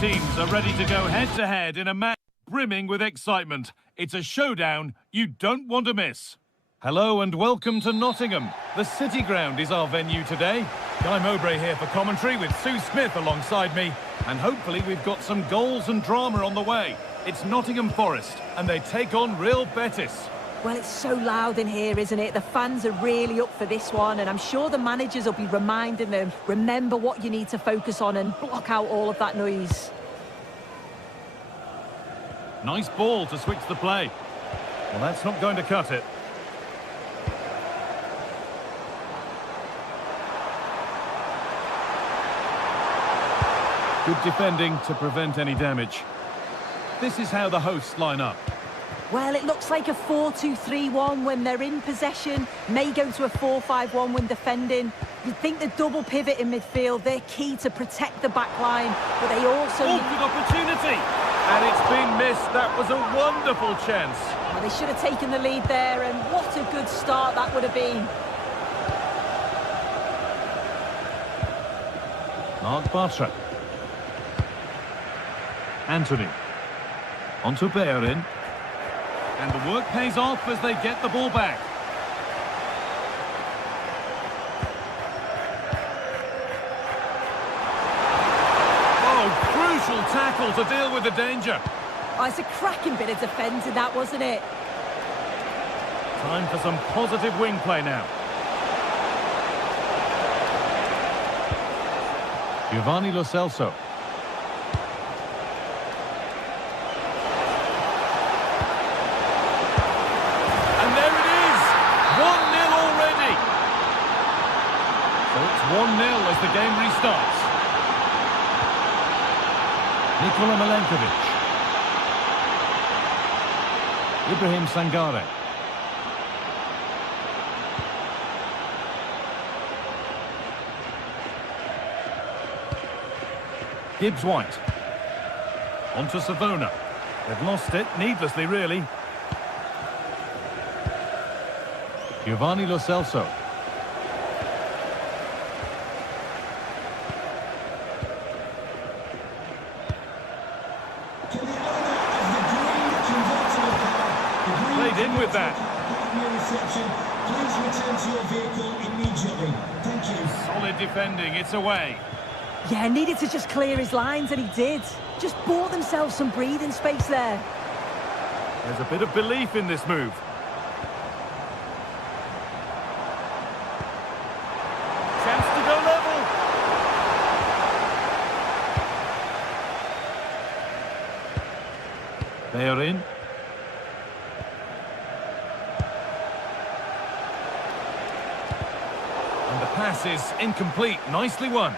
teams are ready to go head-to-head in a match brimming with excitement. It's a showdown you don't want to miss. Hello and welcome to Nottingham. The City Ground is our venue today. Guy Mowbray here for commentary with Sue Smith alongside me. And hopefully we've got some goals and drama on the way. It's Nottingham Forest and they take on Real Betis. Well, it's so loud in here, isn't it? The fans are really up for this one, and I'm sure the managers will be reminding them, remember what you need to focus on and block out all of that noise. Nice ball to switch the play. Well, that's not going to cut it. Good defending to prevent any damage. This is how the hosts line up. Well, it looks like a 4-2-3-1 when they're in possession, may go to a 4-5-1 when defending. You'd think the double pivot in midfield, they're key to protect the back line, but they also... Oh, good opportunity! And it's been missed. That was a wonderful chance. Well, they should have taken the lead there, and what a good start that would have been. Mark Bartra. Anthony. On to Bellerin. And the work pays off as they get the ball back. Oh, crucial tackle to deal with the danger. Oh, it's a cracking bit of defending that, wasn't it? Time for some positive wing play now. Giovanni Lo Celso. So it's 1-0 as the game restarts. Nikola Milenkovic. Ibrahim Sangare. Gibbs White. On to Savona. They've lost it, needlessly really. Giovanni Lo Celso. Played in with that. Please return to your vehicle immediately. Thank you. Solid defending, it's away. Yeah, needed to just clear his lines, and he did. Just bought themselves some breathing space there. There's a bit of belief in this move. Chance to go level. They are in. And the pass is incomplete. Nicely won.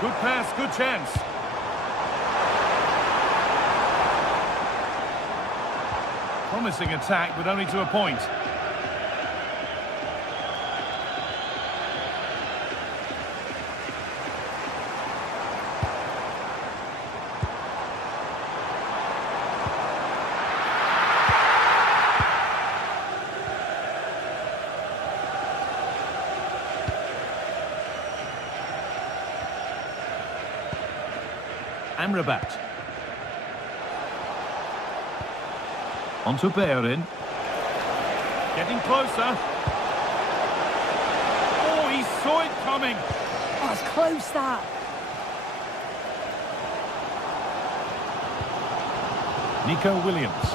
Good pass, good chance. Promising attack, but only to a point. Amrabat. On to Bellerin. Getting closer. Oh, he saw it coming. Oh, it's close, that. Nico Williams.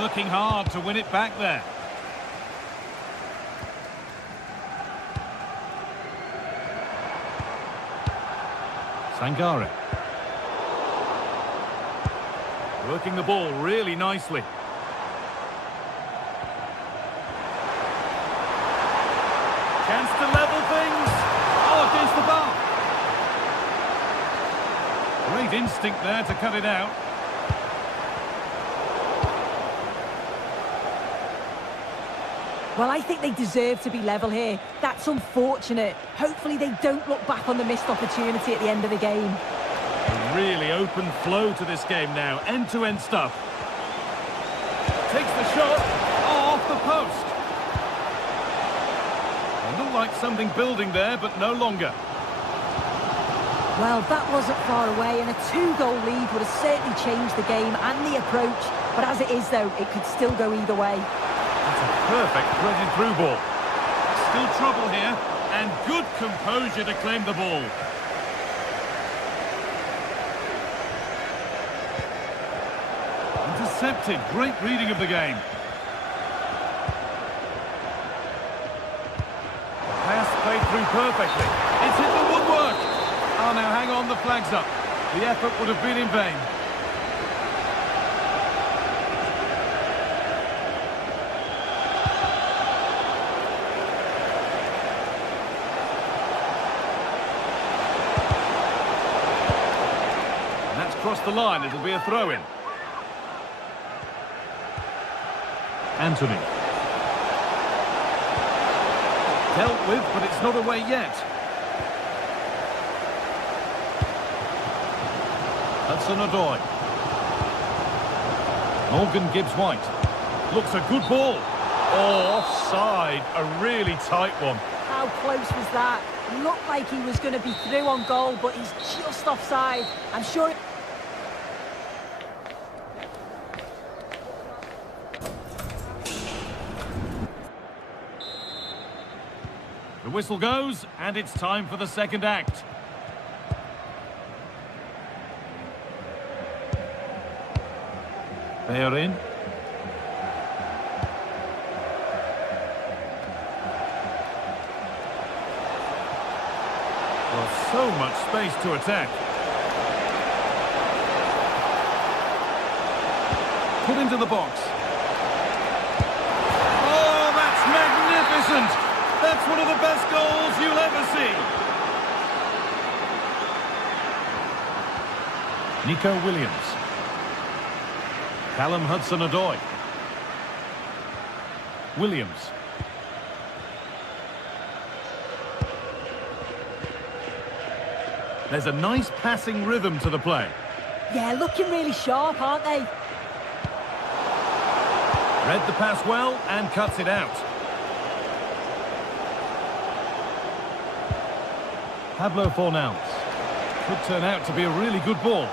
Working hard to win it back there. Sangare. Working the ball really nicely. Chance to level things. Oh, against the bar. Great instinct there to cut it out. Well, I think they deserve to be level here. That's unfortunate. Hopefully they don't look back on the missed opportunity at the end of the game. A really open flow to this game now. End-to-end stuff. Takes the shot. Oh, off the post. It looked like something building there, but no longer. Well, that wasn't far away, and a 2-goal lead would have certainly changed the game and the approach. But as it is, though, it could still go either way. That's a perfect threaded through ball. Still trouble here, and good composure to claim the ball. Intercepted. Great reading of the game. Pass played through perfectly. It's hit the woodwork. Oh, now hang on, the flag's up. The effort would have been in vain. And that's crossed the line. It'll be a throw-in. Anthony. Dealt with, but it's not away yet. Hudson-Odoi. Morgan Gibbs-White. Looks a good ball. Oh, offside. A really tight one. How close was that? Looked like he was going to be through on goal, but he's just offside. I'm sure... The whistle goes, and it's time for the second act. They're in. Well, so much space to attack. Put into the box. Oh, that's magnificent! That's one of the best goals you'll ever see. Nico Williams. Callum Hudson-Odoi. Williams. There's a nice passing rhythm to the play. Yeah, looking really sharp, aren't they? Read the pass well and cuts it out. Pablo Fornals. Could turn out to be a really good ball.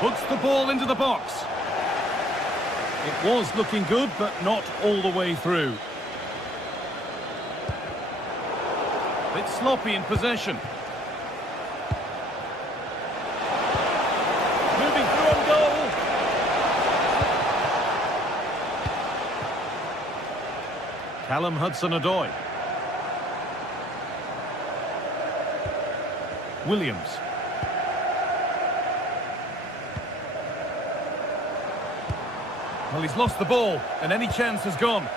Puts the ball into the box. It was looking good, but not all the way through. Bit sloppy in possession. Moving through on goal. Callum Hudson-Odoi. Williams. Well, he's lost the ball, and any chance has gone.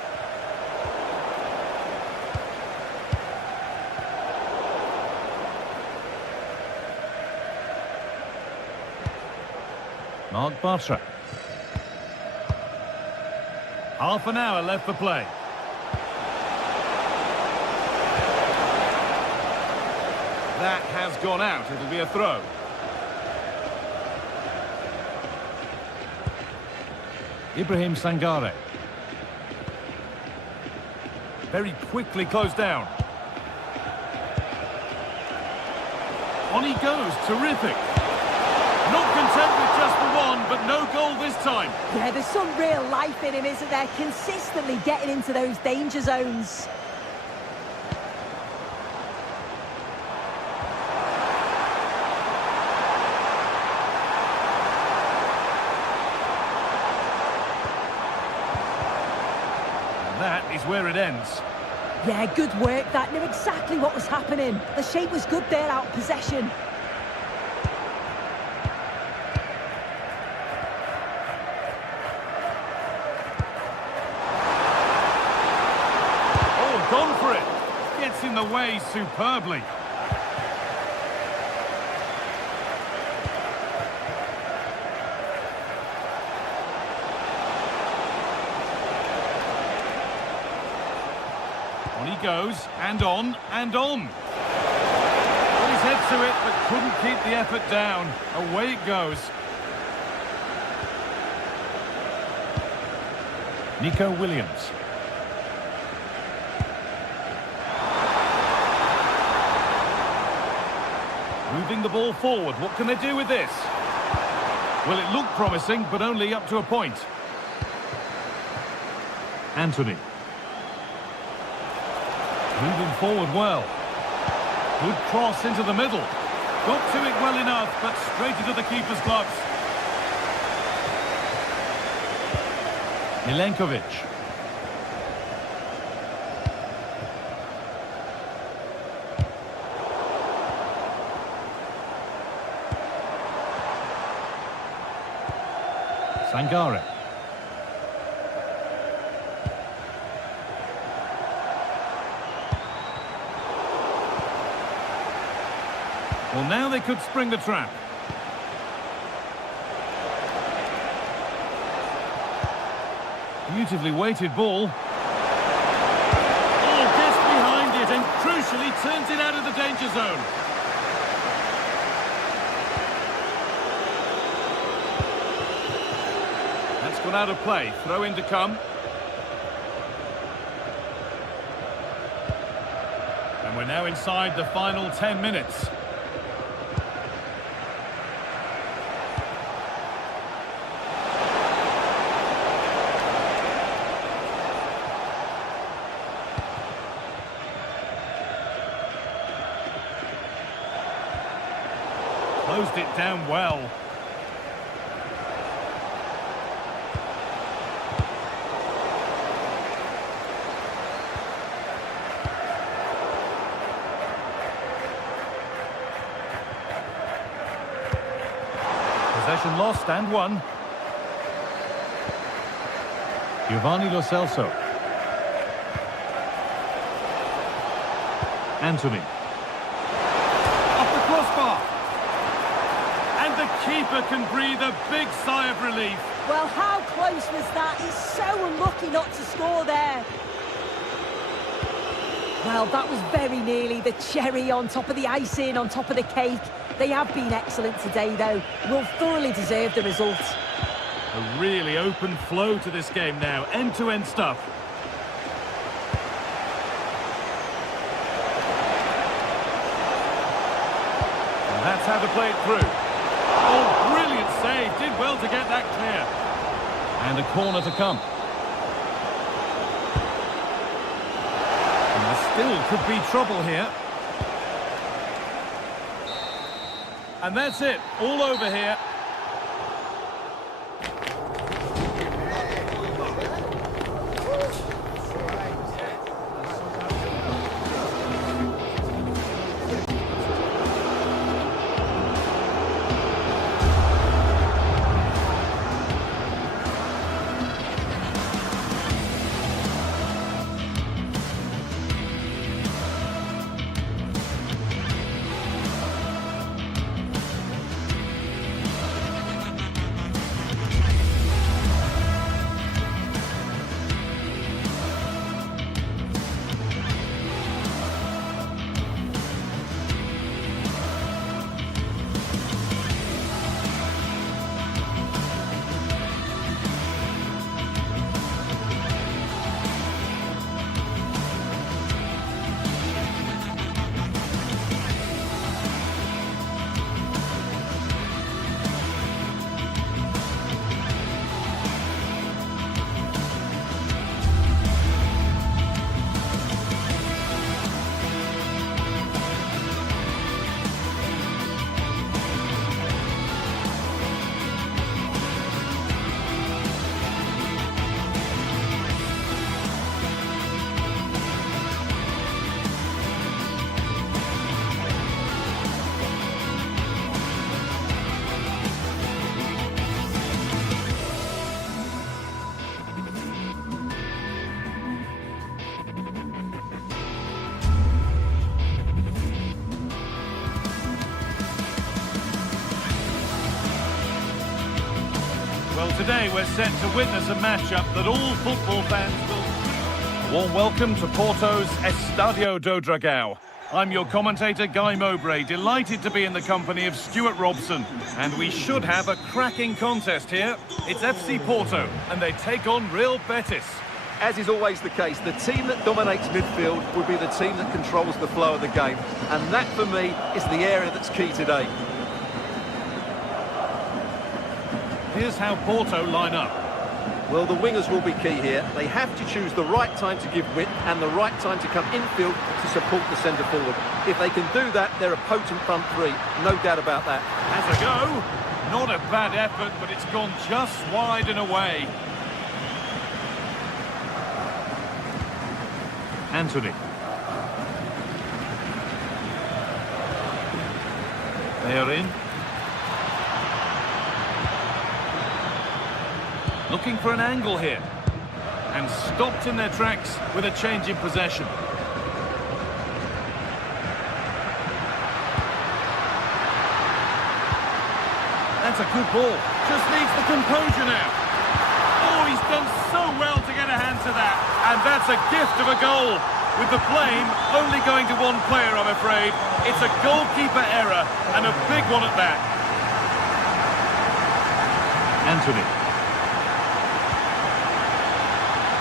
Mark Bartra. Half an hour left for play. That has gone out. It'll be a throw. Ibrahim Sangare. Very quickly closed down. On he goes. Terrific. Not content with just the one, but no goal this time. Yeah, there's some real life in him, isn't there? Consistently getting into those danger zones. That is where it ends. Yeah, good work. That knew exactly what was happening. The shape was good there, out of possession. Oh, gone for it. Gets in the way superbly. goes, and on, and on. Well, he's head to it, but couldn't keep the effort down. Away it goes. Nico Williams. Moving the ball forward. What can they do with this? Well, it looked promising, but only up to a point. Anthony. Moving forward well. Good cross into the middle. Got to it well enough, but straight into the keeper's gloves. Milenkovic. Sangare. Well, now they could spring the trap. Beautifully weighted ball. Oh, gets behind it and crucially turns it out of the danger zone. That's gone out of play. Throw in to come. And we're now inside the final 10 minutes. Closed it down well. Possession lost and won. Giovanni Lo Celso. Anthony. Off the crossbar. And the keeper can breathe a big sigh of relief. Well, how close was that? He's so unlucky not to score there. Well, that was very nearly the cherry on top of the icing, on top of the cake. They have been excellent today, though. Will thoroughly deserve the result. A really open flow to this game now. End-to-end stuff. And that's how to play it through. Oh, brilliant save. Did well to get that clear. And a corner to come. And there still could be trouble here. And that's it. All over here. Well, today we're set to witness a matchup that all football fans will... warm welcome to Porto's Estadio do Dragão. I'm your commentator, Guy Mowbray, delighted to be in the company of Stuart Robson. And we should have a cracking contest here. It's FC Porto, and they take on Real Betis. As is always the case, the team that dominates midfield will be the team that controls the flow of the game. And that, for me, is the area that's key today. Here's how Porto line up. Well, the wingers will be key here. They have to choose the right time to give width and the right time to come infield to support the centre forward. If they can do that, they're a potent front three. No doubt about that. Has a go. Not a bad effort, but it's gone just wide and away. Anthony. They are in. Looking for an angle here. And stopped in their tracks with a change in possession. That's a good ball. Just needs the composure now. Oh, he's done so well to get a hand to that. And that's a gift of a goal. With the blame only going to one player, I'm afraid. It's a goalkeeper error, and a big one at that. Anthony.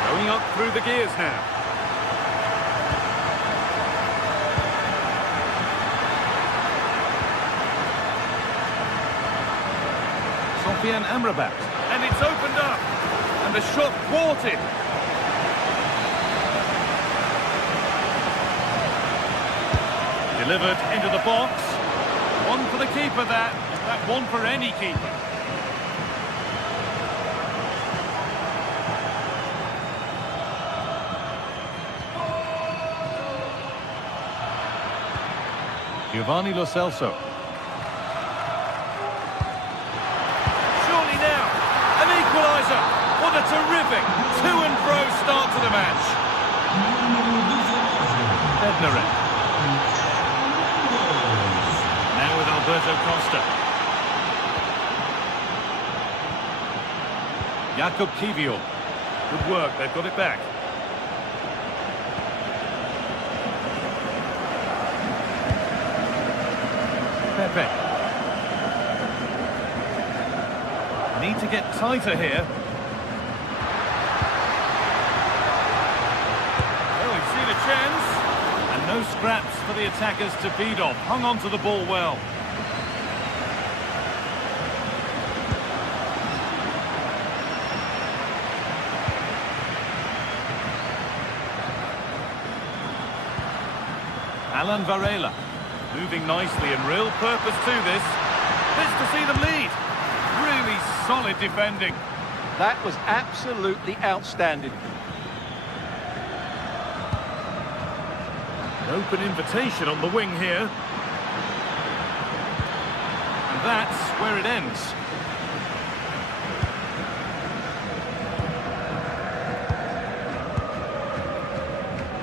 Going up through the gears now. Sofian Amrabat. And it's opened up. And the shot thwarted. Delivered into the box. One for the keeper, that one for any keeper. Giovanni Lo Celso. Surely now, an equaliser. What a terrific to and fro start to the match. Bednarek. Now with Alberto Costa. Jakub Kiwior. Good work, they've got it back. Pepe. Need to get tighter here. Oh, we've seen a chance. And no scraps for the attackers to feed off. Hung on to the ball well. Alan Varela. Moving nicely and real purpose to this. This to see them lead. Really solid defending. That was absolutely outstanding. An open invitation on the wing here. And that's where it ends.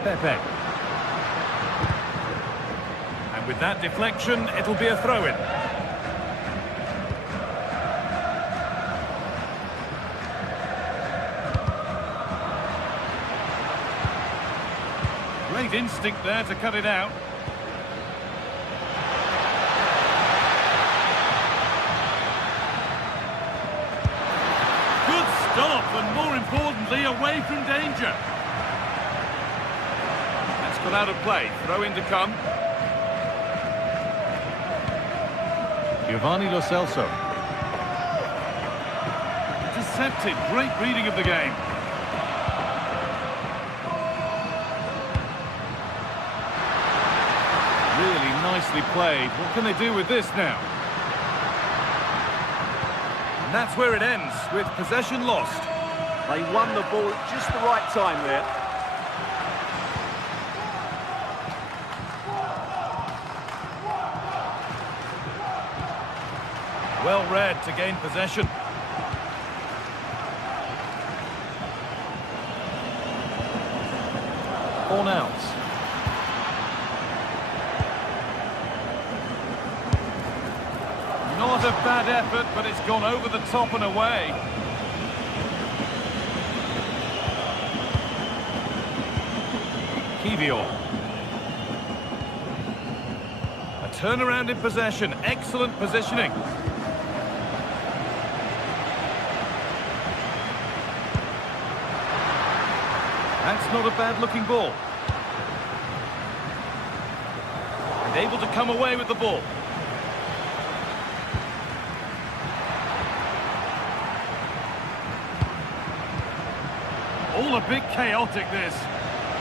Pepe. With that deflection, it'll be a throw-in. Great instinct there to cut it out. Good stop, and more importantly, away from danger. That's got out of play. Throw-in to come. Giovanni Lo Celso. Deceptive, great reading of the game. Really nicely played. What can they do with this now? And that's where it ends, with possession lost. They won the ball at just the right time there. Well read to gain possession. Ball out. Not a bad effort, but it's gone over the top and away. Kivior. A turnaround in possession. Excellent positioning. That's not a bad-looking ball. And able to come away with the ball. All a bit chaotic, this.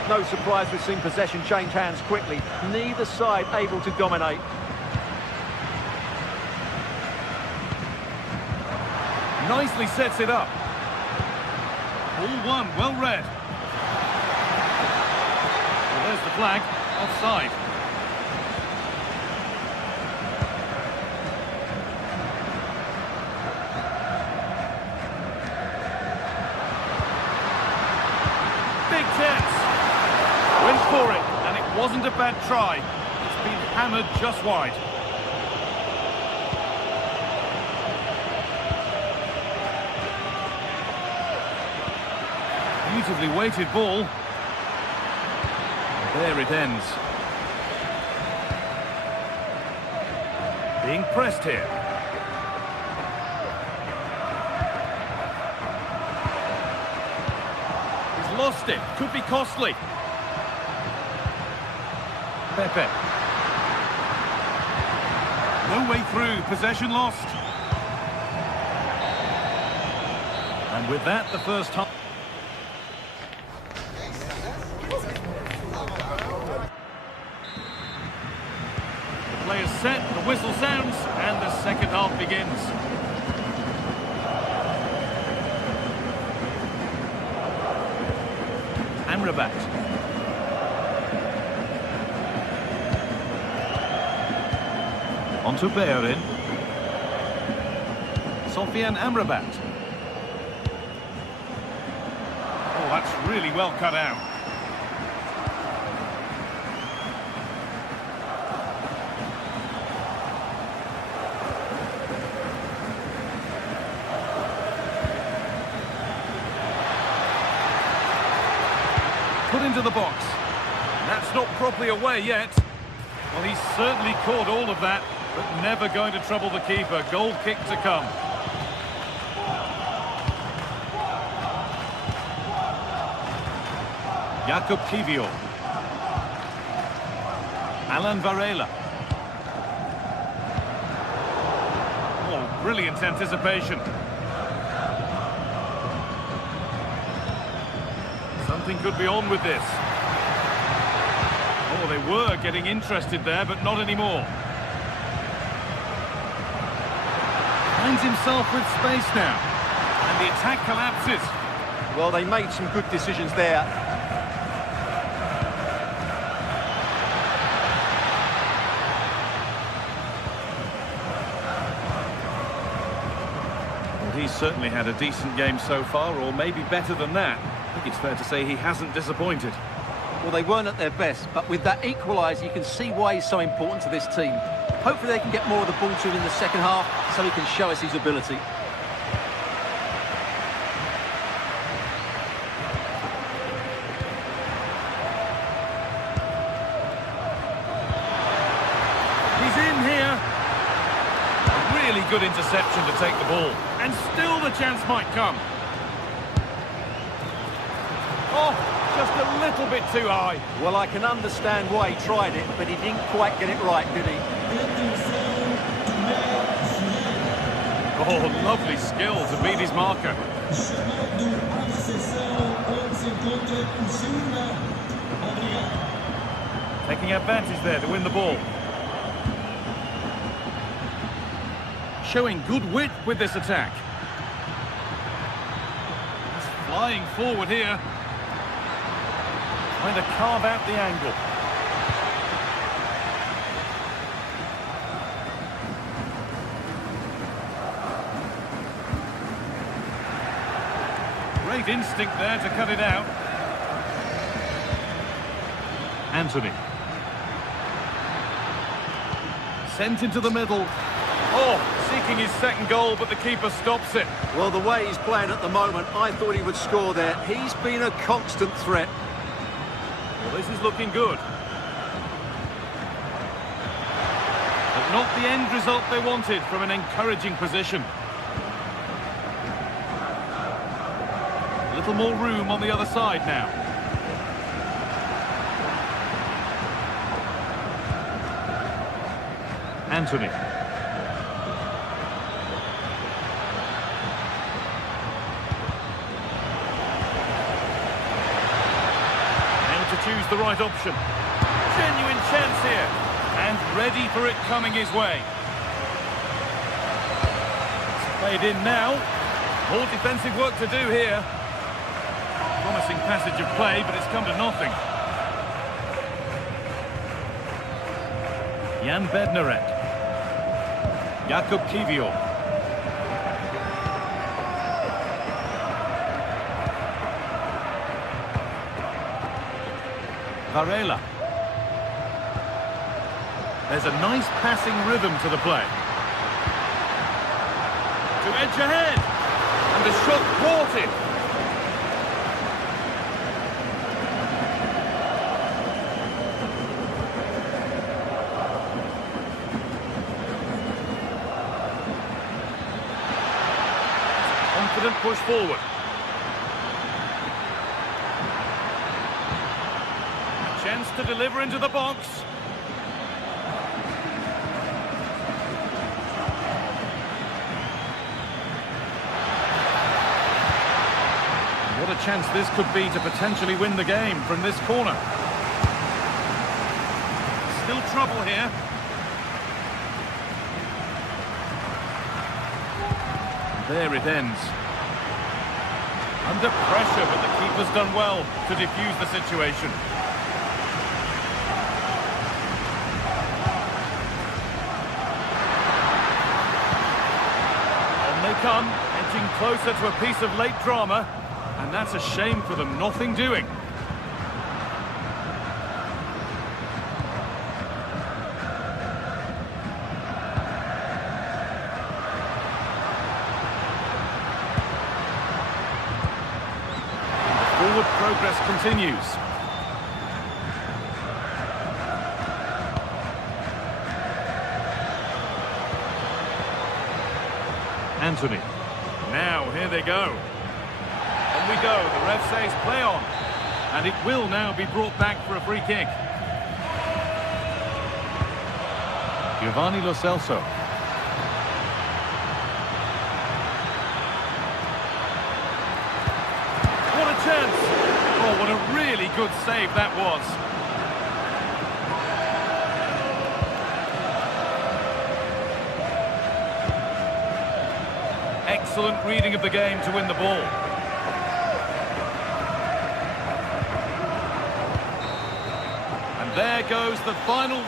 No surprise we've seen possession change hands quickly. Neither side able to dominate. Nicely sets it up. All one, well read. Well, there's the flag. Offside. Big chance. Went for it, and it wasn't a bad try. It's been hammered just wide. Beautifully weighted ball. There it ends. Being pressed here. He's lost it. Could be costly. Pepe. No way through. Possession lost. And with that, the first half. Players set, the whistle sounds, and the second half begins. Amrabat. On to Bellerin. Sofian Amrabat. Oh, that's really well cut out. Put into the box. That's not properly away yet. Well, he's certainly caught all of that, but never going to trouble the keeper. Goal kick to come. Jakob Kivior. Alan Varela. Oh, brilliant anticipation. Something could be on with this. Oh, they were getting interested there, but not anymore. Finds himself with space now. And the attack collapses. Well, they made some good decisions there. Well, he's certainly had a decent game so far, or maybe better than that. I think it's fair to say he hasn't disappointed. Well, they weren't at their best, but with that equaliser, you can see why he's so important to this team. Hopefully they can get more of the ball to him in the second half, so he can show us his ability. He's in here. A really good interception to take the ball. And still the chance might come. Oh, just a little bit too high. Well, I can understand why he tried it, but he didn't quite get it right, did he? Oh, lovely skill to beat his marker. Taking advantage there to win the ball. Showing good wit with this attack. He's flying forward here. Trying to carve out the angle. Great instinct there to cut it out. Anthony. Sent into the middle. Oh, seeking his second goal, but the keeper stops it. Well, the way he's playing at the moment, I thought he would score there. He's been a constant threat. Well, this is looking good. But not the end result they wanted from an encouraging position. A little more room on the other side now. Anthony. Now to choose the right option. Genuine chance here. And ready for it coming his way. It's played in now. More defensive work to do here. Promising passage of play, but it's come to nothing. Jan Bednarek. Jakub Kivior. Varela. There's a nice passing rhythm to the play. To edge ahead. And the shot thwarted. Confident push forward. A chance to deliver into the box. What a chance this could be to potentially win the game from this corner. Still trouble here. There it ends. Under pressure, but the keeper's done well to defuse the situation. On they come, edging closer to a piece of late drama, and that's a shame for them, nothing doing. Forward progress continues. Anthony. Now, here they go. On we go. The ref says play on. And it will now be brought back for a free kick. Giovanni Lo Celso. Chance. Oh, what a really good save that was. Excellent reading of the game to win the ball. And there goes the final.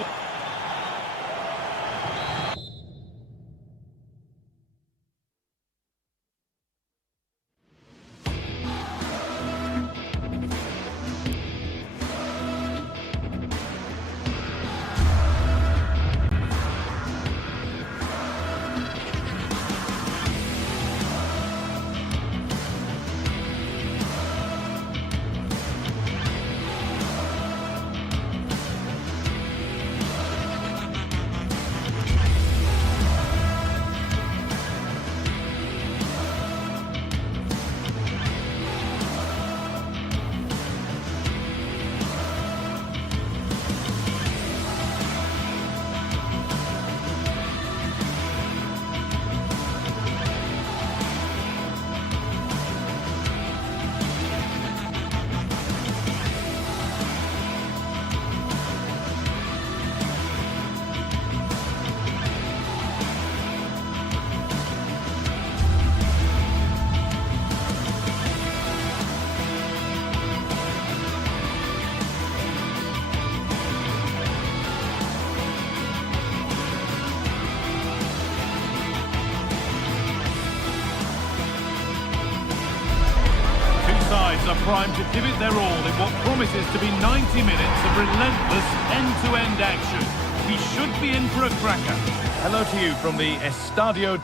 Are primed to give it their all in what promises to be 90 minutes of relentless end-to-end action. We should be in for a cracker. Hello to you from the Estadio.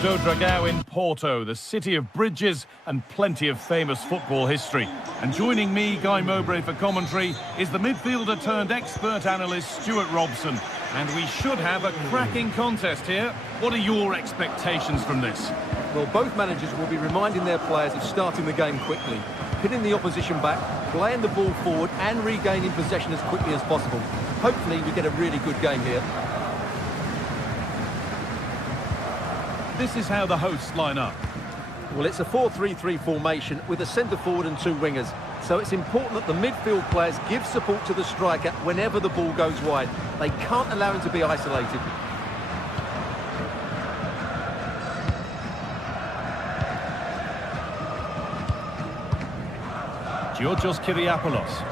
do Dragão in Porto, the city of bridges and plenty of famous football history. And joining me, Guy Mowbray, for commentary is the midfielder turned expert analyst Stuart Robson. And we should have a cracking contest here. What are your expectations from this? Well, both managers will be reminding their players of starting the game quickly, pinning the opposition back, playing the ball forward and regaining possession as quickly as possible. Hopefully we get a really good game here. This is how the hosts line up. Well, it's a 4-3-3 formation with a centre forward and two wingers. So it's important that the midfield players give support to the striker whenever the ball goes wide. They can't allow him to be isolated. Georgios Kyriapoulos.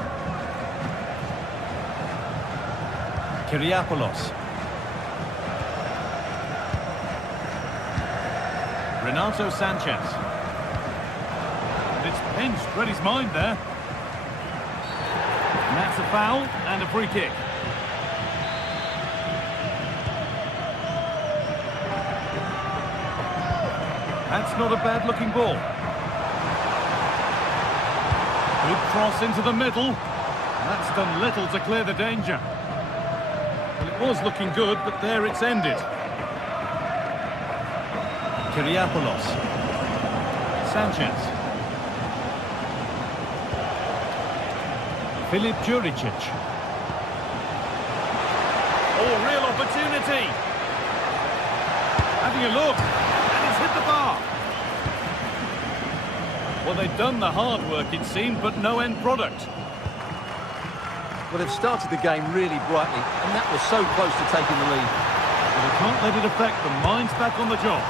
Kyriapoulos. Renato Sanchez. And it's pinched, read his mind there. And that's a foul and a free kick. That's not a bad looking ball. Good cross into the middle. That's done little to clear the danger. Well, it was looking good, but there it's ended. Kyriapoulos. Sanchez. Filip Juricic. Oh, real opportunity. Having a look, and it's hit the bar. Well, they've done the hard work, it seemed, but no end product. Well, they've started the game really brightly, and that was so close to taking the lead. Well, they can't let it affect them. Mind's back on the job.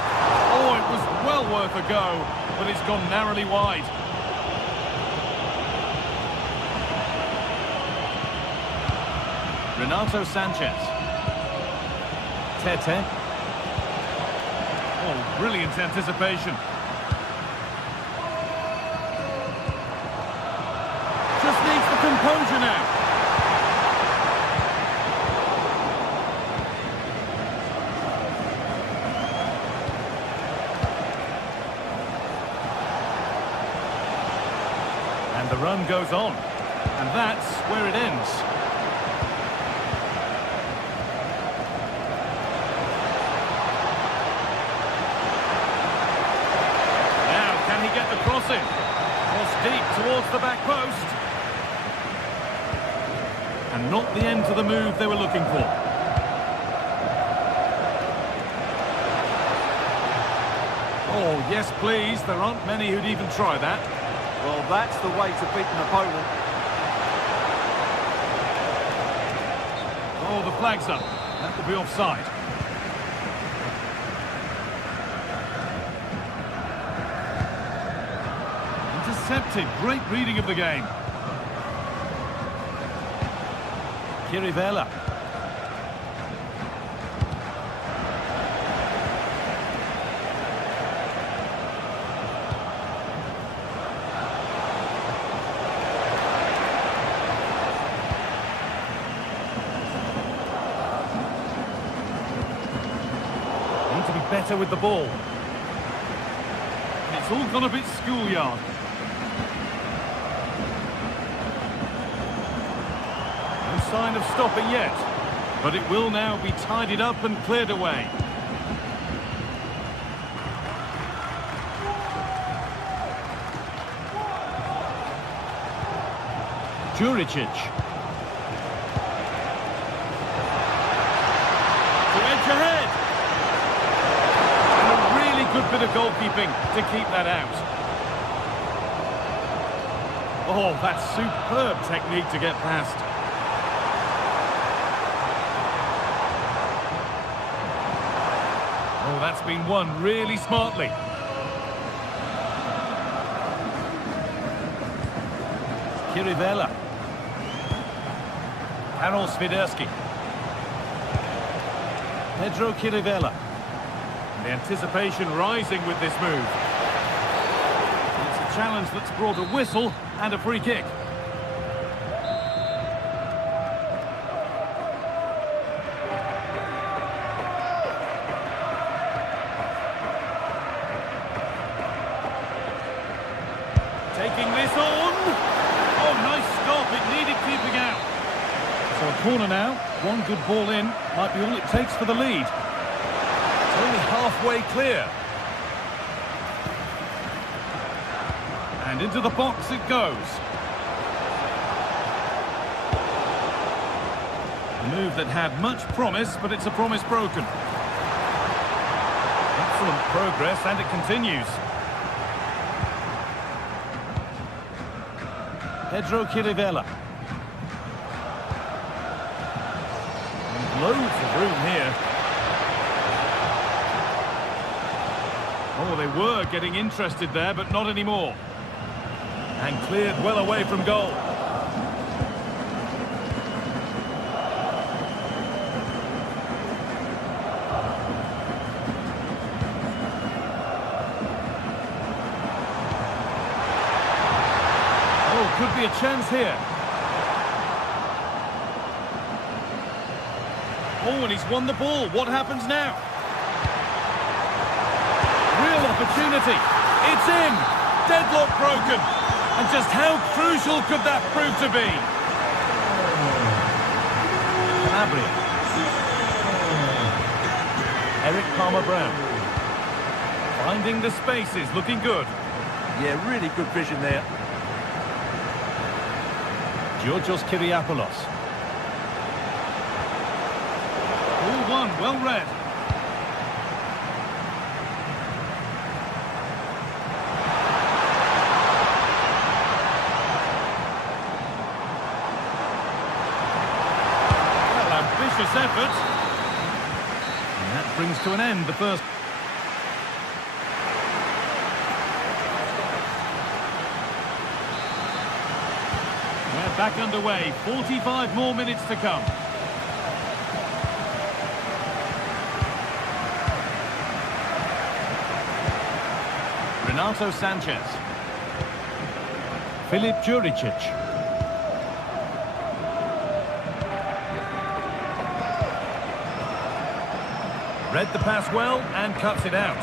Oh, it was well worth a go, but it's gone narrowly wide. Renato Sanchez. Tete. Oh, brilliant anticipation. Just needs the composure now. And the run goes on. And that's where it ends. Get the cross in. Cross deep towards the back post. And not the end to the move they were looking for. Oh, yes, please. There aren't many who'd even try that. Well, that's the way to beat an opponent. Oh, the flag's up. That will be offside. Intercepted. Great reading of the game. Chirivella. Need to be better with the ball. And it's all gone a bit schoolyard. Sign of stopping yet, but it will now be tidied up and cleared away. Juricic. To edge ahead. And a really good bit of goalkeeping to keep that out. Oh, that's superb technique to get past. Oh, that's been won really smartly. Chirivella. Karol Swiderski. Pedro Chirivella. The anticipation rising with this move. It's a challenge that's brought a whistle and a free kick. this on. Oh, nice stop. It needed keeping out. So a corner now. One good ball in. Might be all it takes for the lead. It's only halfway clear. And into the box it goes. A move that had much promise, but it's a promise broken. Excellent progress, and it continues. Pedro Chirivella. And loads of room here. Oh, they were getting interested there, but not anymore. And cleared well away from goal. Oh, could be a chance here. Oh, and he's won the ball. What happens now? Real opportunity. It's in. Deadlock broken. And just how crucial could that prove to be? Calabria. Eric Palmer-Brown. Finding the spaces, looking good. Yeah, really good vision there. Georgios Kyriapoulos. All one, well read. Ambitious effort. And that brings to an end the first. We're back underway. 45 more minutes to come. Renato Sanchez. Filip Juricic. Read the pass well and cuts it out.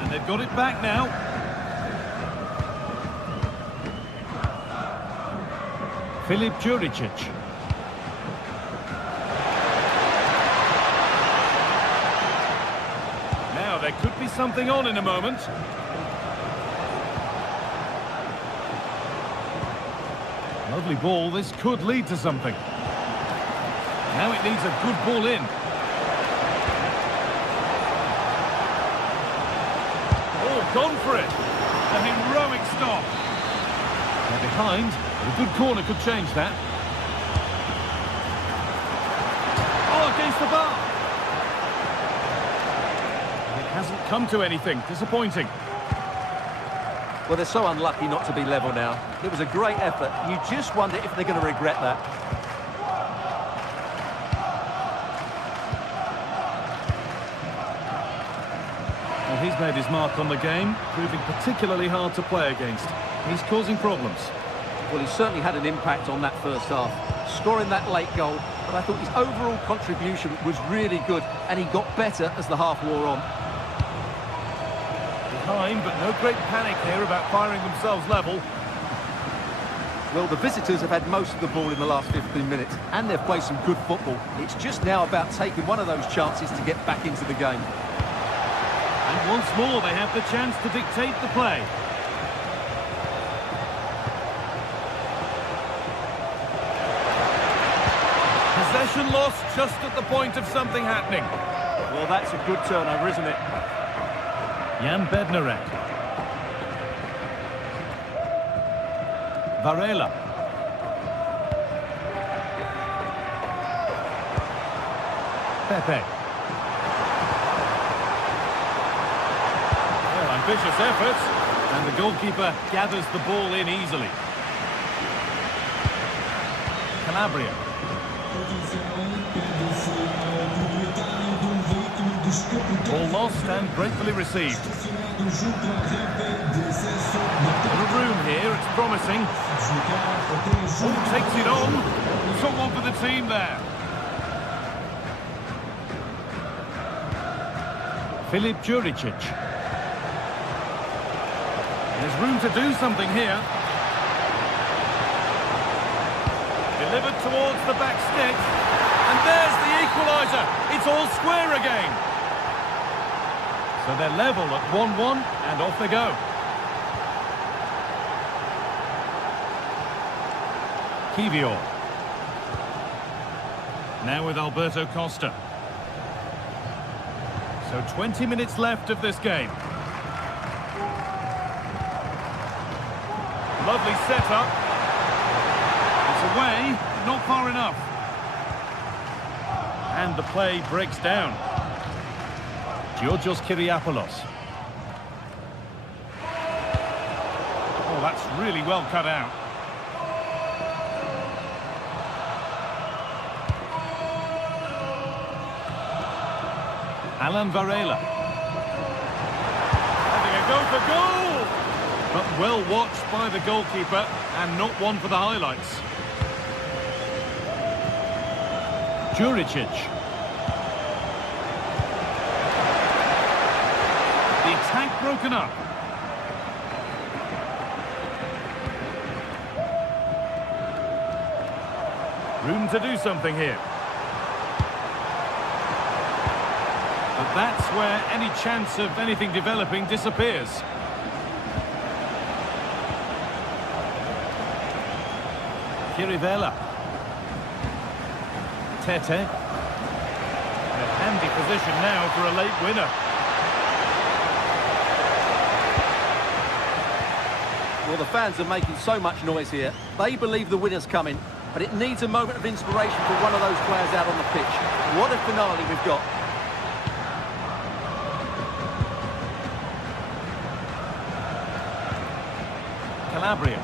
And they've got it back now. Filip Juricic. There could be something on in a moment. Lovely ball. This could lead to something. Now it needs a good ball in. Oh, gone for it. A heroic stop. They're behind. A good corner could change that. Oh, against the bar. Hasn't come to anything. Disappointing. Well, they're so unlucky not to be level now. It was a great effort. You just wonder if they're going to regret that. Well, he's made his mark on the game, proving particularly hard to play against. He's causing problems. Well, he certainly had an impact on that first half, scoring that late goal. But I thought his overall contribution was really good, and he got better as the half wore on. Behind, but no great panic here about firing themselves level. Well, the visitors have had most of the ball in the last 15 minutes, and they've played some good football. It's just now about taking one of those chances to get back into the game. And once more, they have the chance to dictate the play. Possession lost just at the point of something happening. Well, that's a good turnover, isn't it? Jan Bednarek. Varela. Pepe. Well, ambitious effort. And the goalkeeper gathers the ball in easily. Calabria. Ball lost and gratefully received. A room here, it's promising. Oh, takes it on. took one for the team there. Filip Juricic. There's room to do something here. Delivered towards the back stick. And there's the equaliser. It's all square again. So they're level at 1-1 and off they go. Kivior. Now with Alberto Costa. So 20 minutes left of this game. Lovely setup. It's away, but not far enough. And the play breaks down. Georgios Kyriapoulos. Oh, that's really well cut out. Alan Varela. Having a go for goal! But well watched by the goalkeeper and not one for the highlights. Juricic. The attack broken up. Room to do something here. But that's where any chance of anything developing disappears. Chirivella. Tete. In a handy position now for a late winner. Well, the fans are making so much noise here. They believe the winner's coming, but it needs a moment of inspiration for one of those players out on the pitch. What a finale we've got. Calabria.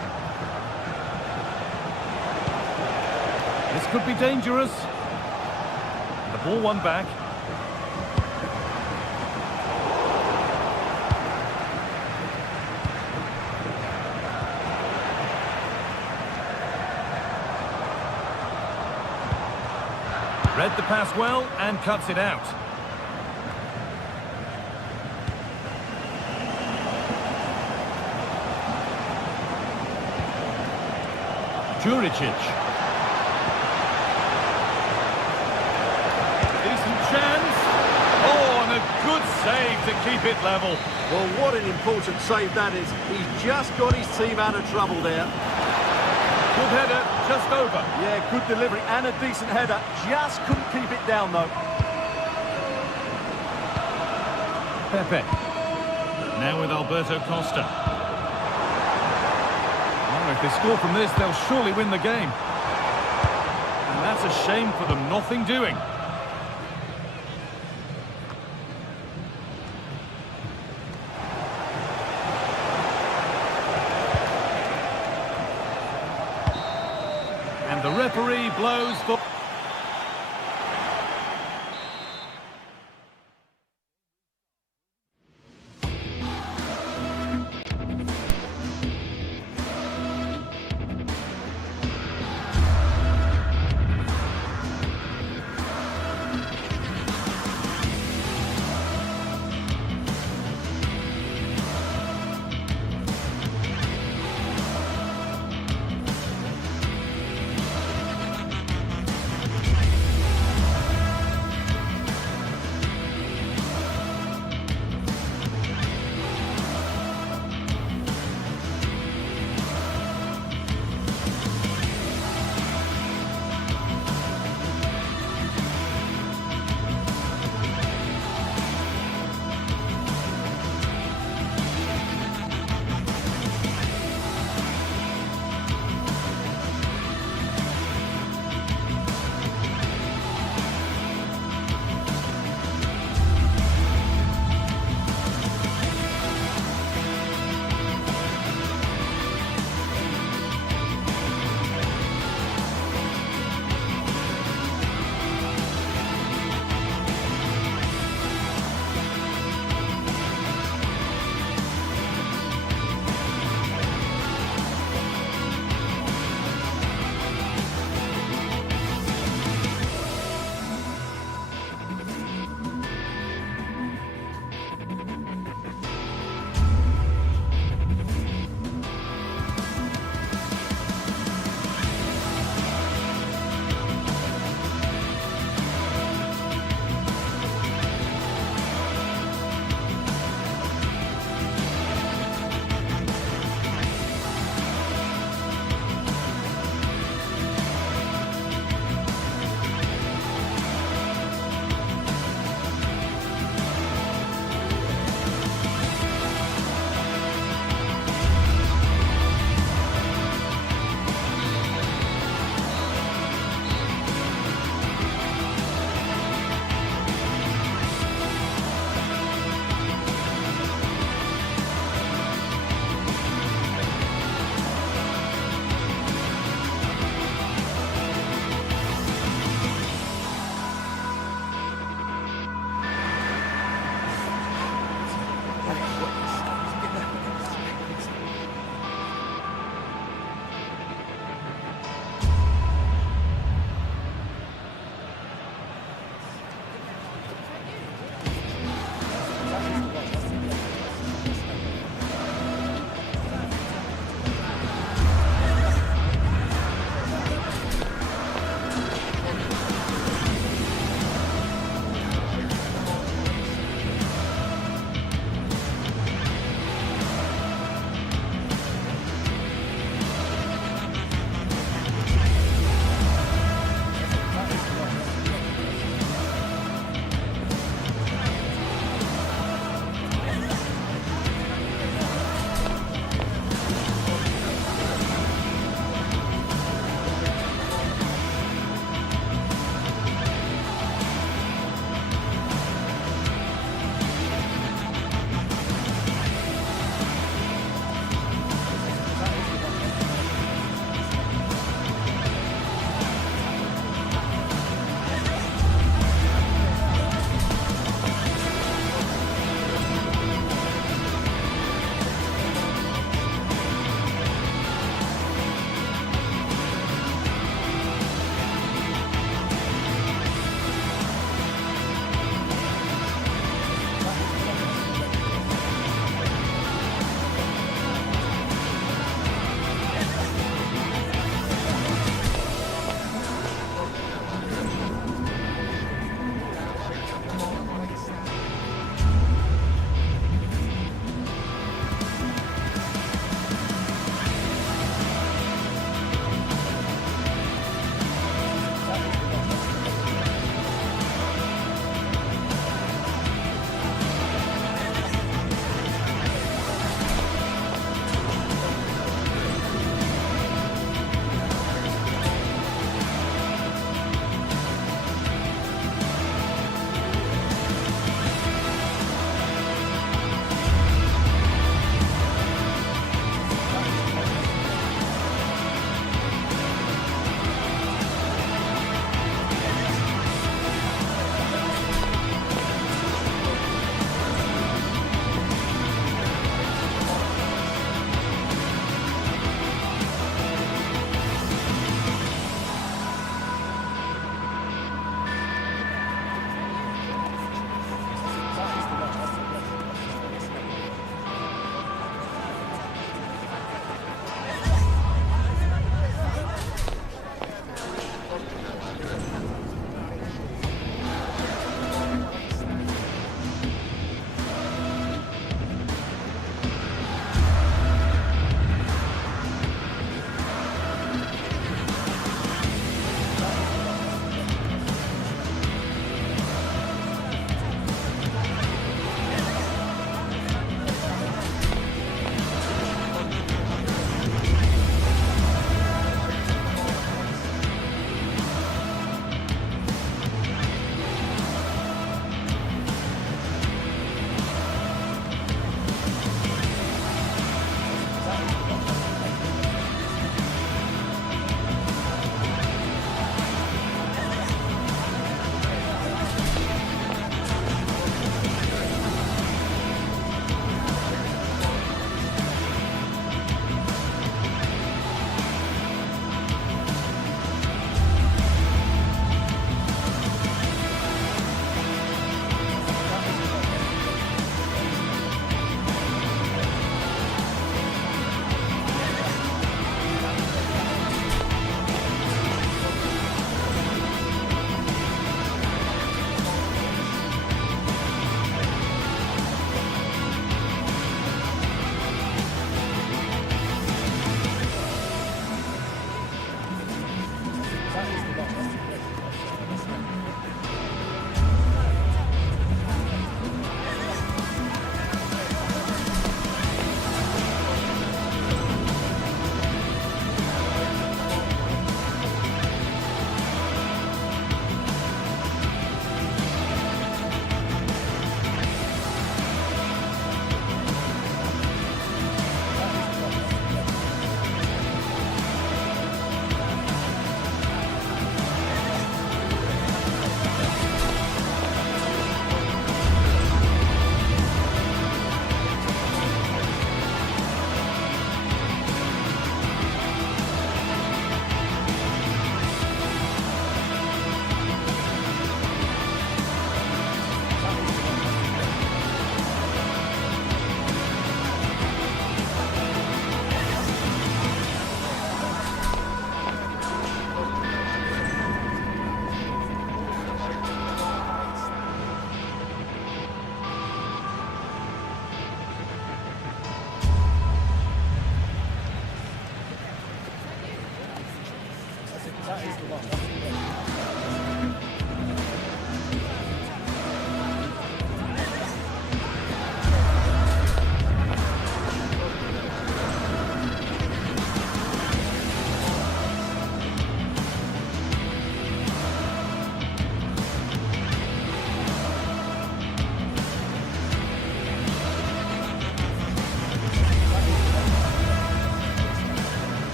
This could be dangerous. The ball won back. Read the pass well and cuts it out. Juricic. Decent chance. Oh, and a good save to keep it level. Well, what an important save that is. He's just got his team out of trouble there. Good header, just over. Yeah, good delivery and a decent header. Just couldn't keep it down, though. Pepe. Now with Alberto Costa. If they score from this, they'll surely win the game. And that's a shame for them, nothing doing. And the referee blows for...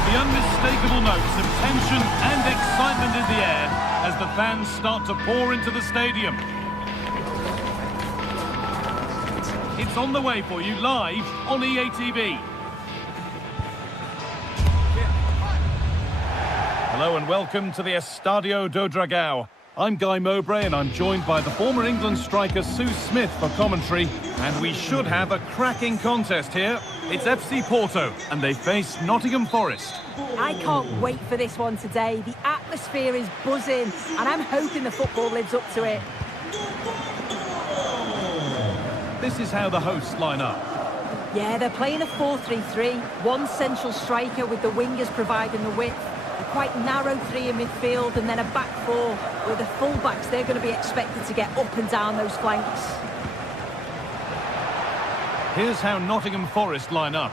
with the unmistakable notes of tension and excitement in the air as the fans start to pour into the stadium. It's on the way for you live on EA TV. Hello and welcome to the Estadio do Dragão. I'm Guy Mowbray and I'm joined by the former England striker Sue Smith for commentary. And we should have a cracking contest here. It's FC Porto and they face Nottingham Forest. I can't wait for this one today. The atmosphere is buzzing and I'm hoping the football lives up to it. This is how the hosts line up. Yeah, they're playing a 4-3-3. One central striker with the wingers providing the width. A quite narrow three in midfield and then a back four with the full-backs. They're going to be expected to get up and down those flanks. Here's how Nottingham Forest line up.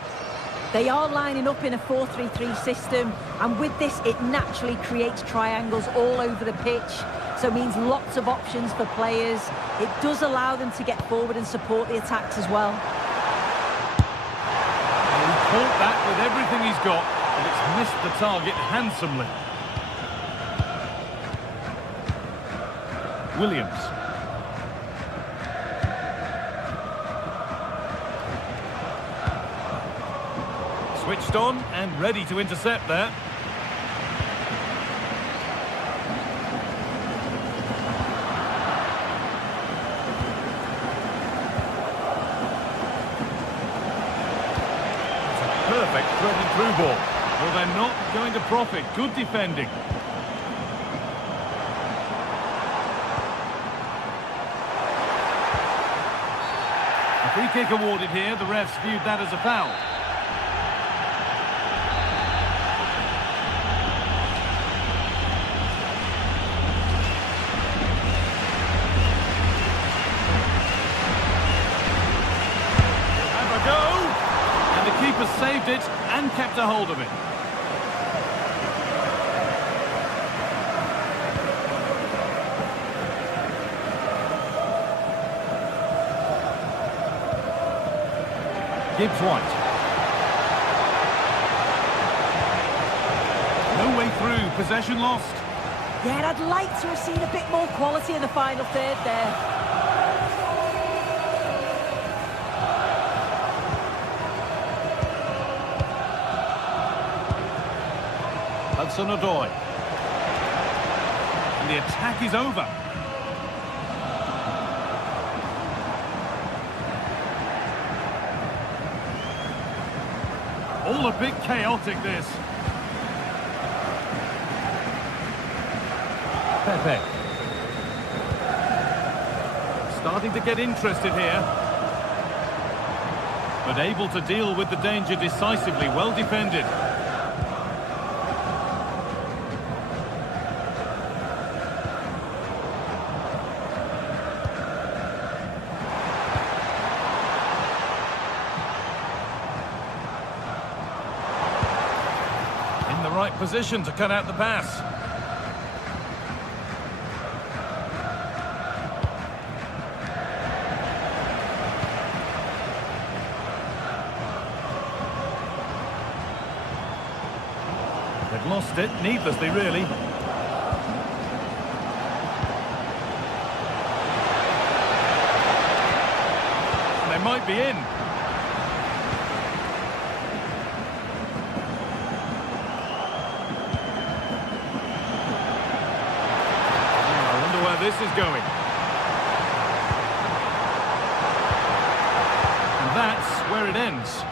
They are lining up in a 4-3-3 system, and with this it naturally creates triangles all over the pitch, so it means lots of options for players. It does allow them to get forward and support the attacks as well. He caught that with everything he's got, but it's missed the target handsomely. Williams. Switched on and ready to intercept there. It's a perfect threaded through ball. Well, they're not going to profit. Good defending. A free kick awarded here. The refs viewed that as a foul. Keeper saved it and kept a hold of it. Gibbs White. No way through, possession lost. Yeah, and I'd like to have seen a bit more quality in the final third there. Hudson-Odoi. And the attack is over. All a bit chaotic, this. Pepe. Starting to get interested here. But able to deal with the danger decisively, well defended. Right position to cut out the pass. They've lost it needlessly, really. They might be in. This is going. And that's where it ends.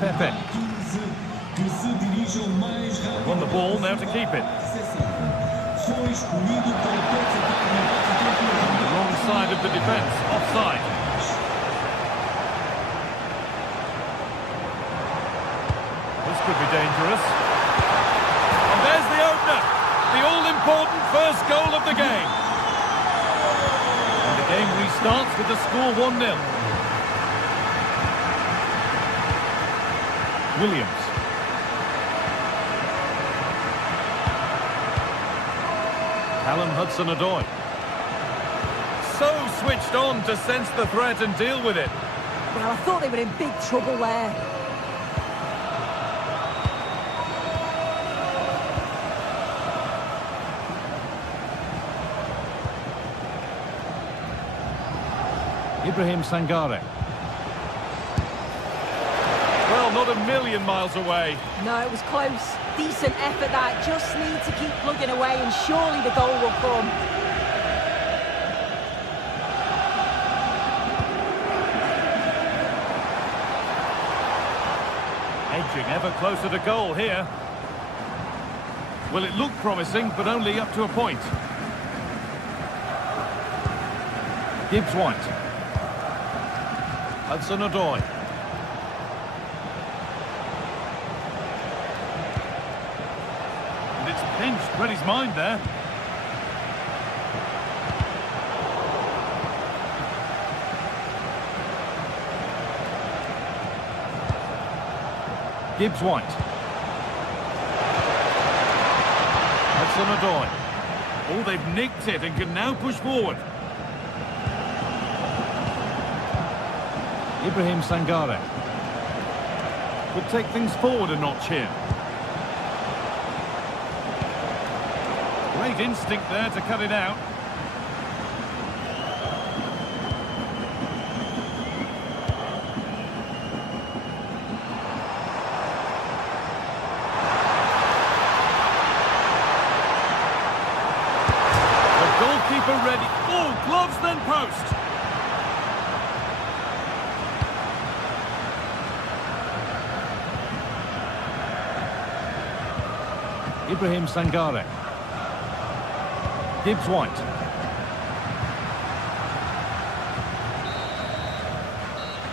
Pepe. Won the ball, now to keep it. The wrong side of the defence, offside. This could be dangerous. And there's the opener. The all-important first goal of the game. And the game restarts with the score 1-0. Williams. Callum Hudson-Odoi. so switched on to sense the threat and deal with it. Well, I thought they were in big trouble there. Ibrahim Sangare. Well, not a million miles away. No, it was close. Decent effort that. Just need to keep plugging away and surely the goal will come. Edging ever closer to goal here. Well, it looked promising, but only up to a point. Gibbs-White. Hudson-Odoi. And it's pinched, read his mind there. Gibbs-White. Hudson-Odoi. Oh, they've nicked it and can now push forward. Ibrahim Sangare could take things forward a notch here. Great instinct there to cut it out. The goalkeeper ready. Oh, gloves then post. Ibrahim Sangare. Gibbs-White.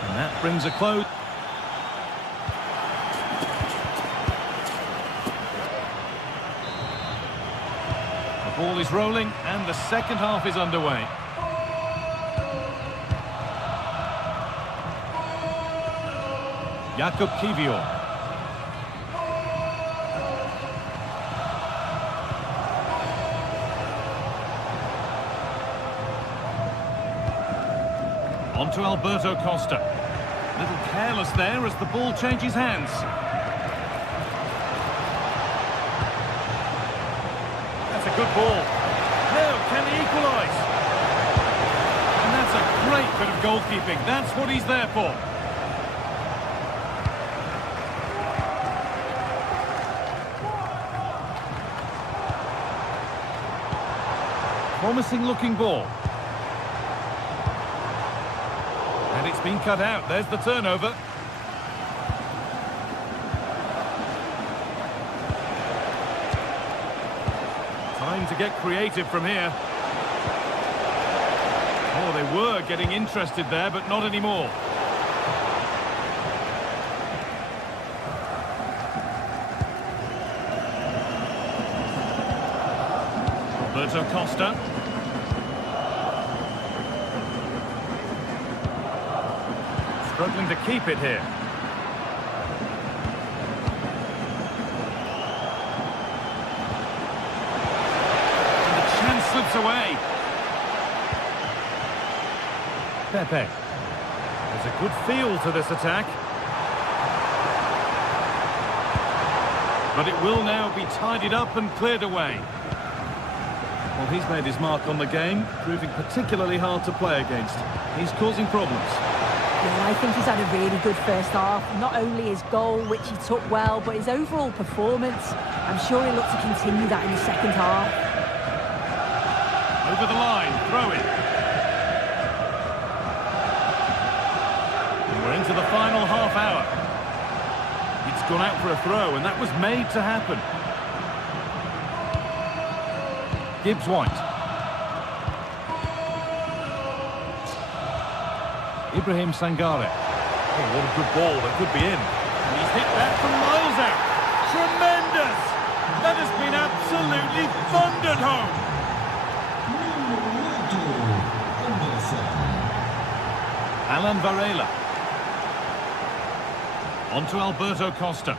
And that brings a close. The ball is rolling and the second half is underway. Jakub Kiwior. On to Alberto Costa. A little careless there as the ball changes hands. That's a good ball. Now, can he equalise? And that's a great bit of goalkeeping. That's what he's there for. Promising looking ball. And it's been cut out. There's the turnover. Time to get creative from here. Oh, they were getting interested there, but not anymore. Alberto Costa. Struggling to keep it here. And the chance slips away. Pepe. There's a good feel to this attack. But it will now be tidied up and cleared away. Well, he's made his mark on the game, proving particularly hard to play against. He's causing problems. Yeah, I think he's had a really good first half. Not only his goal, which he took well, but his overall performance. I'm sure he'll look to continue that in the second half. Over the line, throw it. And we're into the final half hour. It's gone out for a throw, and that was made to happen. Gibbs-White. Ibrahim Sangare. Oh, what a good ball that could be in. And he's hit that from miles out. Tremendous! That has been absolutely thundered home. Alan Varela. On to Alberto Costa.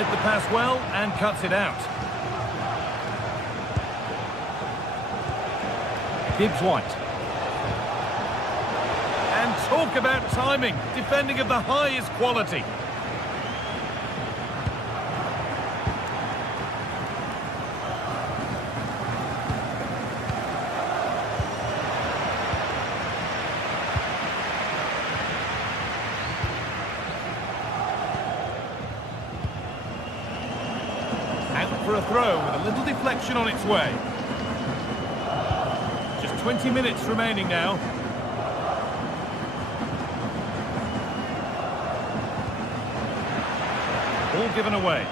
Read the pass well and cuts it out. Gibbs White. And talk about timing. Defending of the highest quality. Out for a throw with a little deflection on its way. Just 20 minutes remaining now. Ball given away.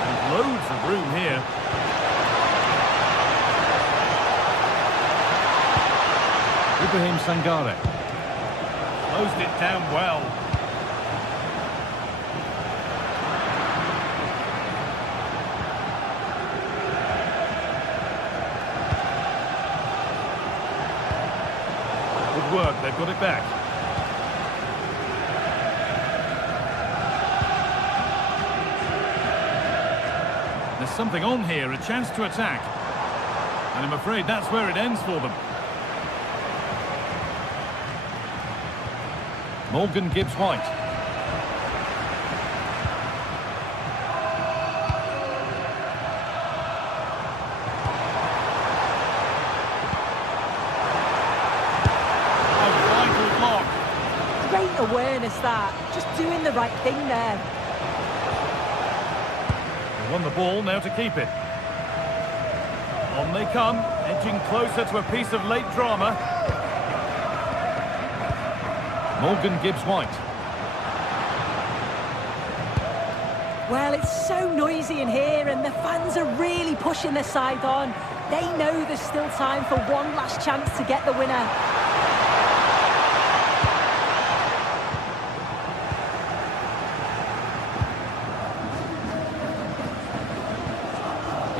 And loads of room here. Ibrahim Sangare. Closed it down well. Good work, they've got it back. There's something on here, a chance to attack. And I'm afraid that's where it ends for them. Morgan Gibbs White. A vital block. Great awareness that. Just doing the right thing there. They won the ball, now to keep it. On they come, edging closer to a piece of late drama. Morgan Gibbs White. Well, it's so noisy in here and the fans are really pushing their side on. They know there's still time for one last chance to get the winner.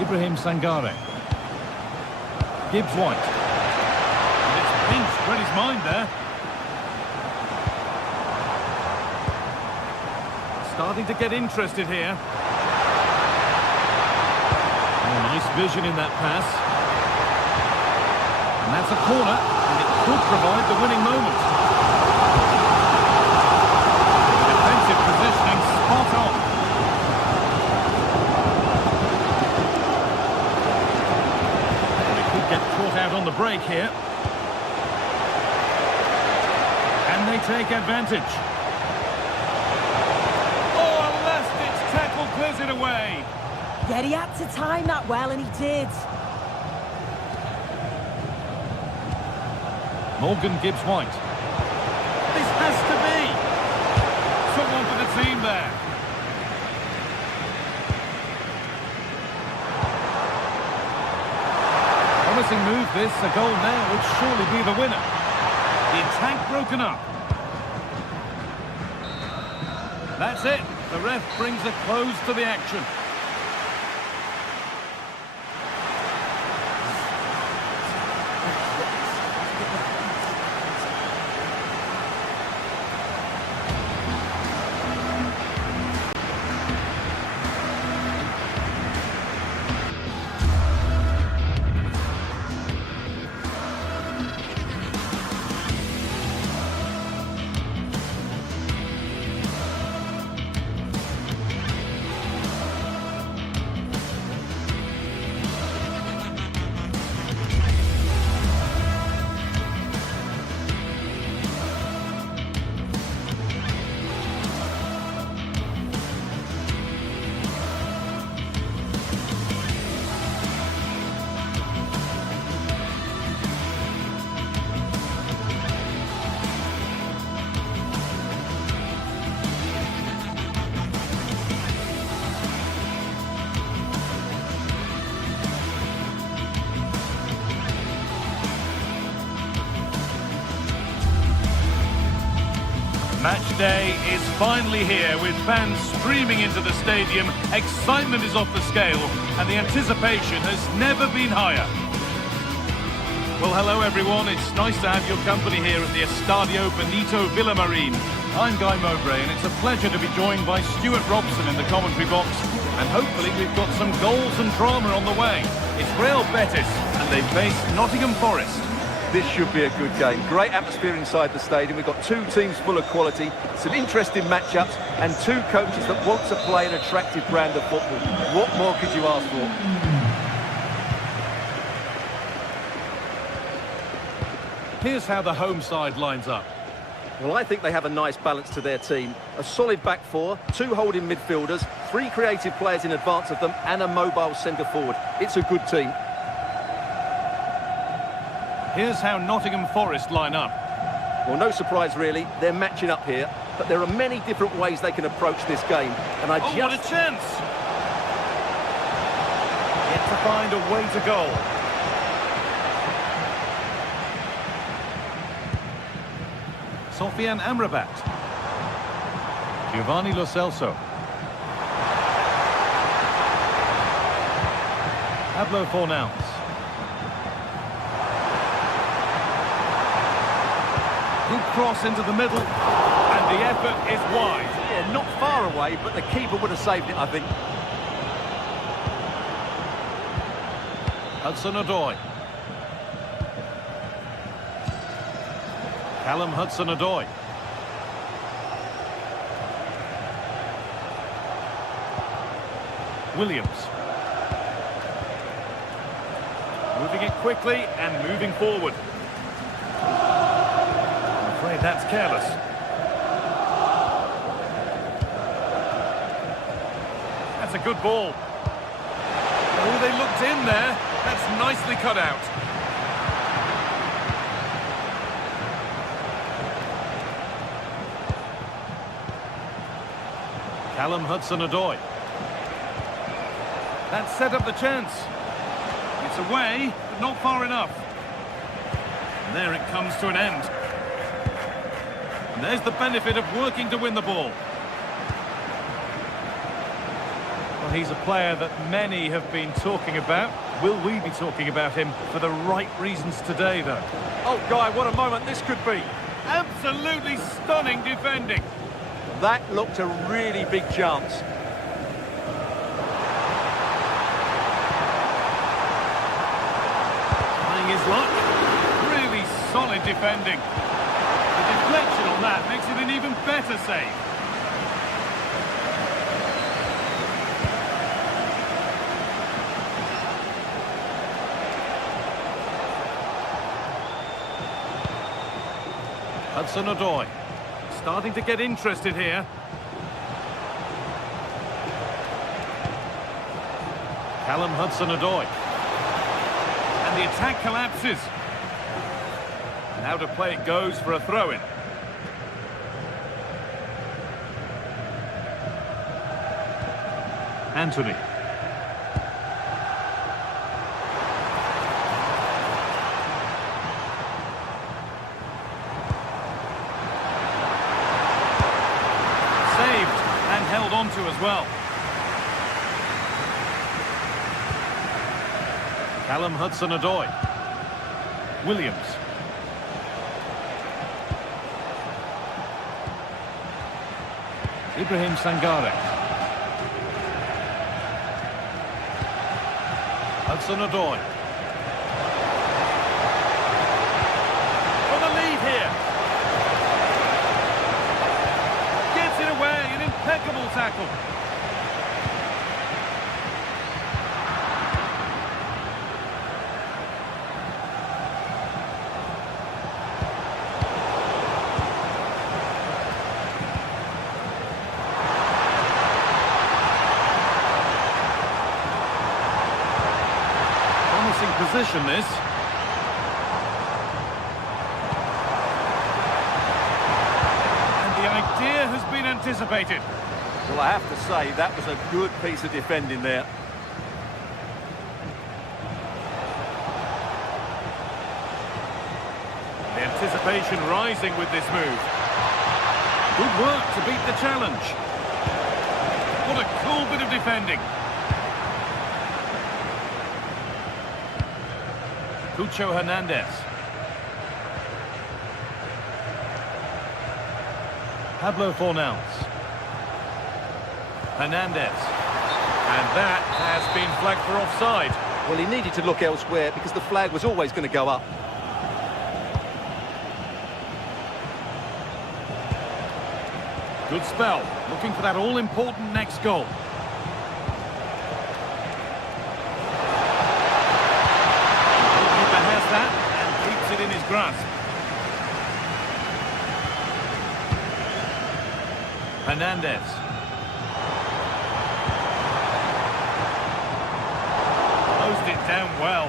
Ibrahim Sangare. Gibbs White. And it's pinched, read his mind there. Starting to get interested here. Oh, nice vision in that pass. And that's a corner, and it could provide the winning moment. Defensive positioning spot on. They could get caught out on the break here. And they take advantage. Clears it away. Yeah, he had to time that well, and he did. Morgan Gibbs White. This has to be. Someone for the team there. Promising move this. A goal now would surely be the winner. The attack broken up. That's it. The ref brings a close to the action. Match day is finally here with fans streaming into the stadium. Excitement is off the scale and the anticipation has never been higher. Well, hello everyone. It's nice to have your company here at the Estadio Benito Villamarín. I'm Guy Mowbray, and it's a pleasure to be joined by Stuart Robson in the commentary box. And hopefully we've got some goals and drama on the way. It's Real Betis, and they face Nottingham Forest. This should be a good game. Great atmosphere inside the stadium. We've got two teams full of quality, some interesting matchups, and two coaches that want to play an attractive brand of football. What more could you ask for? Here's how the home side lines up. Well, I think they have a nice balance to their team. A solid back four, two holding midfielders, three creative players in advance of them, and a mobile centre-forward. It's a good team. Here's how Nottingham Forest line up. Well, no surprise, really. They're matching up here, but there are many different ways they can approach this game. And what a chance! Yet to find a way to goal. Sofian Amrabat. Giovanni Lo Celso. Pablo Fornals. Good cross into the middle, and the effort is wide. Yeah, not far away, but the keeper would have saved it, I think. Hudson-Odoi. Callum Hudson-Odoi. Williams. Moving it quickly and moving forward. That's careless. That's a good ball. Oh, they looked in there. That's nicely cut out. Callum Hudson-Odoi. That set up the chance. It's away, but not far enough. And there it comes to an end. There's the benefit of working to win the ball. Well, he's a player that many have been talking about. Will we be talking about him for the right reasons today, though? Oh, Guy, what a moment this could be. Absolutely stunning defending. That looked a really big chance. Trying his luck. Really solid defending. The deflection on that makes it an even better save. Hudson-Odoi starting to get interested here. Callum Hudson-Odoi. And the attack collapses. And out of play it goes for a throw-in. Anthony. Saved and held on to as well. Callum Hudson-Odoi. Williams. Ibrahim Sangare. Hudson-Odoi. For the lead here. Gets it away, an impeccable tackle. Position this. And the idea has been anticipated. Well, I have to say, that was a good piece of defending there. The anticipation rising with this move. Good work to beat the challenge. What a cool bit of defending. Cucho Hernandez. Pablo Fornals. Hernandez. And that has been flagged for offside. Well, he needed to look elsewhere because the flag was always going to go up. Good spell, looking for that all-important next goal. The goalkeeper has that and keeps it in his grasp. Hernandez. Closed it down well.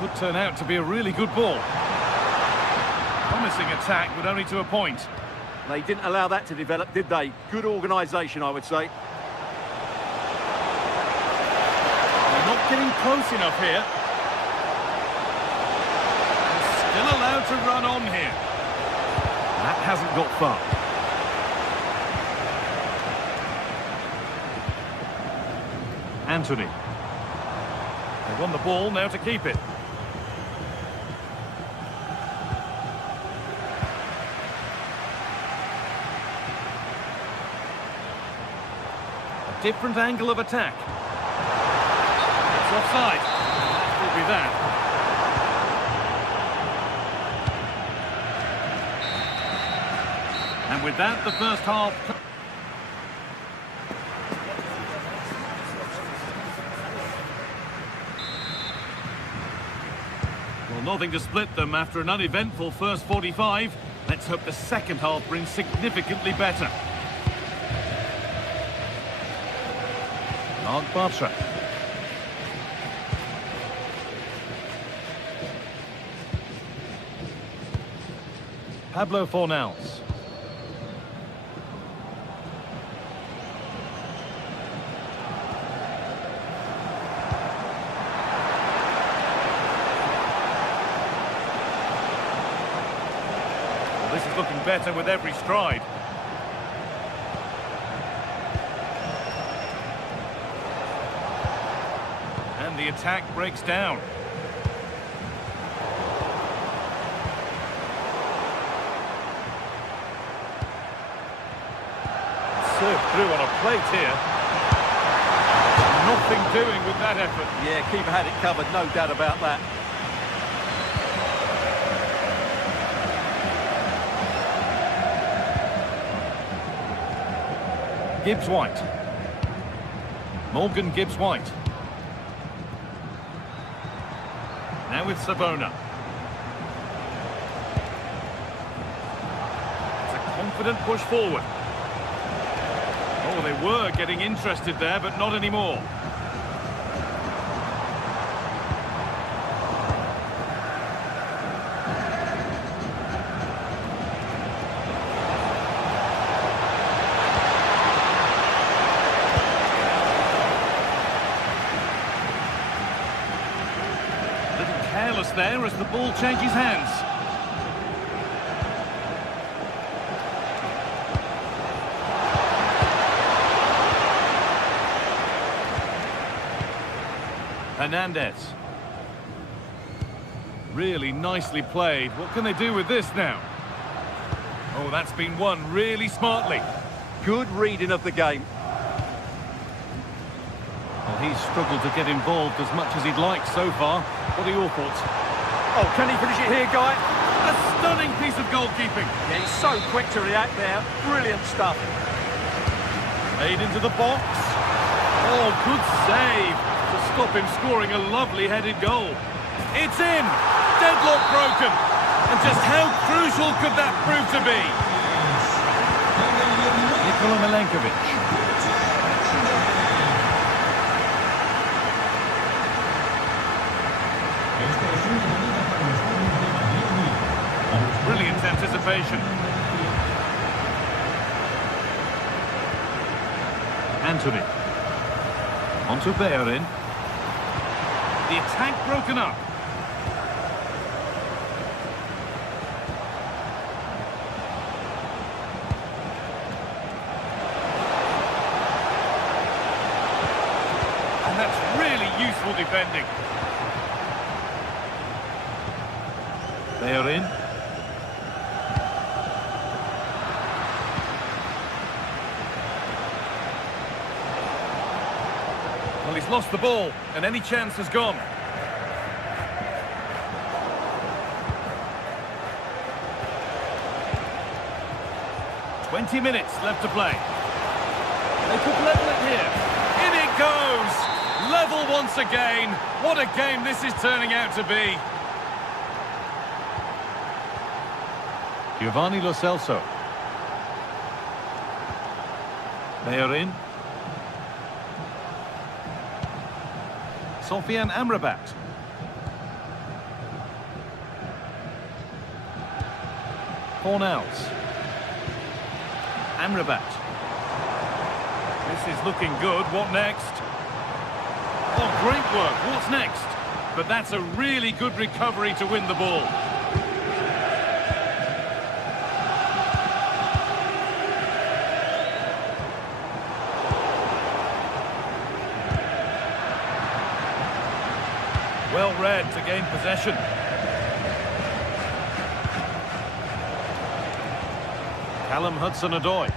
Could turn out to be a really good ball. Promising attack, but only to a point. They didn't allow that to develop, did they? Good organisation, I would say. They're not getting close enough here. Still allowed to run on here. That hasn't got far. Anthony. They won the ball, now to keep it. A different angle of attack. It's offside. That will be that. And with that, the first half... Well, nothing to split them after an uneventful first 45. Let's hope the second half brings significantly better. Mark Bartra. Pablo Fornals. This is looking better with every stride. And the attack breaks down. Served through on a plate here. Nothing doing with that effort. Yeah, keeper had it covered, no doubt about that. Gibbs-White. Morgan Gibbs-White. Now with Sabona. It's a confident push forward. Oh, they were getting interested there, but not anymore. Careless there as the ball changes hands. Hernandez. Really nicely played. What can they do with this now? Oh, that's been won really smartly. Good reading of the game. Well, he's struggled to get involved as much as he'd like so far. What are your thoughts? Oh, can he finish it here, Guy? A stunning piece of goalkeeping. Yeah, he's so quick to react there. Brilliant stuff. Made into the box. Oh, good save to stop him scoring a lovely headed goal. It's in. Deadlock broken. And just how crucial could that prove to be? Nikola Milenkovic. Brilliant anticipation. Anthony. On to Bellerin. The attack broken up. defending. They are in. Well, he's lost the ball, and any chance has gone. "20 minutes left to play. They could level it here. In it goes! Level once again. What a game this is turning out to be. Giovanni Lo Celso. They are in. Sofian Amrabat. Fornals. Amrabat. This is looking good. What next? Oh, great work. What's next? But that's a really good recovery to win the ball. Well read to gain possession. Callum Hudson-Odoi.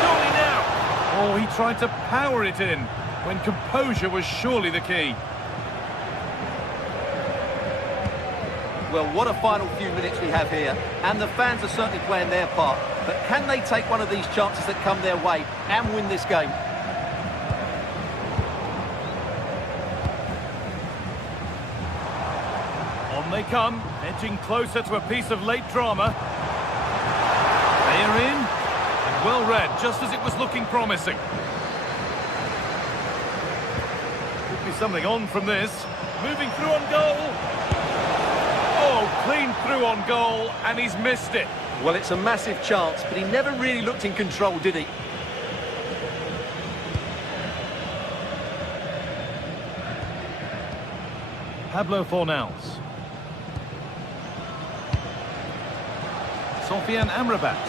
Surely now. Oh, he tried to power it in when composure was surely the key. Well, what a final few minutes we have here, and the fans are certainly playing their part. But can they take one of these chances that come their way and win this game? On they come, edging closer to a piece of late drama. They are in, and well read, just as it was looking promising. Could be something on from this. Moving through on goal. Oh, clean through on goal, and he's missed it. Well, it's a massive chance, but he never really looked in control, did he? Pablo Fornals. Sofian Amrabat.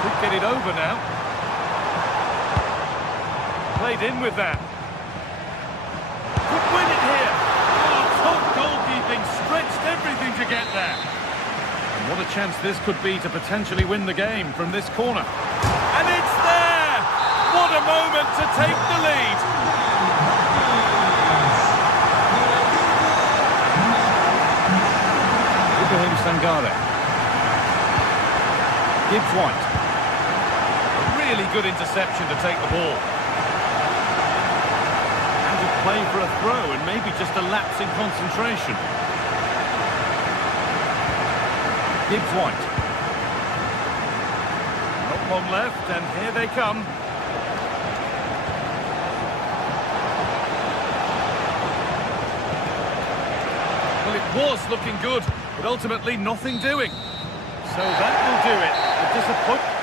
Could get it over now. Played in with that. Could win it here. Oh, top goalkeeping, stretched everything to get there. And what a chance this could be to potentially win the game from this corner. And it's there! What a moment to take the lead. Sangare. Gibbs White. A really good interception to take the ball. And to play for a throw and maybe just a lapse in concentration. Gibbs White. Not long left, and here they come. Well, it was looking good, but ultimately nothing doing. So that will do it. The disappointment.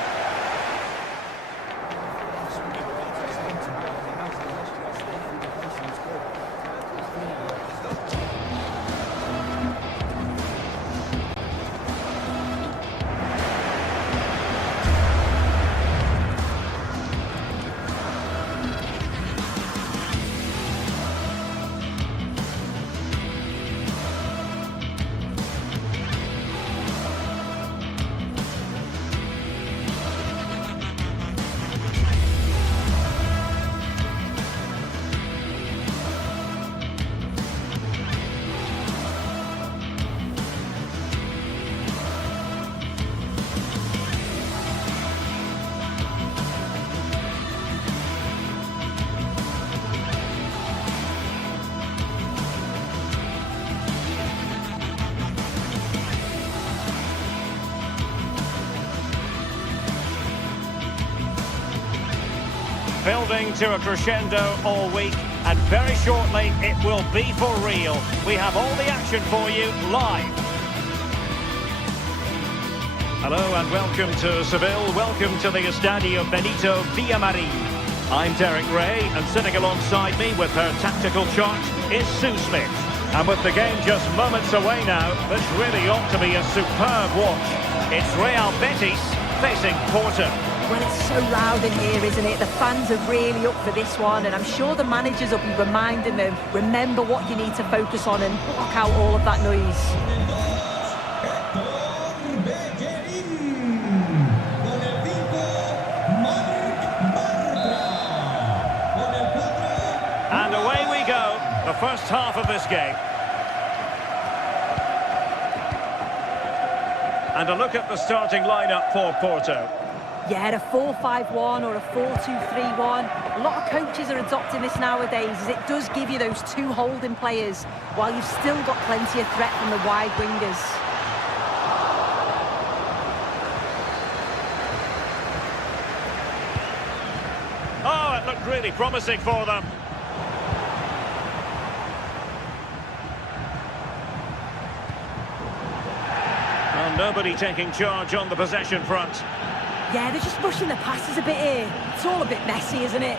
Building to a crescendo all week, and very shortly it will be for real. We have all the action for you live. Hello and welcome to Seville. Welcome to the Estadio Benito Villamarin. I'm Derek Ray, and sitting alongside me with her tactical chart is Sue Smith. And with the game just moments away now, this really ought to be a superb watch. It's Real Betis facing Porto. Well, it's so loud in here, isn't it? The fans are really up for this one, and I'm sure the managers will be reminding them, remember what you need to focus on and block out all of that noise. And away we go, the first half of this game. And a look at the starting lineup for Porto. Yeah, a 4-5-1 or a 4-2-3-1. A lot of coaches are adopting this nowadays, as it does give you those two holding players, while you've still got plenty of threat from the wide wingers. Oh, it looked really promising for them. Well, nobody taking charge on the possession front. Yeah, they're just rushing the passes a bit here. It's all a bit messy, isn't it?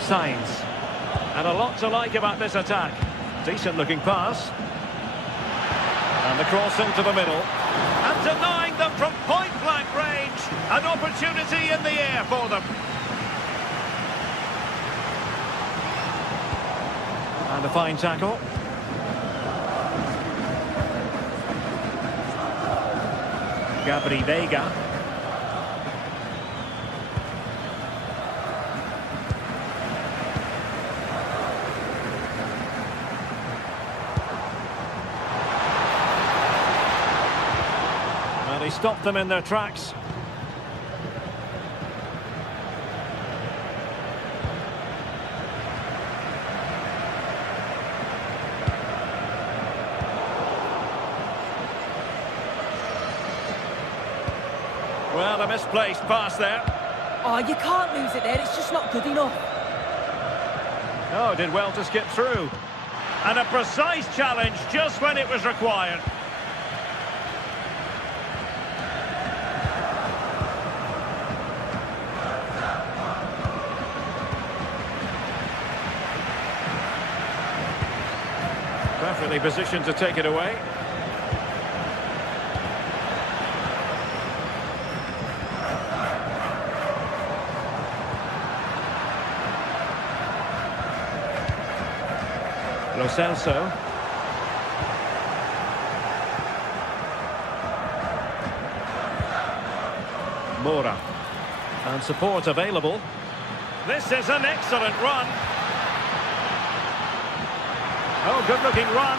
Signs. And a lot to like about this attack. Decent looking pass. And the cross into the middle. And denying them from point-blank range. An opportunity in the air for them. And a fine tackle. Gabri Vega. Well, he stopped them in their tracks. Well, a misplaced pass there. Oh, you can't lose it there. It's just not good enough. Oh, did well to skip through. And a precise challenge just when it was required. Perfectly positioned to take it away. Lo Celso. Mora. And support available. This is an excellent run. Oh, good-looking run.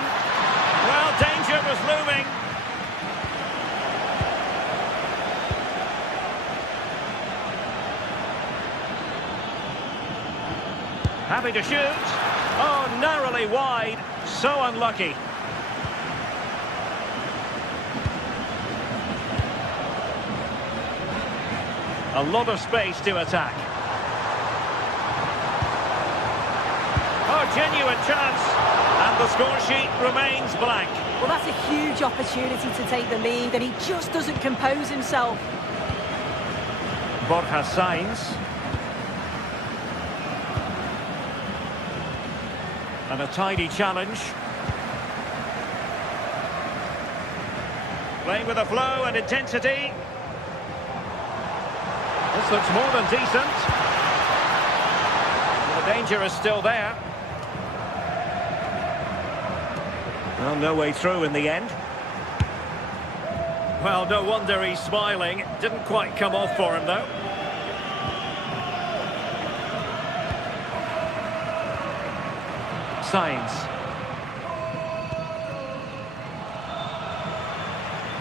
Well, danger was looming. Happy to shoot. Oh, narrowly wide. So unlucky. A lot of space to attack. Oh, genuine chance. And the score sheet remains blank. Well, that's a huge opportunity to take the lead, and he just doesn't compose himself. Borja Sainz. And a tidy challenge. Playing with a flow and intensity. This looks more than decent. The danger is still there. Well, no way through in the end. Well, no wonder he's smiling. Didn't quite come off for him, though. Sainz.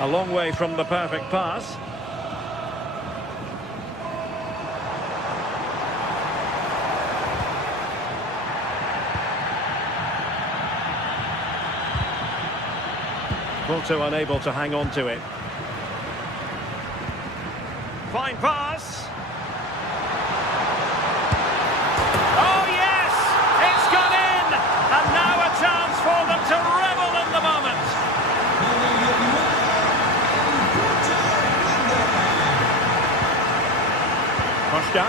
A long way from the perfect pass. Porto unable to hang on to it. Fine pass. Oh yes! It's gone in! And now a chance for them to revel in the moment. Costa.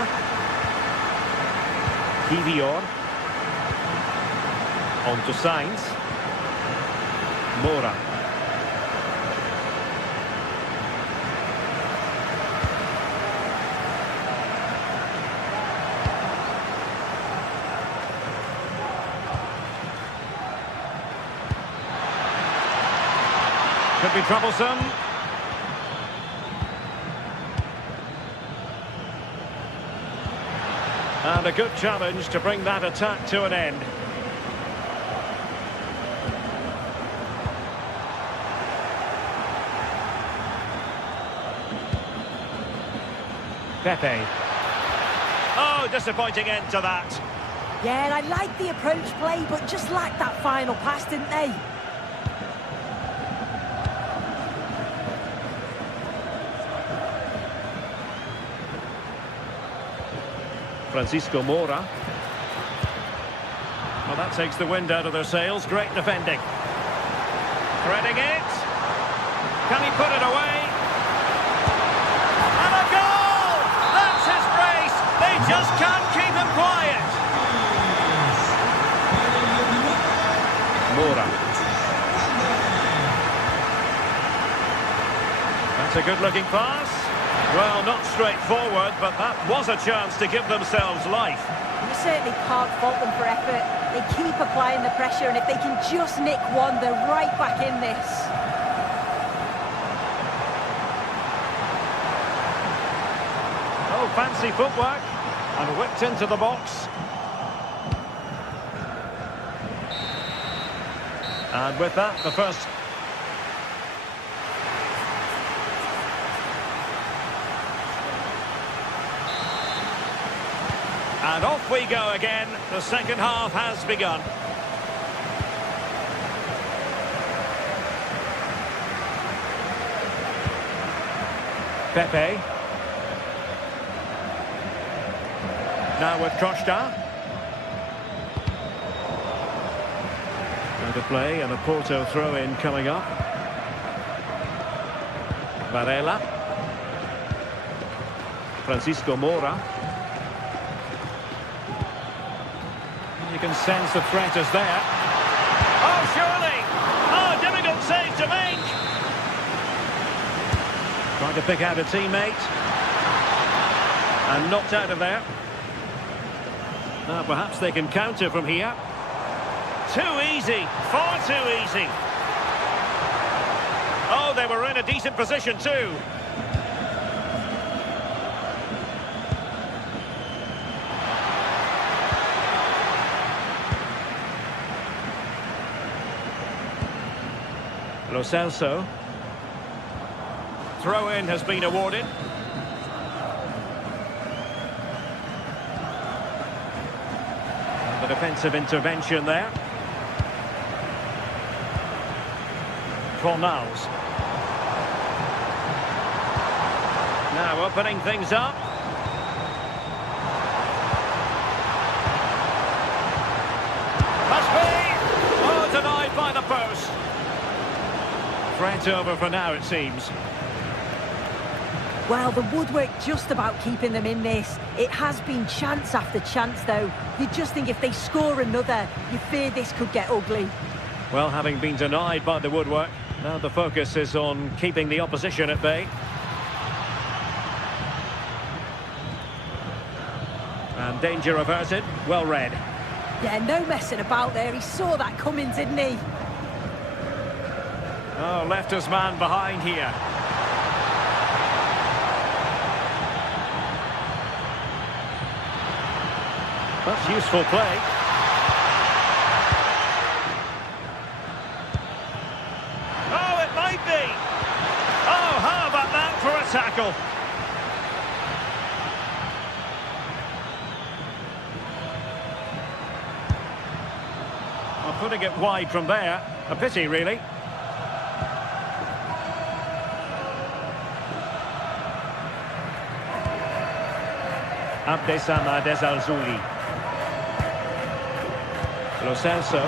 Kivior. On to Sainz. Moura. Could be troublesome. And a good challenge to bring that attack to an end. Pepe. Oh, disappointing end to that. Yeah, I like the approach play, but just lacked that final pass, didn't they? Francisco Moura. Well, that takes the wind out of their sails. Great defending. Threading it. Can he put it away? And a goal! That's his brace. They just can't keep him quiet. Moura. That's a good-looking pass. Well, not straightforward, but that was a chance to give themselves life. You certainly can't fault them for effort. They keep applying the pressure, and if they can just nick one, they're right back in this. Oh, fancy footwork. And whipped into the box. And with that, the first... And off we go again. The second half has begun. Pepe. Now with Costa. Out of play and a Porto throw-in coming up. Varela. Francisco Moura. You can sense the threat is there. Oh, surely! Oh, difficult save to make! Trying to pick out a teammate. And knocked out of there. Now, perhaps they can counter from here. Too easy. Far too easy. Oh, they were in a decent position too. Lo Celso. Throw-in has been awarded. And the defensive intervention there. Fornals. Now opening things up. Must be! Oh, denied by the post. Threat over for now, it seems. Well, the woodwork just about keeping them in this. It has been chance after chance, though. You just think if they score another, you fear this could get ugly. Well, having been denied by the woodwork, now the focus is on keeping the opposition at bay. And danger averted, well read. Yeah, no messing about there. He saw that coming, didn't he? Oh, left his man behind here. That's useful play. Oh, it might be. Oh, how about that for a tackle? Well, putting it wide from there. A pity, really. Abdesama Desalzuli. Lo Celso.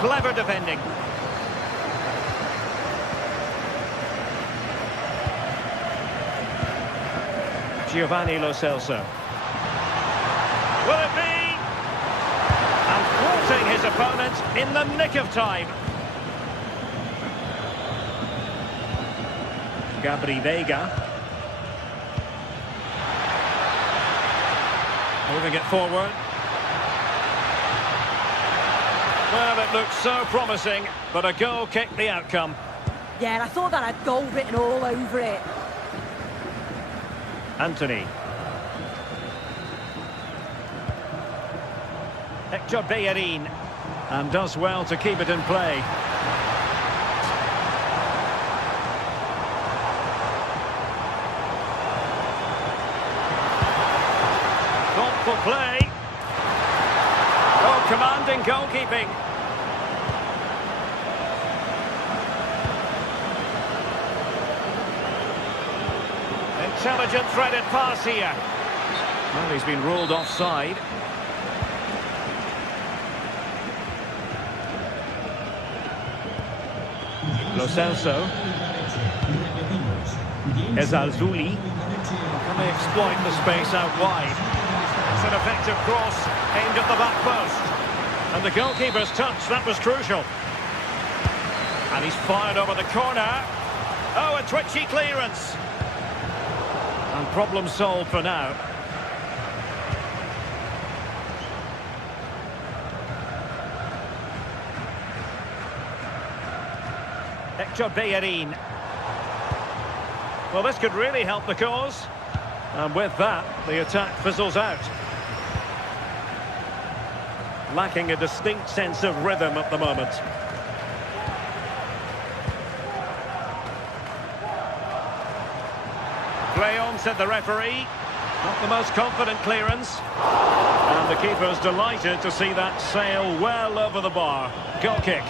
Clever defending. Giovanni Lo Celso. Will it be? spotting his opponent in the nick of time. Gabri Veiga. Moving it forward. Well, it looks so promising, but a goal kicked the outcome. Yeah, I thought that had goal written all over it. Anthony. Hector Bellerin. And does well to keep it in play. Thoughtful play. Oh, commanding goalkeeping. Intelligent threaded pass here. Well, he's been ruled offside. Lo Celso. Ezalzouli. Can they exploit the space out wide? It's an effective cross aimed at the back post. And the goalkeeper's touch, that was crucial. And he's fired over the corner. Oh, a twitchy clearance. And problem solved for now. Hector Bellerin. Well, this could really help the cause. And with that, the attack fizzles out. Lacking a distinct sense of rhythm at the moment. Play on, said the referee. Not the most confident clearance. And the keeper's delighted to see that sail well over the bar. Goal kick.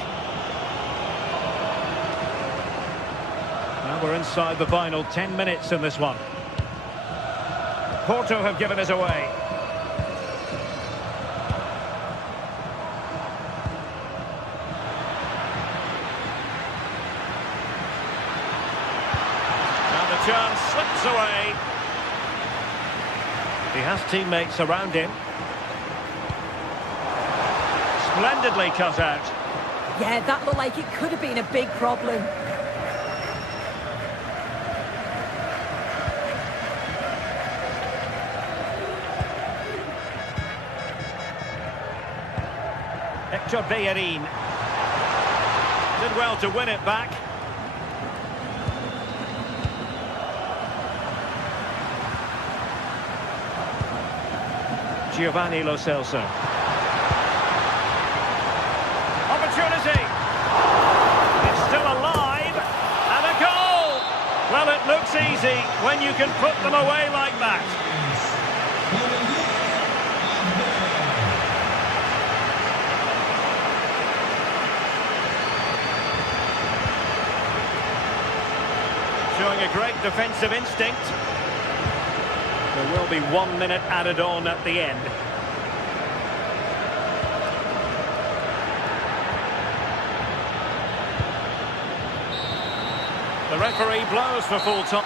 Now we're inside the final 10 minutes in this one. Porto have given us away. And the chance slips away. He has teammates around him. Splendidly cut out. Yeah, that looked like it could have been a big problem. Hector Bellerin did well to win it back. Giovanni Lo Celso. Opportunity. It's still alive. And a goal. Well, it looks easy when you can put them away like that. Showing a great defensive instinct. There will be 1 minute added on at the end. The referee blows for full time.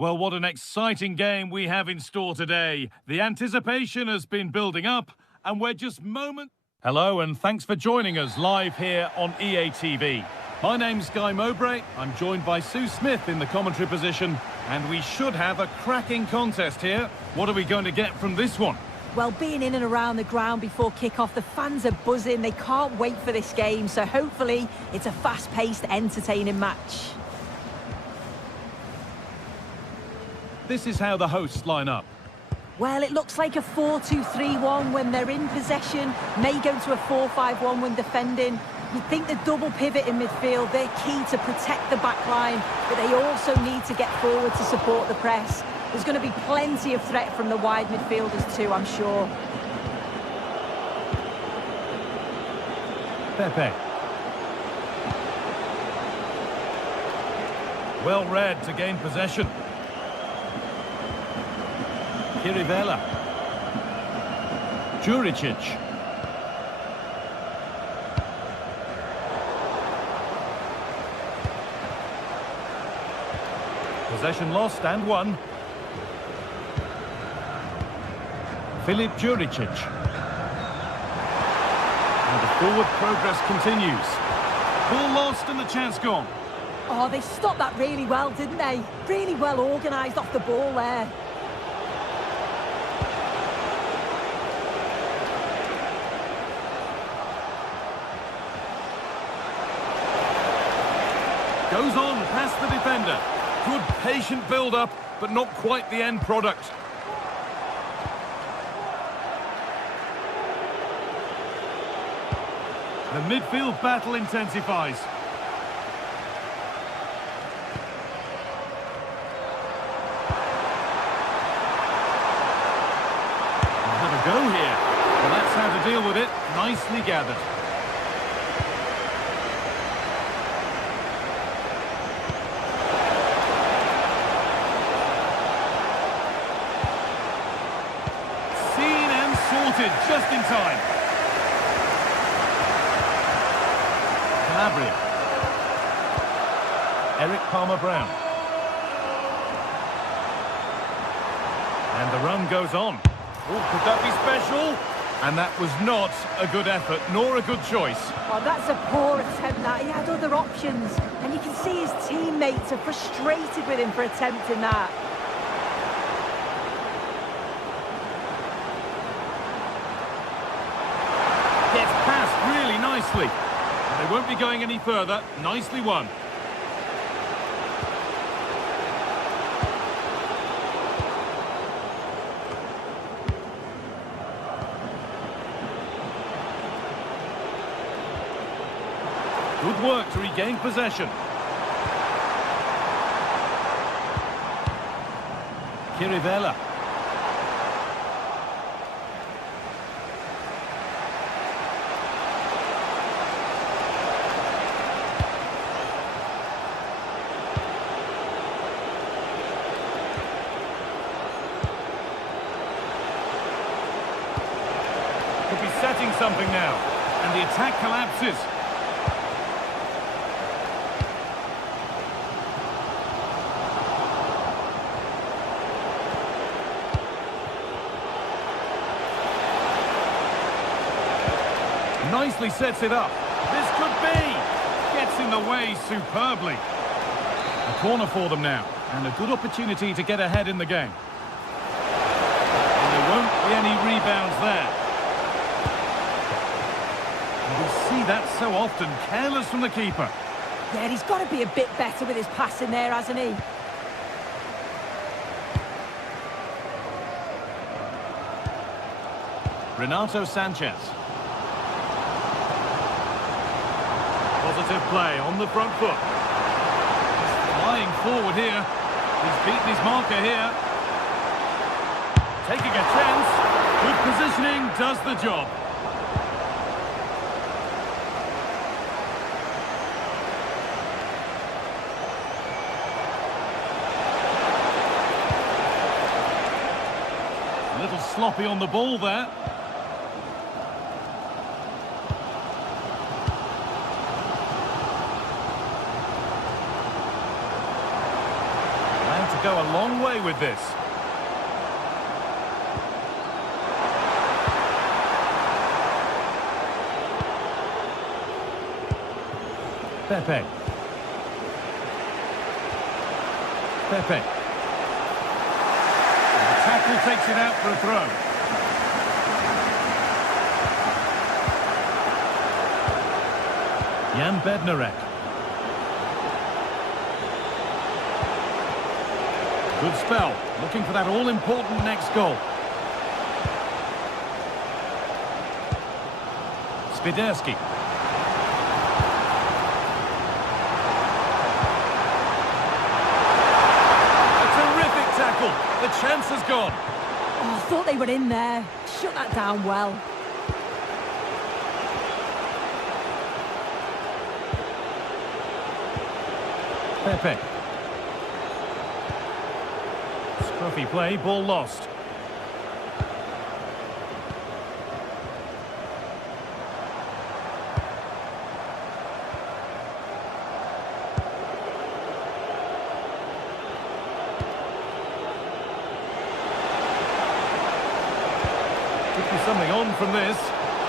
Well, what an exciting game we have in store today. The anticipation has been building up, and we're just moments... Hello, and thanks for joining us live here on EA TV. My name's Guy Mowbray. I'm joined by Sue Smith in the commentary position, and we should have a cracking contest here. What are we going to get from this one? Well, being in and around the ground before kick-off, the fans are buzzing. They can't wait for this game, so hopefully it's a fast-paced, entertaining match. This is how the hosts line up. Well, it looks like a 4-2-3-1 when they're in possession. May go to a 4-5-1 when defending. You'd think the double pivot in midfield, they're key to protect the back line, but they also need to get forward to support the press. There's going to be plenty of threat from the wide midfielders too, I'm sure. Pepe. Well read to gain possession. Kirivela. Juricic. Possession lost and won. Filip Juricic. And the forward progress continues. Ball lost and the chance gone. Oh, they stopped that really well, didn't they? Really well organised off the ball there. Goes on past the defender. Good patient build-up, but not quite the end product. The midfield battle intensifies. We'll have a go here. Well, that's how to deal with it. Nicely gathered. Just in time. Calabria. Eric Palmer-Brown. And the run goes on. Oh, could that be special? And that was not a good effort, nor a good choice. Well, that's a poor attempt, that. He had other options. And you can see his teammates are frustrated with him for attempting that. Nicely. They won't be going any further. Nicely won. Good work to regain possession. Kirivela. Could be setting something now, and the attack collapses. Nicely sets it up. This could be. Gets in the way superbly. A corner for them now, and a good opportunity to get ahead in the game. And there won't be any rebounds there. We see that so often, careless from the keeper. Yeah, he's got to be a bit better with his passing there, hasn't he? Renato Sanchez. Positive play on the front foot. He's flying forward here. He's beaten his marker here. Taking a chance. Good positioning does the job. A little sloppy on the ball there. could go a long way with this. Pepe. Pepe. The tackle takes it out for a throw. Jan Bednarek. Good spell, looking for that all-important next goal. Spiderski. A terrific tackle. The chance has gone. Oh, I thought they were in there. Shut that down well. Pepe. Scruffy play, ball lost. Could be something on from this,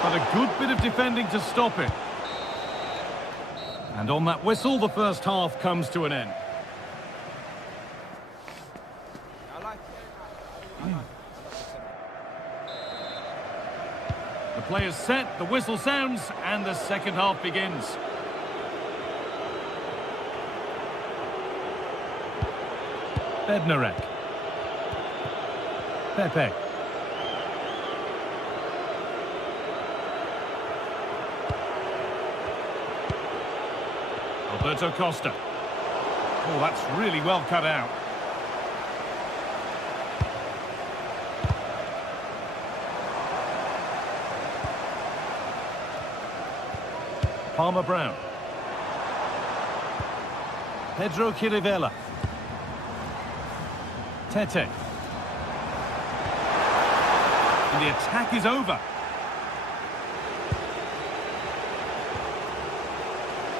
but a good bit of defending to stop it. And on that whistle, the first half comes to an end. The play is set, the whistle sounds, and the second half begins. Bednarek. Pepe. Alberto Costa. Oh, that's really well cut out. Palmer Brown. Pedro Chirivella. Tete. And the attack is over.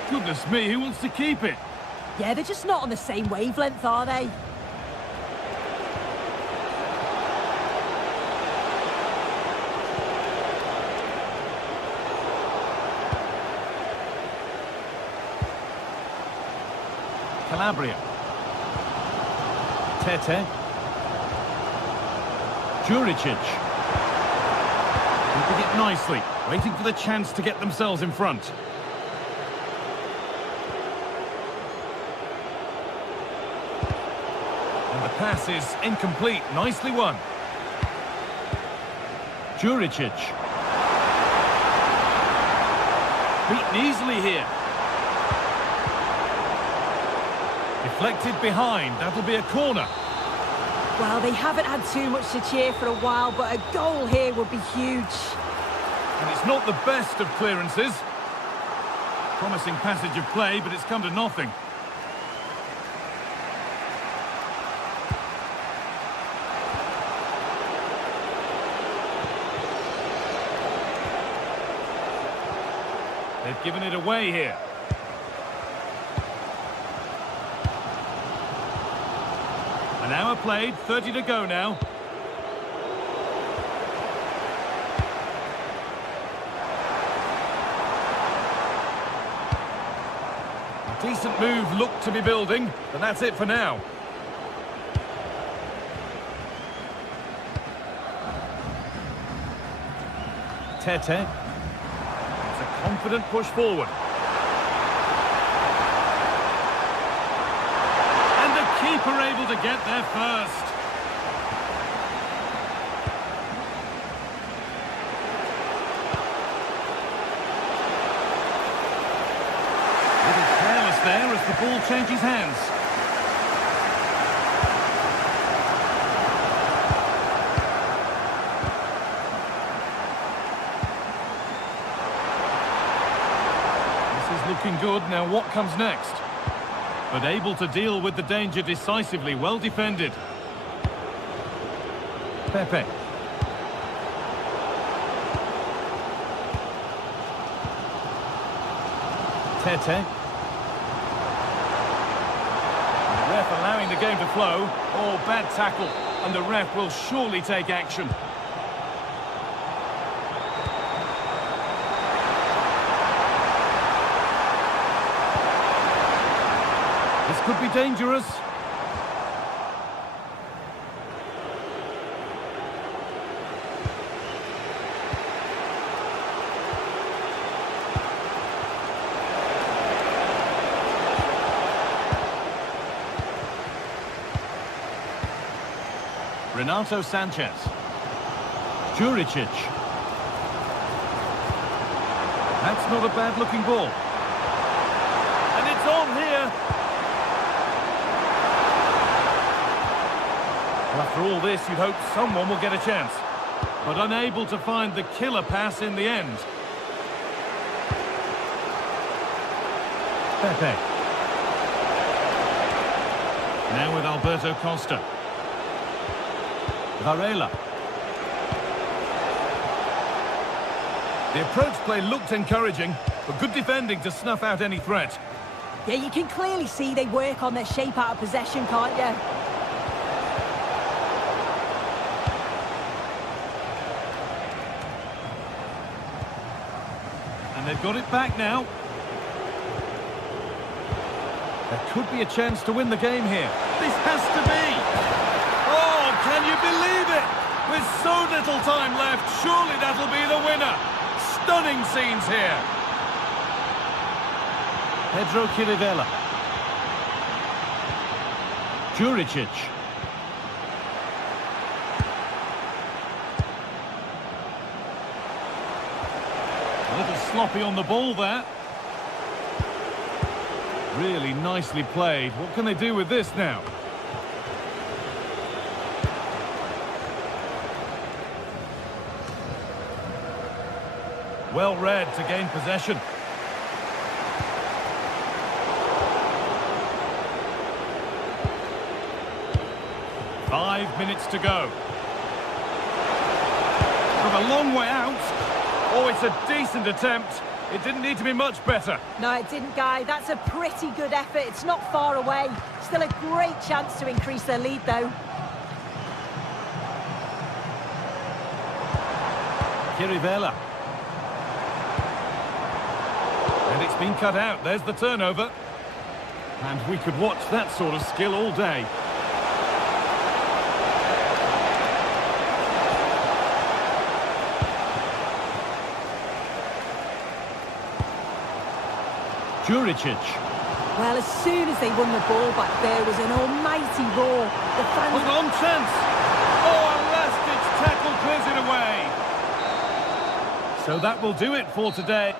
Goodness me, who wants to keep it? Yeah, they're just not on the same wavelength, are they? Calabria. Tete. Juricic. Keeping it nicely, waiting for the chance to get themselves in front. And the pass is incomplete, nicely won. Juricic. Beaten easily here. Deflected behind, that'll be a corner. Well, they haven't had too much to cheer for a while, but a goal here would be huge. And it's not the best of clearances. Promising passage of play, but it's come to nothing. They've given it away here. An hour played, 30 to go now. A decent move looked to be building, but that's it for now. Tete. It's a confident push forward. Keeper able to get there first. A little careless there as the ball changes hands. This is looking good. Now what comes next? But able to deal with the danger decisively, well defended. Pepe. Tete. The ref allowing the game to flow. Oh, bad tackle, and the ref will surely take action. This could be dangerous. Renato Sanchez. Juricic. That's not a bad-looking ball. And it's on here. Well, after all this, you'd hope someone will get a chance. But unable to find the killer pass in the end. Pepe. Now with Alberto Costa. Varela. The approach play looked encouraging, but good defending to snuff out any threat. Yeah, you can clearly see they work on their shape out of possession, can't you? And they've got it back now. There could be a chance to win the game here. This has to be! Oh, can you believe it? With so little time left, surely that'll be the winner. Stunning scenes here. Pedro Chirivella. Juricic. A little sloppy on the ball there. Really nicely played. What can they do with this now? Well read to gain possession. Five minutes to go. From a long way out. Oh, it's a decent attempt. It didn't need to be much better. No, it didn't, Guy. That's a pretty good effort. It's not far away. Still a great chance to increase their lead, though. Chirivella. And it's been cut out. There's the turnover. And we could watch that sort of skill all day. Juricic. Well, as soon as they won the ball back, there was an almighty roar. The fans... Hold on, chance. Oh, a last-ditch tackle clears it away. So that will do it for today.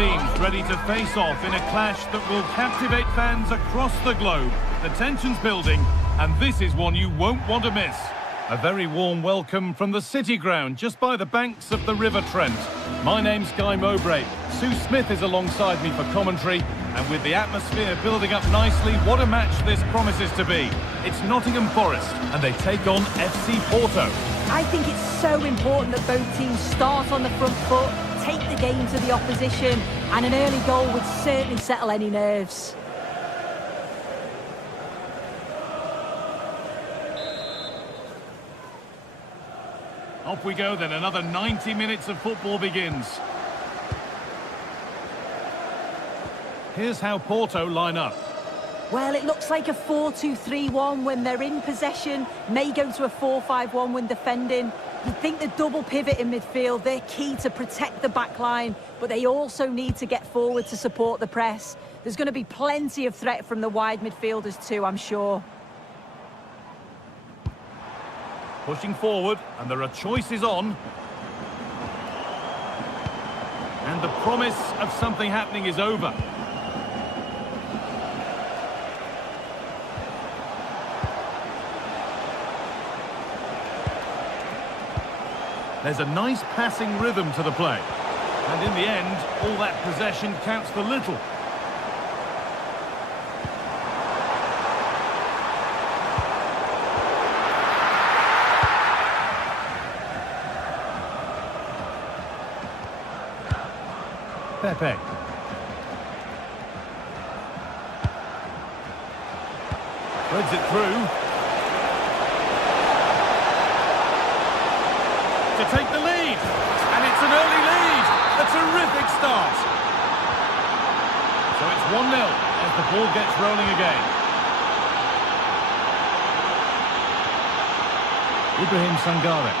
teams ready to face off in a clash that will captivate fans across the globe. The tension's building, and this is one you won't want to miss. A very warm welcome from the City Ground, just by the banks of the River Trent. My name's Guy Mowbray. Sue Smith is alongside me for commentary, and with the atmosphere building up nicely, what a match this promises to be. It's Nottingham Forest, and they take on FC Porto. I think it's so important that both teams start on the front foot, take the game to the opposition, and an early goal would certainly settle any nerves. Off we go then, another 90 minutes of football begins. Here's how Porto line up. Well, it looks like a 4-2-3-1 when they're in possession, may go to a 4-5-1 when defending. You'd think the double pivot in midfield, they're key to protect the back line, but they also need to get forward to support the press. There's going to be plenty of threat from the wide midfielders too, I'm sure. Pushing forward, and there are choices on. And the promise of something happening is over. There's a nice passing rhythm to the play. And in the end, all that possession counts for little. Pepe. Threads it through. To take the lead. And it's an early lead. A terrific start. So it's 1-0 as the ball gets rolling again. Ibrahim Sangare.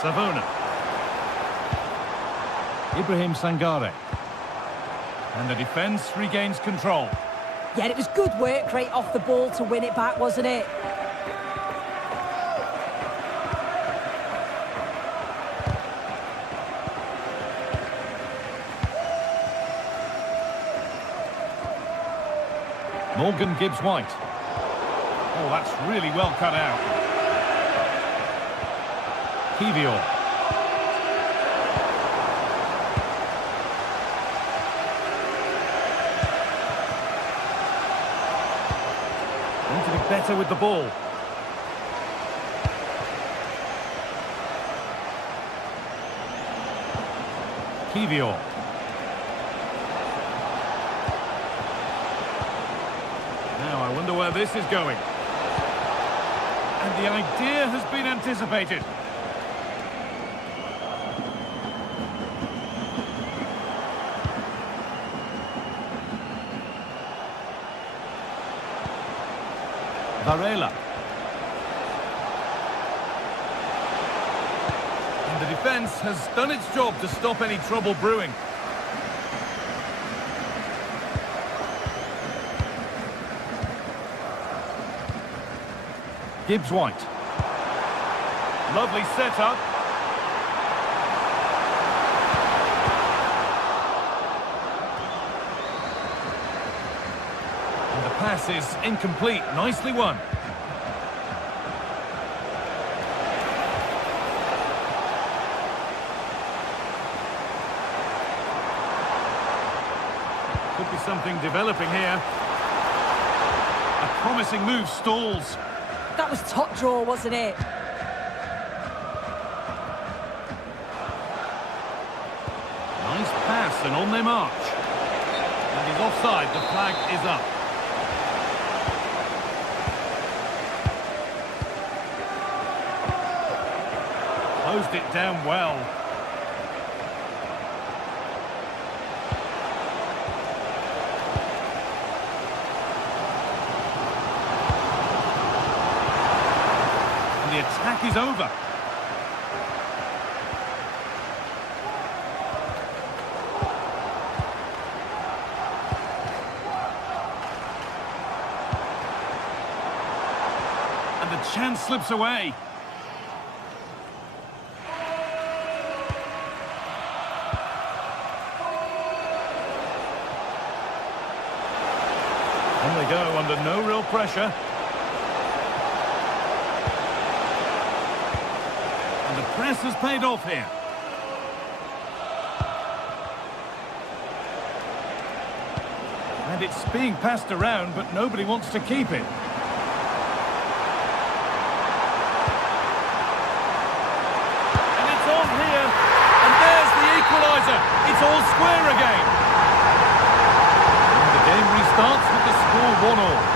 Savona. Ibrahim Sangare. And the defence regains control. Yeah, it was good work right off the ball to win it back, wasn't it? Morgan Gibbs-White. Oh, that's really well cut out. Kivior. Need to be better with the ball. Kivior. Now I wonder where this is going. And the idea has been anticipated. Varela. And the defence has done its job to stop any trouble brewing. Gibbs-White. Lovely setup. Pass is incomplete. Nicely won. Could be something developing here. A promising move stalls. That was top draw, wasn't it? Nice pass and on their march. And he's offside. The flag is up. Closed it down well. And the attack is over. chance slips away. On they go under no real pressure. And the press has paid off here. And it's being passed around, but nobody wants to keep it. And it's on here. And there's the equaliser. It's all square again. And the game restarts with the score 1-1.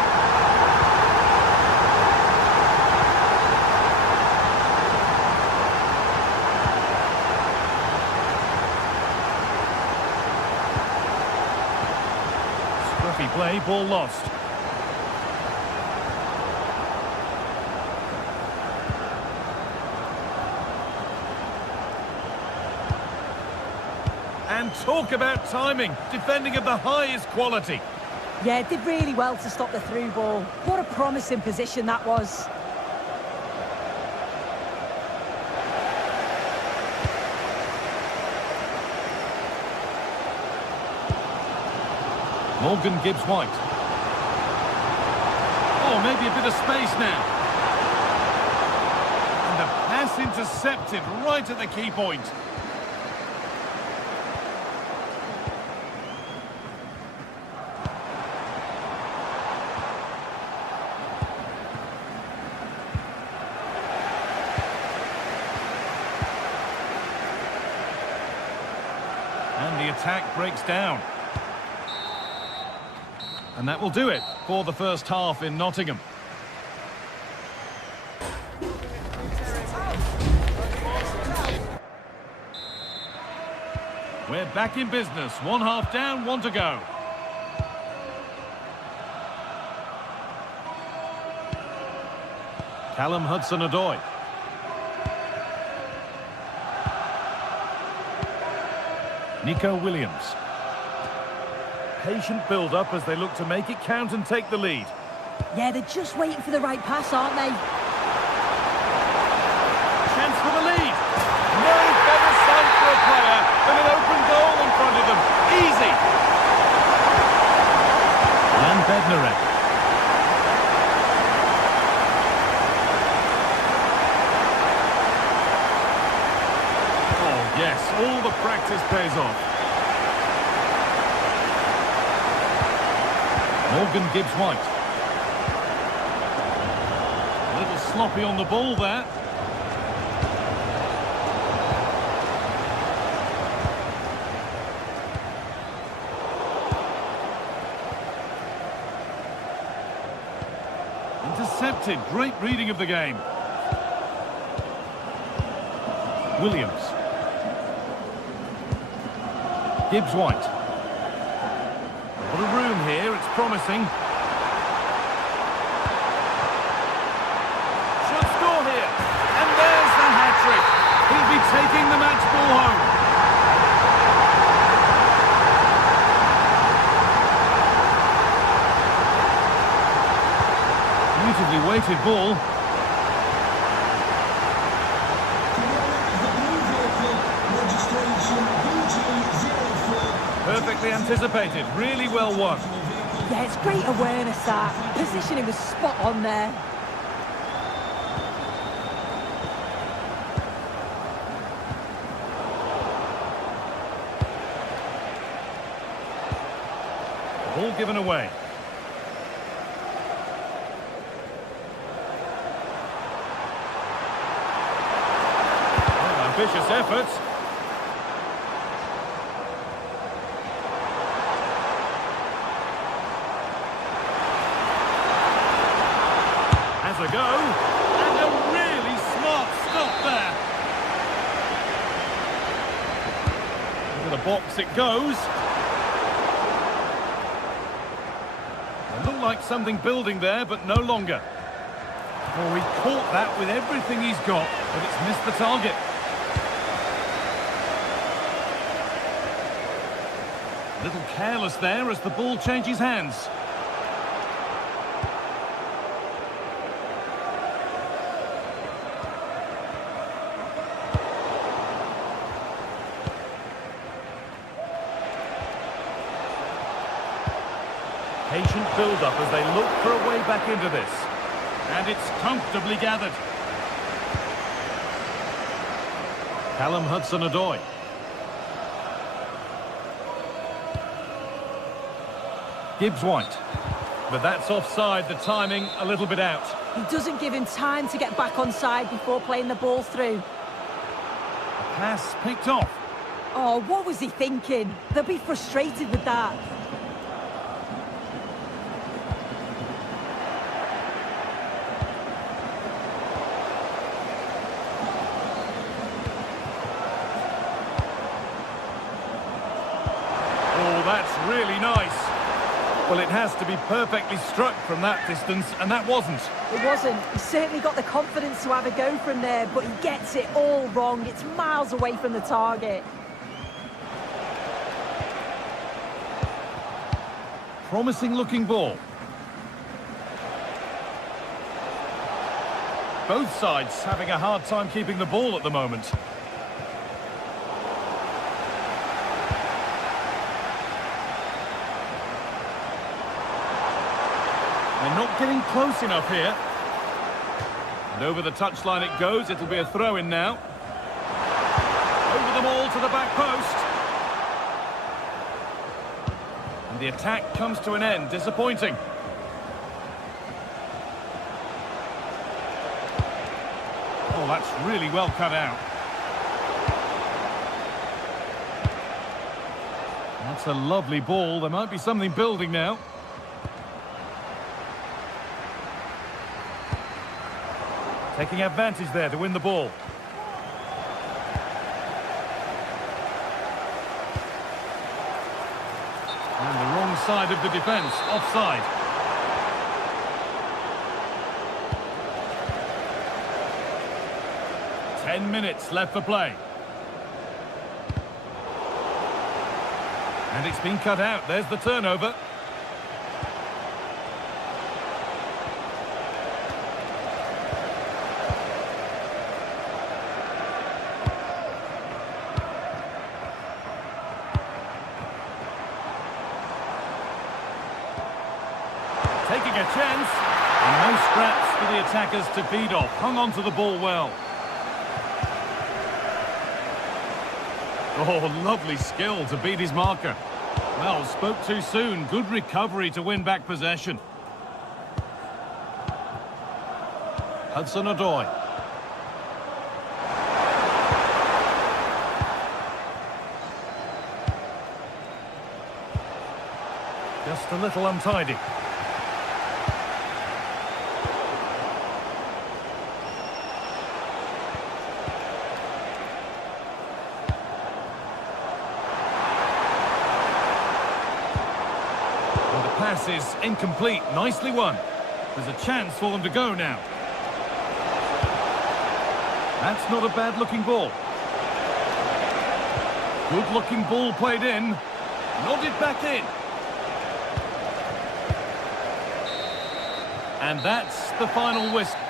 Play, ball lost. And talk about timing, defending of the highest quality. Yeah, did really well to stop the through ball. What a promising position that was. Morgan Gibbs White. Oh, maybe a bit of space now. And the pass intercepted right at the key point. And the attack breaks down. And that will do it for the first half in Nottingham. We're back in business. 1 half down, 1 to go. Callum Hudson-Odoi. Nico Williams. Patient build-up as they look to make it count and take the lead. Yeah, they're just waiting for the right pass, aren't they? Chance for the lead. No better sight for a player than an open goal in front of them. Easy. And Bednarek. Oh, yes, all the practice pays off. Morgan Gibbs White. A little sloppy on the ball there. Intercepted. Great reading of the game. Williams. Gibbs White. What a room here, it's promising. Should score here. And there's the hat-trick. He'll be taking the match ball home. Beautifully weighted ball. Perfectly anticipated, really well won. Yeah, it's great awareness, that. Positioning was spot on there. Ball given away. Oh, ambitious efforts. A go, and a really smart stop there. Into the box it goes. It looked like something building there, but no longer. Oh, he caught that with everything he's got, but it's missed the target. A little careless there as the ball changes hands. Patient build-up as they look for a way back into this. And it's comfortably gathered. Callum Hudson-Odoi. Gibbs-White. But that's offside, the timing a little bit out. He doesn't give him time to get back on side before playing the ball through. Pass picked off. Oh, what was he thinking? They'll be frustrated with that. Oh, that's really nice. Well, it has to be perfectly struck from that distance, and that wasn't. It wasn't. He certainly got the confidence to have a go from there, but he gets it all wrong. It's miles away from the target. Promising looking ball. Both sides having a hard time keeping the ball at the moment. They're not getting close enough here. And over the touchline it goes. It'll be a throw-in now. Over them all to the back post. And the attack comes to an end. Disappointing. Oh, that's really well cut out. That's a lovely ball. There might be something building now. Taking advantage there to win the ball. And the wrong side of the defence, offside. Ten minutes left for play. And it's been cut out. There's the turnover. Taking a chance, and no scraps for the attackers to feed off. Hung on to the ball well. Oh, lovely skill to beat his marker. Well, spoke too soon. Good recovery to win back possession. Hudson-Odoi. Just a little untidy. Pass is incomplete. Nicely won. There's a chance for them to go now. That's not a bad looking ball. Good looking ball played in. Nodded back in. And that's the final whistle.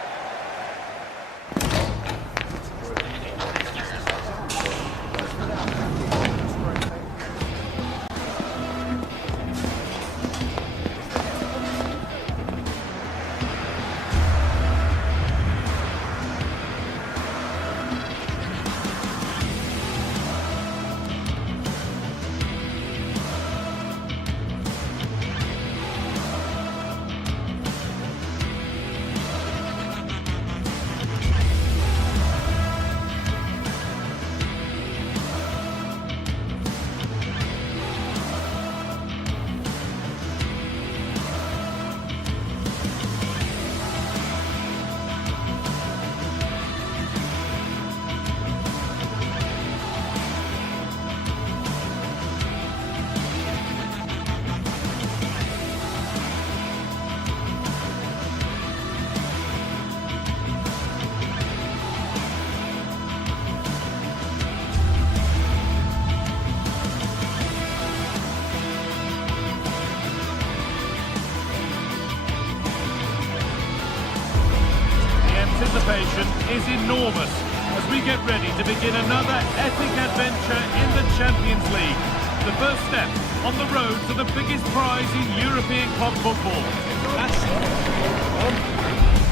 Anticipation is enormous as we get ready to begin another epic adventure in the Champions League. the first step on the road to the biggest prize in European club football.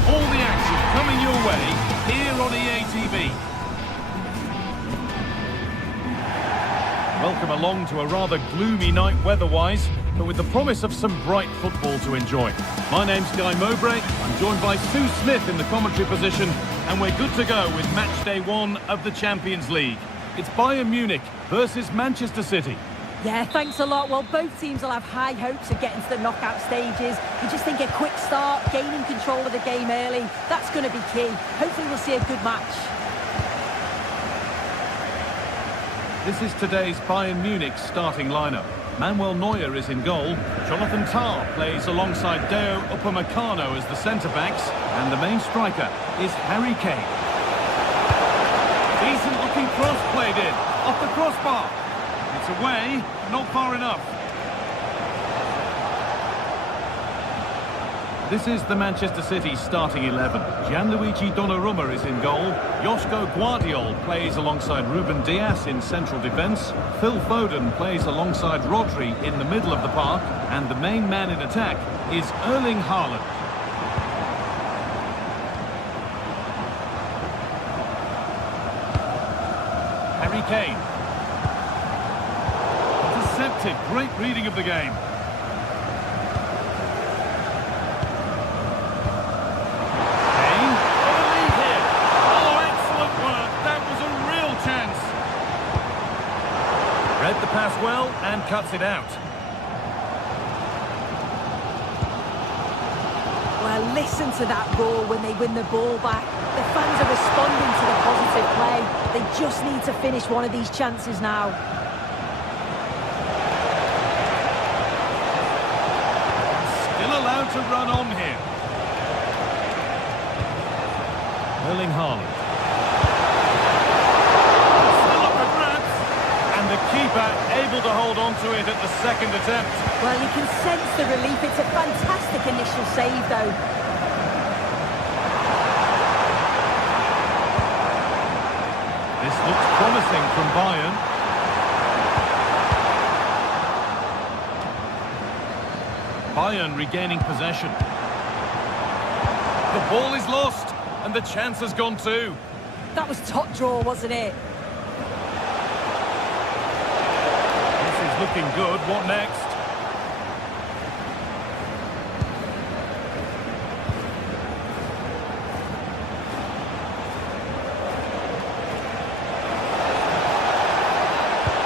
All the action coming your way here on EA TV. Welcome along to a rather gloomy night weather-wise, but with the promise of some bright football to enjoy. My name's Guy Mowbray. I'm joined by Sue Smith in the commentary position, and we're good to go with match day 1 of the Champions League. It's Bayern Munich versus Manchester City. Yeah, thanks a lot. Well, both teams will have high hopes of getting to the knockout stages. You just think a quick start, gaining control of the game early, that's going to be key. Hopefully we'll see a good match. This is today's Bayern Munich starting lineup. Manuel Neuer is in goal. Jonathan Tah plays alongside Deo Upamecano as the centre-backs. And the main striker is Harry Kane. Decent-looking cross played in, off the crossbar. It's away, not far enough. This is the Manchester City starting 11. Gianluigi Donnarumma is in goal. Joško Guardiol plays alongside Ruben Dias in central defence. Phil Foden plays alongside Rodri in the middle of the park. And the main man in attack is Erling Haaland. Harry Kane. Intercepted, great reading of the game. Read the pass well and cuts it out. Well, listen to that roar when they win the ball back. The fans are responding to the positive play. They just need to finish one of these chances now. Still allowed to run on here. Erling Haaland. The keeper able to hold on to it at the second attempt. Well, you can sense the relief. It's a fantastic initial save, though. This looks promising from Bayern. Bayern regaining possession. The ball is lost, and the chance has gone too. That was top draw, wasn't it? Looking good. What next?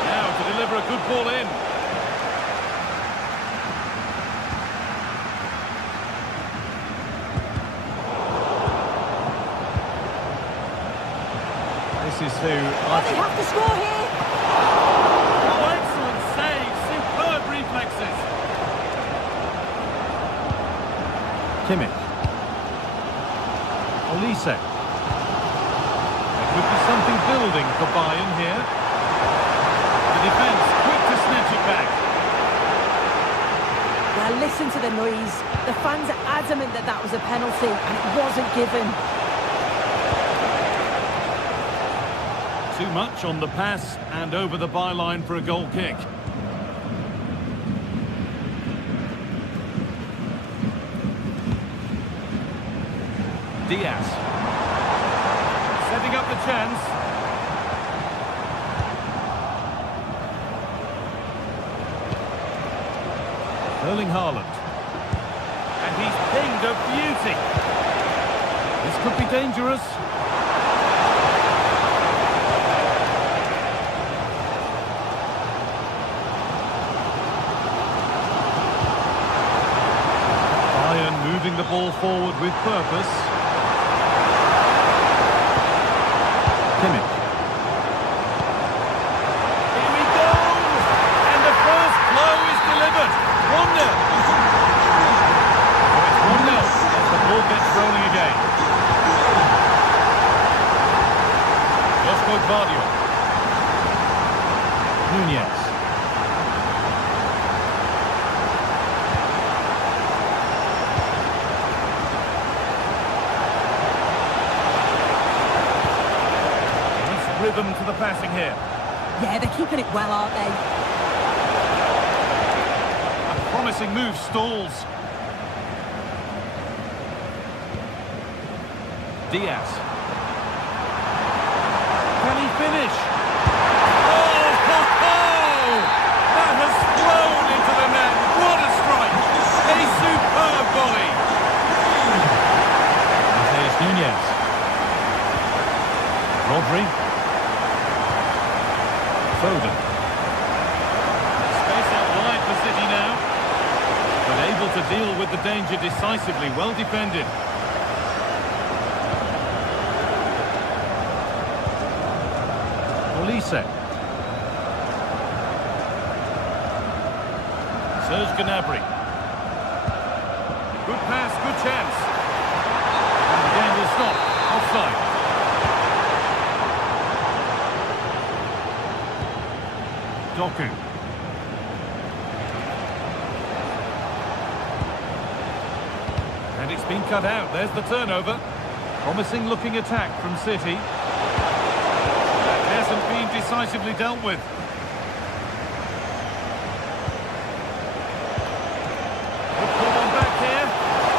Now to deliver a good ball in. This is who... Oh, they have to score here! Kimmich. Olise. There could be something building for Bayern here. The defence quick to snatch it back. Well, listen to the noise. The fans are adamant that that was a penalty and it wasn't given. Too much on the pass and over the byline for a goal kick. Diaz. Setting up the chance. Erling Haaland. And he's pinged a beauty. This could be dangerous. Bayern moving the ball forward with purpose. Kimmich. Here we go! And the first blow is delivered. 1-0. So it's 1-0 as the ball gets rolling again. Joško Guardiol. Nunez. Rhythm to the passing here. Yeah, they're keeping it well, aren't they? promising move stalls. Diaz. Can he finish? Oh, ho, ho! That has flown into the net. What a strike! A superb volley. Mateus Nunes. Rodri. Foden. Space out wide for City now. But able to deal with the danger decisively. Well defended. Olise. Serge Gnabry. Good pass, good chance. And the game will stop. Offside. Doku. And it's been cut out. There's the turnover. Promising looking attack from City. Hasn't been decisively dealt with. Good one back here.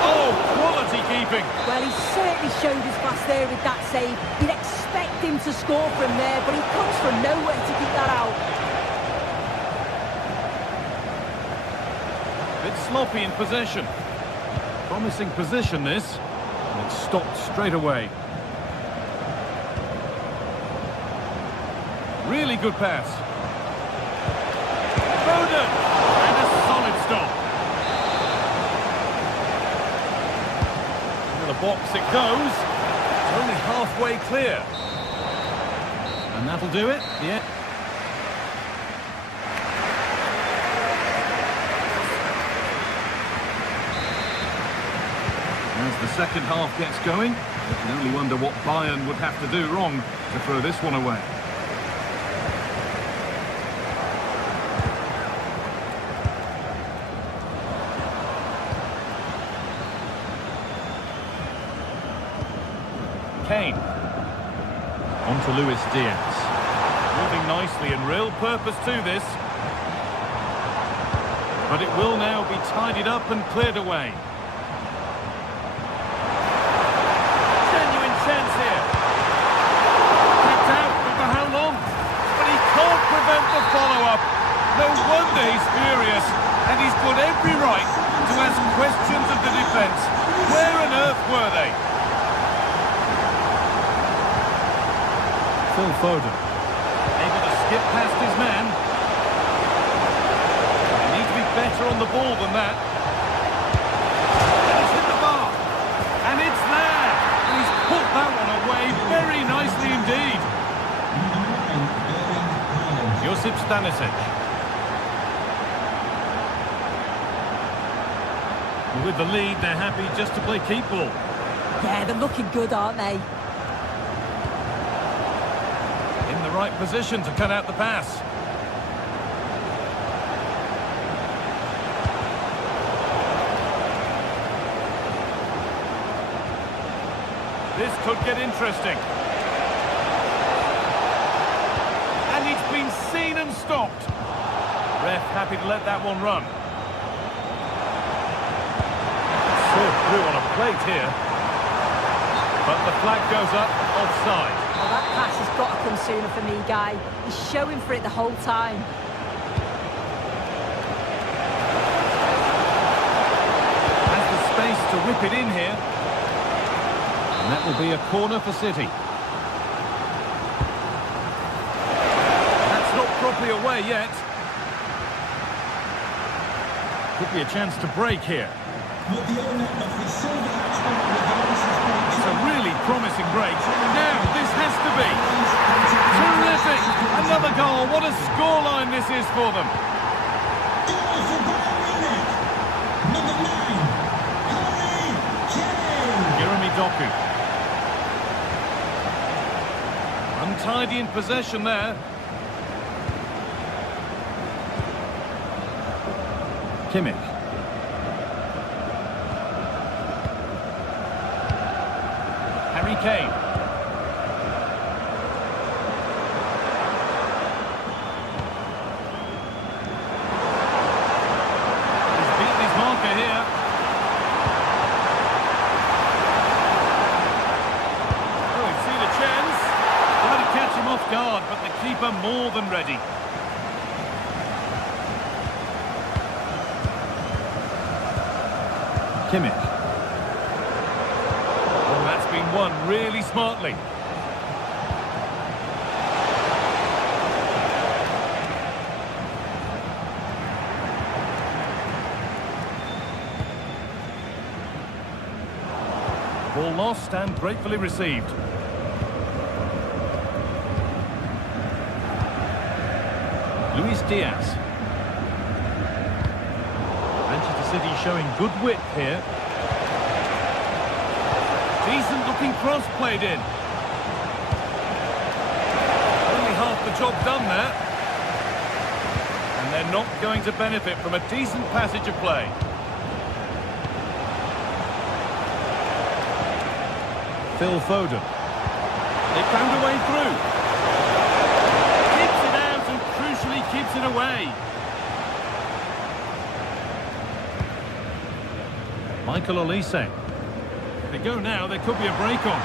Oh, quality keeping. Well, he certainly showed his class there with that save. You'd expect him to score from there, but he comes from nowhere to keep that out. Bit sloppy in possession. Promising position this. And it's stopped straight away. Really good pass. Foden! And a solid stop. Into the box it goes. It's only halfway clear. And that'll do it. Yeah. As the second half gets going, you can only wonder what Bayern would have to do wrong to throw this one away. Kane. On to Luis Diaz. Moving nicely and real purpose to this. But it will now be tidied up and cleared away. Genuine chance here. Kicked out, but for how long? But he can't prevent the follow-up. No wonder he's furious. And he's got every right to ask questions of the defence. Where on earth were they? Phil Foden, able to skip past his man. They need to be better on the ball than that. And it's hit the bar. And it's there. And he's put that one away very nicely indeed. Josip Stanisic. With the lead, they're happy just to play keep ball. Yeah, they're looking good, aren't they? Right position to cut out the pass. This could get interesting. And it's been seen and stopped. Ref happy to let that one run. Served through on a plate here. But the flag goes up, offside. Well, that pass has got to come sooner for me, Guy. He's showing for it the whole time. Has the space to whip it in here. And that will be a corner for City. That's not properly away yet. Could be a chance to break here. It's a really promising break. Now, this has to be terrific. Another goal. What a scoreline this is for them. Jeremy Doku. Untidy in possession there. Kimmich. Harry Kane. He's Kimmich. Oh, that's been won really smartly. Ball lost and gratefully received. Luis Diaz. Manchester City showing good width here. Decent looking cross played in. Only half the job done there. And they're not going to benefit from a decent passage of play. Phil Foden. They found a way through. Keeps it out and crucially keeps it away. Michael Olise. If they go now, there could be a break on.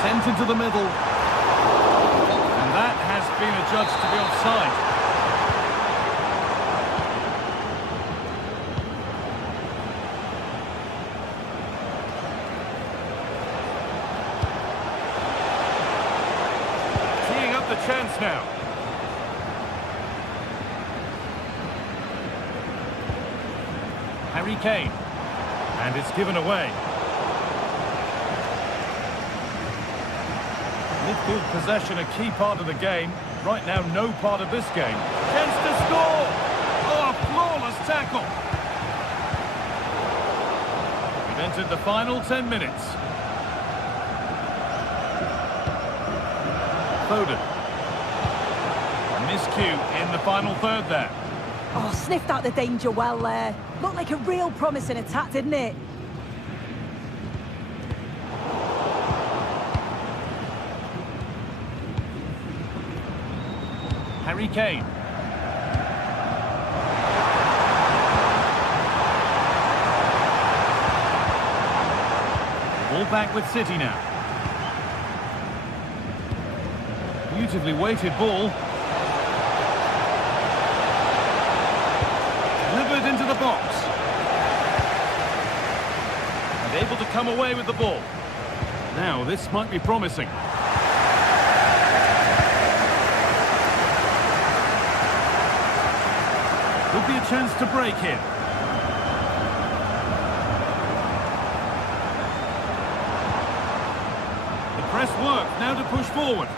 Sent into the middle. And that has been adjudged to be offside. Chance now. Harry Kane. And it's given away. Midfield possession a key part of the game. Right now, no part of this game. Chance to score! Oh, a flawless tackle. We've entered the final 10 minutes. Foden. Miscue in the final third there. Oh, sniffed out the danger well there. Looked like a real promising attack, didn't it? Harry Kane. Ball back with City now. Beautifully weighted ball. Delivered into the box. And able to come away with the ball. Now, this might be promising. Could be a chance to break here. The press worked, now to push forward.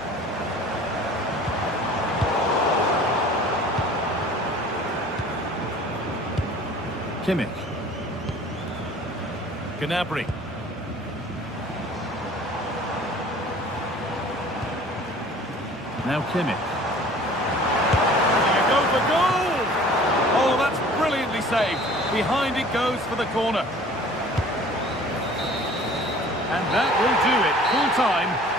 Kimmich. Gnabry. Now Kimmich. There you go for goal! Oh, that's brilliantly saved. Behind it goes for the corner. And that will do it. Full time.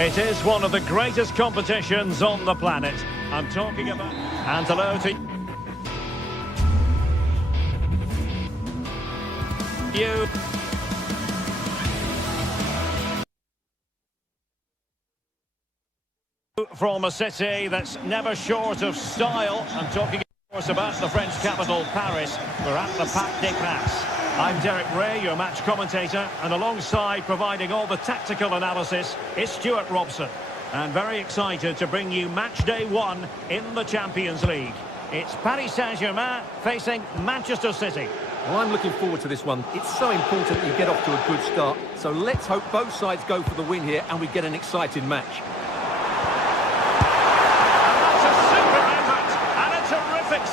It is one of the greatest competitions on the planet. I'm talking about Ancelotti. You. From a city that's never short of style. I'm talking, of course, about the French capital, Paris. We're at the Parc des Princes. I'm Derek Ray, your match commentator, and alongside providing all the tactical analysis is Stuart Robson. And very excited to bring you match day 1 in the Champions League. It's Paris Saint-Germain facing Manchester City. Well, I'm looking forward to this one. It's so important that you get off to a good start. So let's hope both sides go for the win here and we get an exciting match.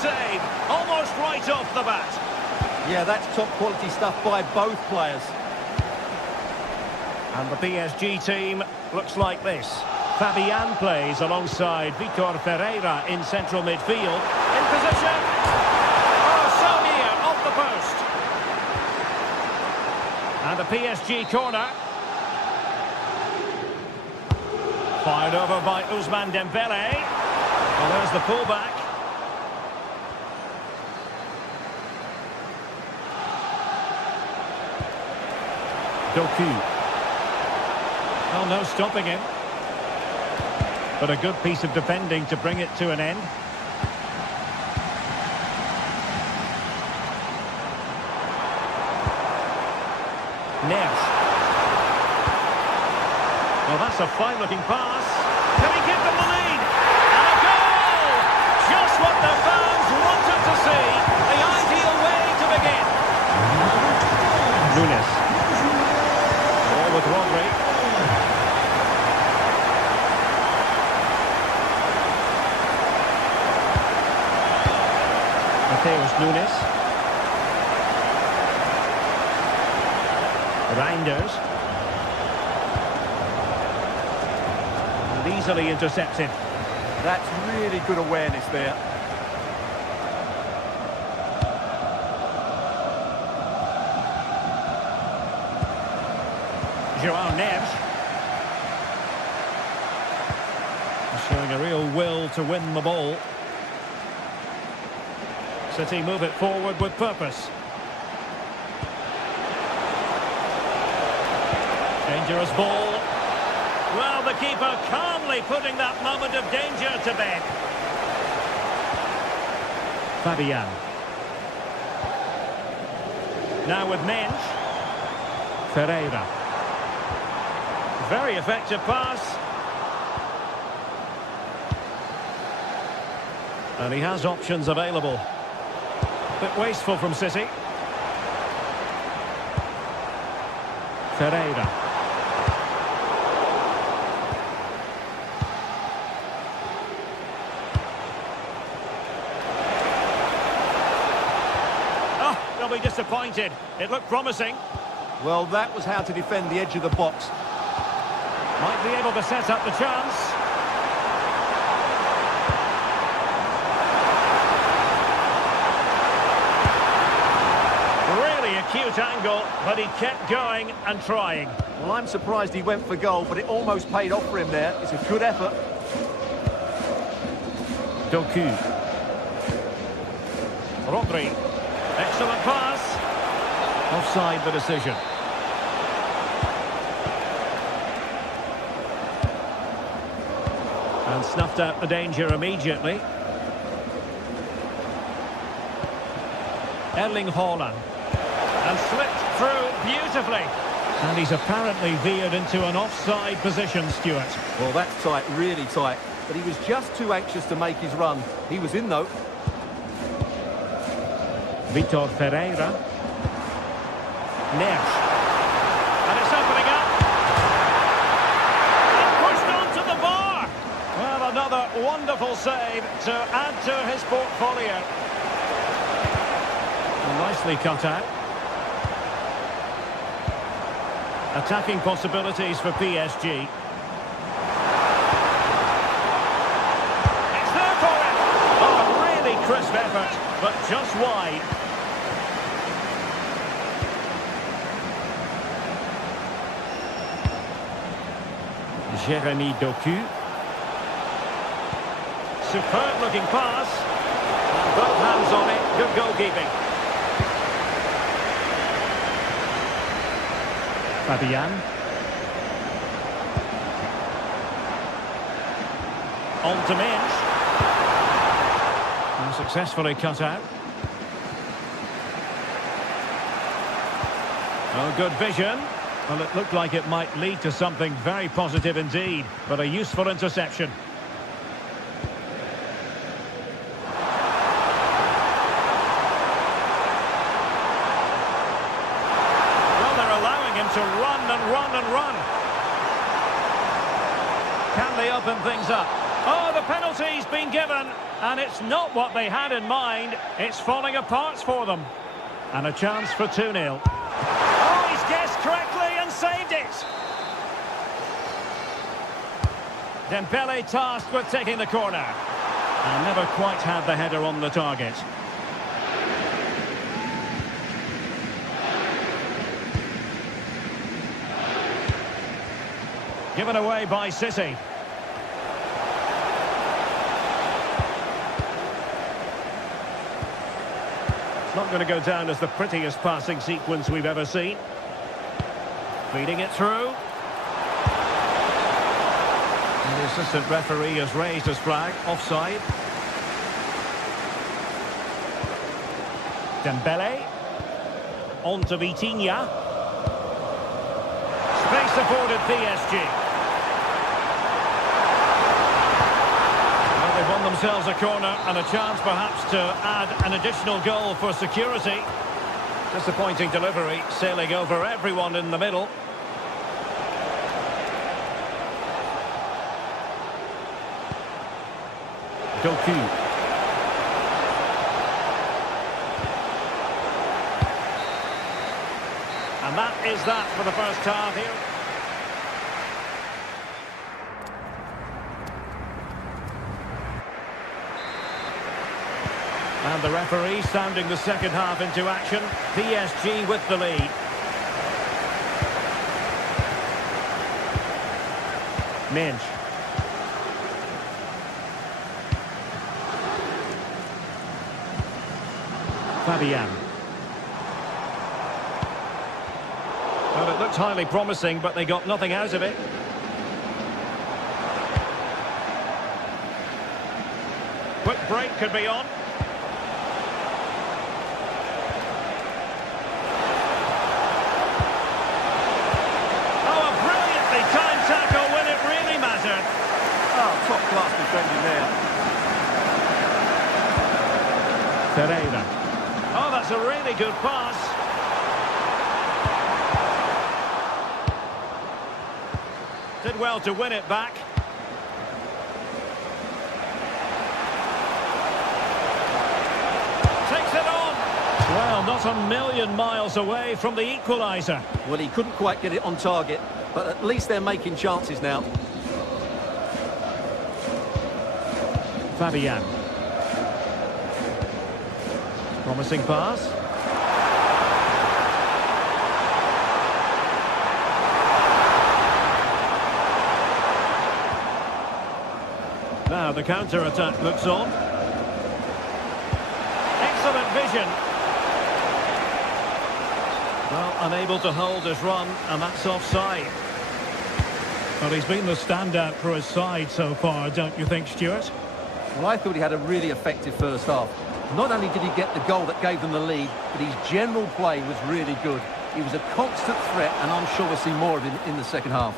Save, almost right off the bat. Yeah, that's top quality stuff by both players. And the PSG team looks like this. Fabian plays alongside Vitor Ferreira in central midfield. In position. Oh, so near, off the post. And a PSG corner. Fired over by Ousmane Dembele. Well, there's the pullback. Doku. Oh, no stopping him. But a good piece of defending to bring it to an end. Neves. Well, that's a fine-looking pass. Can he give them the lead? And a goal! Just what the fans wanted to see. The ideal way to begin. Nunes. With Rodri. Mateus Nunes. Reinders. And easily intercepted. That's really good awareness there. João Neves. Showing a real will to win the ball. City move it forward with purpose. Dangerous ball. Well, the keeper calmly putting that moment of danger to bed. Fabian. Now with Mensch. Ferreira. Very effective pass. And he has options available. Bit wasteful from City. Ferreira. Oh, they'll be disappointed. It looked promising. Well, that was how to defend the edge of the box. Might be able to set up the chance. Really acute angle, but he kept going and trying. Well, I'm surprised he went for goal, but it almost paid off for him there. It's a good effort. Doku. Rodri. Excellent pass. Offside the decision. And snuffed out the danger immediately. Erling Haaland. And slipped through beautifully. And he's apparently veered into an offside position, Stuart. Well, that's tight, really tight. But he was just too anxious to make his run. He was in, though. Vitor Ferreira. Neves. And it's opening up. And pushed onto the bar. Well, another wonderful save to add to his portfolio. And nicely cut out. Attacking possibilities for PSG. It's there for him. Oh, a really crisp effort, but just wide. Jeremy Doku. Superb looking pass. And both hands on it. Good goalkeeping. Fabian. On to Minch. And successfully cut out. Oh, good vision. Well, it looked like it might lead to something very positive indeed, but a useful interception. Well, they're allowing him to run and run and run. Can they open things up? Oh, the penalty's been given, and it's not what they had in mind. It's falling apart for them. And a chance for 2-0. Oh, he's guessed correctly and saved it. Dembele tasked with taking the corner. And never quite had the header on the target. Given away by City. Not going to go down as the prettiest passing sequence we've ever seen. Feeding it through. And the assistant referee has raised his flag. Offside. Dembele. On to Vitinha. Space afforded PSG. They've won themselves a corner and a chance perhaps to add an additional goal for security. Disappointing delivery, sailing over everyone in the middle. Doku. And that is that for the first half here. And the referee sounding the second half into action. PSG with the lead. Minch. Fabian. Well, it looked highly promising, but they got nothing out of it. Quick break could be on. Top-class defending there. Pereira. Oh, that's a really good pass. Did well to win it back. Takes it on. Well, not a million miles away from the equaliser. Well, he couldn't quite get it on target, but at least they're making chances now. Fabian. Promising pass. Now the counter-attack looks on. Excellent vision. Well, unable to hold his run, and that's offside. Well, he's been the standout for his side so far, don't you think, Stuart? Well, I thought he had a really effective first half. Not only did he get the goal that gave them the lead, but his general play was really good. He was a constant threat, and I'm sure we'll see more of him in the second half.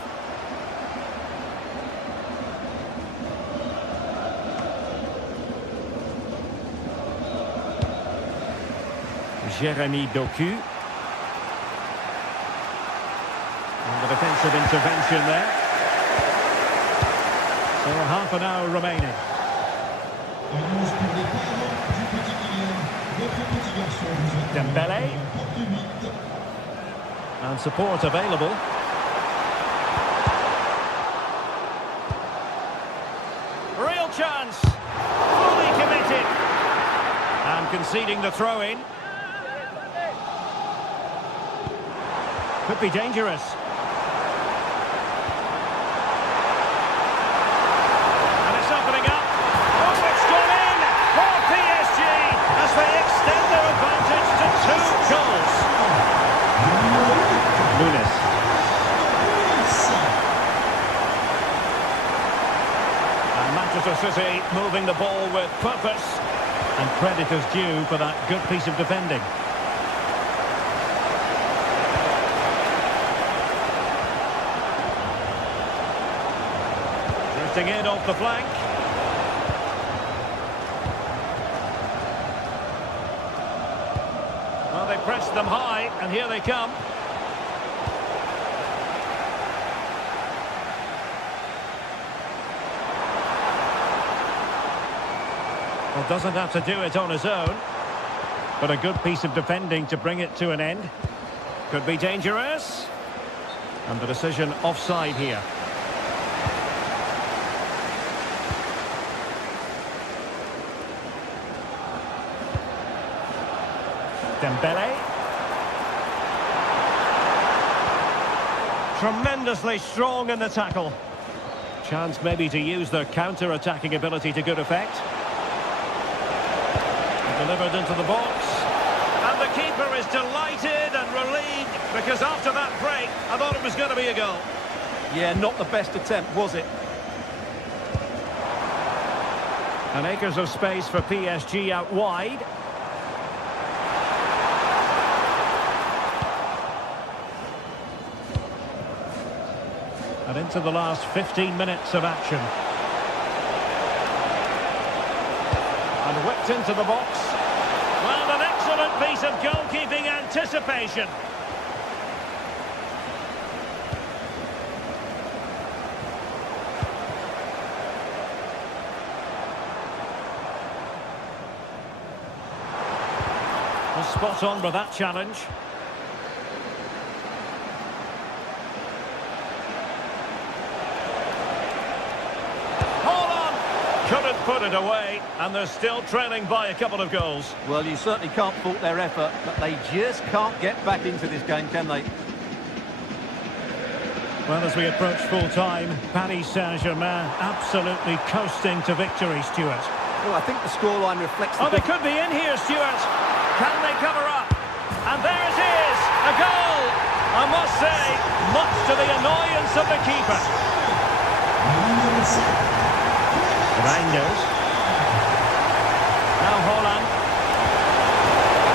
Jeremy Doku. And the defensive intervention there. So half an hour remaining. Dembele. And support available. Real chance. Fully committed. And conceding the throw-in. Could be dangerous. And it's opening up. Oh, it's gone in for PSG as they extend their advantage to 2 goals. Nunes. Manchester City moving the ball with purpose. And credit is due for that good piece of defending. Drifting in off the flank. Well, they pressed them high, and here they come. Well, doesn't have to do it on his own, but a good piece of defending to bring it to an end. Could be dangerous. And the decision offside here. Dembele. Tremendously strong in the tackle. Chance maybe to use their counter-attacking ability to good effect. Delivered into the box. And the keeper is delighted and relieved, because after that break, I thought it was going to be a goal. Yeah, not the best attempt, was it? And acres of space for PSG out wide. And into the last 15 minutes of action. And whipped into the box. Well, an excellent piece of goalkeeping anticipation. Well, spot on with that challenge. Couldn't put it away, and they're still trailing by a couple of goals. Well, you certainly can't fault their effort, but they just can't get back into this game, can they? Well, as we approach full-time, Paris Saint-Germain absolutely coasting to victory, Stuart. Well, I think the scoreline reflects... Oh, they could be in here, Stuart. Can they cover up? And there it is, a goal! I must say, much to the annoyance of the keeper. Reinders. Now Holland.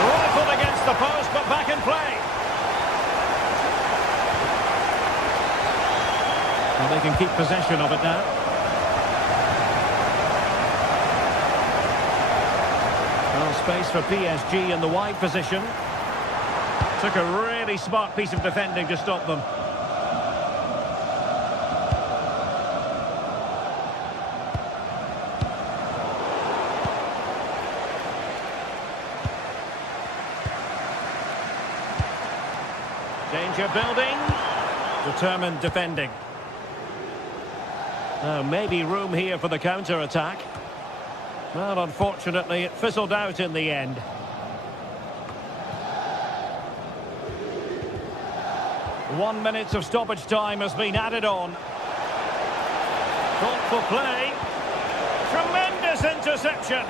Rifled against the post, but back in play. Well, they can keep possession of it now. Well, space for PSG in the wide position. Took a really smart piece of defending to stop them. Danger building. Determined defending. Maybe room here for the counter-attack. Well, unfortunately, it fizzled out in the end. One minute of stoppage time has been added on. Thoughtful play. Tremendous interception.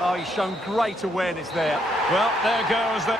Oh, he's shown great awareness there. Well, there goes the...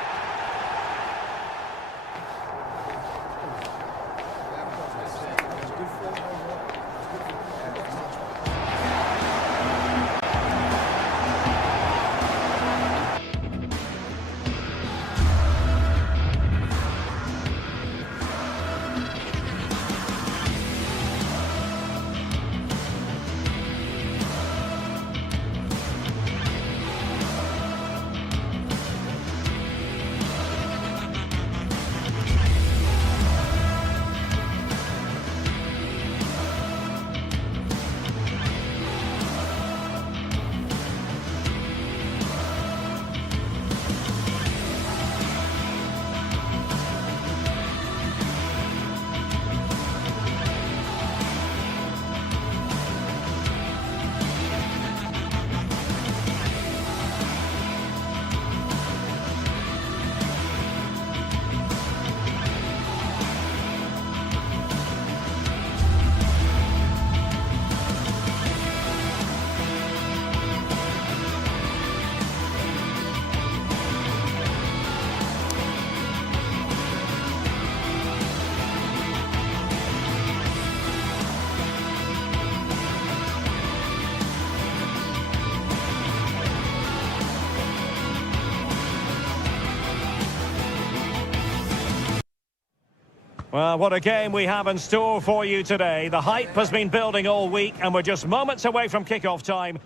Well, what a game we have in store for you today. The hype has been building all week, and we're just moments away from kick-off time.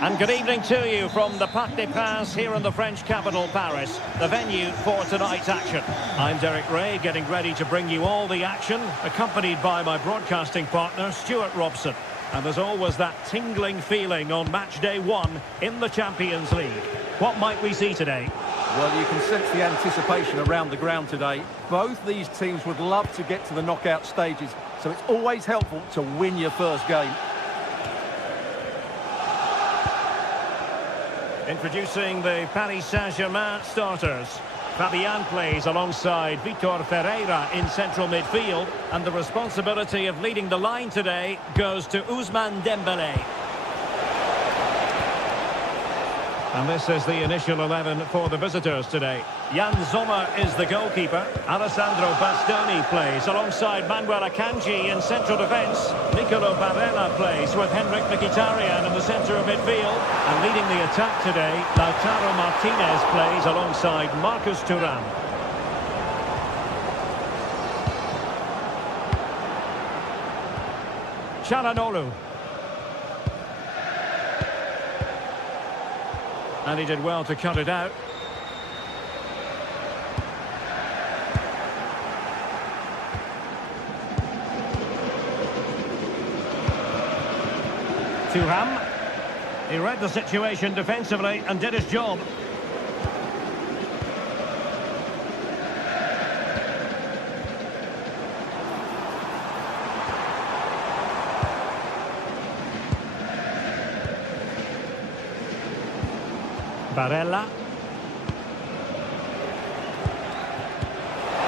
And good evening to you from the Parc des Princes here in the French capital, Paris, the venue for tonight's action. I'm Derek Ray, getting ready to bring you all the action, accompanied by my broadcasting partner, Stuart Robson. And there's always that tingling feeling on match day 1 in the Champions League. What might we see today? Well, you can sense the anticipation around the ground today. Both these teams would love to get to the knockout stages, so it's always helpful to win your first game. Introducing the Paris Saint-Germain starters. Fabian plays alongside Vitor Ferreira in central midfield, and the responsibility of leading the line today goes to Ousmane Dembélé. And this is the initial 11 for the visitors today. Jan Sommer is the goalkeeper. Alessandro Bastoni plays alongside Manuel Akanji in central defence. Nicolo Barella plays with Henrik Mkhitaryan in the centre of midfield. And leading the attack today, Lautaro Martinez plays alongside Marcus Thuram. Çalhanoğlu. And he did well to cut it out. Thuram. He read the situation defensively and did his job. Barella.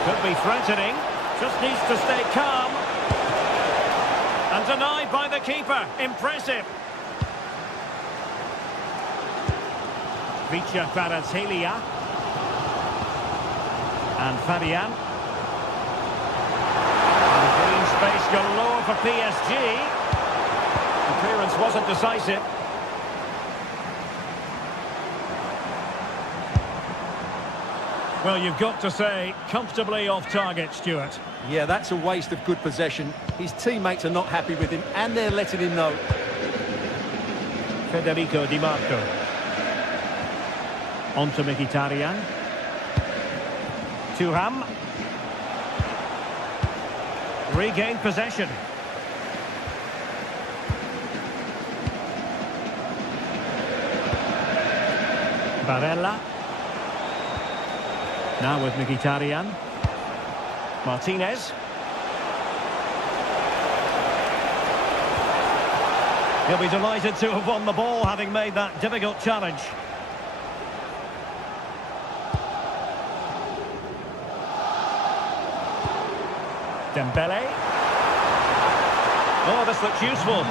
Could be threatening. Just needs to stay calm. And denied by the keeper. Impressive. Vicha Kvaratskhelia. And Fabian. And green space galore for PSG. The clearance wasn't decisive. Well, you've got to say, comfortably off target, Stuart. Yeah, that's a waste of good possession. His teammates are not happy with him, and they're letting him know. Federico Di Marco. On to Mkhitaryan. Thuram. Regained possession. Barella. Now with Mkhitaryan. Martinez. He'll be delighted to have won the ball, having made that difficult challenge. Dembélé. Oh, this looks useful.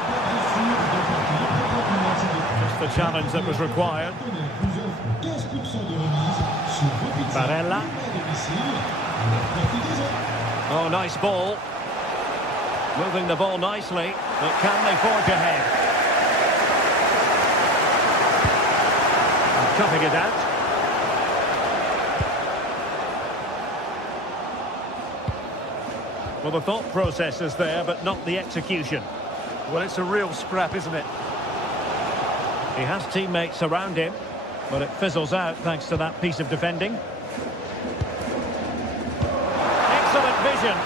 Just the challenge that was required. Barella. Oh, nice ball. Moving the ball nicely, but can they forge ahead? And cutting it out. Well, the thought process is there, but not the execution. Well, it's a real scrap, isn't it? He has teammates around him, but it fizzles out thanks to that piece of defending. Excellent vision.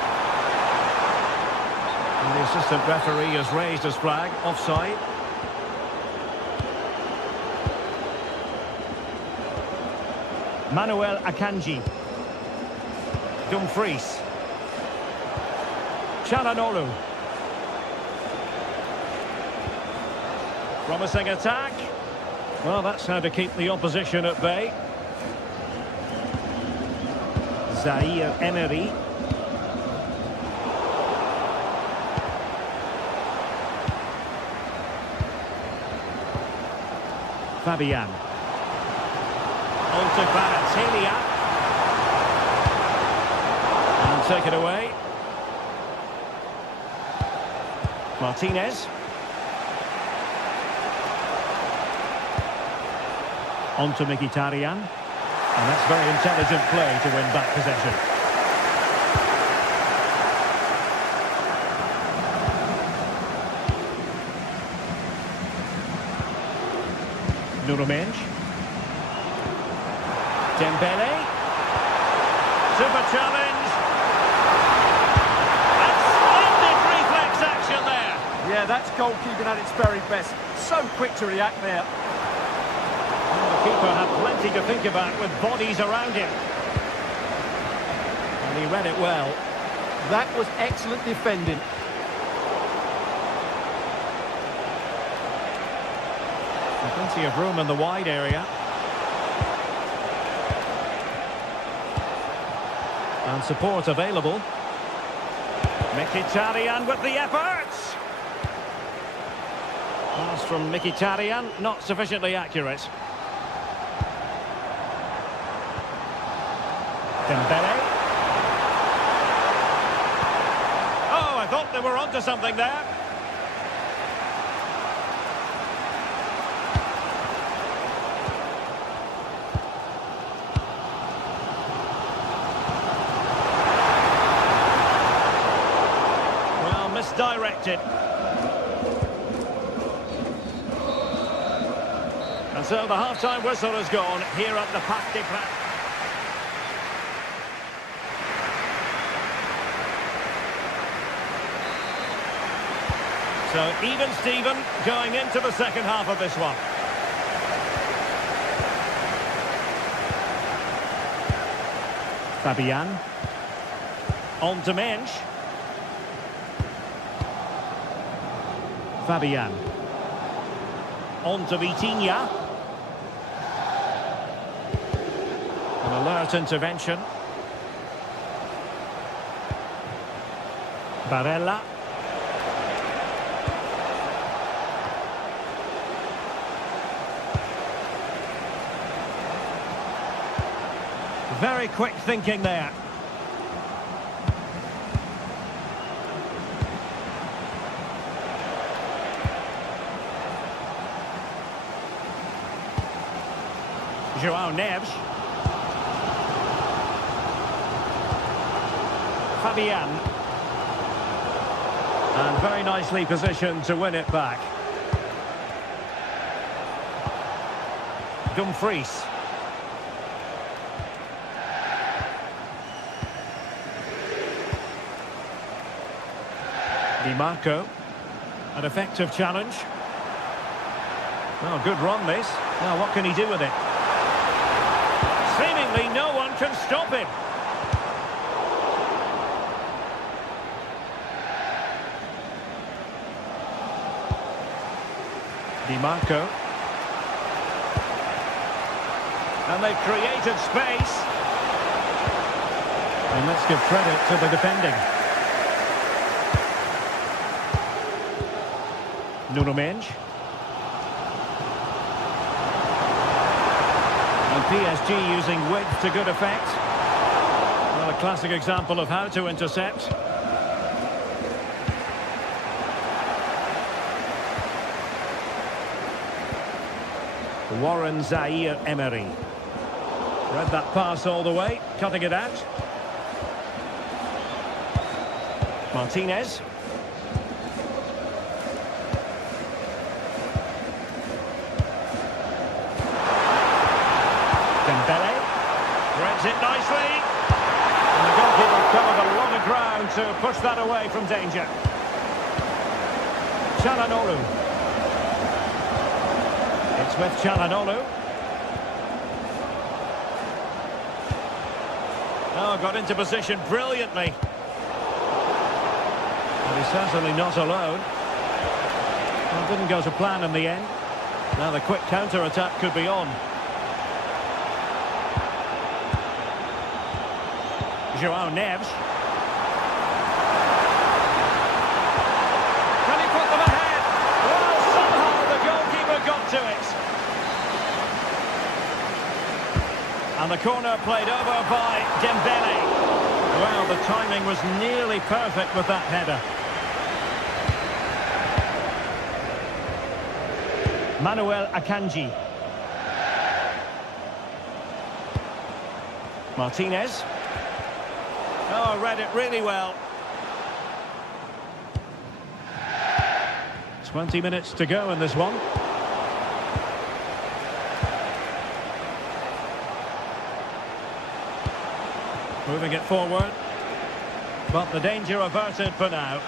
And the assistant referee has raised his flag, offside. Manuel Akanji. Dumfries. Çalhanoğlu. Promising attack. Well, that's how to keep the opposition at bay. Zaire Emery. Fabian. On to Kvaratskhelia. And take it away. Martinez. On to Mkhitaryan. And that's very intelligent play to win back possession. Nuno Mendes. Dembele. Super challenge. And splendid reflex action there. Yeah, that's goalkeeping at its very best. So quick to react there. And the keeper had plenty to think about with bodies around him. And he read it well. That was excellent defending. Plenty of room in the wide area. And support available. Mkhitaryan with the efforts. Pass from Mkhitaryan, not sufficiently accurate. Dembele. Oh, I thought they were onto something there. Well, misdirected. And so the half-time whistle has gone here at the Parc des Princes. So even Steven going into the second half of this one. Fabian. On to Mensch. Fabian. On to Vitinha. An alert intervention. Barella. Very quick thinking there. João Neves. Fabian. And very nicely positioned to win it back. Dumfries. Di Marco. An effective challenge. Oh, good run this. Now what can he do with it? Seemingly no one can stop him. Di Marco. And they've created space. And let's give credit to the defending. Nuno Mendes. And PSG using width to good effect. Well, a classic example of how to intercept. Warren Zaïre-Emery. Read that pass all the way, cutting it out. Martinez. Dembele. Threads it nicely. And the goalkeeper covered a lot of ground to push that away from danger. Çalhanoğlu. It's with Çalhanoğlu. Oh, got into position brilliantly. And he's certainly not alone. Well, didn't go to plan in the end. Now the quick counter-attack could be on. João Neves. Can he put them ahead? Well, somehow the goalkeeper got to it. And the corner played over by Dembele. Well, the timing was nearly perfect with that header. Manuel Akanji. Martinez. Oh, read it really well. 20 minutes to go in this one. Moving it forward. But the danger averted for now.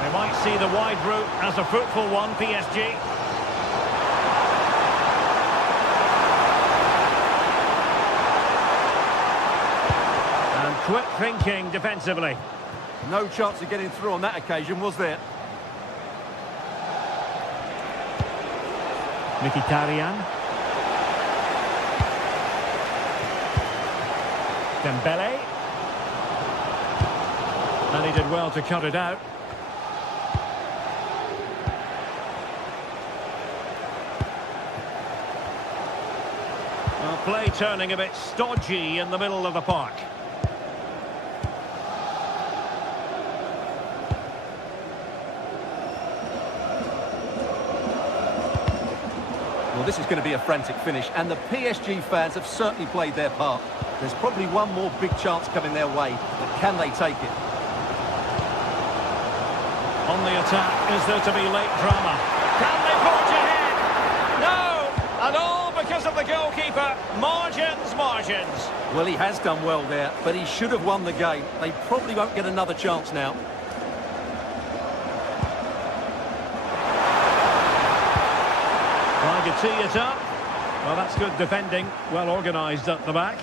They might see the wide route as a fruitful one, PSG. And quick thinking defensively. No chance of getting through on that occasion, was there? Mkhitaryan. Dembele. And he did well to cut it out. Well, play turning a bit stodgy in the middle of the park. Well, this is going to be a frantic finish, and the PSG fans have certainly played their part. There's probably one more big chance coming their way, but can they take it? On the attack, is there to be late drama? Can they forge ahead? No! And all because of the goalkeeper. Margins, margins. Well, he has done well there, but he should have won the game. They probably won't get another chance now. Trying to tee it up. Well, that's good defending. Well organised at the back.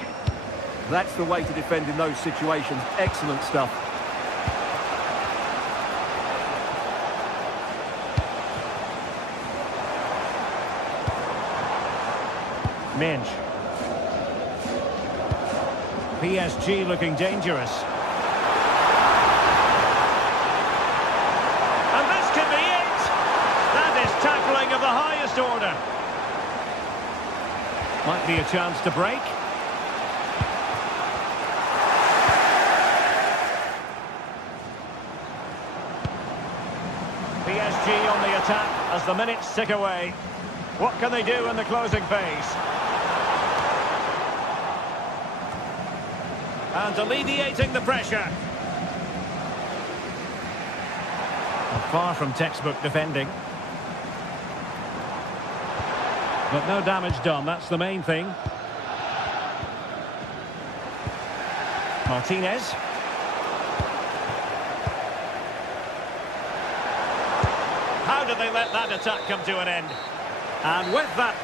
That's the way to defend in those situations. Excellent stuff. Minge. PSG looking dangerous. And this could be it! That is tackling of the highest order. Might be a chance to break. PSG on the attack as the minutes tick away. What can they do in the closing phase? And alleviating the pressure. Far from textbook defending. But no damage done, that's the main thing. Martinez. How did they let that attack come to an end? And with that...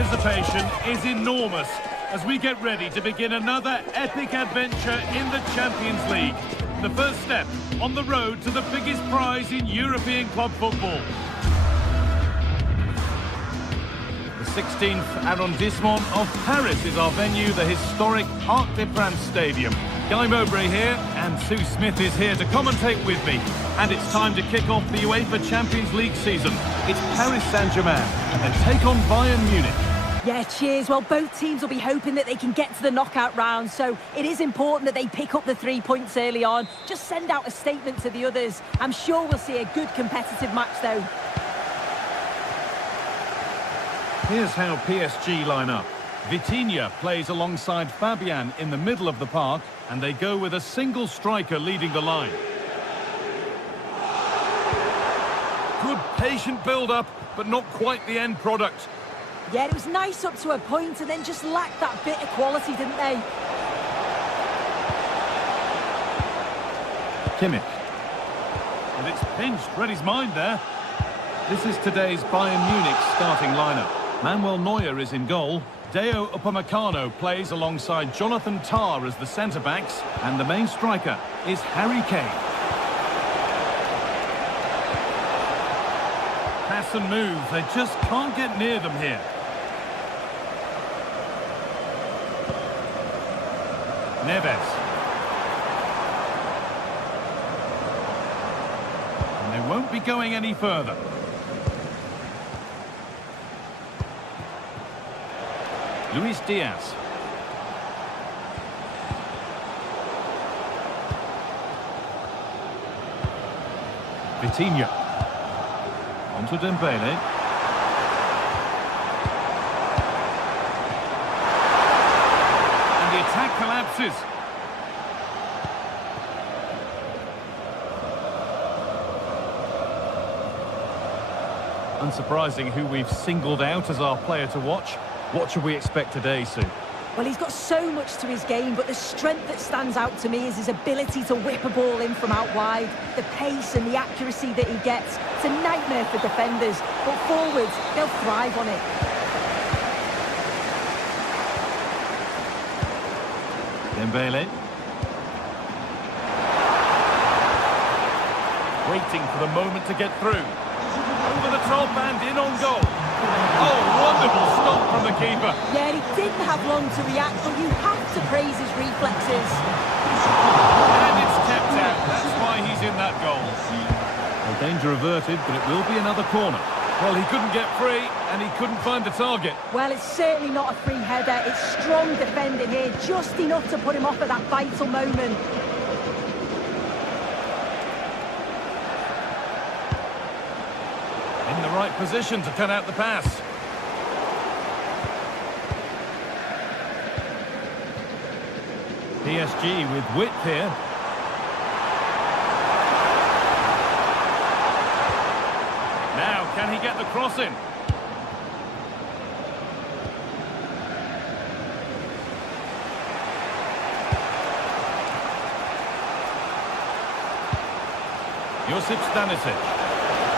anticipation is enormous as we get ready to begin another epic adventure in the Champions League. The first step on the road to the biggest prize in European club football. The 16th arrondissement of Paris is our venue, the historic Arc de France Stadium. Guy Mowbray here, and Sue Smith is here to commentate with me. And it's time to kick off the UEFA Champions League season. It's Paris Saint-Germain, and take on Bayern Munich. Yeah, cheers. Well, both teams will be hoping that they can get to the knockout round, so it is important that they pick up the 3 points early on. Just send out a statement to the others. I'm sure we'll see a good competitive match, though. Here's how PSG line up. Vitinha plays alongside Fabian in the middle of the park, and they go with a single striker leading the line. Good patient build-up, but not quite the end product. Yeah, it was nice up to a point and then just lacked that bit of quality, didn't they? Kimmich. And it's pinched, read his mind there. This is today's Bayern Munich starting lineup. Manuel Neuer is in goal. Deo Upamecano plays alongside Jonathan Tah as the centre-backs. And the main striker is Harry Kane. Pass and move, they just can't get near them here. Neves. And they won't be going any further. Luis Diaz. Vitinha. On to Dembele. And the attack collapses. Unsurprising who we've singled out as our player to watch. What should we expect today, Sue? Well, he's got so much to his game, but the strength that stands out to me is his ability to whip a ball in from out wide, the pace and the accuracy that he gets. It's a nightmare for defenders, but forwards, they'll thrive on it. Dembele. Waiting for the moment to get through. Over the top and in on goal. Oh, wonderful stop from the keeper. Yeah, he didn't have long to react, but you have to praise his reflexes. And it's kept out. That's why he's in that goal. Well, danger averted, but it will be another corner. Well, he couldn't get free, and he couldn't find the target. Well, it's certainly not a free header. It's strong defending here, just enough to put him off at that vital moment. In the right position to cut out the pass. PSG with width here. Now, can he get the cross in? Josip Stanisic.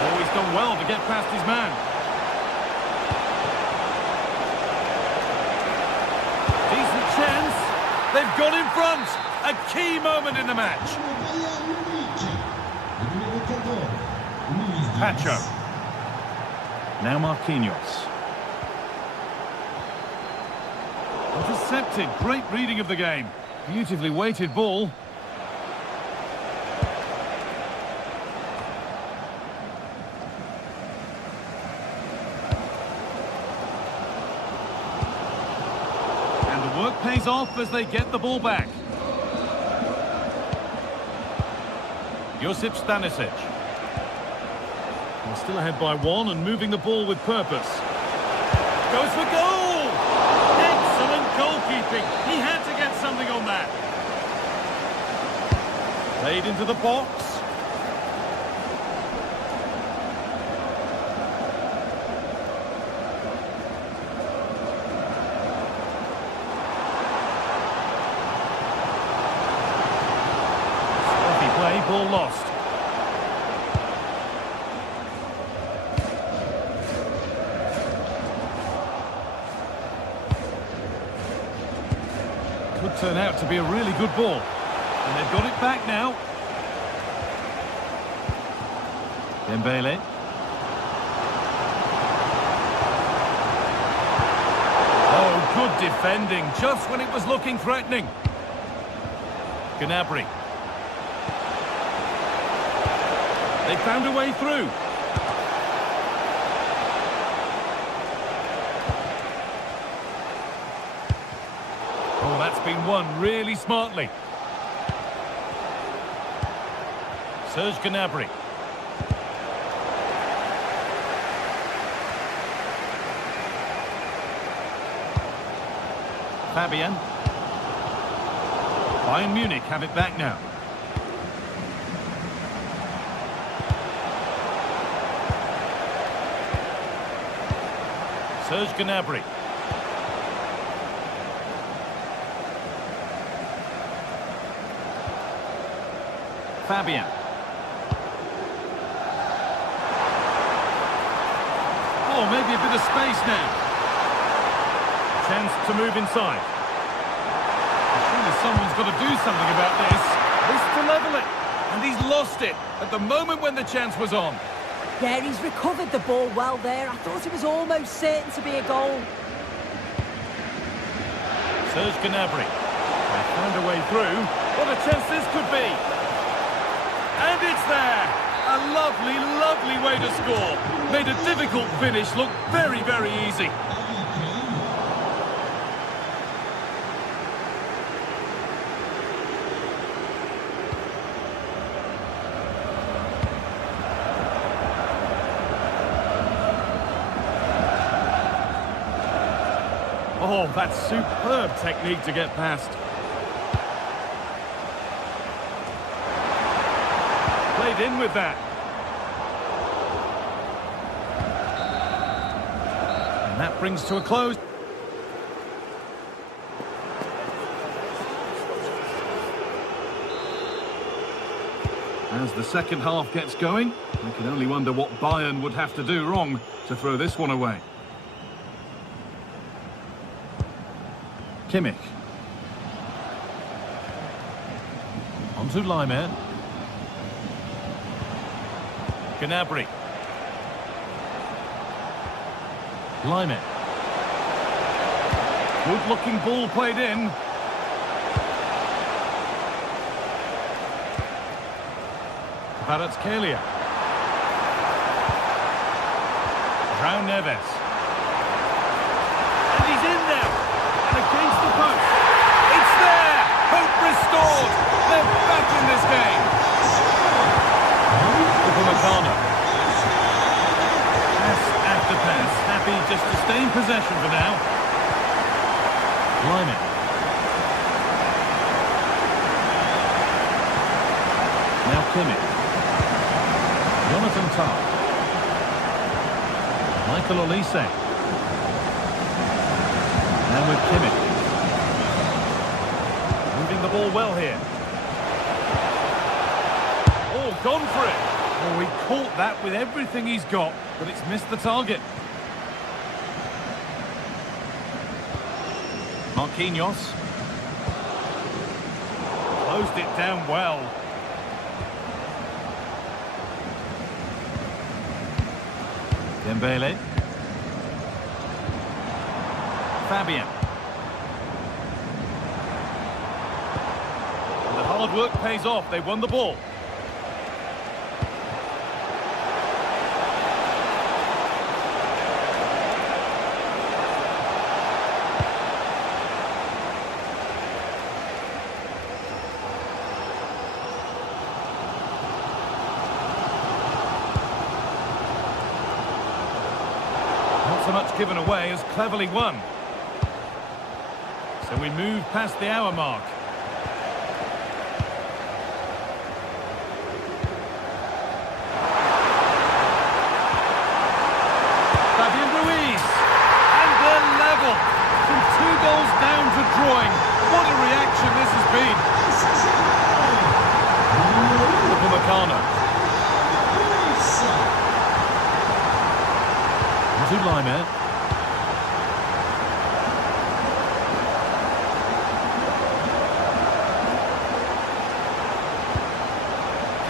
Oh, he's done well to get past his man. Decent chance. They've got in front. A key moment in the match. Pacho. Now Marquinhos. Intercepted. Great reading of the game. Beautifully weighted ball. Work pays off as they get the ball back. Josip Stanisic. They're still ahead by one and moving the ball with purpose. Goes for goal! Excellent goalkeeping. He had to get something on that. Played into the box. Ball lost. turn out to be a really good ball. And they've got it back now. Dembele. Oh, good defending, just when it was looking threatening. Gnabry. They found a way through. Oh, that's been won really smartly. Serge Gnabry. Fabian. Bayern Munich have it back now. Serge Gnabry. Fabian. Oh, maybe a bit of space now. Chance to move inside. Surely someone's got to do something about this. This to level it. And he's lost it at the moment when the chance was on. Yeah, he's recovered the ball well there. I thought it was almost certain to be a goal. Serge Gnabry. They found a way through. What a chance this could be. And it's there. A lovely, lovely way to score. Made a difficult finish look very, very easy. Oh, that's superb technique to get past. Played in with that. And that brings to a close. As the second half gets going, we can only wonder what Bayern would have to do wrong to throw this one away. Kimmich. On to Laimer. Gnabry. Laimer. Good looking ball played in. Kvaratskhelia. João Neves. And he's in there. And against the post. It's there. Hope restored. They're back in this game. Upamecano. Pass after pass. Happy just to stay in possession for now. Laimer. Now Kimmich. Jonathan Tah. Michael Olise. And with Kimmich. Moving the ball well here. Oh, gone for it. Oh, he caught that with everything he's got, but it's missed the target. Marquinhos. Closed it down well. Dembele. Fabian. And the hard work pays off. They won the ball. Not so much given away as cleverly won. So we move past the hour mark. Fabian Ruiz. And they're level. From 2 goals down to drawing. What a reaction this has been. Upamecano. To Laimer.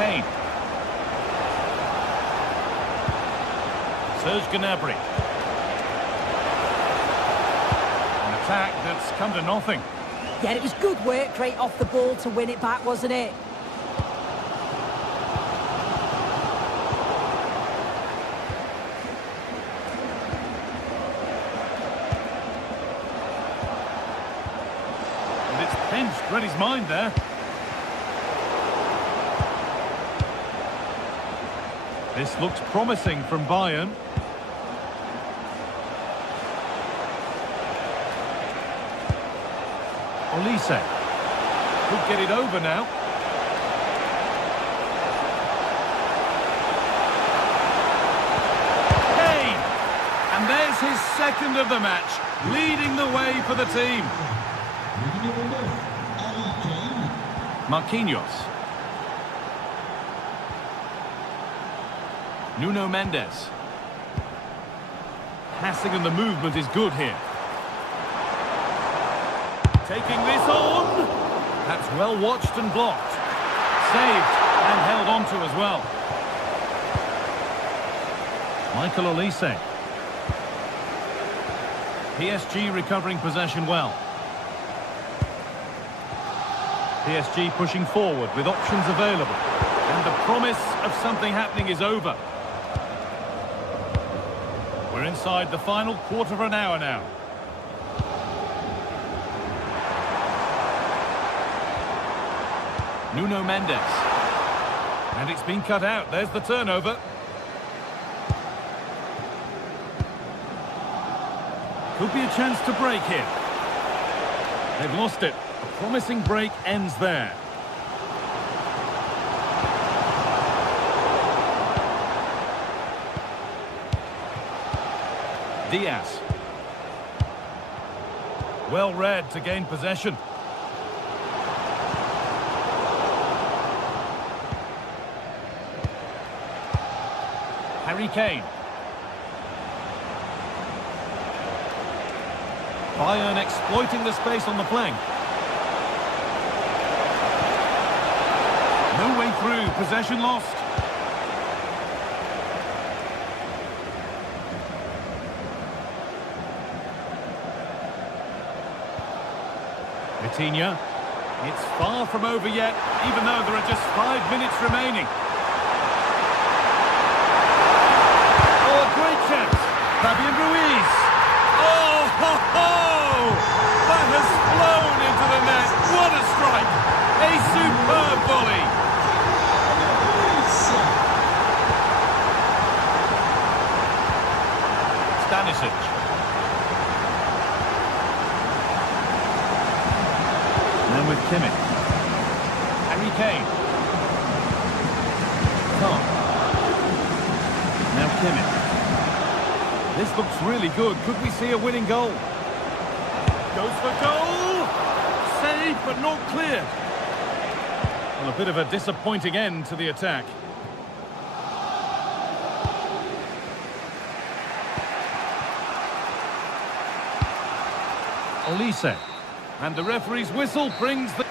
Kane. Serge Gnabry. An attack that's come to nothing. Yeah, it was good work straight off the ball to win it back, wasn't it? And it's pinched, read his mind there. This looks promising from Bayern. Olise could get it over now. Kane! And there's his second of the match, leading the way for the team. Marquinhos. Nuno Mendes. Passing and the movement is good here. Taking this on. That's well watched and blocked. Saved and held onto as well. Michael Olise. PSG recovering possession well. PSG pushing forward with options available. And the promise of something happening is over. We're inside the final quarter of an hour now. Nuno Mendes. And it's been cut out. There's the turnover. Could be a chance to break here. They've lost it. A promising break ends there. Diaz. Well read to gain possession. Harry Kane. Bayern exploiting the space on the flank. No way through, possession lost. Vitinha. It's far from over yet, even though there are just 5 minutes remaining. Oh, a great chance. Fabian Ruiz. Oh, ho, ho! That has flown into the net. What a strike. A superb volley. Stanisic. Then with Kimmich. Harry Kane. Tom. Now Kimmich. This looks really good. Could we see a winning goal? Goes for goal! Saved but not cleared. Well, a bit of a disappointing end to the attack. Olise. And the referee's whistle brings the...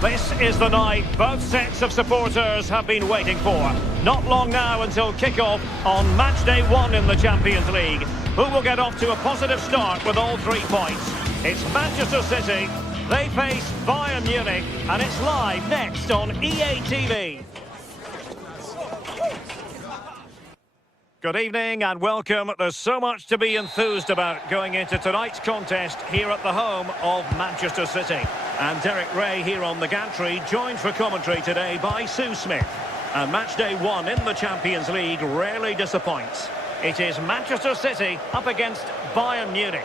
This is the night both sets of supporters have been waiting for. Not long now until kick-off on match day 1 in the Champions League. Who will get off to a positive start with all 3 points? It's Manchester City. They face Bayern Munich, and it's live next on EA TV. Good evening and welcome. There's so much to be enthused about going into tonight's contest here at the home of Manchester City. And Derek Ray here on the gantry, joined for commentary today by Sue Smith. And match day 1 in the Champions League rarely disappoints. It is Manchester City up against Bayern Munich.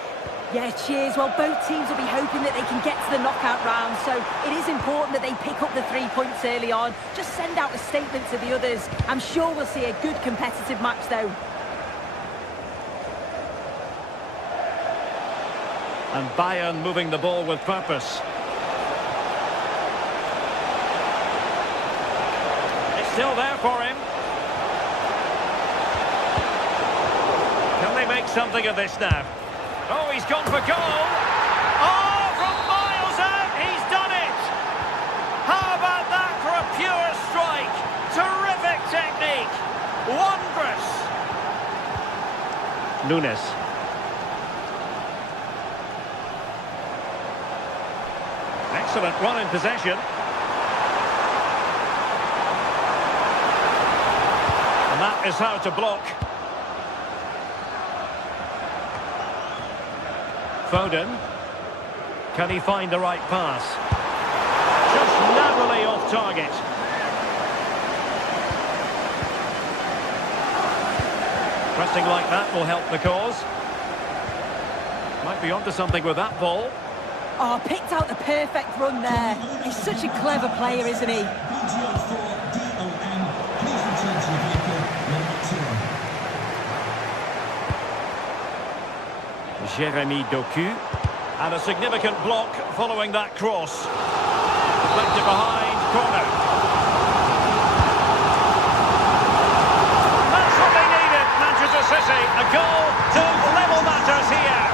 Yeah, cheers. Well, both teams will be hoping that they can get to the knockout round, so it is important that they pick up the 3 points early on. Just send out a statement to the others. I'm sure we'll see a good competitive match, though. And Bayern moving the ball with purpose. It's still there for him. Can they make something of this now? Oh, he's gone for goal. Oh, from miles out, he's done it. How about that for a pure strike? Terrific technique. Wondrous. Nunes. Excellent run in possession. And that is how to block. Foden. Can he find the right pass? Just narrowly off target. Pressing like that will help the cause. Might be onto something with that ball. Oh, picked out the perfect run there. He's such a clever player, isn't he? Jeremy Doku. And a significant block following that cross. Deflected behind, corner. That's what they needed, Manchester City. A goal to level matters here.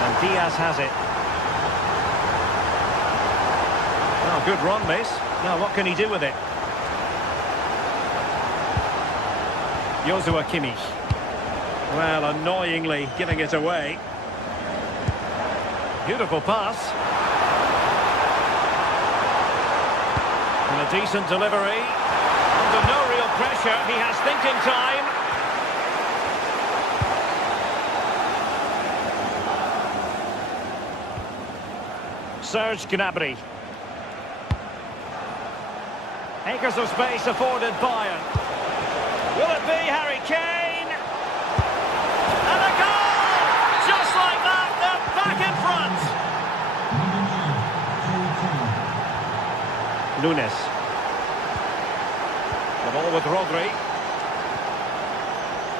And Diaz has it. Oh, good run, miss. Now, what can he do with it? Joshua Kimmich. Well, annoyingly giving it away. Beautiful pass. And a decent delivery. Under no real pressure, he has thinking time. Serge Gnabry. Acres of space afforded Bayern. Will it be Harry Kane? And a goal! Just like that, they're back in front. Nunes. The ball with Rodri.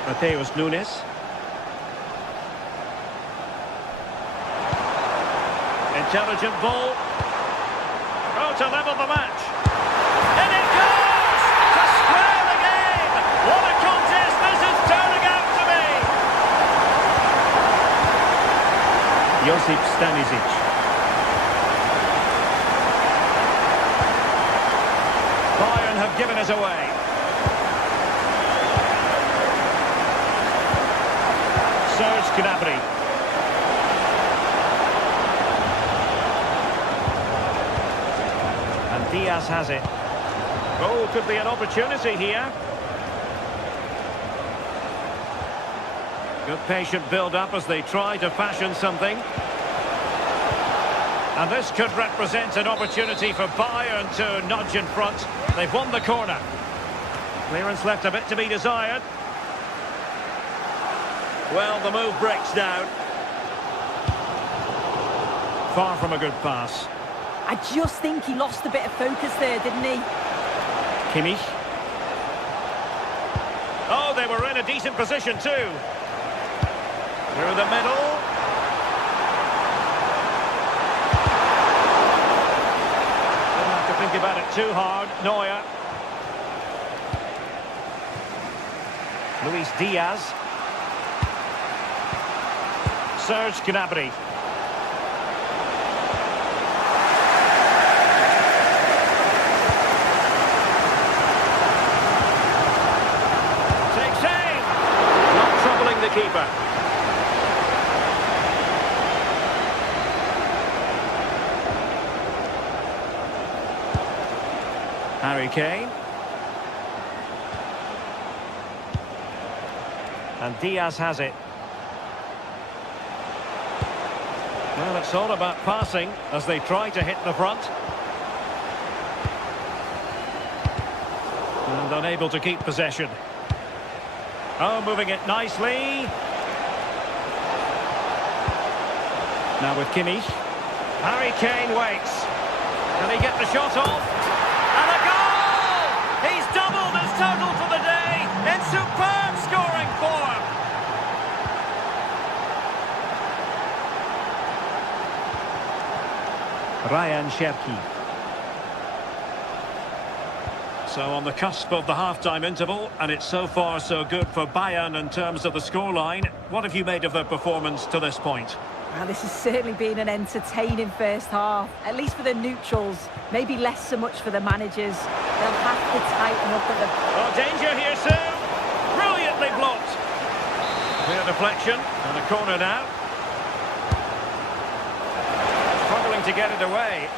Mateus Nunes. Intelligent ball. Oh, to level the match. And it goes to square the game. What a contest this is turning out to be. Josip Stanisic. Bayern have given it away. Serge Gnabry. And Diaz has it. Oh, could be an opportunity here. Good patient build-up as they try to fashion something. And this could represent an opportunity for Bayern to nudge in front. They've won the corner. Clearance left a bit to be desired. Well, the move breaks down. Far from a good pass. I just think he lost a bit of focus there, didn't he? Kimmich. Oh, they were in a decent position too. Through the middle. Don't have to think about it too hard. Neuer. Luis Diaz. Serge Gnabry. Takes aim. Not troubling the keeper. Harry Kane. And Diaz has it. Well, it's all about passing as they try to hit the front. And unable to keep possession. Oh, moving it nicely. Now with Kimmich. Harry Kane waits. Can he get the shot off? And a goal! He's doubled his total for the day in superb scoring form. Ryan Cherki. So on the cusp of the half-time interval, and it's so far so good for Bayern in terms of the scoreline. What have you made of their performance to this point? Well, this has certainly been an entertaining first half, at least for the neutrals. Maybe less so much for the managers. They'll have to tighten up at the... Oh, danger here soon. Brilliantly blocked. Clear deflection, and a corner now. Struggling to get it away.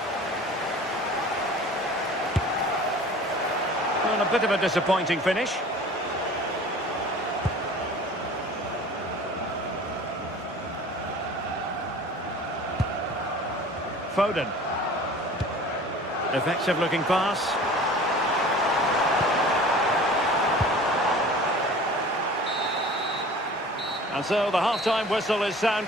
Well, a bit of a disappointing finish. Foden. Effective looking pass. And so the half-time whistle is sound.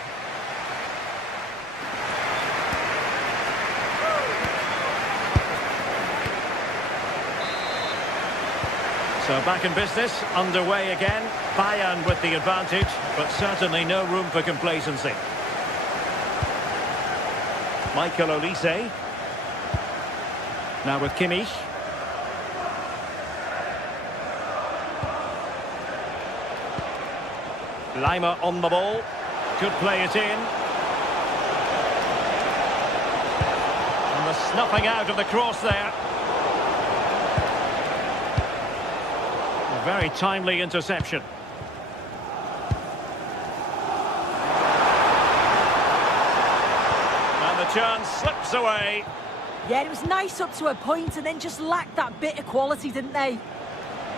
So back in business, underway again. Bayern with the advantage, but certainly no room for complacency. Michael Olise. Now with Kimmich. Lima on the ball. Could play it in. And the snuffing out of the cross there. A very timely interception. Chance slips away. Yeah, it was nice up to a point and then just lacked that bit of quality, didn't they?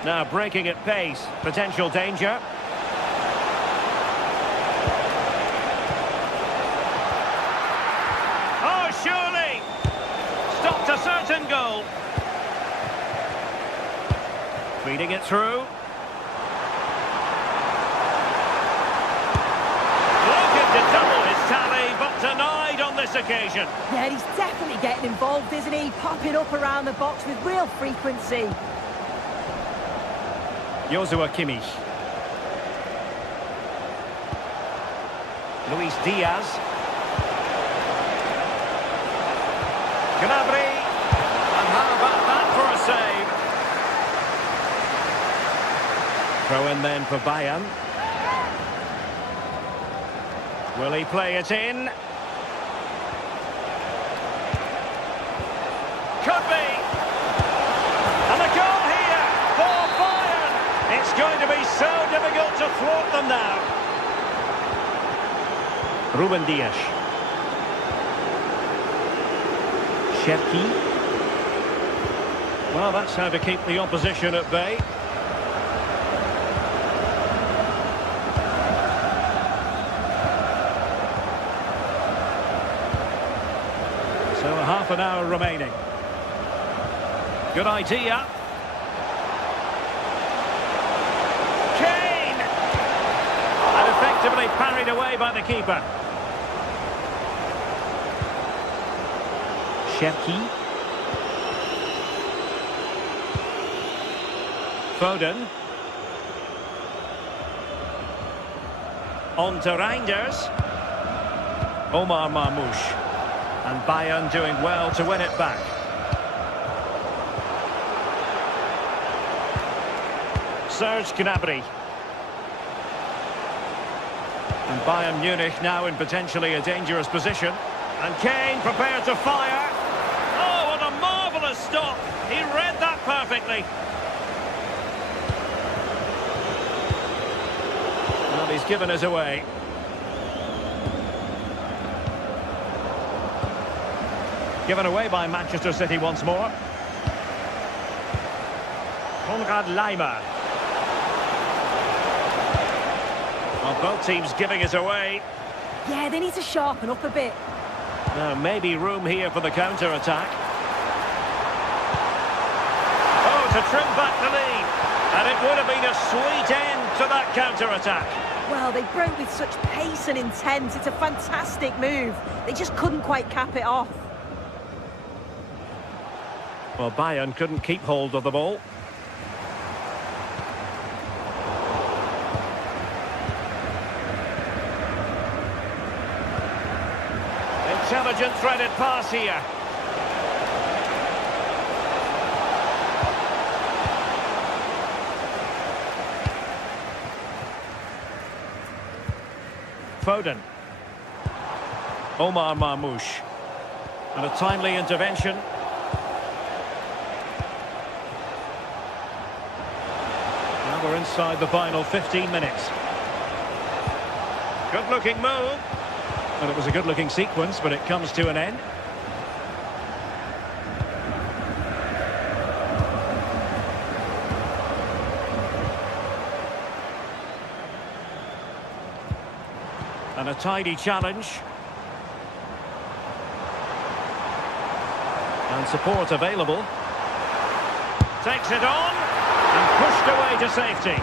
Now breaking at pace. Potential danger. Oh, surely! Stopped a certain goal. Feeding it through. Looking to double his tally, but denied on this occasion. Yeah, he's definitely getting involved, isn't he? Popping up around the box with real frequency. Joshua Kimmich. Luis Diaz. Gnabry. And how about that for a save? Throw in then for Bayern. Will he play it in? Could be. And a goal here for Bayern. It's going to be so difficult to thwart them now. Ruben Dias. Cherki. Well, that's how to keep the opposition at bay. So half an hour remaining. Good idea. Kane! And effectively parried away by the keeper. Cherki. Foden. On to Reinders. Omar Marmoush. And Bayern doing well to win it back. Serge Gnabry. And Bayern Munich now in potentially a dangerous position. And Kane prepared to fire. Oh, what a marvellous stop. He read that perfectly. Well, he's given us away. Given away by Manchester City once more. Konrad Laimer. Well, both teams giving it away. Yeah, they need to sharpen up a bit. Now, maybe room here for the counter-attack. Oh, to trim back the lead. And it would have been a sweet end to that counter-attack. Well, they broke with such pace and intent. It's a fantastic move. They just couldn't quite cap it off. Well, Bayern couldn't keep hold of the ball. Intelligent threaded pass here. Foden. Omar Marmoush. And a timely intervention. Now we're inside the final 15 minutes. Good-looking move. Well, it was a good-looking sequence, but it comes to an end. And a tidy challenge. And support available. Takes it on and pushed away to safety.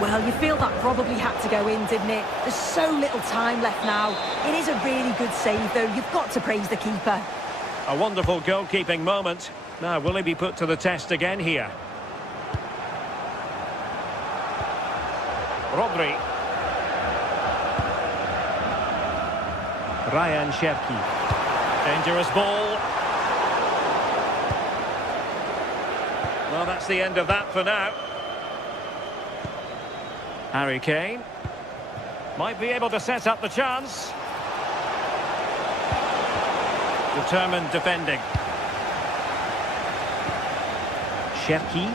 Well, you feel that probably had to go in, didn't it? There's so little time left now. It is a really good save, though. You've got to praise the keeper. A wonderful goalkeeping moment. Now, will he be put to the test again here? Rodri. Ryan Cherki. Dangerous ball. Well, that's the end of that for now. Harry Kane might be able to set up the chance. Determined defending. Cherki.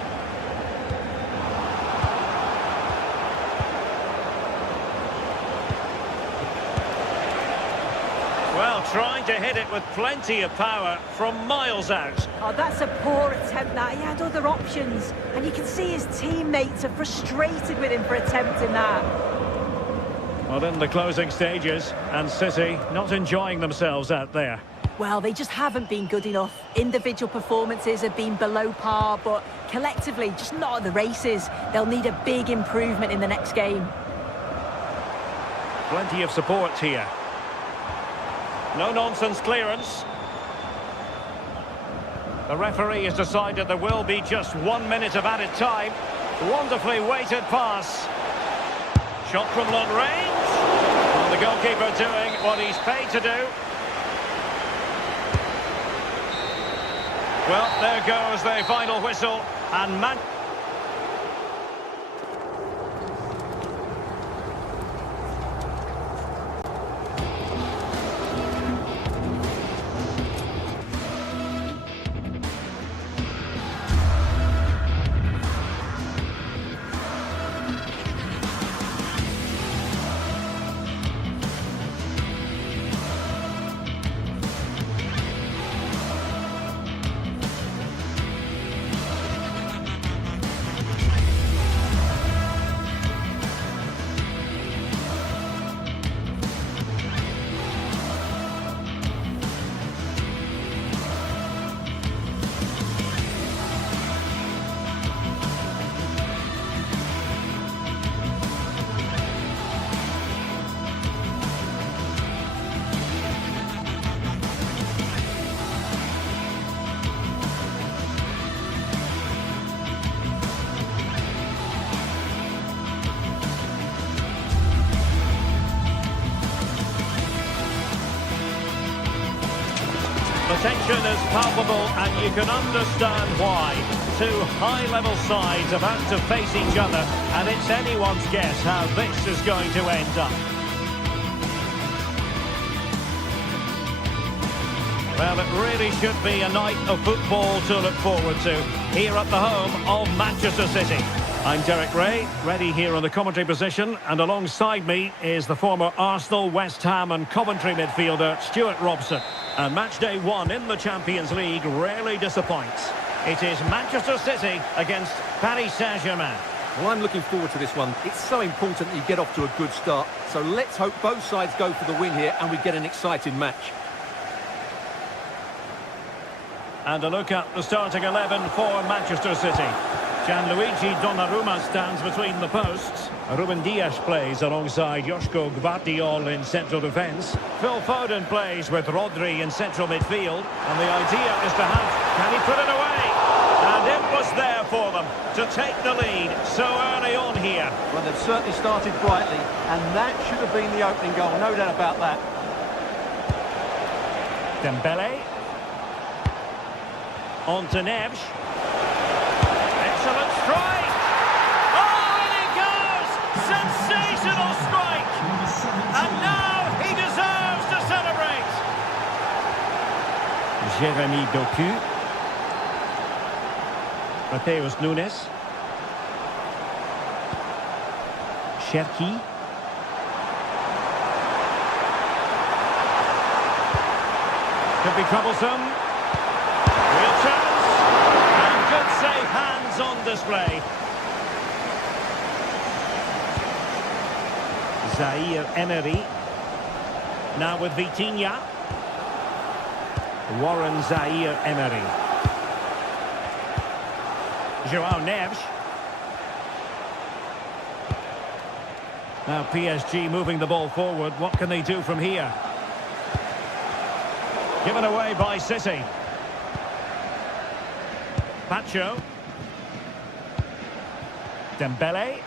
Well, trying to hit it with plenty of power from miles out. Oh, that's a poor attempt, that. He had other options. And you can see his teammates are frustrated with him for attempting that. Well, in the closing stages, and City not enjoying themselves out there. Well, they just haven't been good enough. Individual performances have been below par, but collectively, just not at the races. They'll need a big improvement in the next game. Plenty of support here. No-nonsense clearance. The referee has decided there will be just 1 minute of added time. Wonderfully weighted pass. Shot from long range. Well, the goalkeeper doing what he's paid to do. Well, there goes the final whistle. And the tension is palpable, and you can understand why. two high-level sides about to face each other, and it's anyone's guess how this is going to end up. Well, it really should be a night of football to look forward to here at the home of Manchester City. I'm Derek Ray, ready here on the commentary position, and alongside me is the former Arsenal, West Ham and Coventry midfielder Stuart Robson. And match day one in the Champions League rarely disappoints. It is Manchester City against Paris Saint-Germain. Well, I'm looking forward to this one. It's so important that you get off to a good start. So let's hope both sides go for the win here and we get an exciting match. And a look at the starting 11 for Manchester City. Gianluigi Donnarumma stands between the posts. Ruben Dias plays alongside Joško Gvardiol in central defence. Phil Foden plays with Rodri in central midfield. And the idea is to have, can he put it away? And it was there for them to take the lead so early on here. Well, they've certainly started brightly, and that should have been the opening goal, no doubt about that. Dembele. On to Neves. Excellent strike! Oh, and it goes! Sensational strike! And now he deserves to celebrate! Jérémy Doku. Matheus Nunes. Cherki. Could be troublesome. Real chance. And good save, hands on display. Zaire Emery. Now with Vitinha. Warren Zaire Emery. João Neves. Now PSG moving the ball forward. What can they do from here? Given away by City. Pacho. Dembele.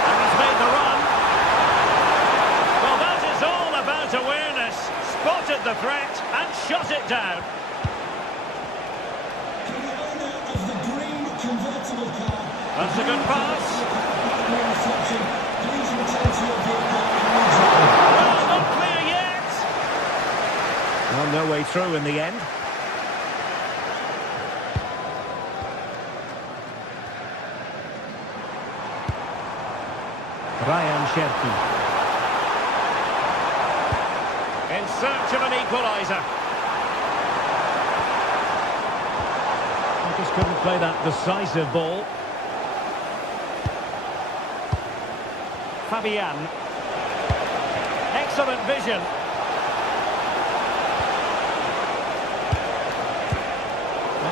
And he's made the run. Well, that is all about awareness. Spotted the threat and shot it down. That's a good pass. Well, not clear yet. Well, no way through in the end. Ryan Cherki. In search of an equaliser. He just couldn't play that decisive ball. Fabian. Excellent vision.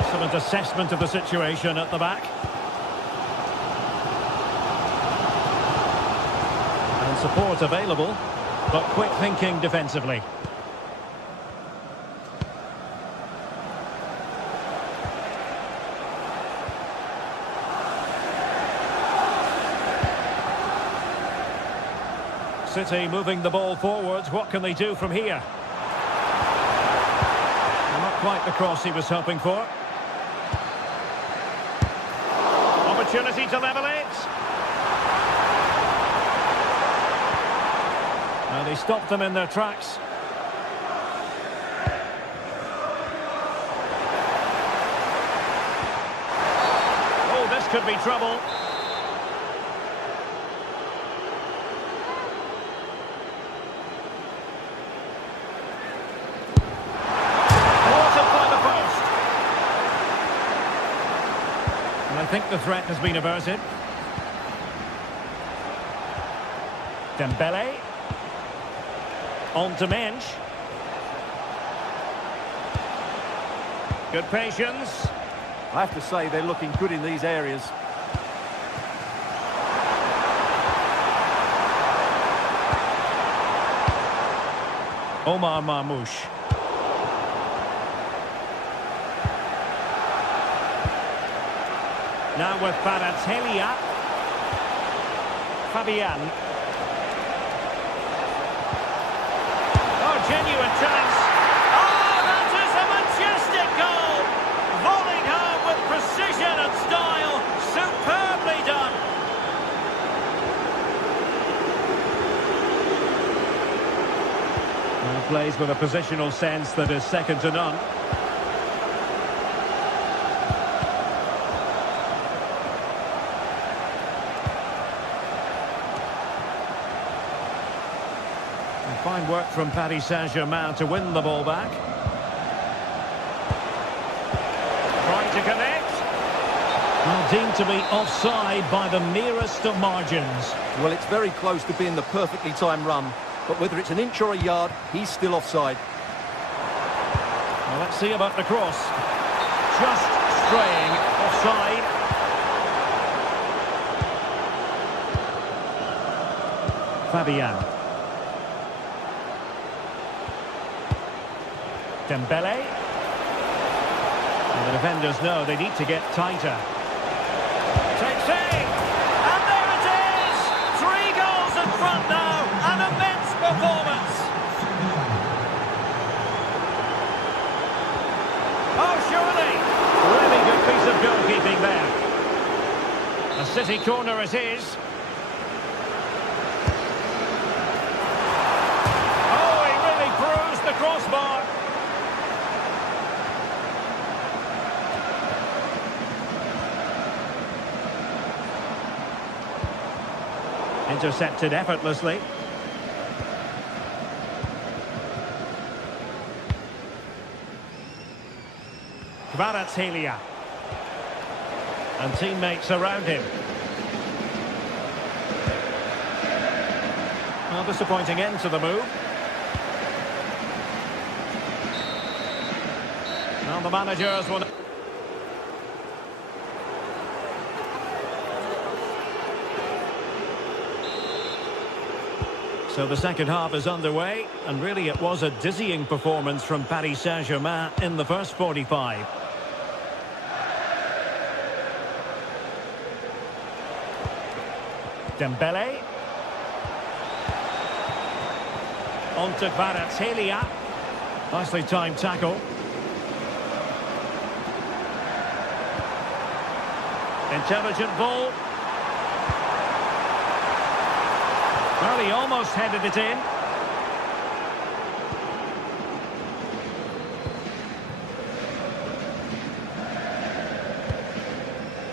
Excellent assessment of the situation at the back. And support available, but quick thinking defensively. City moving the ball forwards. What can they do from here? Not quite the cross he was hoping for. Opportunity to level it. And he stopped them in their tracks. Oh, this could be trouble. I think the threat has been averted. Dembele. On to Mensch. Good patience. I have to say they're looking good in these areas. Omar Marmoush. Now with Kvaratskhelia. Fabian. Oh, genuine chance. Oh, that is a majestic plays with a positional sense that is second to none. And fine work from Paris Saint-Germain to win the ball back. Trying to connect. Well, deemed to be offside by the merest of margins. Well, it's very close to being the perfectly timed run, but whether it's an inch or a yard, he's still offside. Well, let's see about the cross. Just straying offside. Fabian. Dembele. And the defenders know they need to get tighter. Takes aim, and there it is! 3 goals in front now, an immense performance. Oh, surely! Really good piece of goalkeeping there. A City corner it is. Oh, he really bruised the crossbar. Intercepted effortlessly. Kvaratskhelia. And teammates around him. Well, disappointing end to the move. Now the managers will... So the second half is underway, and really it was a dizzying performance from Paris Saint-Germain in the first 45. Dembele. On to Kvaratskhelia. Nicely timed tackle. Intelligent ball. Well, he almost headed it in.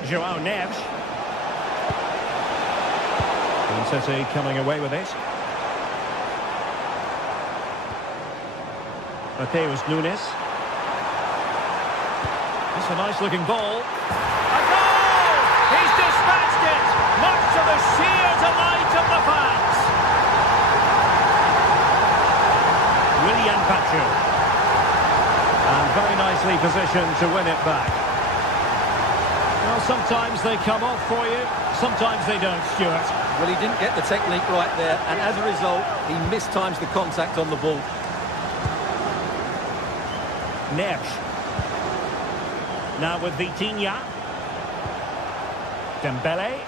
João Neves. And City coming away with it. Mateus Nunes. That's a nice looking ball. A goal! He's dispatched it! Much to the sheer delight of the fans. And very nicely positioned to win it back. Well, sometimes they come off for you, sometimes they don't, Stuart. Well, he didn't get the technique right there, and as a result, he mistimes the contact on the ball. Neves. Now with Vitinha. Dembele.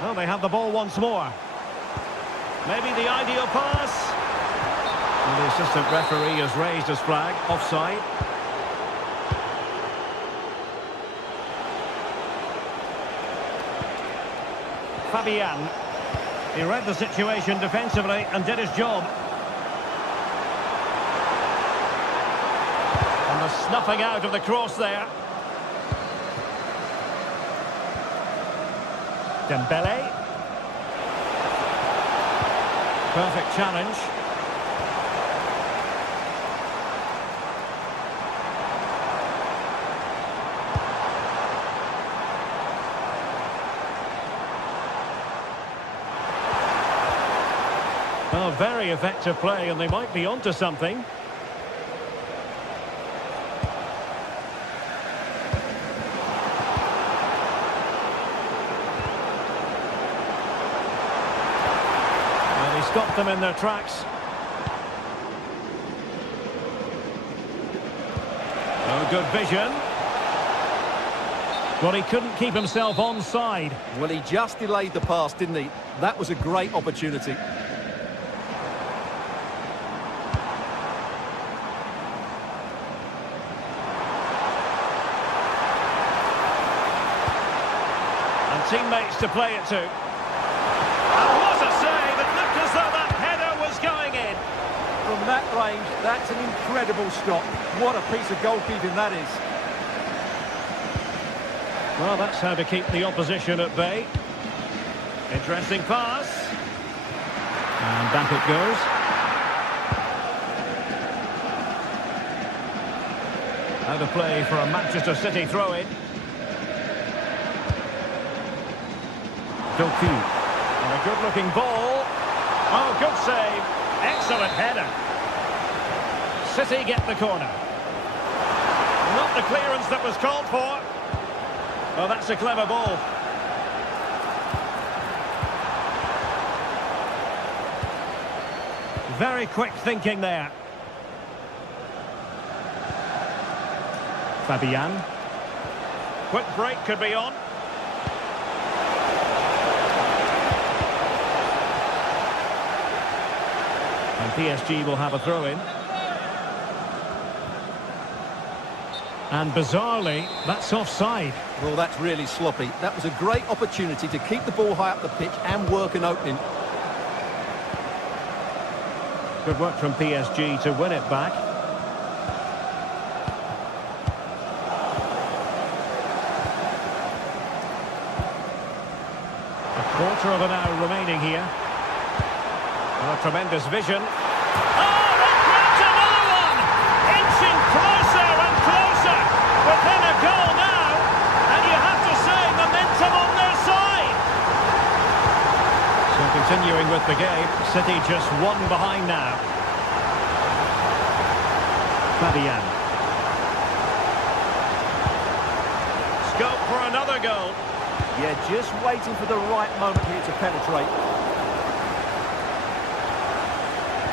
Well, they have the ball once more. Maybe the ideal pass. And the assistant referee has raised his flag. Offside. Fabian. He read the situation defensively and did his job. And the snuffing out of the cross there. Dembele. Perfect challenge. Oh, very effective play, and they might be onto something. Stopped them in their tracks. Oh, good vision. Well, he couldn't keep himself onside. Well, he just delayed the pass, didn't he? That was a great opportunity. And teammates to play it to. And what a save! range, that's an incredible stop. What a piece of goalkeeping that is. Well, that's how to keep the opposition at bay. Interesting pass. And back it goes. Out of play for a Manchester City throw-in. Doku. And a good-looking ball. Oh, good save. Excellent header. City get the corner. Not the clearance that was called for. Oh, that's a clever ball. Very quick thinking there. Fabian. Quick break could be on. And PSG will have a throw-in. And bizarrely, that's offside. Well, that's really sloppy. That was a great opportunity to keep the ball high up the pitch and work an opening. Good work from PSG to win it back. A quarter of an hour remaining here. Oh, tremendous vision. Oh, that grabs another one! Inching closer and closer. Within a goal now. And you have to say, momentum on their side. So continuing with the game, City just one behind now. Fabian. Scope for another goal. Yeah, just waiting for the right moment here to penetrate.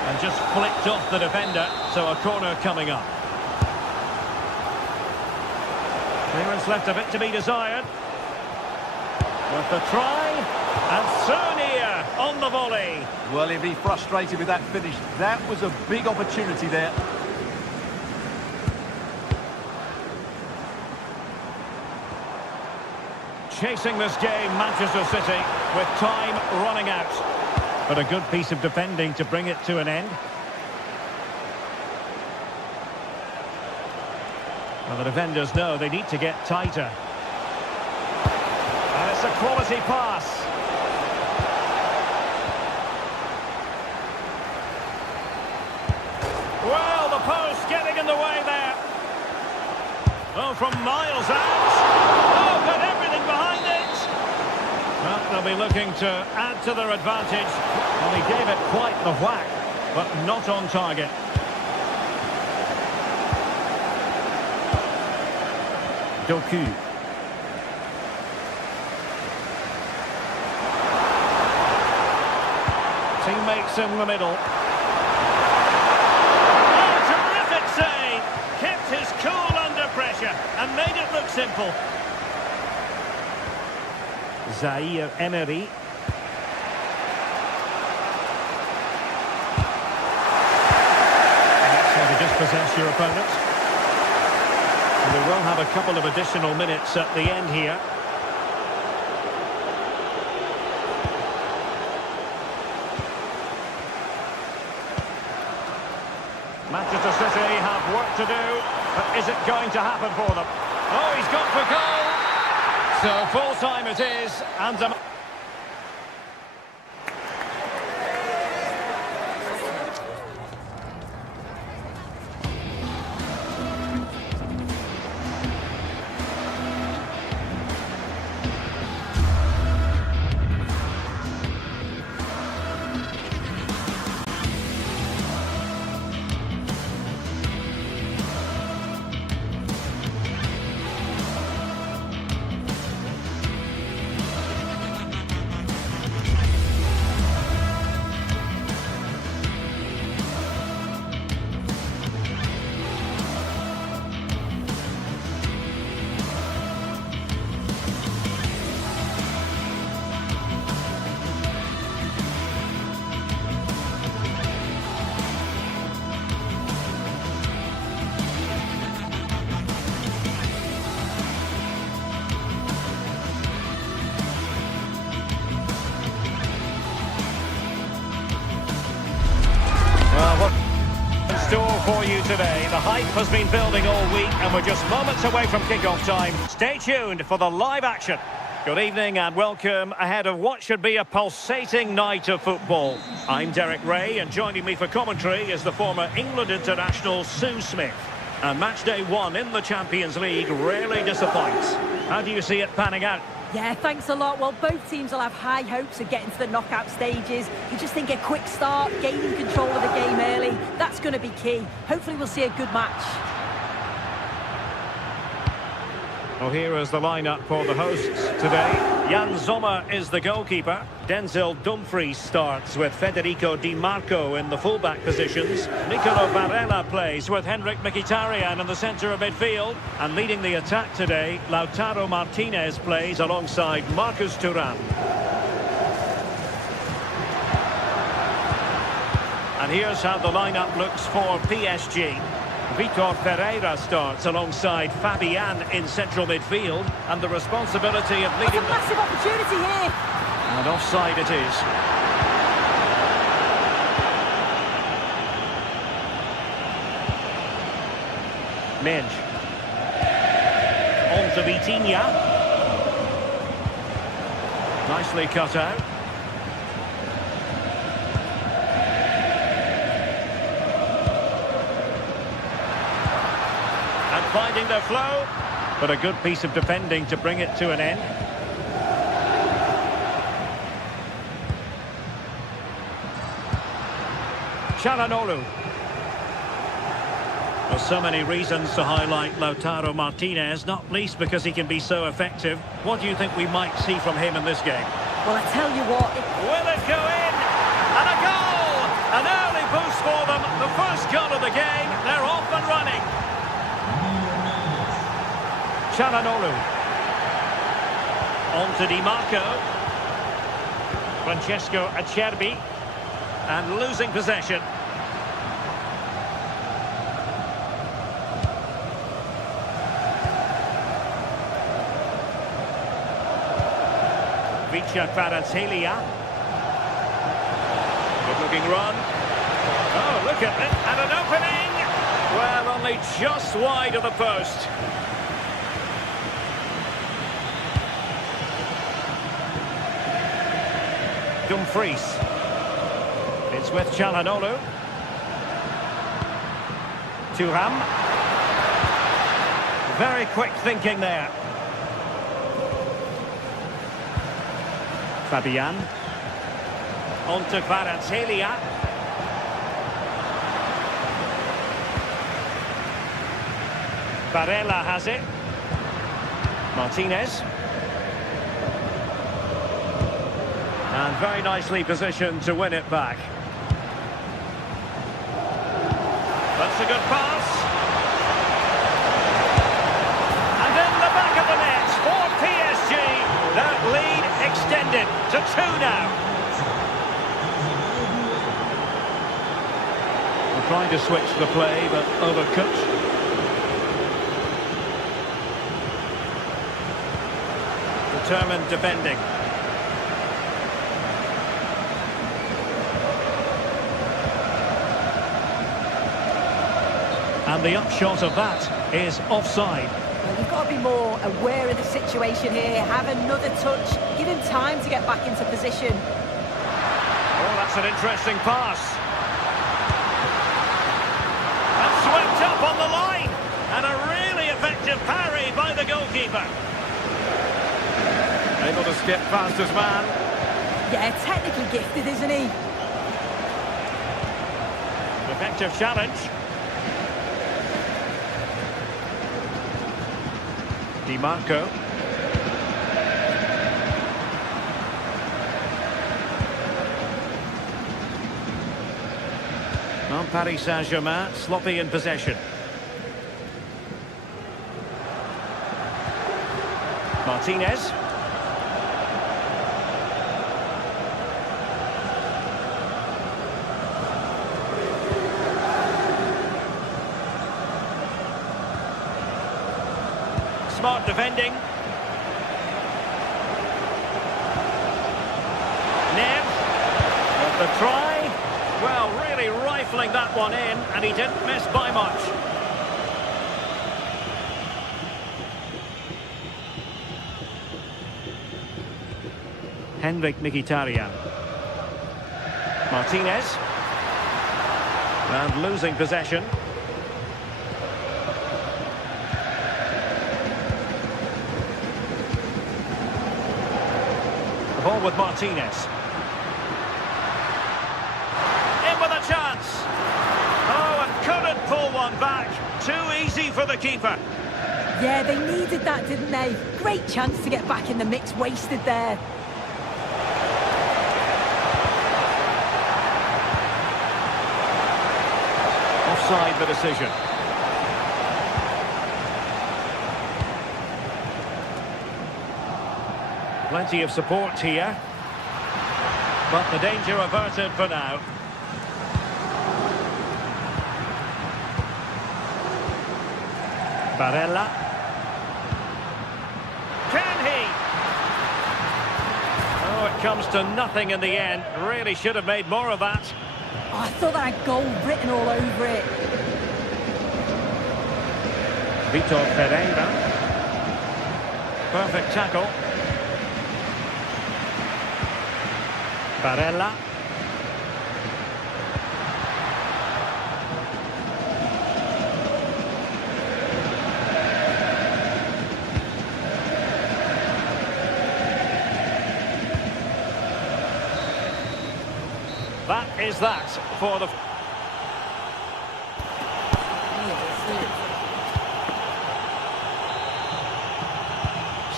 And just flicked off the defender, so a corner coming up. Clearance left a bit to be desired. With the try, and Sonia on the volley. Well, he'll be frustrated with that finish. That was a big opportunity there. Chasing this game, Manchester City, with time running out. But a good piece of defending to bring it to an end. Well, the defenders know they need to get tighter. And it's a quality pass. Well, the post getting in the way there. Oh, from miles out. Oh, got everything behind it. Well, they'll be looking to add to their advantage. Well, he gave it quite the whack, but not on target. Doku. Teammates in the middle. Oh, terrific save! Kept his cool under pressure and made it look simple. Zaire Emery. That's how to dispossess your opponent. And we will have a couple of additional minutes at the end here. Manchester City have work to do, but is it going to happen for them? Oh, he's gone for goal! So full time it is, and The hype has been building all week and we're just moments away from kick-off time. Stay tuned for the live action. Good evening and welcome ahead of what should be a pulsating night of football. I'm Derek Ray and joining me for commentary is the former England international Sue Smith. And match day 1 in the Champions League rarely disappoints. How do you see it panning out? Yeah, thanks a lot. Well, both teams will have high hopes of getting to the knockout stages. You just think a quick start, gaining control of the game early, that's going to be key. Hopefully we'll see a good match. Well, here is the lineup for the hosts today. Jan Sommer is the goalkeeper. Denzel Dumfries starts with Federico Di Marco in the fullback positions. Nicolo Varela plays with Henrik Mkhitaryan in the centre of midfield. And leading the attack today, Lautaro Martinez plays alongside Marcus Thuram. And here's how the lineup looks for PSG. Vitor Ferreira starts alongside Fabian in central midfield, and the responsibility of leading... That's a massive opportunity here! And offside it is. Midge. On to Vitinha. Nicely cut out. Finding their flow, but a good piece of defending to bring it to an end. Çalhanoğlu. There's so many reasons to highlight Lautaro Martinez, not least because he can be so effective. What do you think we might see from him in this game? Well, I tell you what... Will it go in? And a goal! An early boost for them. The first goal of the game. They're off and running. Çalhanoğlu. On to Di Marco. Francesco Acerbi. And losing possession. Vicha Kvaratskhelia. Good looking run. Oh, look at it. And an opening. Well, only just wide of the post. Dumfries. It's with Çalhanoğlu. Thuram. Very quick thinking there. Fabian. On to Kvaratskhelia. Varela has it. Martinez. And very nicely positioned to win it back. That's a good pass. And in the back of the net for PSG. That lead extended to 2 now. We're trying to switch the play, but overcooked. Determined defending. And the upshot of that is offside. Well, you've got to be more aware of the situation here. Have another touch. Give him time to get back into position. Oh, that's an interesting pass. And swept up on the line. And a really effective parry by the goalkeeper. Able to skip past his man. Yeah, technically gifted, isn't he? Effective challenge. Di Marco. On Paris Saint-Germain, sloppy in possession. Martinez. Smart defending. Nev. The try. Well, really rifling that one in, and he didn't miss by much. Mkhitaryan. Martinez. And losing possession. The ball with Martinez. In with a chance. Oh, and couldn't pull one back. Too easy for the keeper. Yeah, they needed that, didn't they? Great chance to get back in the mix, wasted there. Offside the decision. Plenty of support here. But the danger averted for now. Barella. Can he? Oh, it comes to nothing in the end. Really should have made more of that. Oh, I thought that had goal written all over it. Vitor Pereira. Perfect tackle. Barella. That is that for the...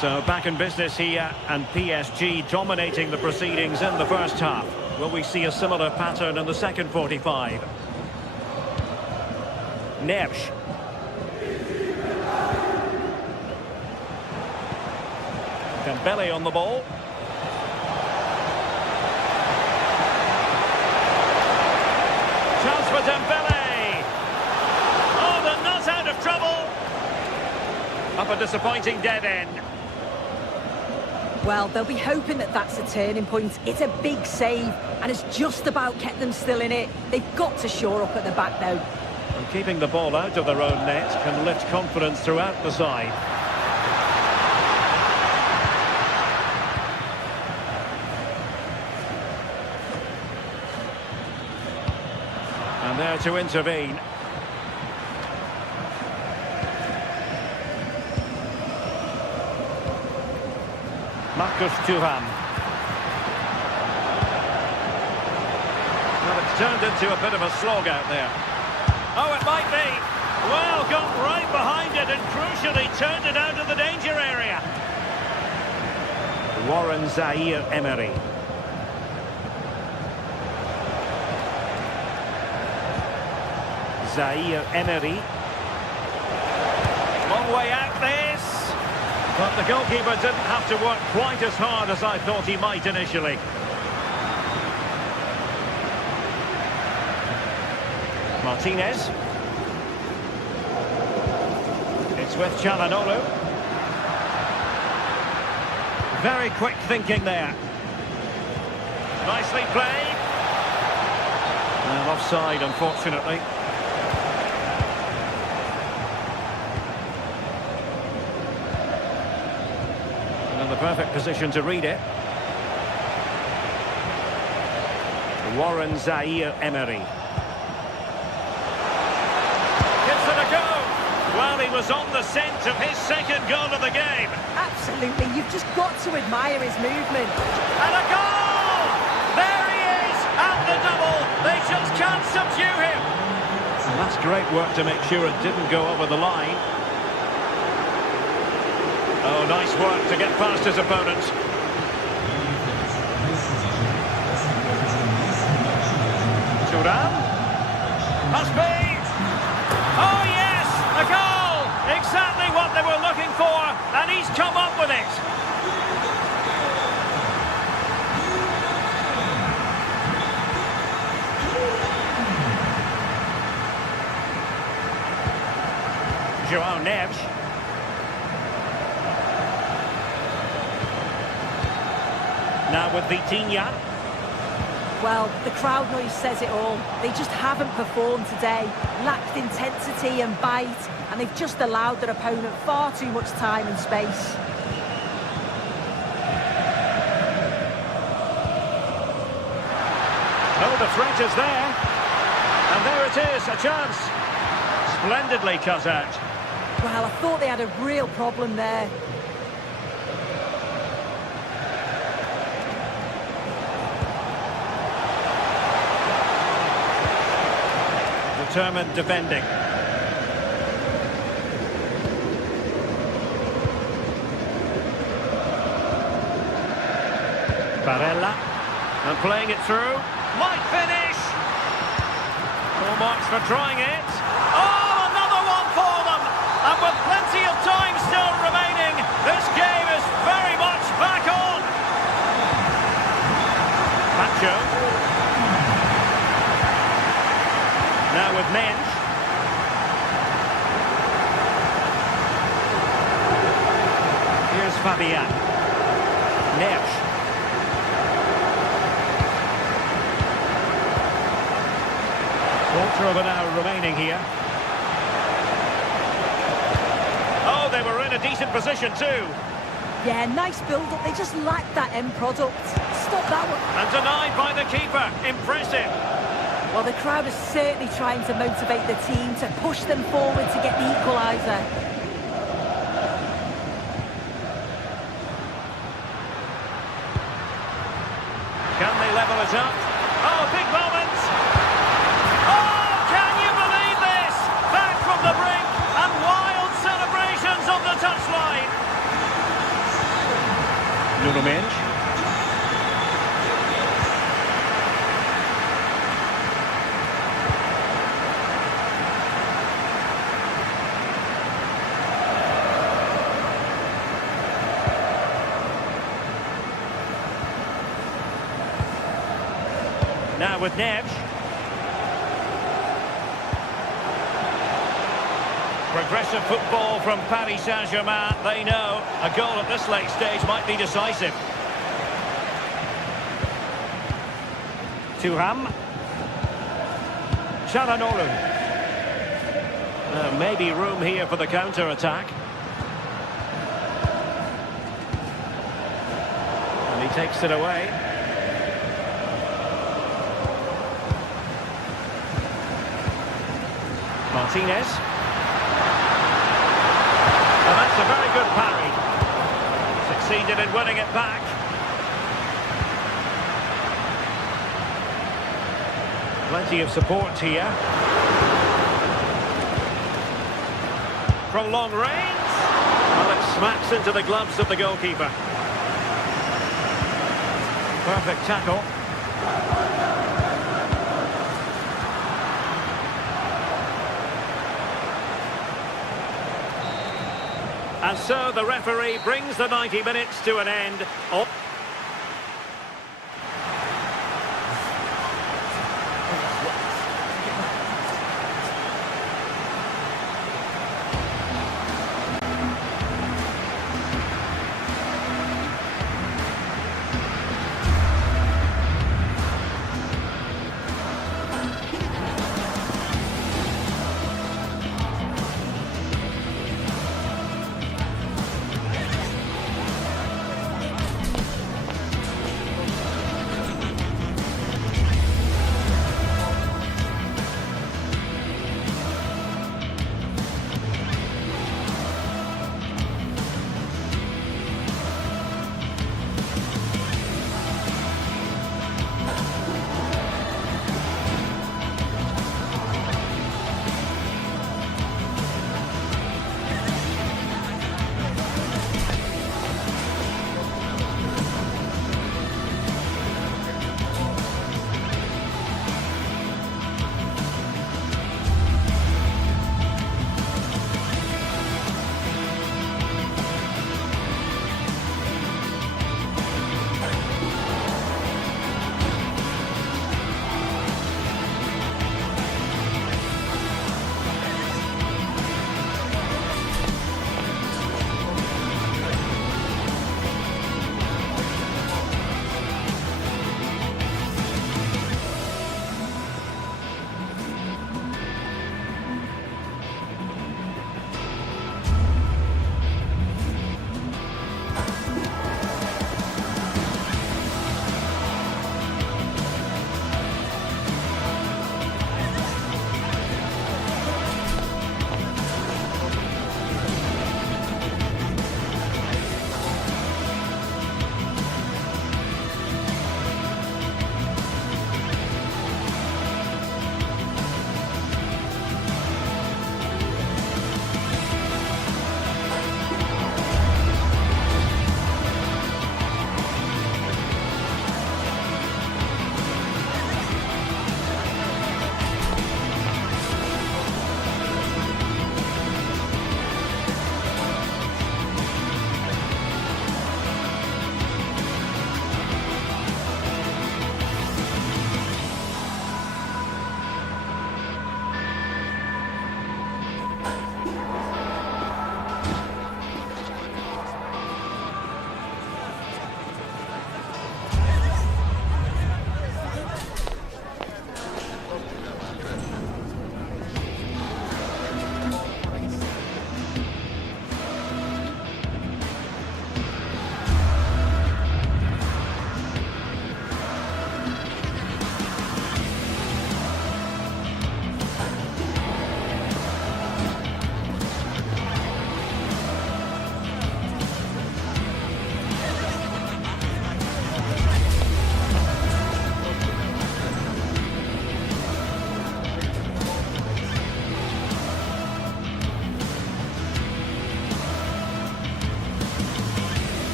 So back in business here, and PSG dominating the proceedings in the first half. Will we see a similar pattern in the second 45? Neves. Dembele on the ball. Chance for Dembele. Oh, they're not out of trouble. Up a disappointing dead end. Well, they'll be hoping that that's a turning point. It's a big save, and it's just about kept them still in it. They've got to shore up at the back, though. And keeping the ball out of their own net can lift confidence throughout the side. And there to intervene. Marcus Thuram. Well, it's turned into a bit of a slog out there. Oh, it might be. Well, got right behind it and crucially turned it out of the danger area. Warren Zaire-Emery. Zaire-Emery. Long way out this. But the goalkeeper didn't have to work quite as hard as I thought he might initially. Martinez. It's with Çalhanoğlu. Very quick thinking there. Nicely played. Well, offside, unfortunately. And the perfect position to read it. Warren Zaire-Emery. Gives it a go. Well, he was on the scent of his second goal of the game. Absolutely, you've just got to admire his movement. And a goal! There he is, at the double. They just can't subdue him. And that's great work to make sure it didn't go over the line. Oh, nice work to get past his opponent. Thuram. Must be. Oh, yes, a goal. Exactly what they were looking for, and he's come up with it. João Neves. Now with Vitinha. Well, the crowd noise says it all. They just haven't performed today. Lacked intensity and bite, and they've just allowed their opponent far too much time and space. the threat is there. And there it is, a chance. Splendidly cut out. Well, I thought they had a real problem there. Determined defending. Barella. And playing it through. Might finish. Full marks for trying it. Oh, another one for them. And with plenty of time still remaining, this game is very much back on. Pacho. Now with Mensch. Here's Fabian. Neves. Quarter of an hour remaining here. Oh, they were in a decent position too. Yeah, nice build-up. They just lacked that end product. Stop that one. And denied by the keeper. Impressive. Well, the crowd is certainly trying to motivate the team to push them forward to get the equaliser. Can they level it up? Oh, big moment! Oh, can you believe this? Back from the brink and wild celebrations on the touchline. Nuno Mendes. Now with Neves. Progressive football from Paris Saint-Germain. They know a goal at this late stage might be decisive. Thuram. Çalhanoğlu. Maybe room here for the counter-attack. And he takes it away. Martinez. And that's a very good parry. Succeeded in winning it back. Plenty of support here. From long range. Well, it smacks into the gloves of the goalkeeper. Perfect tackle. And so the referee brings the 90 minutes to an end. Oh.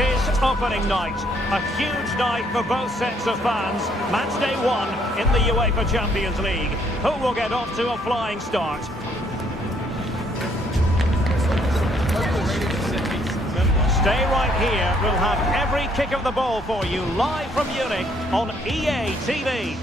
is opening night. A huge night for both sets of fans. Match day 1 in the UEFA Champions League. Who will get off to a flying start? Stay right here. We'll have every kick of the ball for you live from Munich on EA TV.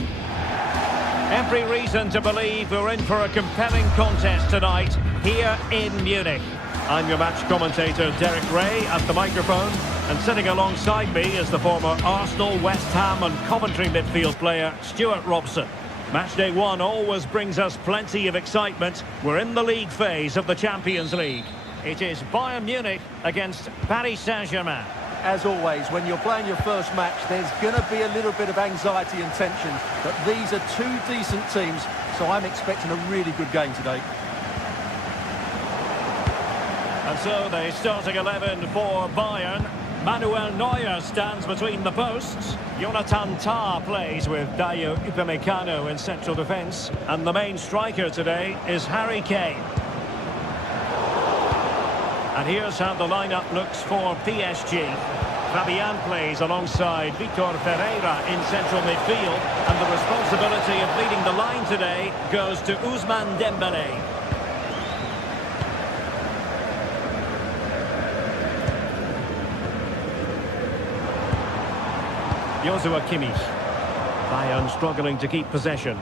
Every reason to believe we're in for a compelling contest tonight here in Munich. I'm your match commentator, Derek Ray, at the microphone, and sitting alongside me is the former Arsenal, West Ham and Coventry midfield player, Stuart Robson. Matchday 1 always brings us plenty of excitement. We're in the league phase of the Champions League. It is Bayern Munich against Paris Saint-Germain. As always, when you're playing your first match, there's going to be a little bit of anxiety and tension, but these are two decent teams, so I'm expecting a really good game today. And so the starting 11 for Bayern. Manuel Neuer stands between the posts. Jonathan Tah plays with Dayo Upamecano in central defence. And the main striker today is Harry Kane. And here's how the lineup looks for PSG. Fabian plays alongside Vitor Ferreira in central midfield. And the responsibility of leading the line today goes to Ousmane Dembélé. Joshua Kimmich. Bayern struggling to keep possession.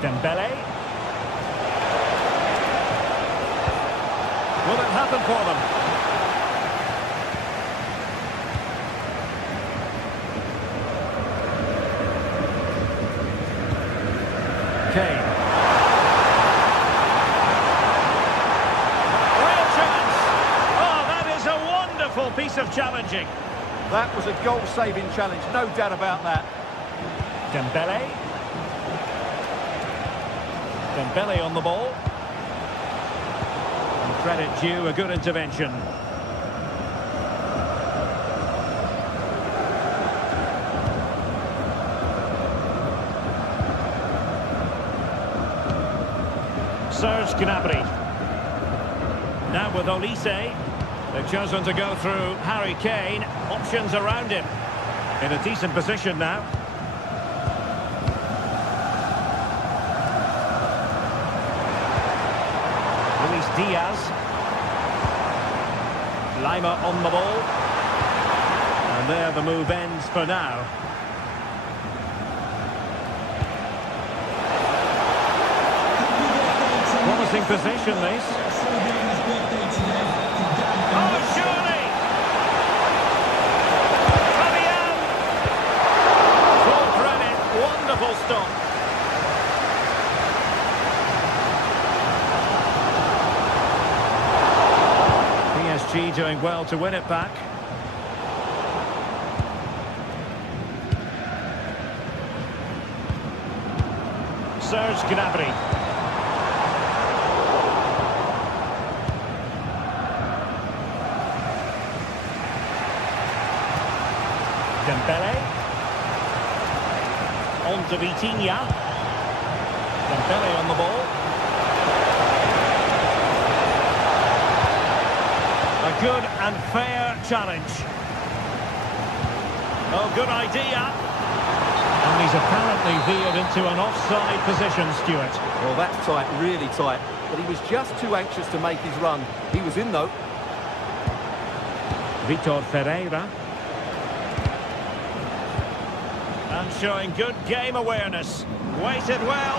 Dembélé. Will it happen for them? Kane. Real chance. Oh, that is a wonderful piece of challenging. That was a goal-saving challenge, no doubt about that. Dembélé. Dembélé on the ball. And credit due, a good intervention. Serge Gnabry. Now with Olise. They've chosen to go through Harry Kane. Options around him. In a decent position now. Luis Diaz. Lima on the ball. And there the move ends for now. Promising position, this. Oh, surely! Fabian! Full credit, wonderful stop. PSG doing well to win it back. Serge Gnabry. Dembélé. On to Vitinha. Dembélé on the ball. A good and fair challenge. Oh, good idea. And he's apparently veered into an offside position, Stuart. Well, that's tight, really tight. But he was just too anxious to make his run. He was in, though. Vitor Ferreira. And showing good game awareness. Waited well.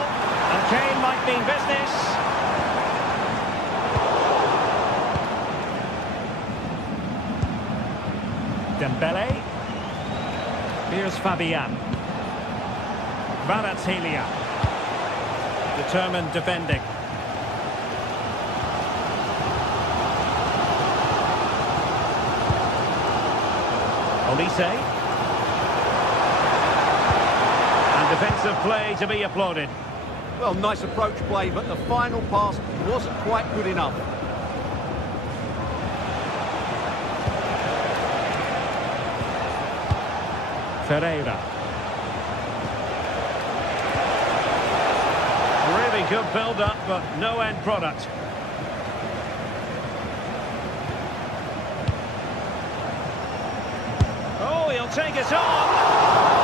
And Kane might mean business. Dembélé. Here's Fabian. Kvaratskhelia. Determined defending. Olise. Defensive play to be applauded. Well, nice approach play, but the final pass wasn't quite good enough. Ferreira. Really good build-up, but no end product. Oh, he'll take it on.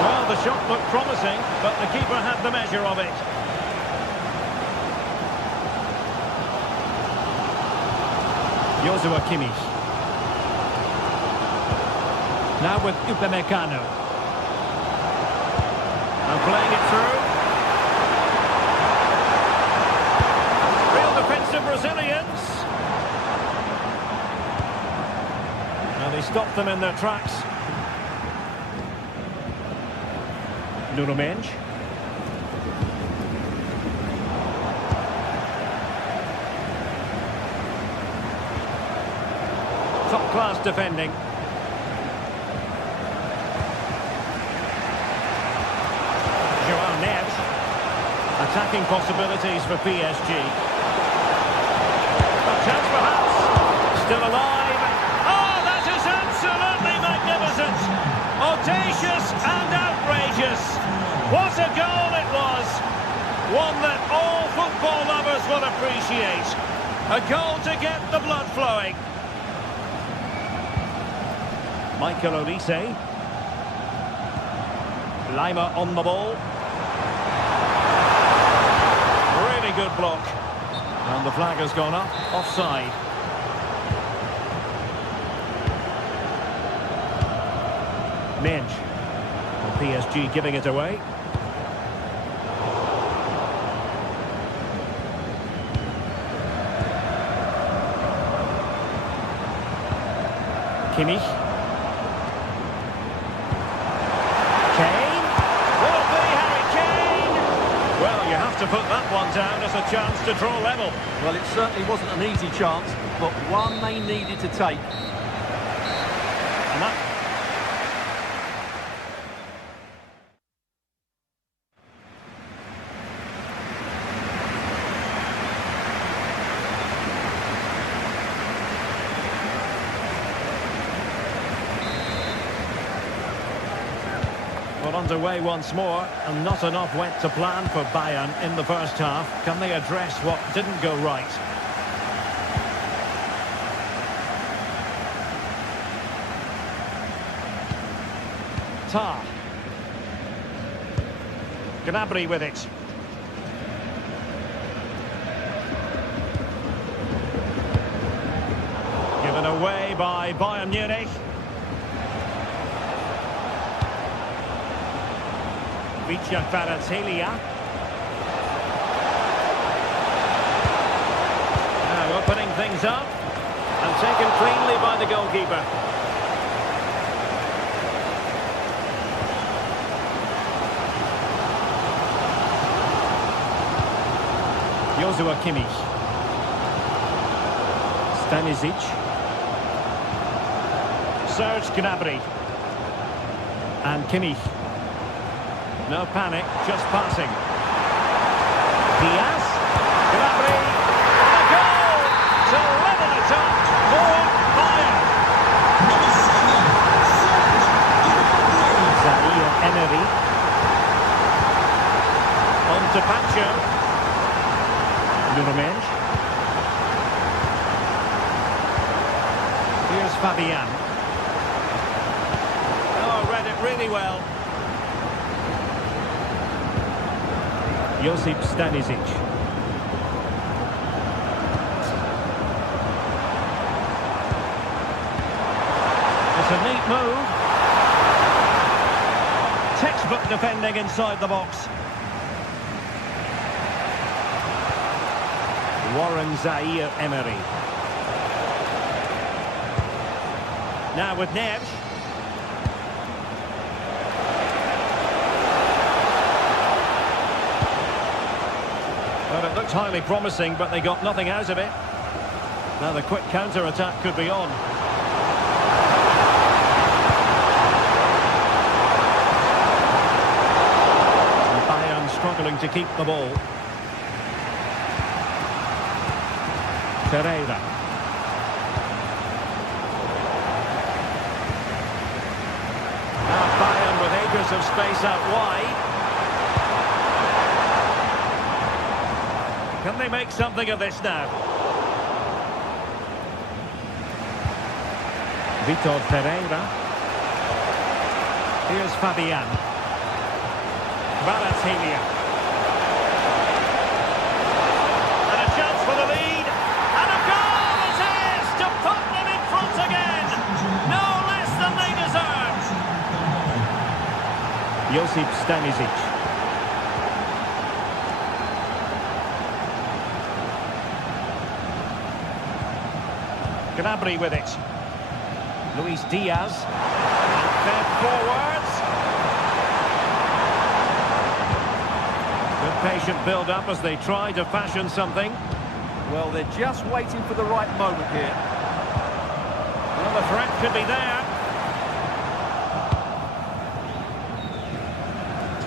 Well, the shot looked promising, but the keeper had the measure of it. Joshua Kimmich. Now with Upamecano. And playing it through. Real defensive Brazilians. And they stopped them in their tracks. Nuno Mendes. Top-class defending. João Neves. Attacking possibilities for PSG. A chance perhaps. Still alive. Oh, that is absolutely magnificent. Audacious and outrageous. What a goal it was. One that all football lovers will appreciate. A goal to get the blood flowing. Michael Olise. Lima on the ball. Really good block. And the flag has gone up. Offside. Mendes. And PSG giving it away. Kimmich. Kane. Will it be Harry Kane? Well, you have to put that one down as a chance to draw level. Well, it certainly wasn't an easy chance, but one they needed to take. And that... Well, underway once more, and not enough went to plan for Bayern in the first half. Can they address what didn't go right? Tar. Gnabry with it. Given away by Bayern Munich. Vicha Kvaratskhelia. Now opening things up and taken cleanly by the goalkeeper. Joshua Kimmich. Stanisic. Serge Gnabry. And Kimmich. No panic, just passing. Diaz. Gnabry. And a goal to level it up for Bayern. Zaire Emery. On to Pacho. Nuno Mendes. Here's Fabian. Oh, read it really well. Josip Stanisic. It's a neat move. Textbook defending inside the box. Warren Zaire Emery. Now with Neves. Well, it looked highly promising, but they got nothing out of it. Now the quick counter-attack could be on. And Bayern struggling to keep the ball. Pereira. Now Bayern with acres of space out wide. Can they make something of this now? Vitor Pereira. Here's Fabian. Kvaratskhelia. And a chance for the lead. And a goal it is to put them in front again. No less than they deserve. Josip Stanisic. Gnabry with it. Luis Diaz. Fed forwards. Good patient build-up as they try to fashion something. Well, they're just waiting for the right moment here. Well, the threat could be there.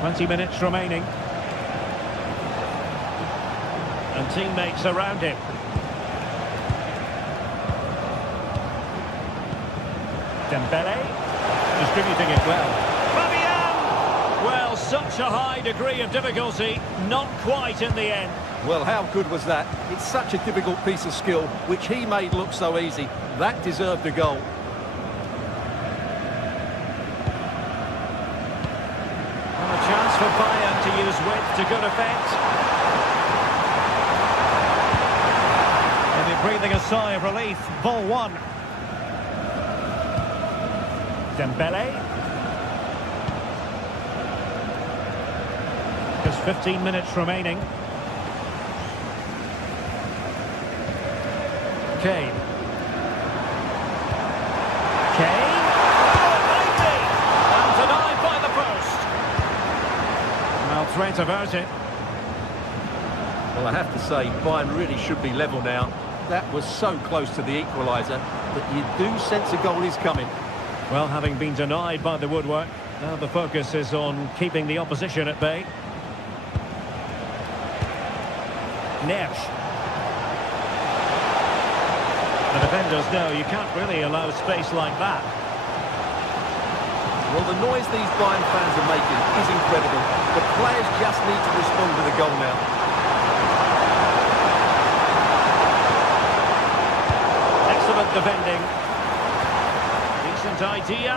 20 minutes remaining. And teammates around him. Dembele, distributing it well. Fabian! Well, such a high degree of difficulty, not quite in the end. Well, how good was that? It's such a difficult piece of skill, which he made look so easy. That deserved a goal. And a chance for Bayern to use width to good effect. Maybe breathing a sigh of relief. Ball one. Dembele. Just 15 minutes remaining. Kane. Kane. Oh, it might be. And denied by the post. Well, threat averted. Well, I have to say, Bayern really should be level now. That was so close to the equaliser, but you do sense a goal is coming. Well, having been denied by the woodwork, now the focus is on keeping the opposition at bay. Neves. The defenders know you can't really allow space like that. Well, the noise these Bayern fans are making is incredible. The players just need to respond with a goal now. Excellent defending. Decent idea.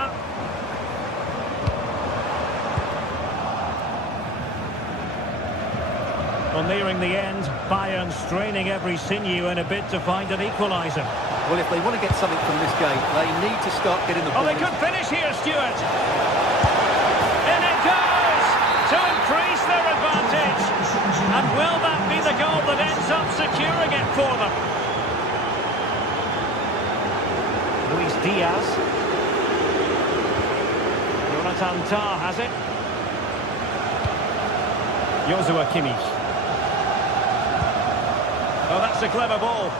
Well, nearing the end, Bayern straining every sinew in a bid to find an equaliser. Well, if they want to get something from this game, they need to start getting the ball. Oh, they could finish here, Stuart. In it goes to increase their advantage. And will that be the goal that ends up securing it for them? Luis Diaz. Jonathan Tah has it. Joshua Kimmich. Oh, that's a clever ball.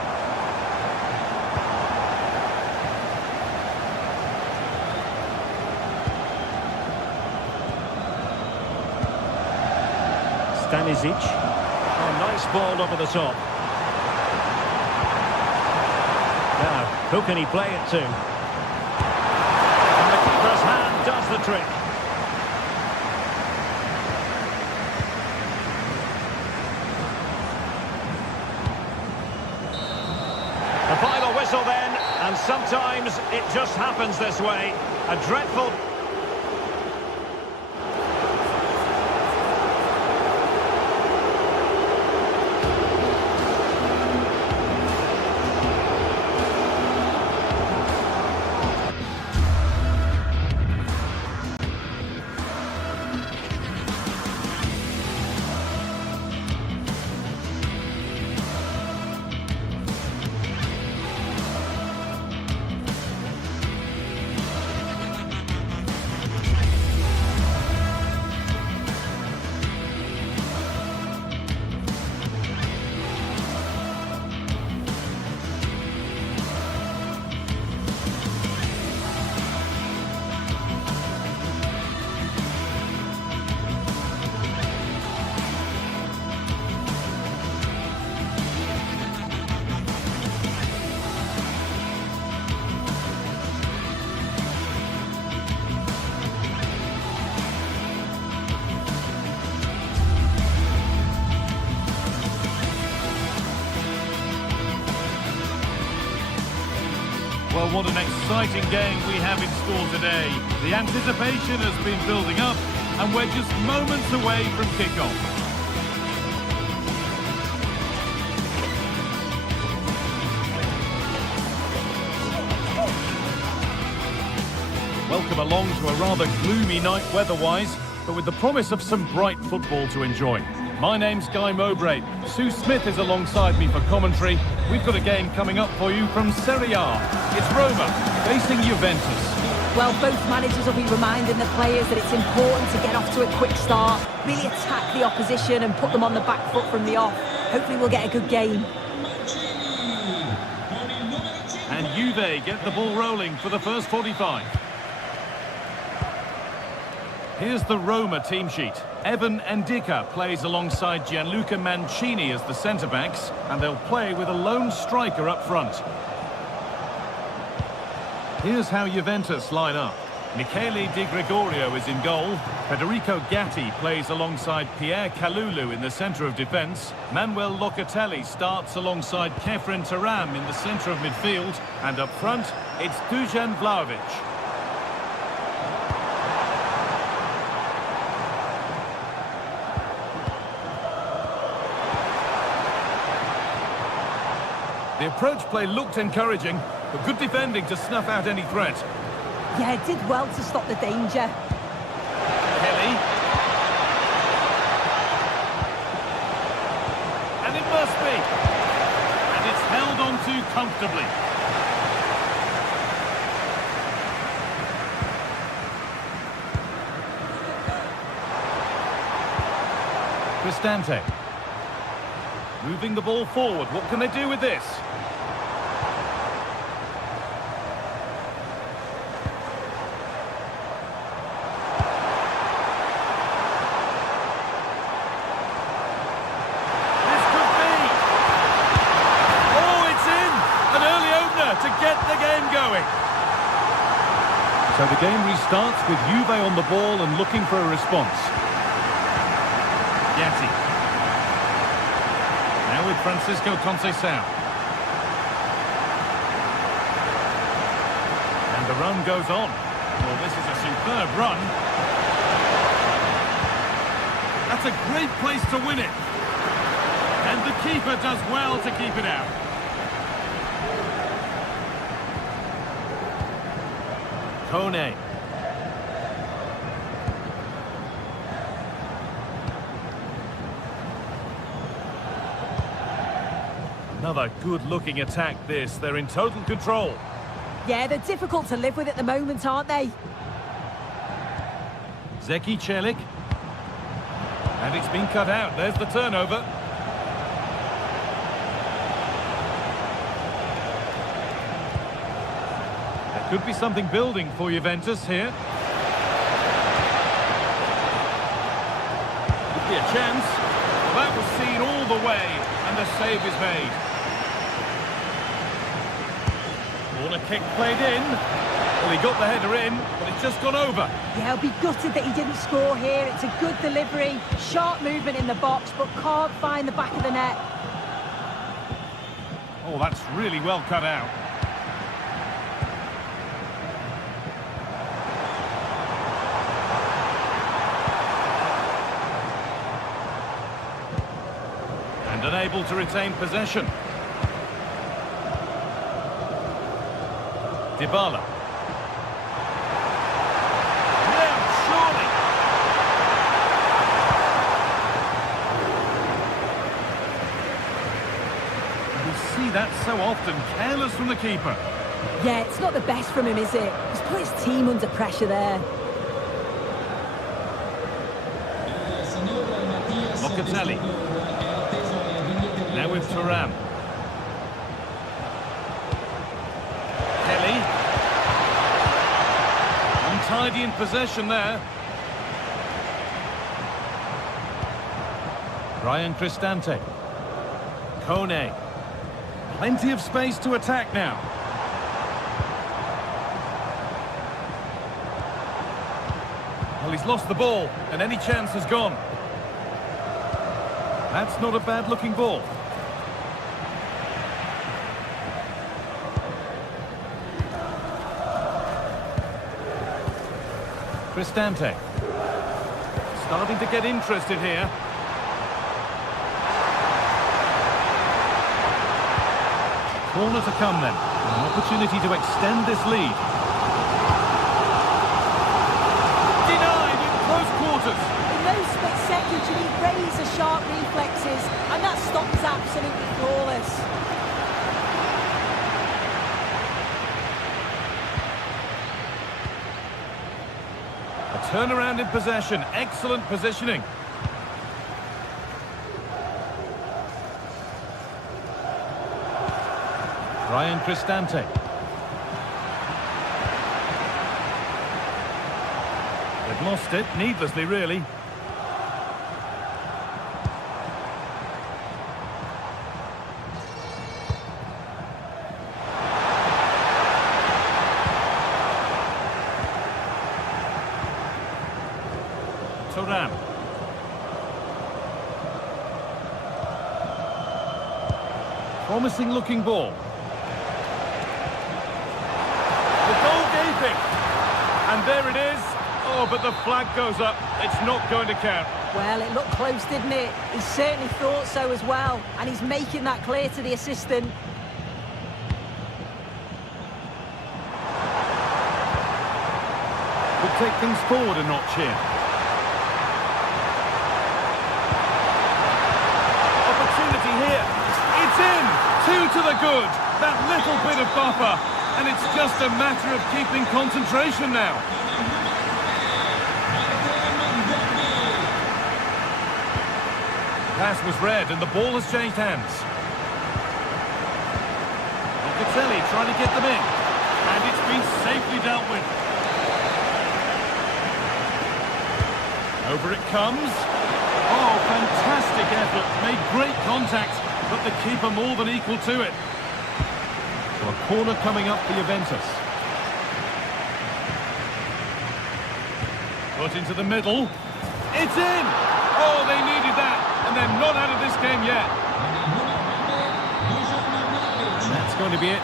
Stanisic. Oh, nice ball over the top. Now, who can he play it to? And the keeper's hand does the trick. The final whistle then, and sometimes it just happens this way. A dreadful... Well, what an exciting game we have in store today. The anticipation has been building up, and we're just moments away from kick-off. Welcome along to a rather gloomy night weather-wise, but with the promise of some bright football to enjoy. My name's Guy Mowbray. Sue Smith is alongside me for commentary. We've got a game coming up for you from Serie A. It's Roma facing Juventus. Well, both managers will be reminding the players that it's important to get off to a quick start, really attack the opposition and put them on the back foot from the off. Hopefully we'll get a good game. And Juve get the ball rolling for the first 45. Here's the Roma team sheet. Evan Ndicka plays alongside Gianluca Mancini as the centre-backs, and they'll play with a lone striker up front. Here's how Juventus line up. Michele Di Gregorio is in goal. Federico Gatti plays alongside Pierre Kalulu in the centre of defence. Manuel Locatelli starts alongside Kefren Turam in the centre of midfield. And up front, it's Dusan Vlahovic. The approach play looked encouraging, but good defending to snuff out any threat. Yeah, it did well to stop the danger. Kelly. And it must be. And it's held on to comfortably. Cristante. Moving the ball forward. What can they do with this? To get the game going. So the game restarts with Juve on the ball and looking for a response. Gatti. Now with Francisco Conceição. And the run goes on. Well, this is a superb run. That's a great place to win it. And the keeper does well to keep it out. Kone. Another good-looking attack this. They're in total control. Yeah, they're difficult to live with at the moment, aren't they? Zeki Celik. And it's been cut out. There's the turnover. Could be something building for Juventus here. Could be a chance. Well, that was seen all the way, and the save is made. Corner kick played in. Well, he got the header in, but it's just gone over. Yeah, he'll be gutted that he didn't score here. It's a good delivery, sharp movement in the box, but can't find the back of the net. Oh, that's really well cut out. Unable to retain possession. Dybala. Yeah, surely. We see that so often. Careless from the keeper. Yeah, it's not the best from him, is it? He's put his team under pressure there. Locatelli. Now with Turam. Kelly. Untidy in possession there. Ryan Cristante. Kone. Plenty of space to attack now. Well, he's lost the ball, and any chance has gone. That's not a bad-looking ball. Cristante. Starting to get interested here. Corner to come then. An opportunity to extend this lead. Denied in close quarters. In those split seconds, you need razor-sharp reflexes, and that stop is absolutely flawless. A turnaround in possession. Excellent positioning. Ryan Cristante. They've lost it, needlessly really. Thuram. Promising looking ball. The goal gaping. And there it is. Oh, but the flag goes up. It's not going to count. Well, it looked close, didn't it? He certainly thought so as well. And he's making that clear to the assistant. Could take things forward a notch here. Opportunity here. It's in. 2 to the good. That little bit of buffer. And it's just a matter of keeping concentration now. Pass was read and the ball has changed hands. Locatelli trying to get them in. And it's been safely dealt with. Over it comes. Oh, fantastic effort. Made great contact, but the keeper more than equal to it. So a corner coming up for Juventus. Put into the middle. It's in! Oh, they needed that. And they're not out of this game yet. And that's going to be it.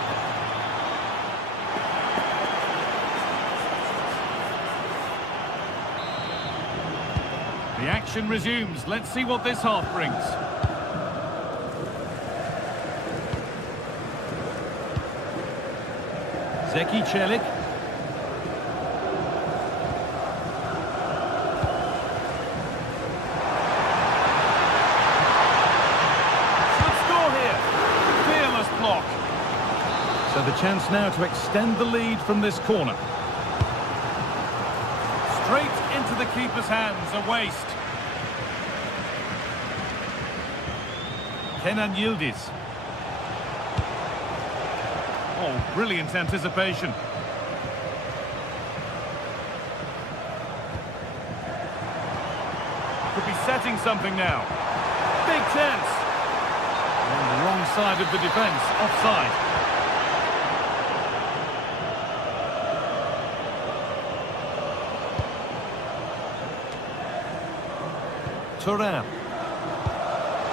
The action resumes. Let's see what this half brings. Zeki Celik. Should score here. Fearless block. So the chance now to extend the lead from this corner. Straight into the keeper's hands, a waste. Kenan Yildiz. Oh, brilliant anticipation. Could be setting something now. Big chance. On the wrong side of the defence, offside. Thuram.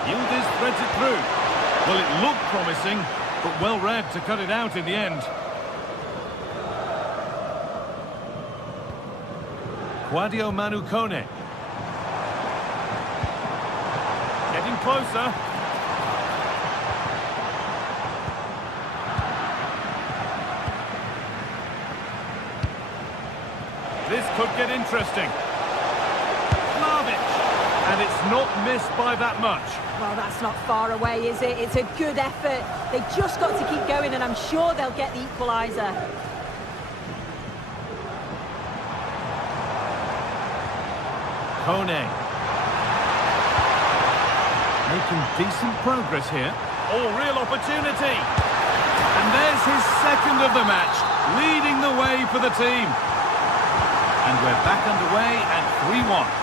Yildiz threads it through. Well, it looked promising, but well read to cut it out in the end. Quadio Manu Kone. Getting closer. This could get interesting. And it's not missed by that much. Well, that's not far away, is it? It's a good effort. They've just got to keep going, and I'm sure they'll get the equaliser. Kone. Making decent progress here. Oh, real opportunity. And there's his second of the match, leading the way for the team. And we're back underway at 3-1.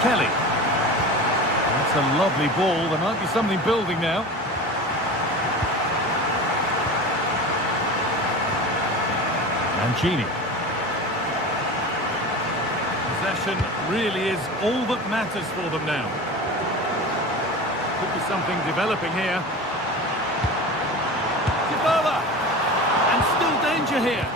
Kelly. That's a lovely ball. There might be something building now. Mancini. Possession really is all that matters for them now. Could be something developing here. Dybala! And still danger here.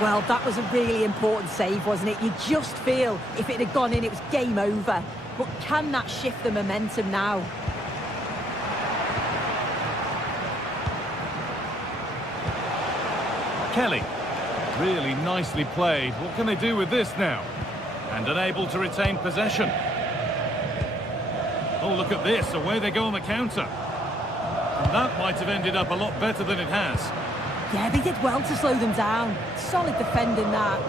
Well, that was a really important save, wasn't it? You just feel if it had gone in, it was game over. But can that shift the momentum now? Kelly. Really nicely played. What can they do with this now? And unable to retain possession. Oh, look at this. Away they go on the counter. And that might have ended up a lot better than it has. Yeah, they did well to slow them down. Solid defending that.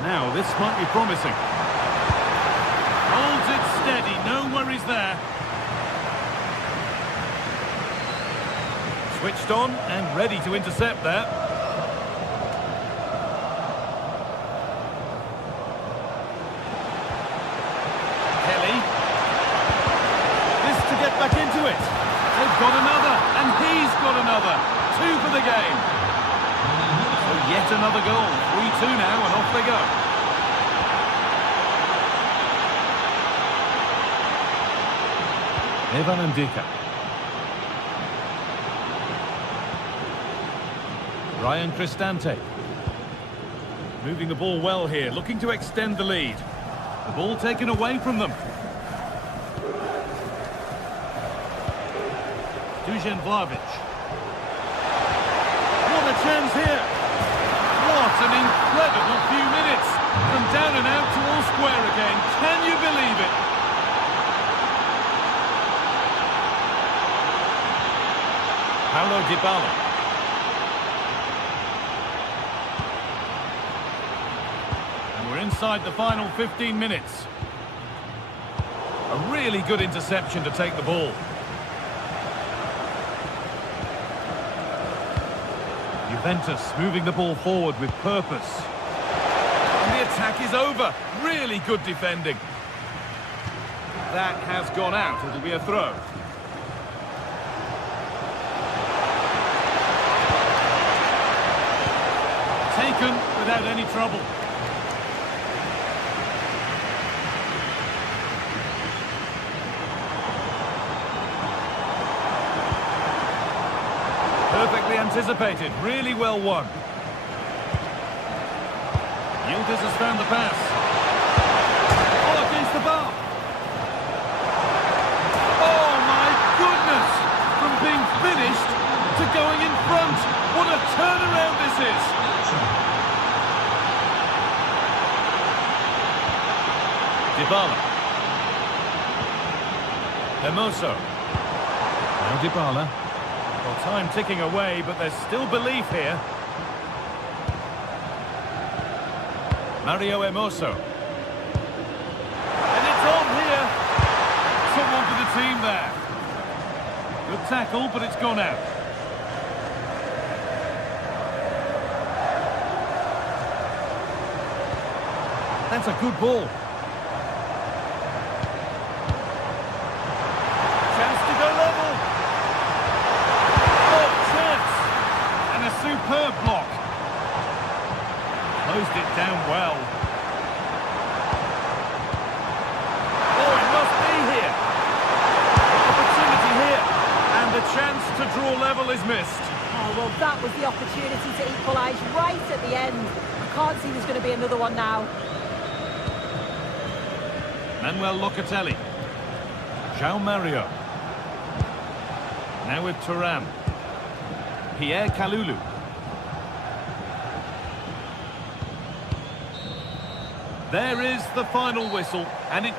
Now, this might be promising. Holds it steady. No worries there. Switched on and ready to intercept there. Kelly. This to get back into it. They've got another, and he's got another. 2 for the game. So yet another goal. 3-2 now, and off they go. Evan Ndika. Ryan Cristante. Moving the ball well here, looking to extend the lead. The ball taken away from them. Dusan Vlahovic. What a chance here. What an incredible few minutes. From down and out to all square again. Can you believe it? Paulo Dybala. And we're inside the final 15 minutes. A really good interception to take the ball. Juventus moving the ball forward with purpose. And the attack is over. Really good defending. That has gone out. It'll be a throw. Taken without any trouble. Perfectly anticipated, really well won. Yildiz has found the pass. Oh, against the bar. Oh my goodness! From being finished to going in front. What a turnaround this is! Dybala. Hermoso. Now Dybala. Well, time ticking away, but there's still belief here. Mario Hermoso. And it's on here. Someone for the team there. Good tackle, but it's gone out. That's a good ball. Chance to go level. Oh, chance. And a superb block. Closed it down well. Oh, it must be here. Opportunity here. And the chance to draw level is missed. Oh, well, that was the opportunity to equalise right at the end. I can't see there's going to be another one now. Manuel Locatelli. João Mario. Now with Thuram. Pierre Kalulu. There is the final whistle, and it...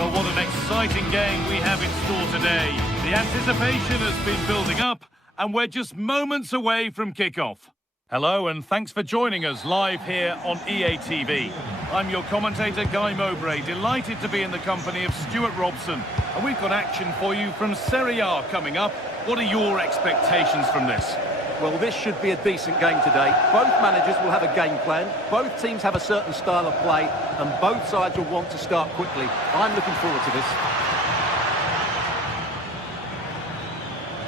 Well, what an exciting game we have in store today. The anticipation has been building up, and we're just moments away from kickoff. Hello, and thanks for joining us live here on EA TV. I'm your commentator, Guy Mowbray, delighted to be in the company of Stuart Robson. And we've got action for you from Serie A coming up. What are your expectations from this? Well, this should be a decent game today. Both managers will have a game plan. Both teams have a certain style of play, and both sides will want to start quickly. I'm looking forward to this.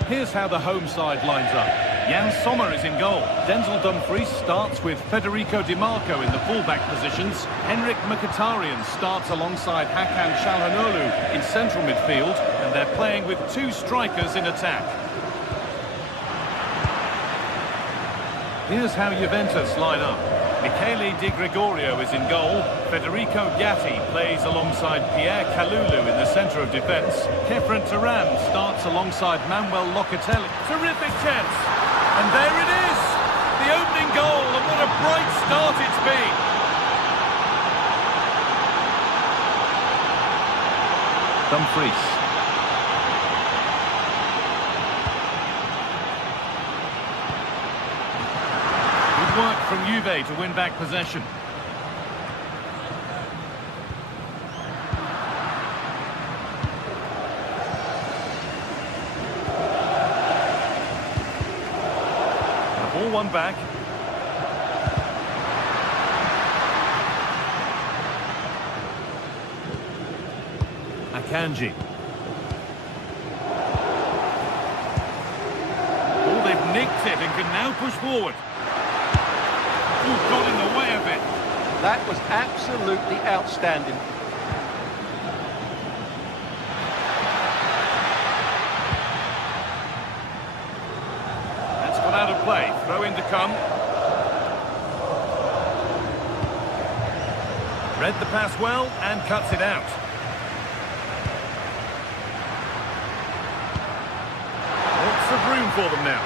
Here's how the home side lines up. Jan Sommer is in goal. Denzel Dumfries starts with Federico Di Marco in the fullback positions. Henrik Mkhitaryan starts alongside Hakan Çalhanoğlu in central midfield, and they're playing with two strikers in attack. Here's how Juventus line up. Michele Di Gregorio is in goal. Federico Gatti plays alongside Pierre Kalulu in the centre of defence. Khéphren Thuram starts alongside Manuel Locatelli. Terrific chance. And there it is. The opening goal, and what a bright start it's been. Dumfries. Work from Juve to win back possession. The ball won back. Akanji. Oh, they've nicked it and can now push forward. Got in the way of it. That was absolutely outstanding. That's gone out of play. Throw in to come. Read the pass well and cuts it out. Lots of room for them now.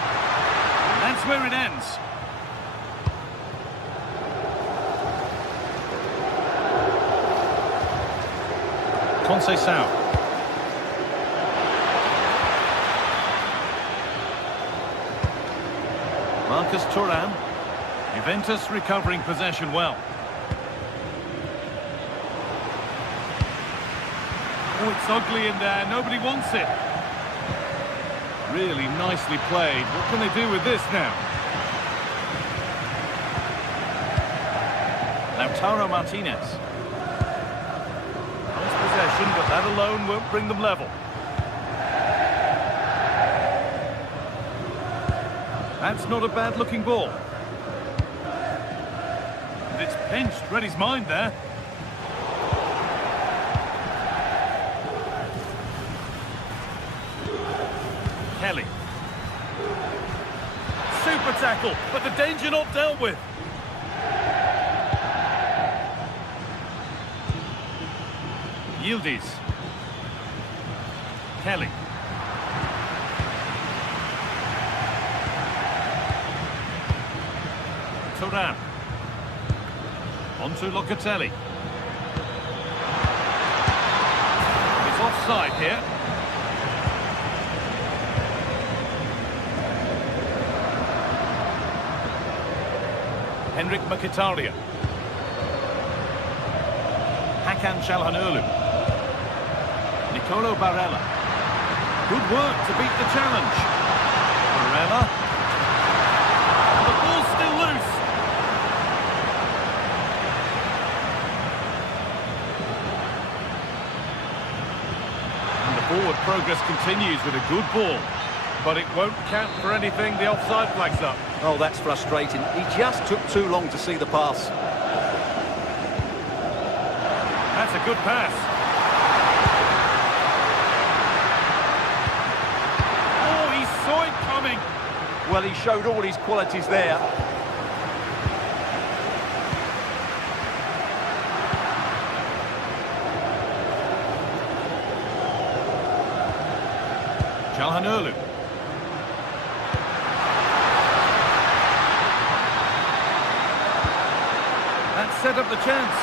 And that's where it ends. Conceição. Marcus Thuram. Juventus recovering possession well. Oh, it's ugly in there. Nobody wants it. Really nicely played. What can they do with this now? Lautaro Martinez. Possession, but that alone won't bring them level. That's not a bad looking ball. And it's pinched, read his mind there. Kelly. Super tackle, but the danger not dealt with. Yildiz. Kelly. Thuram. On to Locatelli. It's offside here. Henrik Mkhitaryan. Hakan Çalhanoğlu. Nicolo Barella. Good work to beat the challenge. Barella. The ball's still loose. And the forward progress continues with a good ball. But it won't count for anything. The offside flag's up. Oh, that's frustrating. He just took too long to see the pass. That's a good pass. Saw it coming. Well, he showed all his qualities there. Çalhanoğlu. That set up the chance.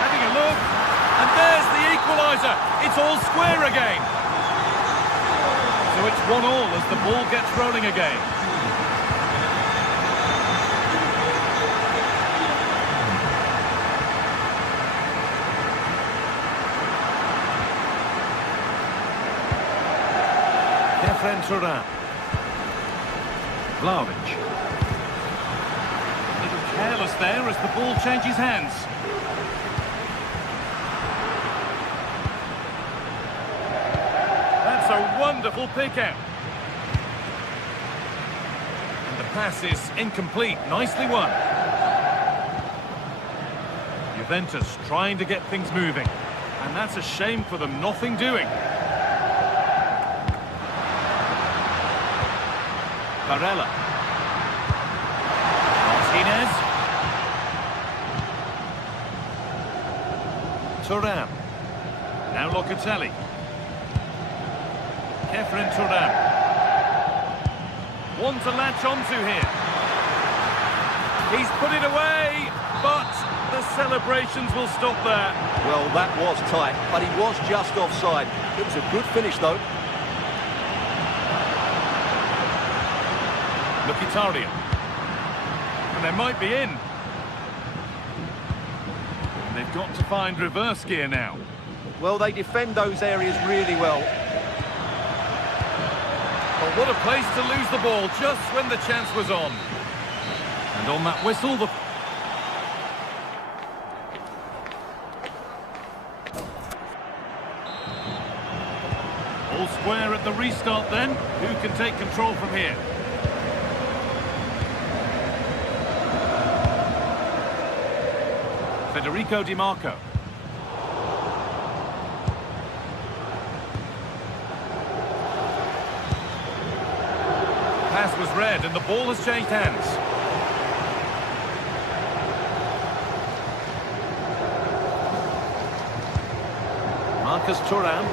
Having a look. And There's the equaliser. It's all square again. So it's 1-1 as the ball gets rolling again. Turan. Vlahovic. A little careless there as the ball changes hands. That's a wonderful pick out. And the pass is incomplete. Nicely won. Juventus trying to get things moving. And that's a shame for them, nothing doing. Barella. Martinez. Thuram. Now Locatelli. Thuram. One to latch onto here. He's put it away, but the celebrations will stop there. Well, that was tight, but he was just offside. It was a good finish, though. Mkhitaryan. And they might be in. And they've got to find reverse gear now. Well, they defend those areas really well. But what a place to lose the ball just when the chance was on. And on that whistle, the... All square at the restart then. Who can take control from here? Federico Di Marco. Pass was read and the ball has changed hands. Marcus Thuram.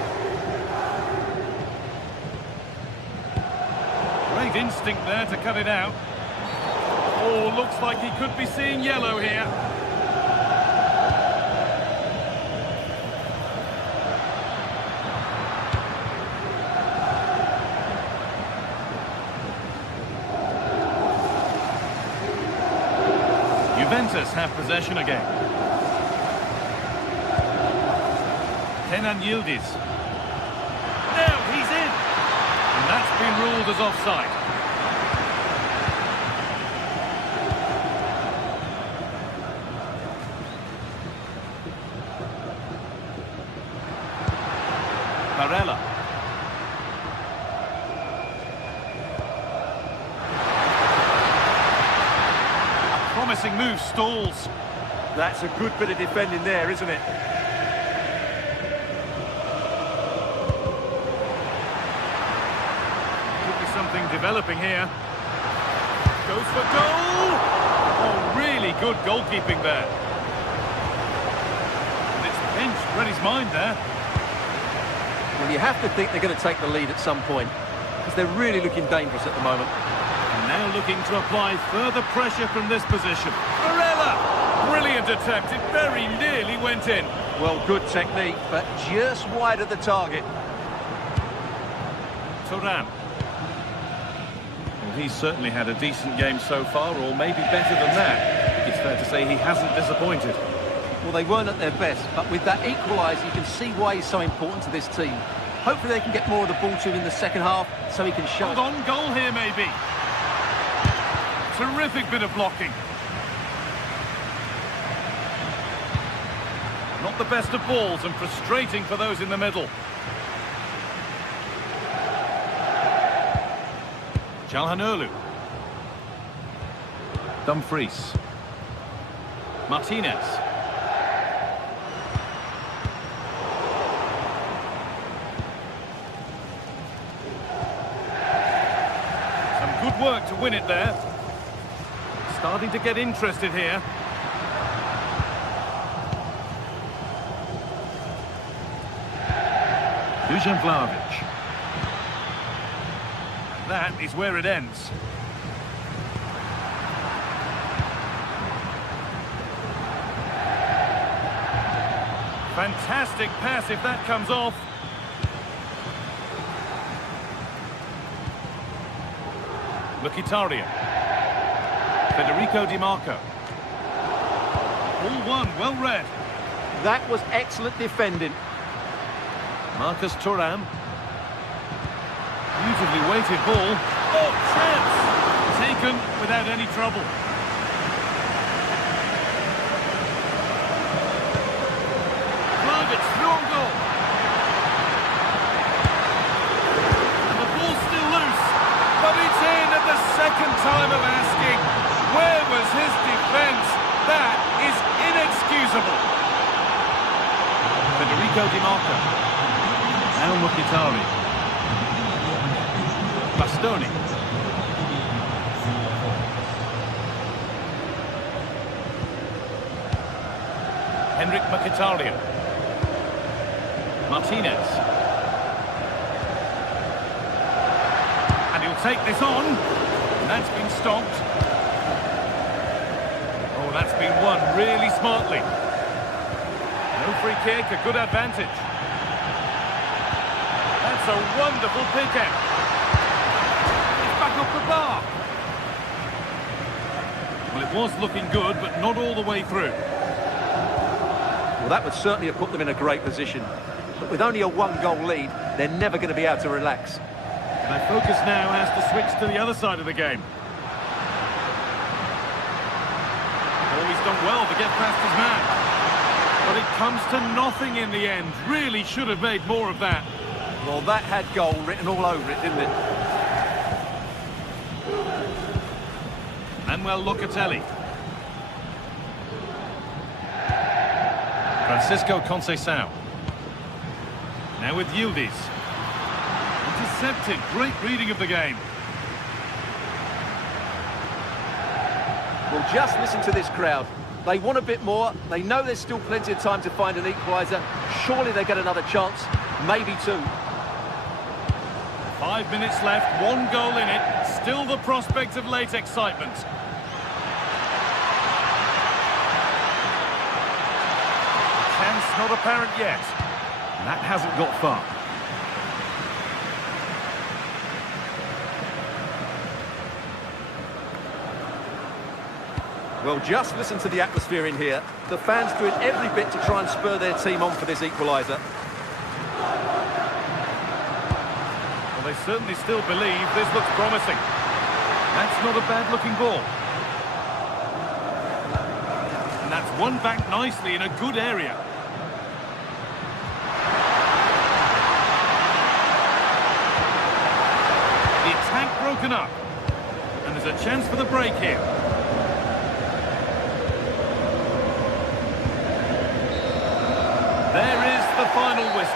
Great instinct there to cut it out. Oh, looks like he could be seeing yellow here. Juventus have possession again. Kenan Yildiz. Now he's in. And that's been ruled as offside. Barella. Promising move stalls. That's a good bit of defending there, isn't it? Could be something developing here. Goes for goal! Oh, really good goalkeeping there. And it's pinched Reddy's mind there. Well, you have to think they're going to take the lead at some point, because they're really looking dangerous at the moment. Now looking to apply further pressure from this position. Barella! Brilliant attempt. It very nearly went in. Well, good technique, but just wide of the target. Thuram. Well, he's certainly had a decent game so far, or maybe better than that. I think it's fair to say he hasn't disappointed. Well, they weren't at their best, but with that equaliser, you can see why he's so important to this team. Hopefully they can get more of the ball to him in the second half, so he can show... Hold on, goal here maybe. Terrific bit of blocking. Not the best of balls and frustrating for those in the middle. Çalhanoğlu. Dumfries. Martinez. Some good work to win it there. Starting to get interested here. Dusan Vlahovic. That is where it ends. Fantastic pass if that comes off. Mkhitaryan. Federico Di Marco. All one, well read. That was excellent defending. Marcus Thuram. Beautifully weighted ball. Oh, chance! Taken without any trouble. Target's through on goal. And the ball's still loose. But it's in at the second time of asking. Where was his defence? That is inexcusable. Federico Di Marco. Now Mkhitaryan. Bastoni. Henrik Mkhitaryan. Martinez. And he'll take this on. And that's been stopped. Oh, that's been won really smartly. No free kick, a good advantage. That's a wonderful pick-out. It's back up the bar. Well, it was looking good, but not all the way through. Well, that would certainly have put them in a great position. But with only a one-goal lead, they're never going to be able to relax. And their focus now has to switch to the other side of the game. Oh, he's done well to get past his man. But it comes to nothing in the end. Really should have made more of that. Well, that had goal written all over it, didn't it? Manuel Locatelli. Francisco Conceição. Now with Yildiz. Intercepted. Great reading of the game. Well, just listen to this crowd. They want a bit more. They know there's still plenty of time to find an equaliser. Surely they get another chance. Maybe two. 5 minutes left. 1 goal in it. Still the prospect of late excitement. Chance not apparent yet. That hasn't got far. Well, just listen to the atmosphere in here. The fans doing every bit to try and spur their team on for this equaliser. Well, they certainly still believe this looks promising. That's not a bad-looking ball. And that's won back nicely in a good area. The attack broken up. And there's a chance for the break here. There is the final whistle.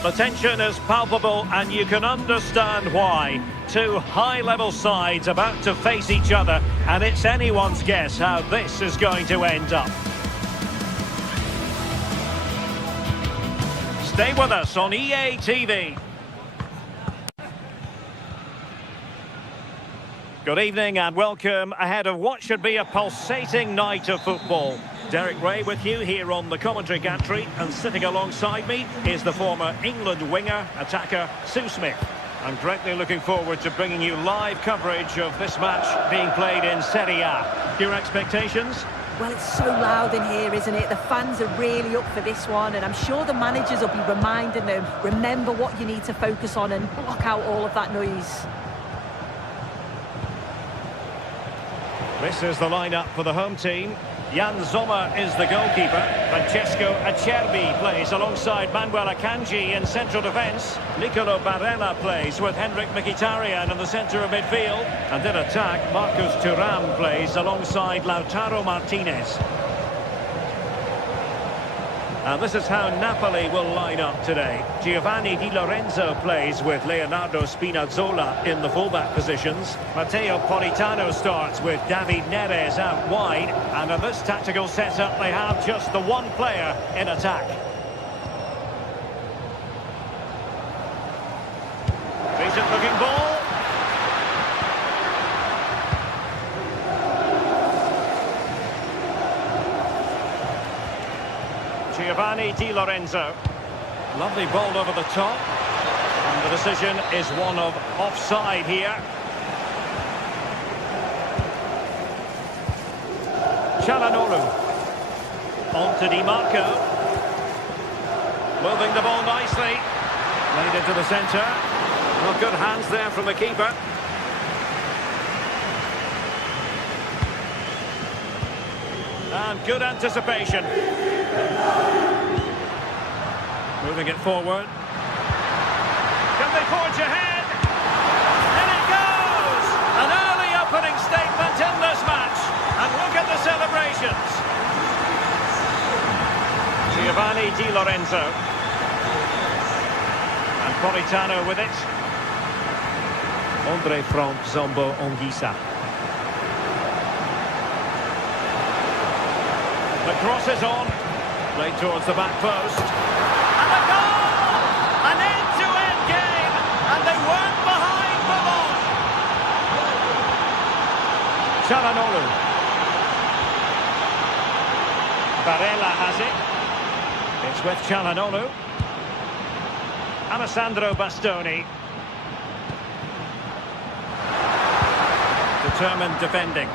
The tension is palpable and you can understand why. Two high-level sides about to face each other, and it's anyone's guess how this is going to end up. Stay with us on EA TV. Good evening and welcome ahead of what should be a pulsating night of football. Derek Ray with you here on the commentary gantry, and sitting alongside me is the former England winger, attacker, Sue Smith. I'm greatly looking forward to bringing you live coverage of this match being played in Serie A. Your expectations? Well, it's so loud in here, isn't it? The fans are really up for this one, and I'm sure the managers will be reminding them, remember what you need to focus on and block out all of that noise. This is the lineup for the home team. Jan Sommer is the goalkeeper. Francesco Acerbi plays alongside Manuel Akanji in central defence. Nicolo Barella plays with Henrik Mkhitaryan in the centre of midfield. And in attack, Marcus Thuram plays alongside Lautaro Martinez. And this is how Napoli will line up today. Giovanni Di Lorenzo plays with Leonardo Spinazzola in the fullback positions. Matteo Politano starts with David Neres out wide. And in this tactical setup, they have just the one player in attack. Decent looking ball. Giovanni Di Lorenzo. Lovely ball over the top. And the decision is one of offside here. Çalhanoğlu. On to Di Marco. Moving the ball nicely. Laid into the centre. Well, good hands there from the keeper. And good anticipation. Moving it forward. Can they forge ahead? And it goes! An early opening statement in this match. And look at the celebrations. Giovanni Di Lorenzo. And Politano with it. Andre Frank Zombo Ongisa. The cross is on. Played towards the back post. And a goal! An end-to-end game. And they weren't behind for long. Çalhanoğlu. Barella has it. It's with Çalhanoğlu. Alessandro Bastoni. Determined defending.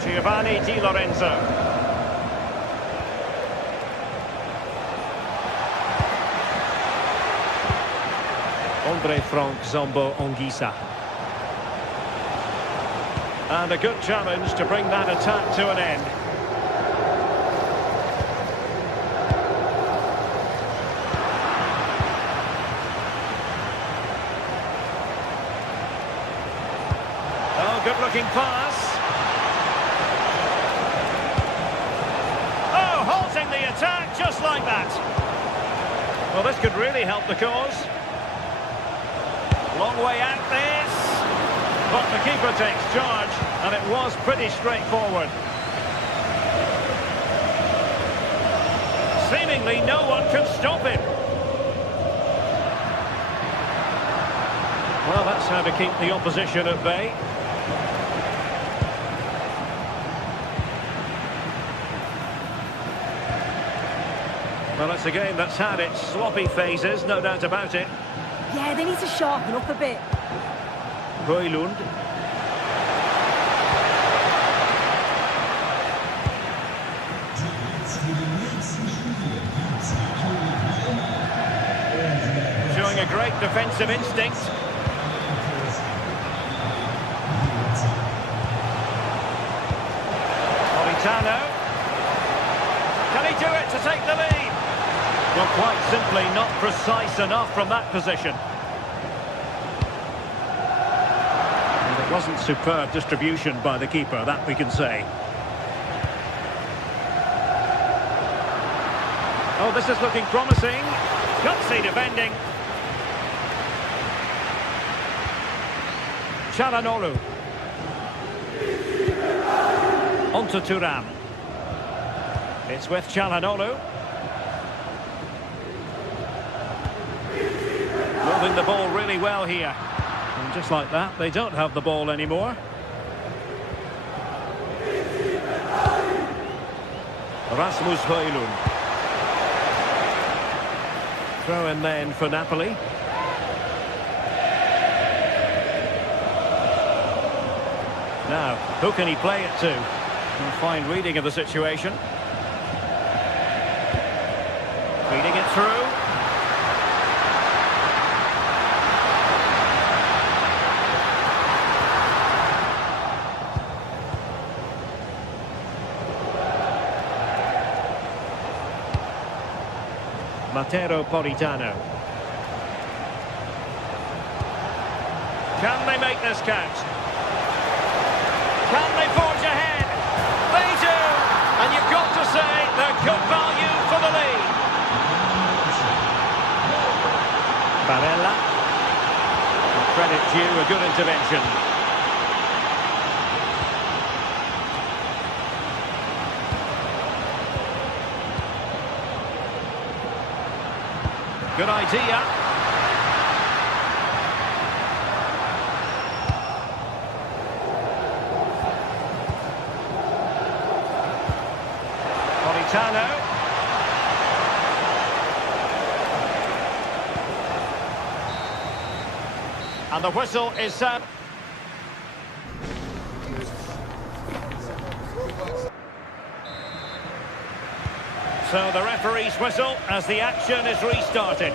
Giovanni Di Lorenzo. Andre Frank Zombo Ongisa. And a good challenge to bring that attack to an end. Oh, good looking pass. The attack just like that. Well, this could really help the cause. Long way out this, but the keeper takes charge, and it was pretty straightforward. Seemingly no one can stop him. Well, that's how to keep the opposition at bay. Well, it's a game that's had its sloppy phases, no doubt about it. Yeah, they need to sharpen up a bit. Højlund. Showing a great defensive instinct. Politano. Can he do it to take the lead? Well, quite simply not precise enough from that position. And it wasn't superb distribution by the keeper, that we can say. Oh, this is looking promising. Gutsy defending. Çalhanoğlu. On to Thuram. It's with Çalhanoğlu. holding the ball really well here. And just like that, they don't have the ball anymore. Rasmus Højlund. Throw in then for Napoli. Now, who can he play it to? A fine reading of the situation. Feeding it through. Matteo Politano. Can they make this count? Can they forge ahead? They do! And you've got to say they're good value for the lead. Barella. Credit due, a good intervention. Good idea. Politano. And the whistle is set. So the referee's whistle as the action is restarted.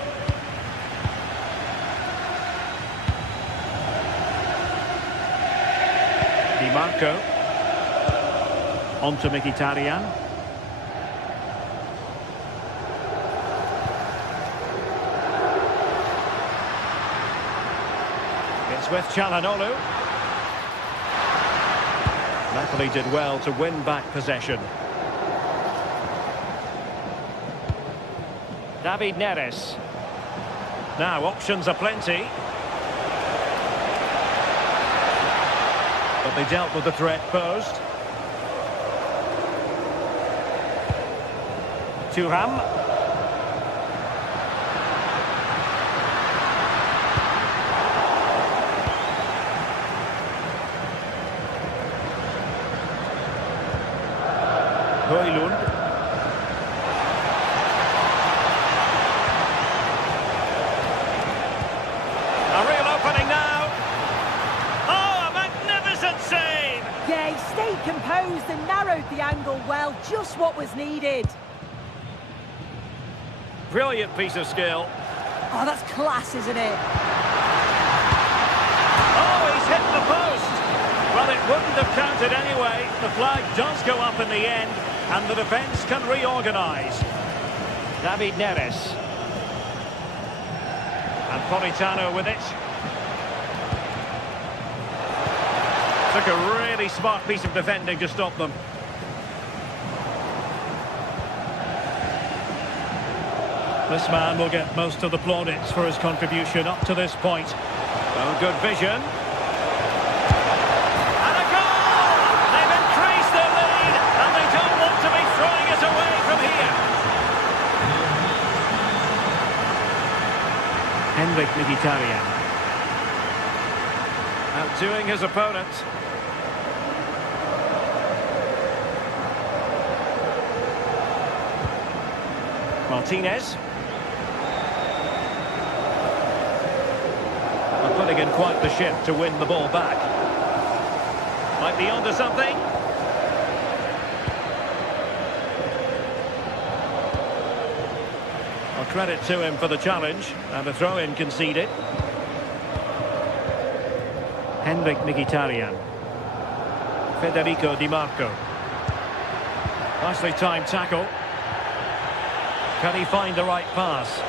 Di Marco. On to Mkhitaryan. It's with Çalhanoğlu. Napoli did well to win back possession. David Neres. Now options are plenty. But they dealt with the threat posed. Thuram. Højlund. A real opening now. Oh, a magnificent save! Yeah, he stayed composed and narrowed the angle well, just what was needed. Brilliant piece of skill. Oh, that's class, isn't it? Oh, he's hit the post. Well, it wouldn't have counted anyway. The flag does go up in the end, and the defence can reorganise. David Neres. And Politano with it. Took a really smart piece of defending to stop them. This man will get most of the plaudits for his contribution up to this point. Oh, good vision. And a goal! They've increased their lead, and they don't want to be throwing it away from here. Henrik Mkhitaryan. Outdoing his opponent. Martinez. Putting in quite the shift to win the ball back. Might be onto something. Well, credit to him for the challenge, and a throw-in conceded. Henrik Mkhitaryan. Federico Di Marco. Nicely timed tackle. Can he find the right pass?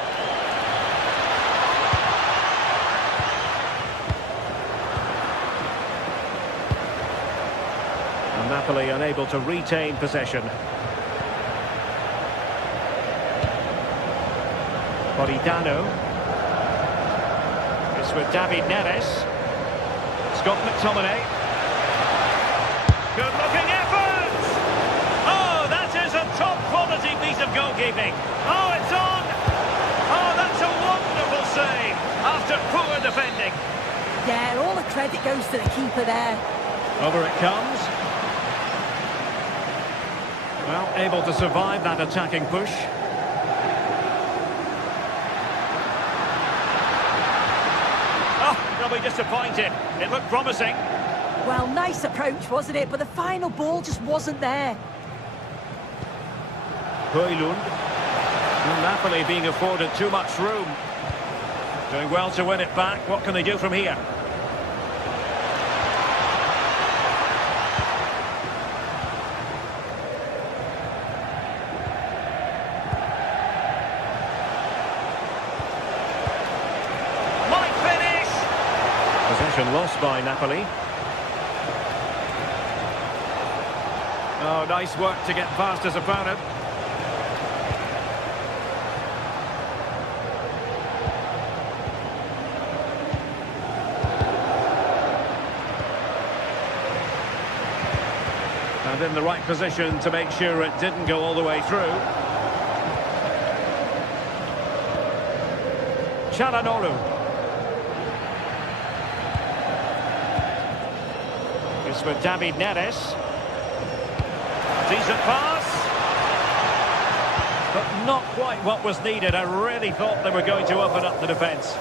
And Napoli unable to retain possession. Politano. It's with David Neres. Scott McTominay. Good looking effort! Oh, that is a top quality piece of goalkeeping. Oh, it's on! Oh, that's a wonderful save! A after poor defending. Yeah, all the credit goes to the keeper there. Over it comes. Well, able to survive that attacking push. Oh, they'll be disappointed. It looked promising. Well, nice approach, wasn't it? But the final ball just wasn't there. Højlund. Napoli being afforded too much room. Doing well to win it back. What can they do from here? Might finish! Possession lost by Napoli. Oh, nice work to get past his opponent. And in the right position to make sure it didn't go all the way through. Çalhanoğlu. It's for David Neres. Decent pass. But not quite what was needed. I really thought they were going to open up the defence.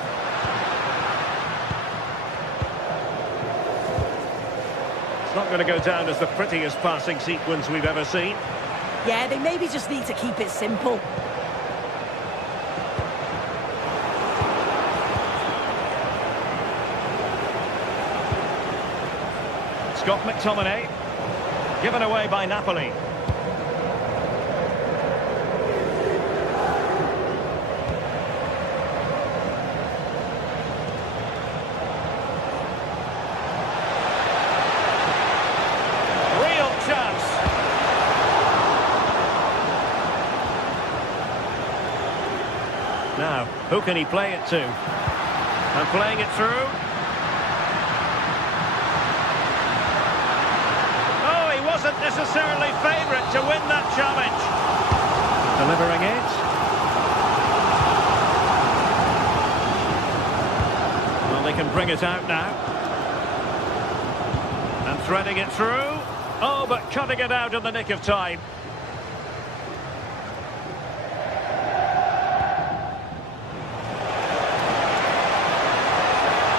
It's not going to go down as the prettiest passing sequence we've ever seen. Yeah, they maybe just need to keep it simple. Scott McTominay. Given away by Napoli. Real chance. Now, who can he play it to? And playing it through. Wasn't necessarily favourite to win that challenge. Delivering it. Well, they can bring it out now. And threading it through. Oh, but cutting it out in the nick of time.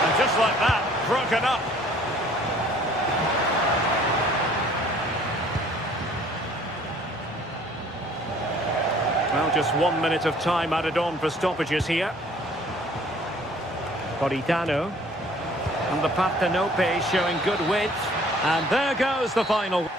And just like that, broken up. Well, just 1 minute of time added on for stoppages here. Politano. And the Parthenope showing good width. And there goes the final.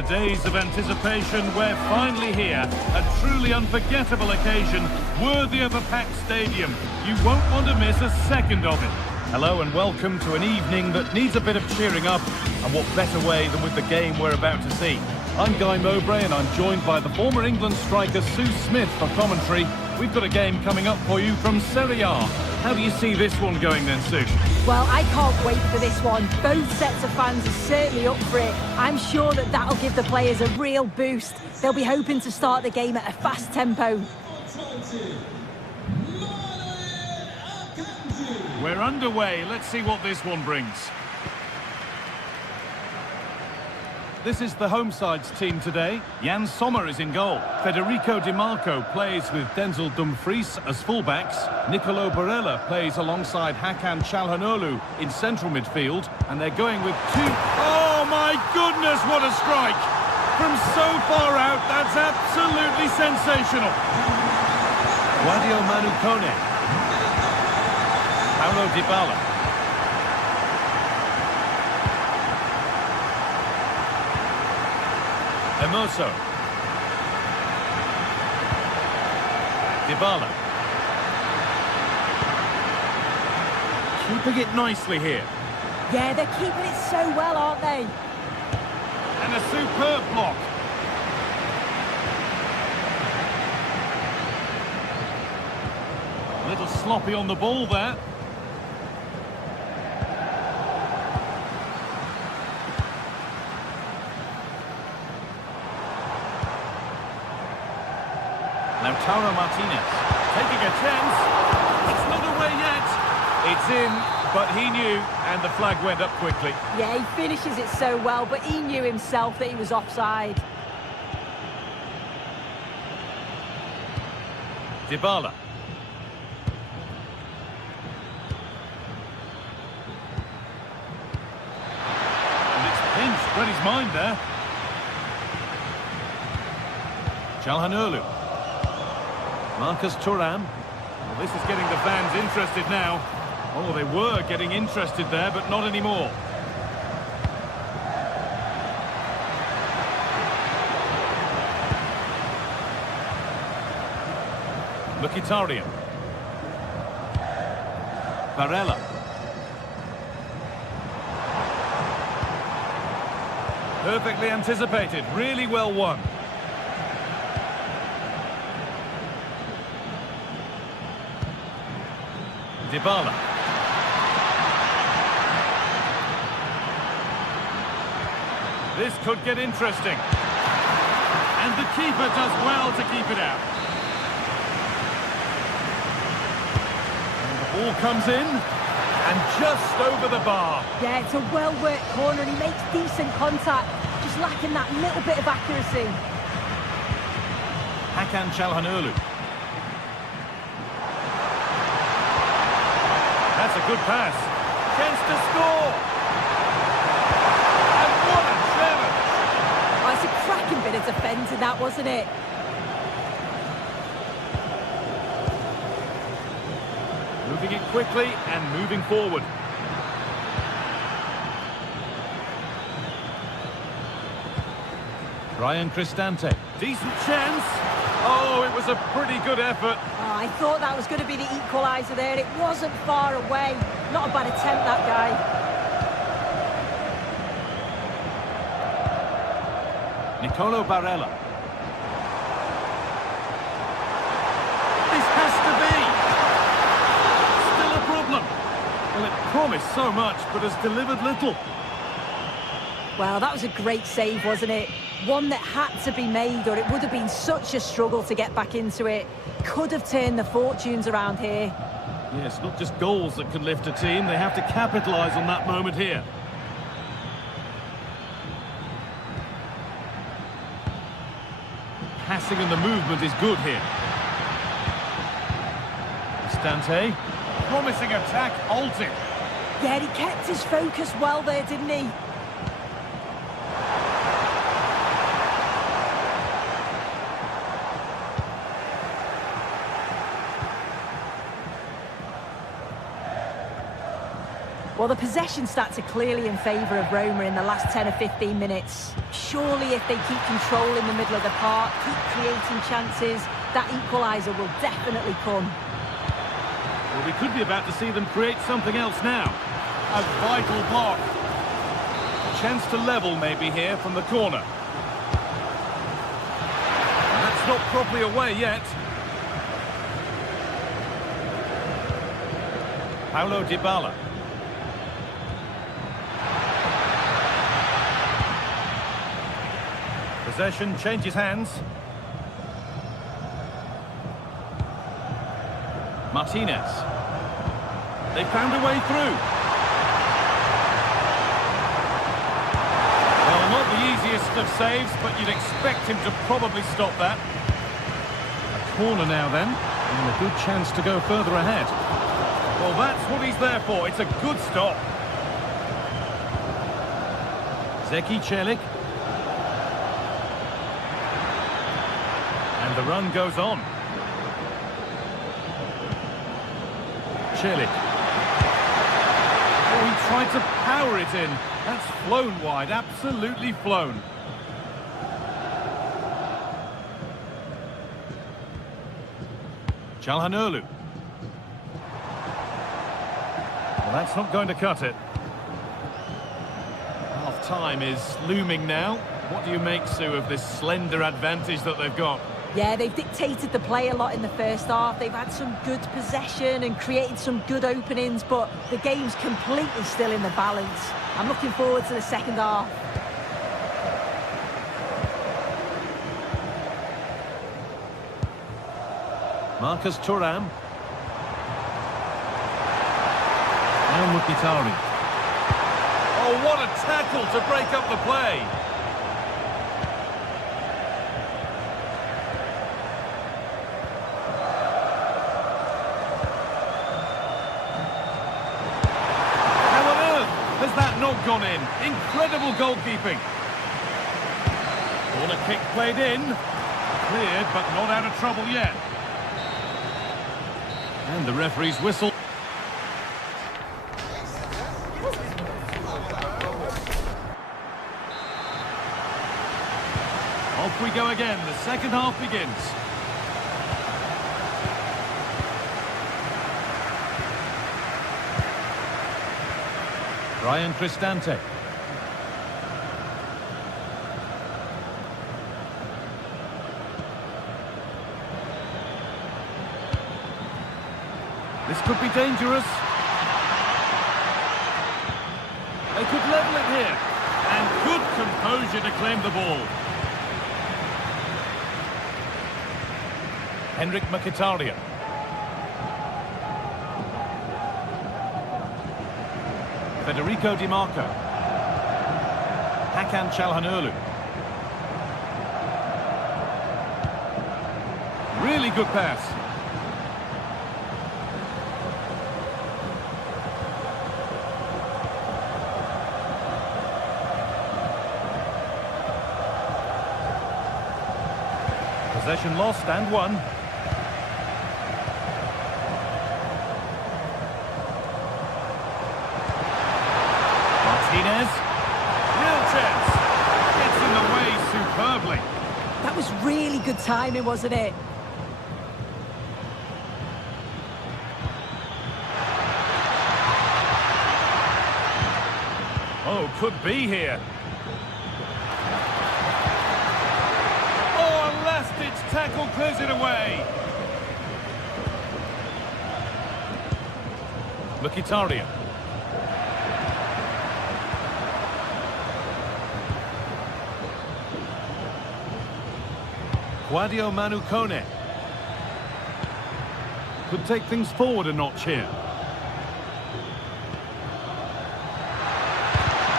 After days of anticipation, we're finally here. A truly unforgettable occasion, worthy of a packed stadium. You won't want to miss a second of it. Hello and welcome to an evening that needs a bit of cheering up, and what better way than with the game we're about to see. I'm Guy Mowbray and I'm joined by the former England striker Sue Smith for commentary. We've got a game coming up for you from Serie A. How do you see this one going then, Sue? Well, I can't wait for this one. Both sets of fans are certainly up for it. I'm sure that that'll give the players a real boost. They'll be hoping to start the game at a fast tempo. We're underway. Let's see what this one brings. This is the home side's team today. Jan Sommer is in goal. Federico Di Marco plays with Denzel Dumfries as fullbacks. Nicolo Barella plays alongside Hakan Çalhanoğlu in central midfield. And they're going with two... Oh my goodness, what a strike! From so far out, that's absolutely sensational. Guadio Manu Kone. Paulo Dybala. Hermoso. Dybala. Keeping it nicely here. Yeah, they're keeping it so well, aren't they? And a superb block. A little sloppy on the ball there. Now Tara Martinez taking a chance. It's not away yet. It's in, but he knew, and the flag went up quickly. Yeah, he finishes it so well, but he knew himself that he was offside. Dybala. And it's pinched, read his mind there. Çalhanoğlu. Marcus Thuram. Well, this is getting the fans interested now. Oh, they were getting interested there, but not anymore. Mkhitaryan. Barella. Perfectly anticipated, really well won. Dybala. This could get interesting. And the keeper does well to keep it out. And the ball comes in, and just over the bar. Yeah, it's a well-worked corner, and he makes decent contact, just lacking that little bit of accuracy. Hakan Çalhanoğlu. That's a good pass. Chance to score. And what a challenge. Oh, it's a cracking bit of defending, that, wasn't it? Moving it quickly and moving forward. Ryan Cristante. Decent chance. Oh, it was a pretty good effort. Oh, I thought that was going to be the equaliser there. It wasn't far away. Not a bad attempt, that guy. Nicolo Barella. This has to be. Still a problem. Well, it promised so much, but has delivered little. Well, that was a great save, wasn't it? One that had to be made, or it would have been such a struggle to get back into it. Could have turned the fortunes around here. Yes, not just goals that can lift a team. They have to capitalise on that moment here. Passing and the movement is good here. Cristante. Promising attack, halted. Yeah, he kept his focus well there, didn't he? Well, the possession stats are clearly in favour of Roma in the last 10 or 15 minutes. Surely if they keep control in the middle of the park, keep creating chances, that equaliser will definitely come. Well, we could be about to see them create something else now. A vital block. A chance to level maybe here from the corner. And that's not properly away yet. Paulo Dybala. Possession changes hands. Martinez. They found a way through. Well, not the easiest of saves, but you'd expect him to probably stop that. A corner now then, and a good chance to go further ahead. Well, that's what he's there for. It's a good stop. Zeki Celik. And the run goes on. Celik. Oh, he tried to power it in. That's flown wide, absolutely flown. Çalhanoğlu. Well, that's not going to cut it. Half-time is looming now. What do you make, Sue, of this slender advantage that they've got? Yeah, they've dictated the play a lot in the first half. They've had some good possession and created some good openings, but the game's completely still in the balance. I'm looking forward to the second half. Marcus Thuram. Now Mkhitaryan. Oh, what a tackle to break up the play. How on earth has that not gone in? Incredible goalkeeping. Corner kick played in. Cleared, but not out of trouble yet. And the referee's whistle. Off we go again. The second half begins. Brian Cristante. This could be dangerous. They could level it here. And good composure to claim the ball. Henrik Mkhitaryan. Federico Di Marco. Hakan Çalhanoğlu. Really good pass. Possession lost and won. Martinez. Real chance. Gets in the way superbly. That was really good timing, wasn't it? Oh, could be here. Last-ditch tackle clears it away. Mkhitaryan. Guadio Manu Kone. Could take things forward a notch here.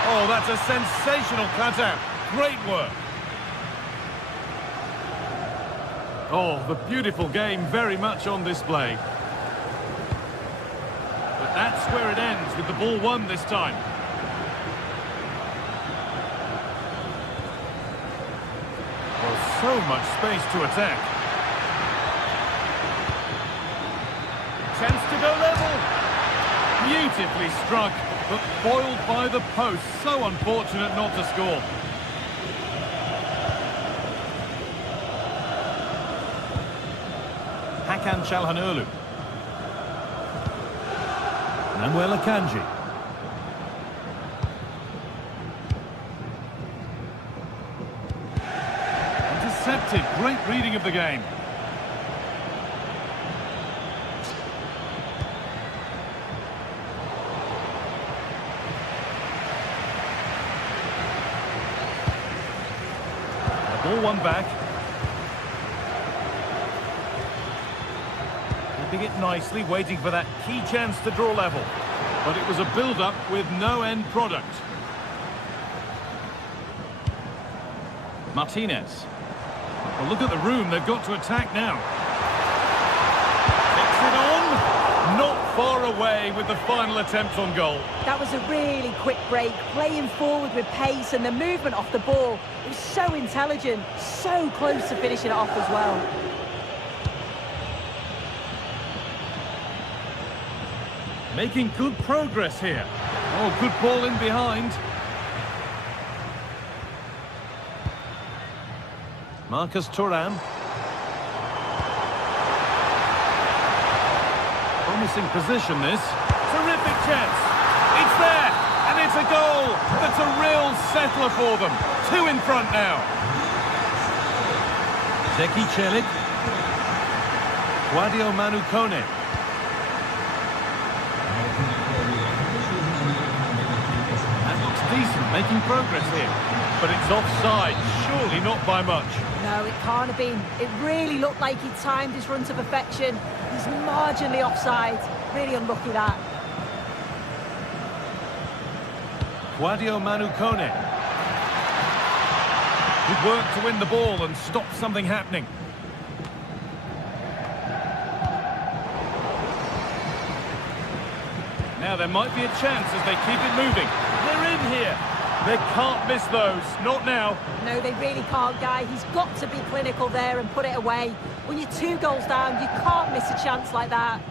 Oh, that's a sensational cutout. Great work. Oh, the beautiful game very much on display. But that's where it ends, with the ball won this time. Well, so much space to attack. Chance to go level. Beautifully struck. but foiled by the post. So unfortunate not to score. Hakan Çalhanoğlu. Manuel Akanji. Intercepted. Great reading of the game. The ball won back. Keeping it nicely, waiting for that key chance to draw level. But it was a build-up with no end product. Martinez. Well, look at the room, they've got to attack now. Takes it on. Not far away with the final attempt on goal. That was a really quick break, playing forward with pace, and the movement off the ball. It was so intelligent, so close to finishing it off as well. Making good progress here. Oh, good ball in behind. Marcus Thuram. Promising position, this. Terrific chance. It's there, and it's a goal. That's a real settler for them. 2 in front now. Zeki Çelik. Guadio Manu Kone. Decent, making progress here. But it's offside, surely not by much. No, it can't have been. It really looked like he timed his run to perfection. He's marginally offside. Really unlucky that. Guadio Manu Kone. Good work to win the ball and stop something happening. Now there might be a chance as they keep it moving. They're in here. They can't miss those. Not now. No, they really can't, Guy. He's got to be clinical there and put it away. When you're 2 goals down, you can't miss a chance like that.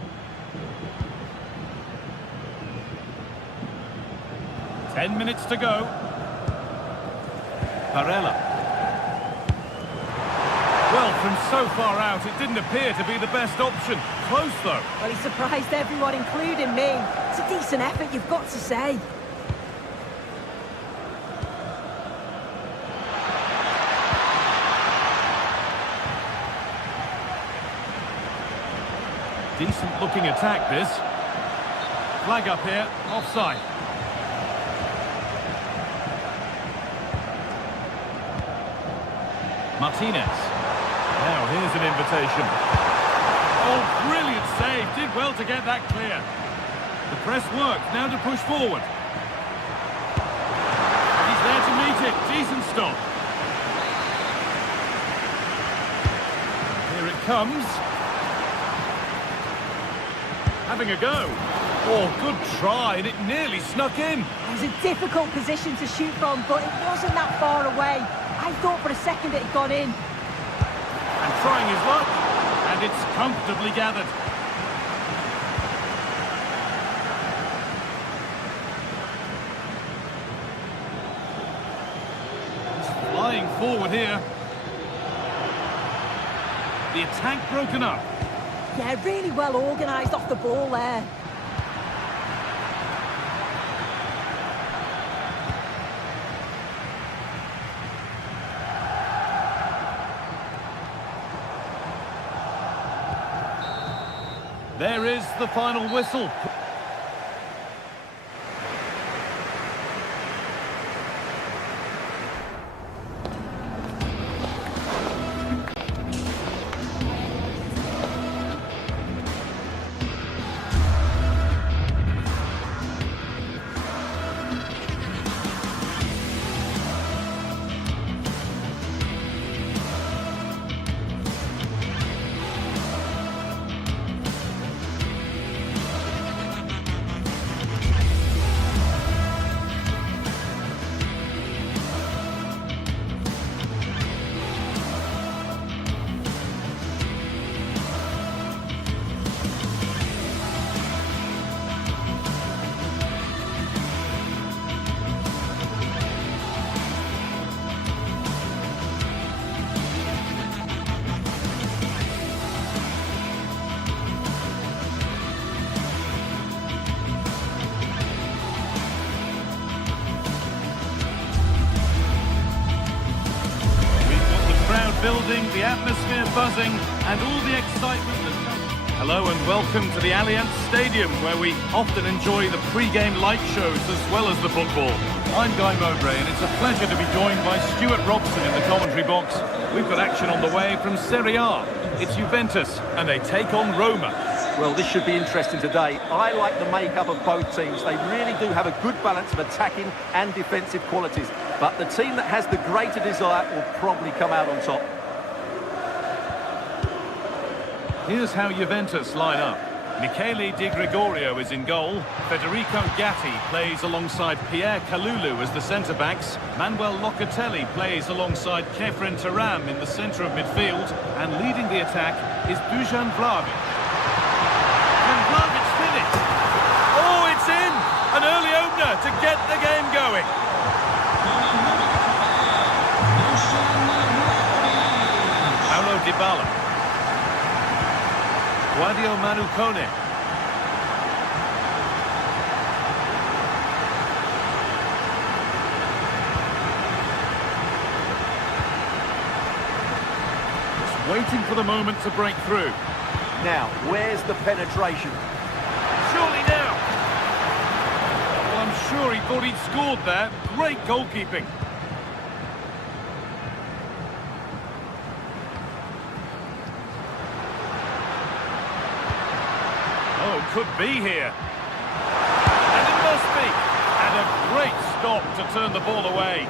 10 minutes to go. Barella. Well, from so far out, it didn't appear to be the best option. Close, though. Well, he surprised everyone, including me. It's a decent effort, you've got to say. Decent looking attack, this. Flag up here, offside. Martinez. Now here's an invitation. Oh, brilliant save. Did well to get that clear. The press worked, now to push forward. He's there to meet it. Decent stop. Here it comes. Having a go. Oh, good try, and it nearly snuck in. It was a difficult position to shoot from, but it wasn't that far away. I thought for a second it had gone in. And trying his luck, and it's comfortably gathered. He's flying forward here. The attack broken up. Yeah, really well organised off the ball there. There is the final whistle. buzzing and all the excitement that comes. Hello and welcome to the Allianz Stadium, where we often enjoy the pre-game light shows as well as the football. I'm Guy Mowbray, and it's a pleasure to be joined by Stuart Robson in the commentary box. We've got action on the way from Serie A. It's Juventus, and they take on Roma. Well, this should be interesting today. I like the makeup of both teams. They really do have a good balance of attacking and defensive qualities. But the team that has the greater desire will probably come out on top. Here's how Juventus line up. Michele Di Gregorio is in goal. Federico Gatti plays alongside Pierre Kalulu as the centre-backs. Manuel Locatelli plays alongside Kefren Turam in the centre of midfield. And leading the attack is Dusan Vlahovic. Can Vlahovic finish? Oh, it's in! An early opener to get the game going. Paulo Dybala. Guadio Manu Kone. Just waiting for the moment to break through. Now, where's the penetration? Surely now. Well, I'm sure he thought he'd scored there. Great goalkeeping. Oh, could be here. And it must be. And a great stop to turn the ball away.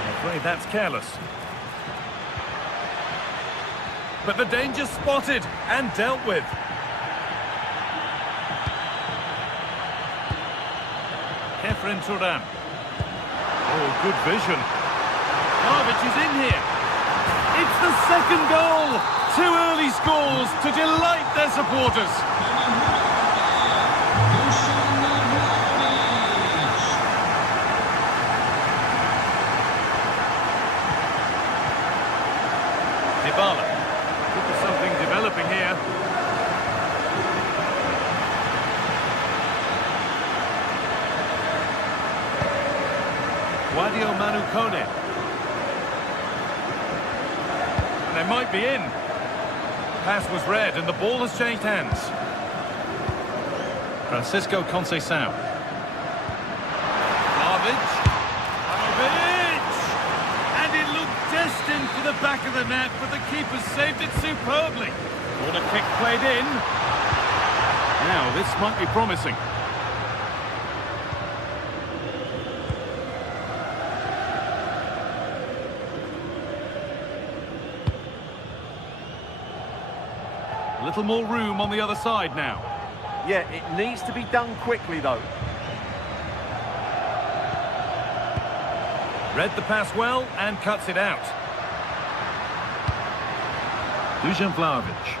I'm afraid that's careless. But the danger spotted and dealt with. Kefren Turam. Oh, good vision. Vlahovic is in here. It's the second goal. 2 early scores to delight their supporters. Dybala. Could be something developing here. Guadio Manu Kone. They might be in. Pass was read and the ball has changed hands. Francisco Conceição. Vlahovic. And it looked destined for the back of the net, but the keeper saved it superbly. Corner kick played in. Now this might be promising. A little more room on the other side now. Yeah, it needs to be done quickly, though. Read the pass well and cuts it out. Dusan Vlahovic.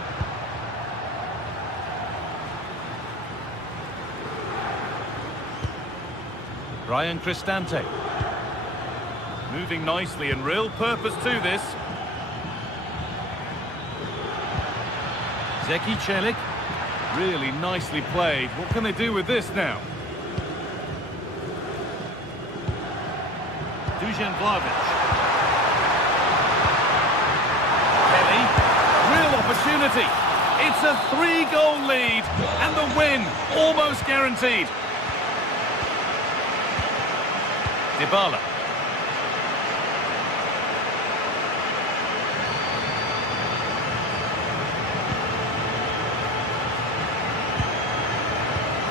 Ryan Cristante. Moving nicely and real purpose to this. Zeki Celik, really nicely played. What can they do with this now? Dusan Vlahovic. Kelly, real opportunity. It's a 3-goal lead and the win almost guaranteed. Dybala.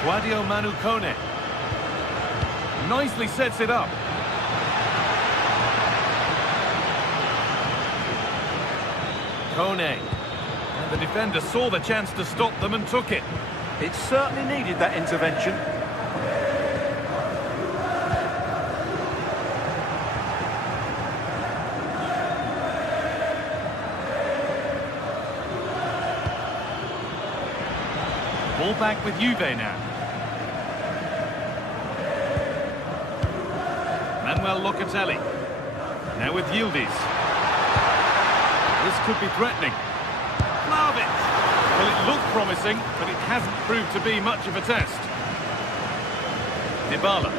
Guadio Manu Kone. Nicely sets it up. Kone. And the defender saw the chance to stop them and took it. It certainly needed that intervention. Ball back with Juve now. Manuel Locatelli. Now with Yildiz. This could be threatening. Vlahovic. Well, it looked promising, but it hasn't proved to be much of a test. Dybala.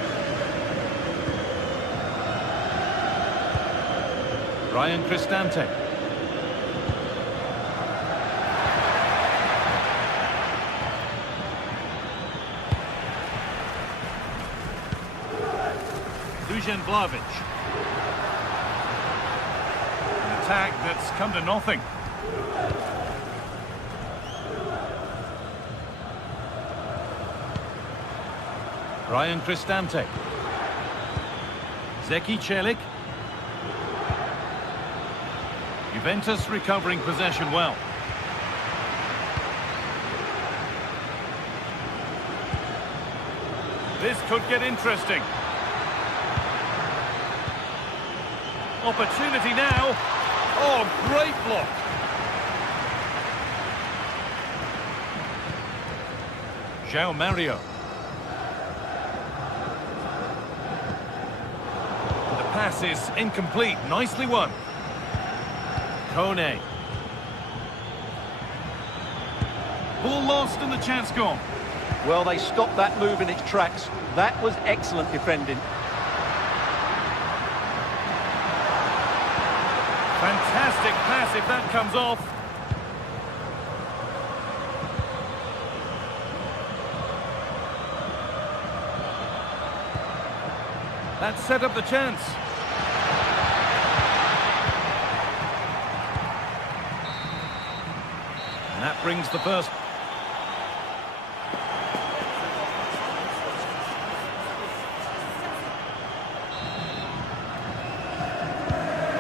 Ryan Cristante. Dusan Vlahovic. An attack that's come to nothing. Ryan Cristante. Zeki Celik. Juventus recovering possession well. This could get interesting. Opportunity now. Oh, great block. João Mario. The pass is incomplete. Nicely won. Kone. Ball lost and the chance gone. Well, they stopped that move in its tracks. That was excellent defending. Fantastic pass if that comes off. That set up the chance. And that brings the first.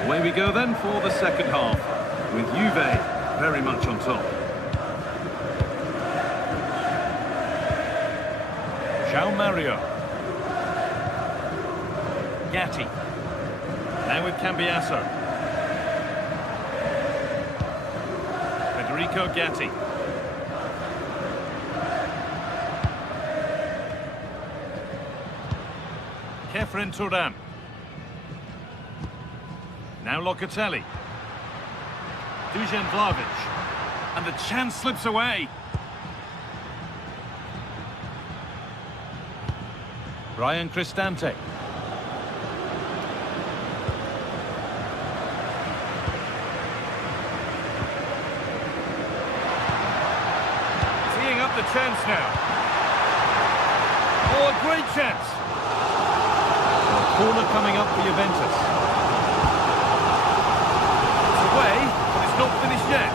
Away we go then for the second half, with Juve very much on top. João Mario. Gatti. Now with Cambiasso. Federico Gatti. Kefren Turan. Now Locatelli. Dusan Vlahovic. And the chance slips away. Ryan Cristante. Teeing up the chance now. Oh, a great chance. A corner coming up for Juventus. But it's not finished yet.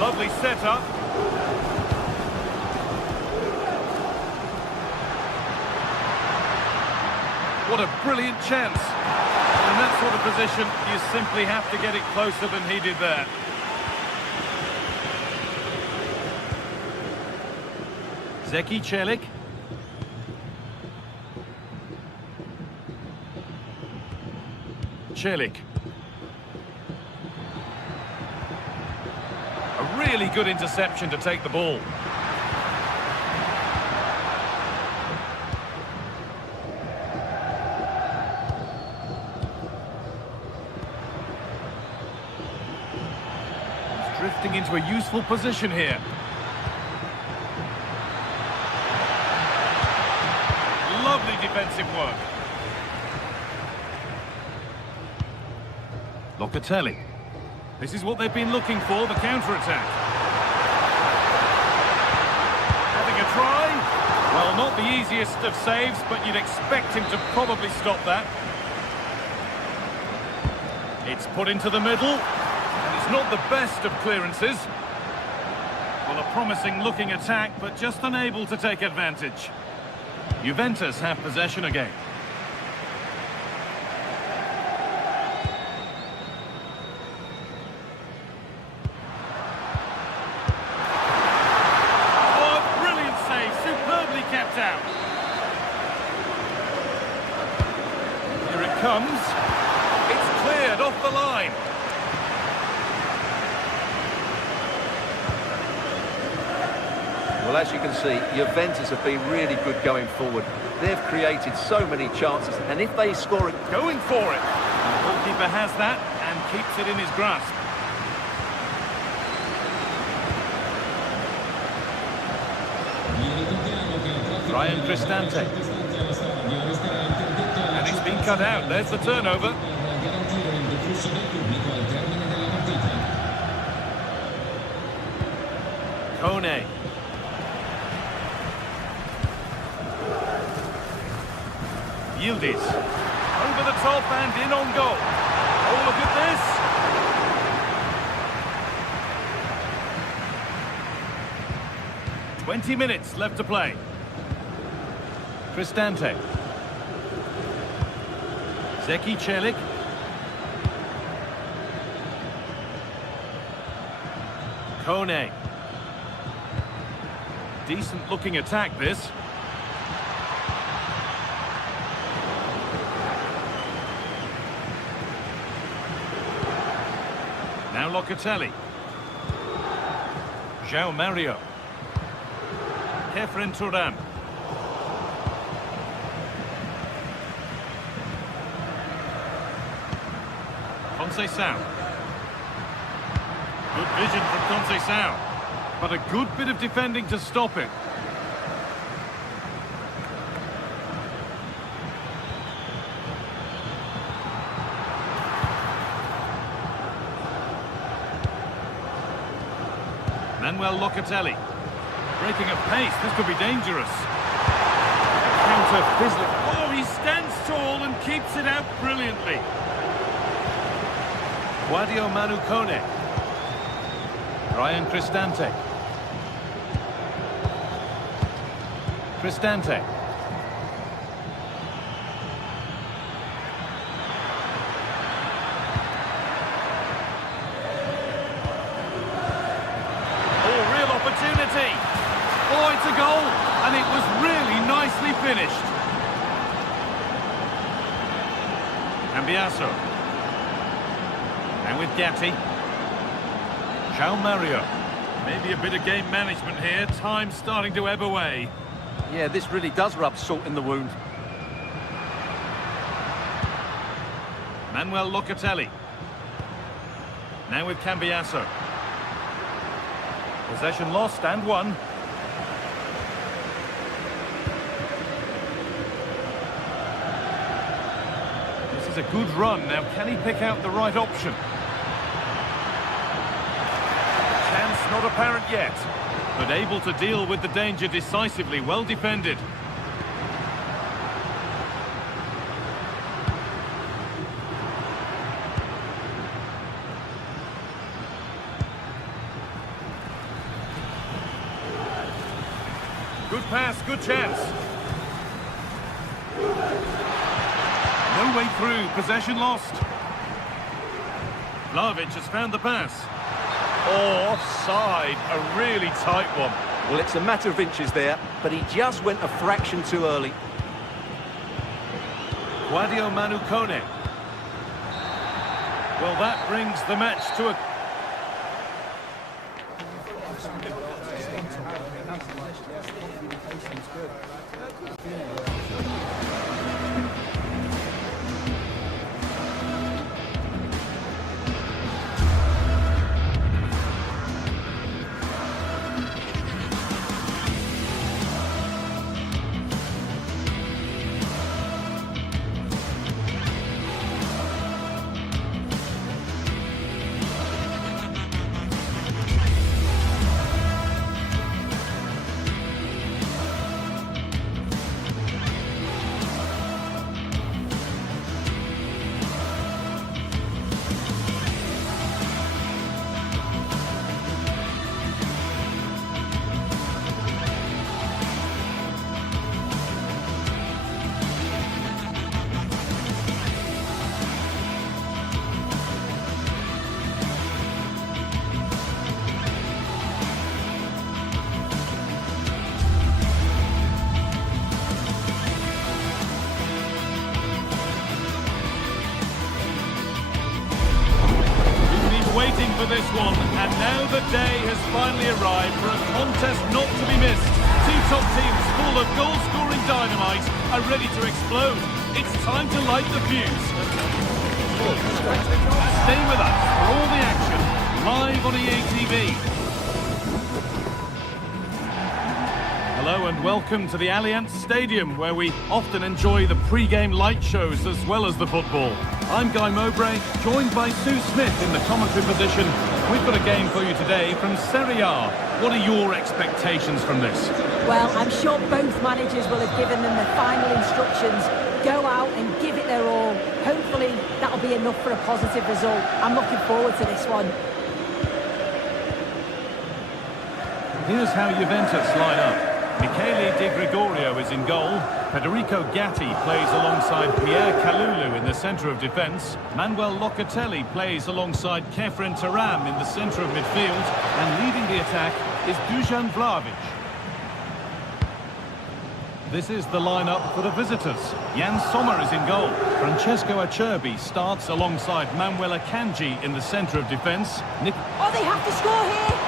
Lovely setup. What a brilliant chance. In that sort of position, you simply have to get it closer than he did there. Zeki Celik. Celik. A really good interception to take the ball. He's drifting into a useful position here. Lovely defensive work. Locatelli. This is what they've been looking for, the counter-attack. Having a try. Well, not the easiest of saves, but you'd expect him to probably stop that. It's put into the middle, and it's not the best of clearances. Well, a promising-looking attack, but just unable to take advantage. Juventus have possession again. Out. Here it comes. It's cleared off the line. Well, as you can see, Juventus have been really good going forward. They've created so many chances, and if they score it... Going for it. The goalkeeper has that and keeps it in his grasp. Ryan Cristante. And it's been cut out. There's the turnover. Kone. Yildiz. Over the top and in on goal. Oh, look at this. 20 minutes left to play. Cristante. Zeki Celik. Kone. Decent looking attack this. Now Locatelli. João Mario. Kefren Turan. Conceição. Good vision from Conceição. But a good bit of defending to stop it. Manuel Locatelli. Breaking of pace, this could be dangerous. Counter fizzling. Oh, he stands tall and keeps it out brilliantly. Guadio Manu Kone. Ryan Cristante. Cristante. Opportunity. Oh, it's a goal, and it was really nicely finished. Cambiasso. And with Gatti. João Mario. Maybe a bit of game management here. Time starting to ebb away. Yeah, this really does rub salt in the wound. Manuel Locatelli. Now with Cambiasso. Possession lost and won. This is a good run. Now, can he pick out the right option? Chance not apparent yet, but able to deal with the danger decisively. Well defended. Good pass, good chance. No way through, possession lost. Vlahovic has found the pass. Oh, offside, a really tight one. Well, it's a matter of inches there, but he just went a fraction too early. Guadio Manu Kone. Well, that brings the match to a... Waiting for this one, and now the day has finally arrived for a contest not to be missed. Two top teams full of goal-scoring dynamite are ready to explode. It's time to light the fuse. Stay with us for all the action, live on EA TV. Hello and welcome to the Allianz Stadium, where we often enjoy the pre-game light shows as well as the football. I'm Guy Mowbray, joined by Sue Smith in the commentary position. We've got a game for you today from Serie A. What are your expectations from this? Well, I'm sure both managers will have given them the final instructions. Go out and give it their all. Hopefully, that'll be enough for a positive result. I'm looking forward to this one. Here's how Juventus line up. Michele Di Gregorio is in goal. Federico Gatti plays alongside Pierre Kalulu in the centre of defence. Manuel Locatelli plays alongside Kefren Turam in the centre of midfield. And leading the attack is Dusan Vlahovic. This is the lineup for the visitors. Jan Sommer is in goal. Francesco Acerbi starts alongside Manuel Akanji in the centre of defence. Oh, they have to score here!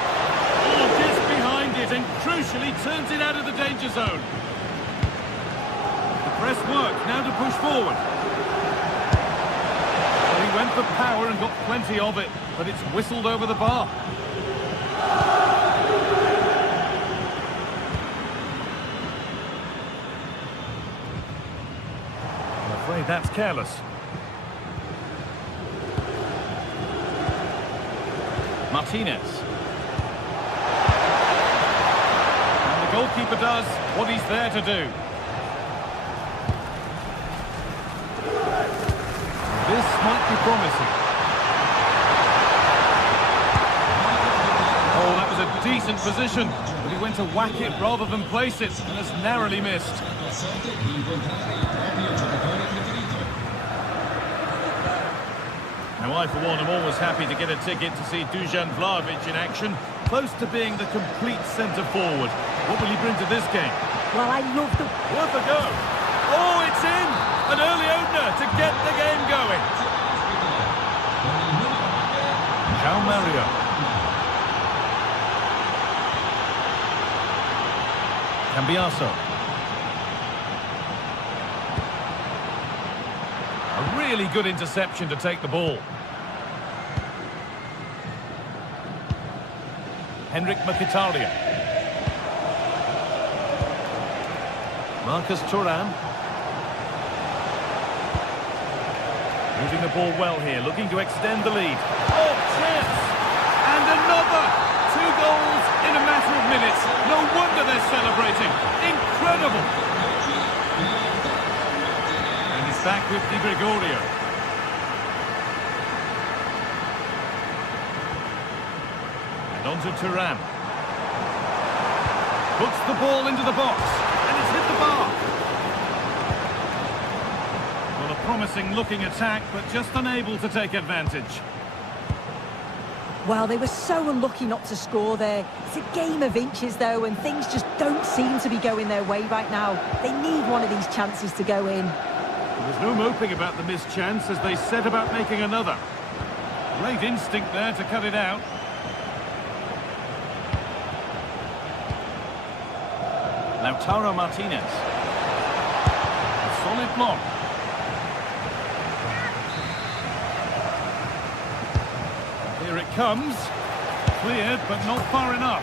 Oh, just behind it and crucially turns it out of the danger zone. The press work, now to push forward. Well, he went for power and got plenty of it, but it's whistled over the bar. I'm afraid that's careless. Martinez. Goalkeeper does what he's there to do. This might be promising. Oh, that was a decent position, but he went to whack it rather than place it, and has narrowly missed. Now, I, for one, am always happy to get a ticket to see Dusan Vlahovic in action, close to being the complete centre-forward. What will he bring to this game? Well, I love the... Worth a go. Oh, it's in! An early opener to get the game going. João Mario. Cambiaso. A really good interception to take the ball. Henrik Mkhitaryan. Marcus Thuram. Moving the ball well here, looking to extend the lead. Oh, chance! And another! 2 goals in a matter of minutes. No wonder they're celebrating. Incredible! And he's back with Di Gregorio. And on to Thuram. Puts the ball into the box. And it's hit the bar. Well, a promising looking attack, but just unable to take advantage. Well, they were so unlucky not to score there. It's a game of inches, though, and things just don't seem to be going their way right now. They need one of these chances to go in. There's no moping about the missed chance as they set about making another. Great instinct there to cut it out. Lautaro Martinez. A solid block. Here it comes. Cleared, but not far enough.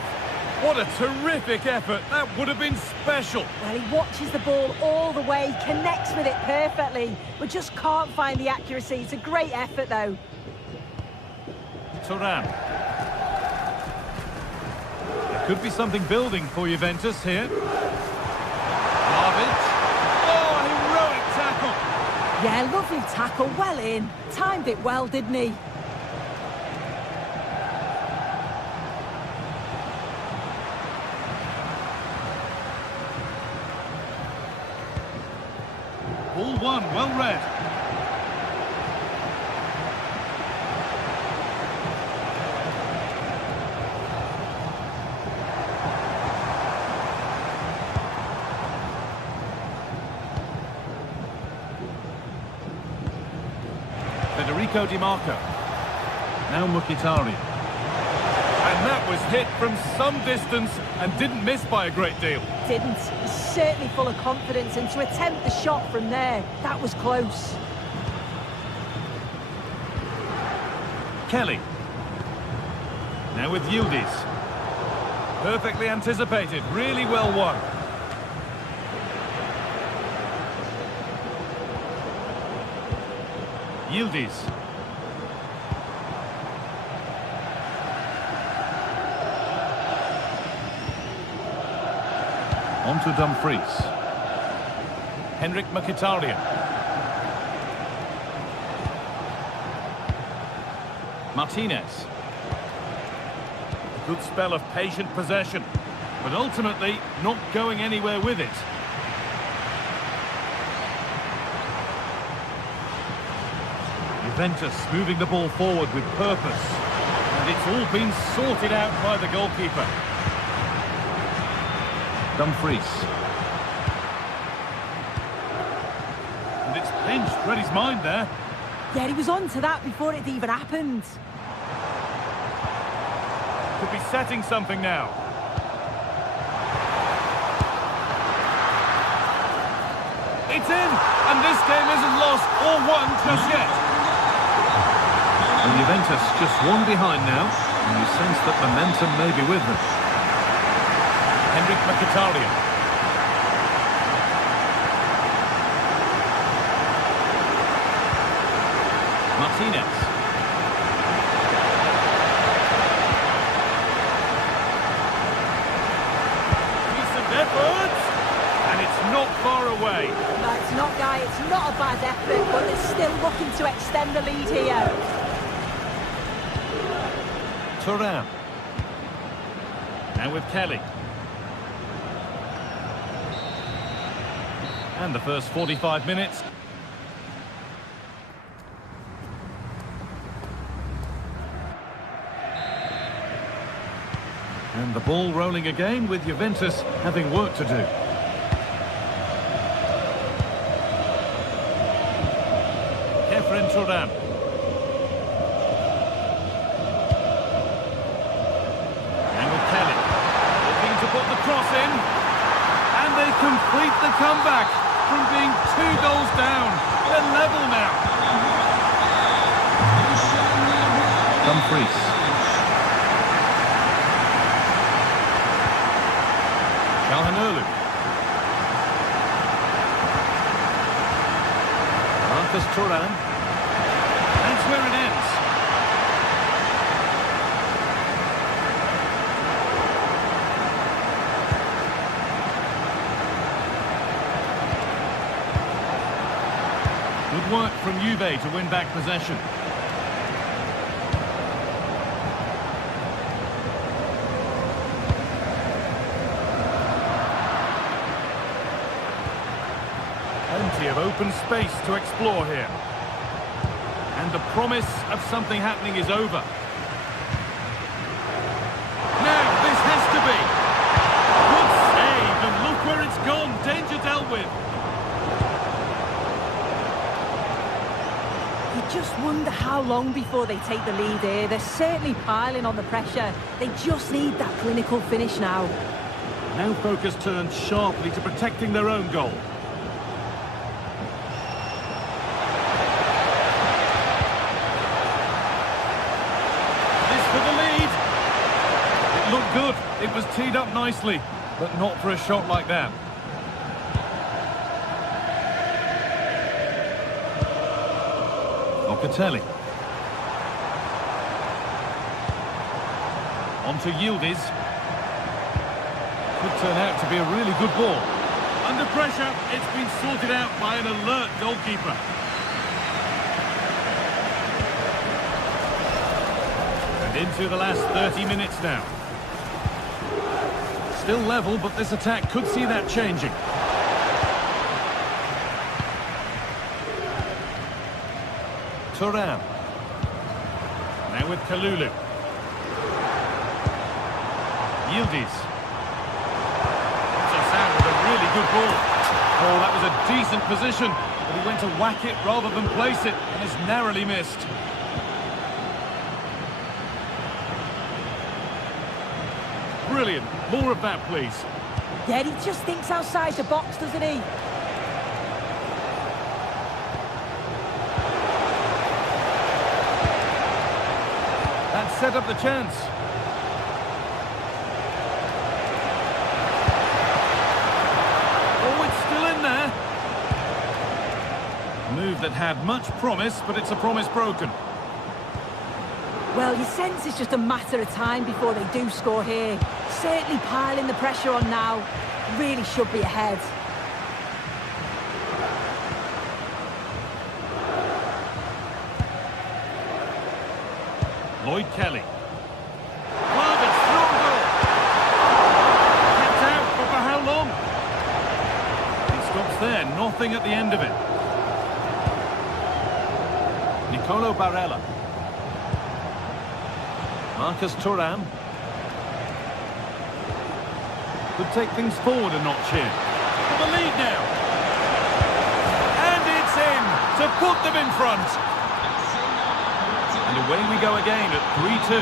What a terrific effort. That would have been special. Well, he watches the ball all the way, connects with it perfectly, but just can't find the accuracy. It's a great effort, though. Thuram. There could be something building for Juventus here. Vlahovic. Oh, heroic tackle. Yeah, lovely tackle, well in. Timed it well, didn't he? Ball one, well read. Federico Di Marco. Now Mkhitaryan. And that was hit from some distance and didn't miss by a great deal. Didn't. He's certainly full of confidence, and to attempt the shot from there, that was close. Kelly. Now with Yildiz. Perfectly anticipated, really well won. Yildiz. On to Dumfries. Henrik Mkhitaryan. Martinez. A good spell of patient possession, but ultimately not going anywhere with it. Juventus moving the ball forward with purpose, and it's all been sorted out by the goalkeeper. Dumfries. And it's pinched, read his mind there. Yeah, he was on to that before it even happened. Could be setting something now. It's in, and this game isn't lost or won just yet. And Juventus just one behind now, and you sense that momentum may be with them. Henrik Mkhitaryan. Martinez. Decent effort, and it's not far away. No, it's not, Guy. It's not a bad effort, but they're still looking to extend the lead here. Thuram. Now with Kelly. And the first 45 minutes. And the ball rolling again with Juventus having work to do. Kefren Thuram. And with Kelly. Looking to put the cross in. And they complete the comeback from being 2 goals down. They're level now. Dumfries. Calhanoglu. Marcus Thuram. That's where it ends. Good work from Juve to win back possession. Plenty of open space to explore here. And the promise of something happening is over. Now, this has to be. Good save, and look where it's gone. Danger dealt with. You just wonder how long before they take the lead here. They're certainly piling on the pressure. They just need that clinical finish now. Now focus turns sharply to protecting their own goal. Looked good. It was teed up nicely, but not for a shot like that. Locatelli. On to Yildiz. Could turn out to be a really good ball. Under pressure, it's been sorted out by an alert goalkeeper. And into the last 30 minutes now. Still level, but this attack could see that changing. Thuram. Now with Kalulu. Yildiz. It's out with a really good ball. Oh, that was a decent position, but he went to whack it rather than place it, and has narrowly missed. Brilliant. More of that, please. Yeah, he just thinks outside the box, doesn't he? That set up the chance. Oh, it's still in there. move that had much promise, but it's a promise broken. Well, you sense it's just a matter of time before they do score here. Certainly piling the pressure on now. Really should be ahead. Lloyd Kelly. Well, it's through goal. Kept out, but for how long? It stops there, nothing at the end of it. Nicolo Barella. Marcus Thuram. Could take things forward a notch here. For the lead now. And it's in to put them in front. And away we go again at 3-2.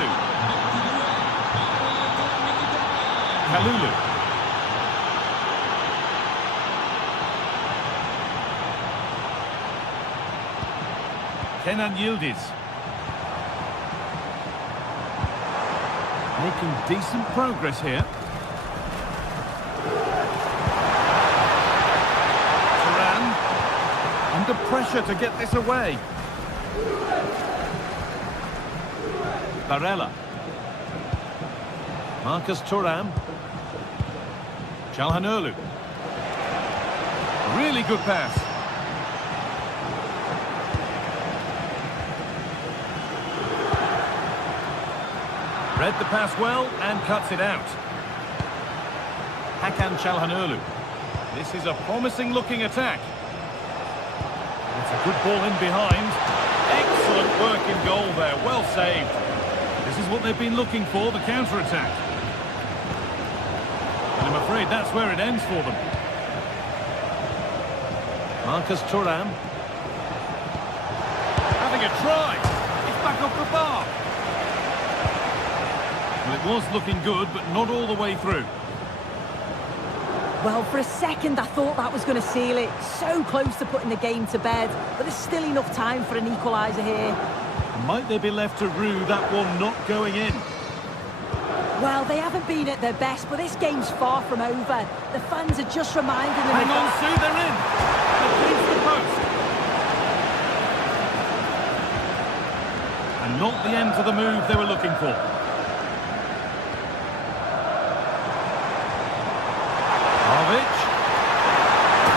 Kalulu. Kenan Yildiz. Making decent progress here. Thuram under pressure to get this away. Barella. Marcus Thuram. Çalhanoğlu. Really good pass. Read the pass well and cuts it out. Hakan Çalhanoğlu. This is a promising looking attack. It's a good ball in behind. Excellent work in goal there, well saved. This is what they've been looking for, the counter-attack. And I'm afraid that's where it ends for them. Marcus Thuram. Having a try. It's back off the bar. Well, it was looking good, but not all the way through. Well, for a second I thought that was going to seal it. So close to putting the game to bed, but there's still enough time for an equaliser here. Might they be left to rue that one not going in? Well, they haven't been at their best, but this game's far from over. The fans are just reminding them... Hang on, Sue, they're in! Against the post. And not the end to the move they were looking for.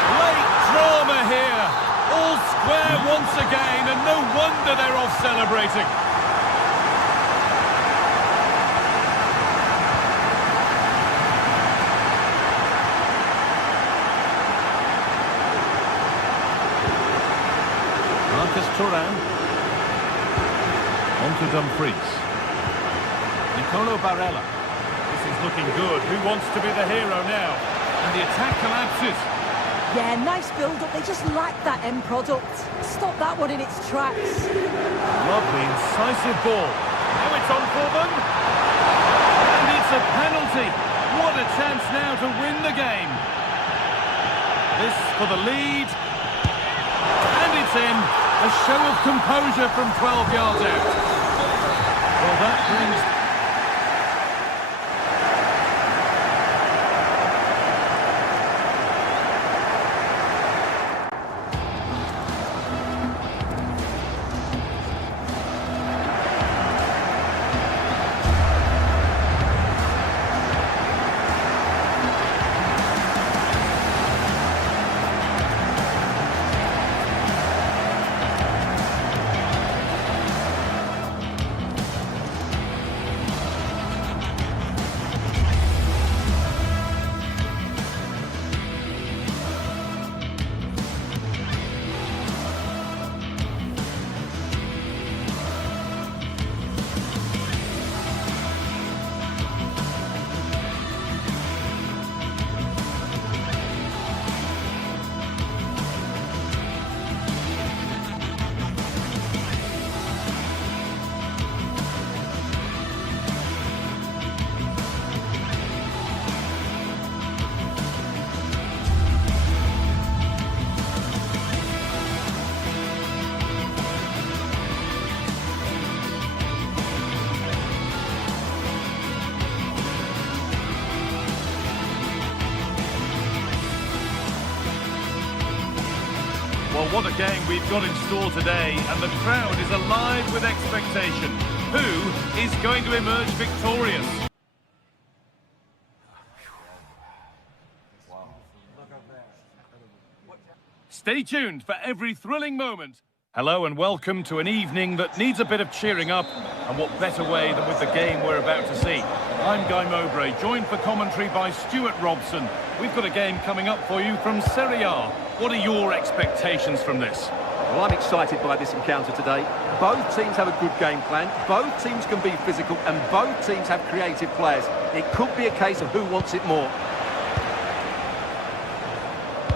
Late drama here. All square once again, and no wonder they're off celebrating. Marcus Thuram. On to Dumfries. Nicolo Barella. This is looking good. Who wants to be the hero now? And the attack collapses. Yeah, nice build-up. They just lack that end product. Stop that one in its tracks. Lovely, incisive ball. Now it's on for them. And it's a penalty. What a chance now to win the game. This for the lead. And it's in. A show of composure from 12 yards out. Well, that brings... Well, what a game we've got in store today, and the crowd is alive with expectation. Who is going to emerge victorious? Stay tuned for every thrilling moment. Hello and welcome to an evening that needs a bit of cheering up, and what better way than with the game we're about to see. I'm Guy Mowbray, joined for commentary by Stuart Robson. We've got a game coming up for you from Serie A. What are your expectations from this? Well, I'm excited by this encounter today. Both teams have a good game plan, both teams can be physical, and both teams have creative players. It could be a case of who wants it more.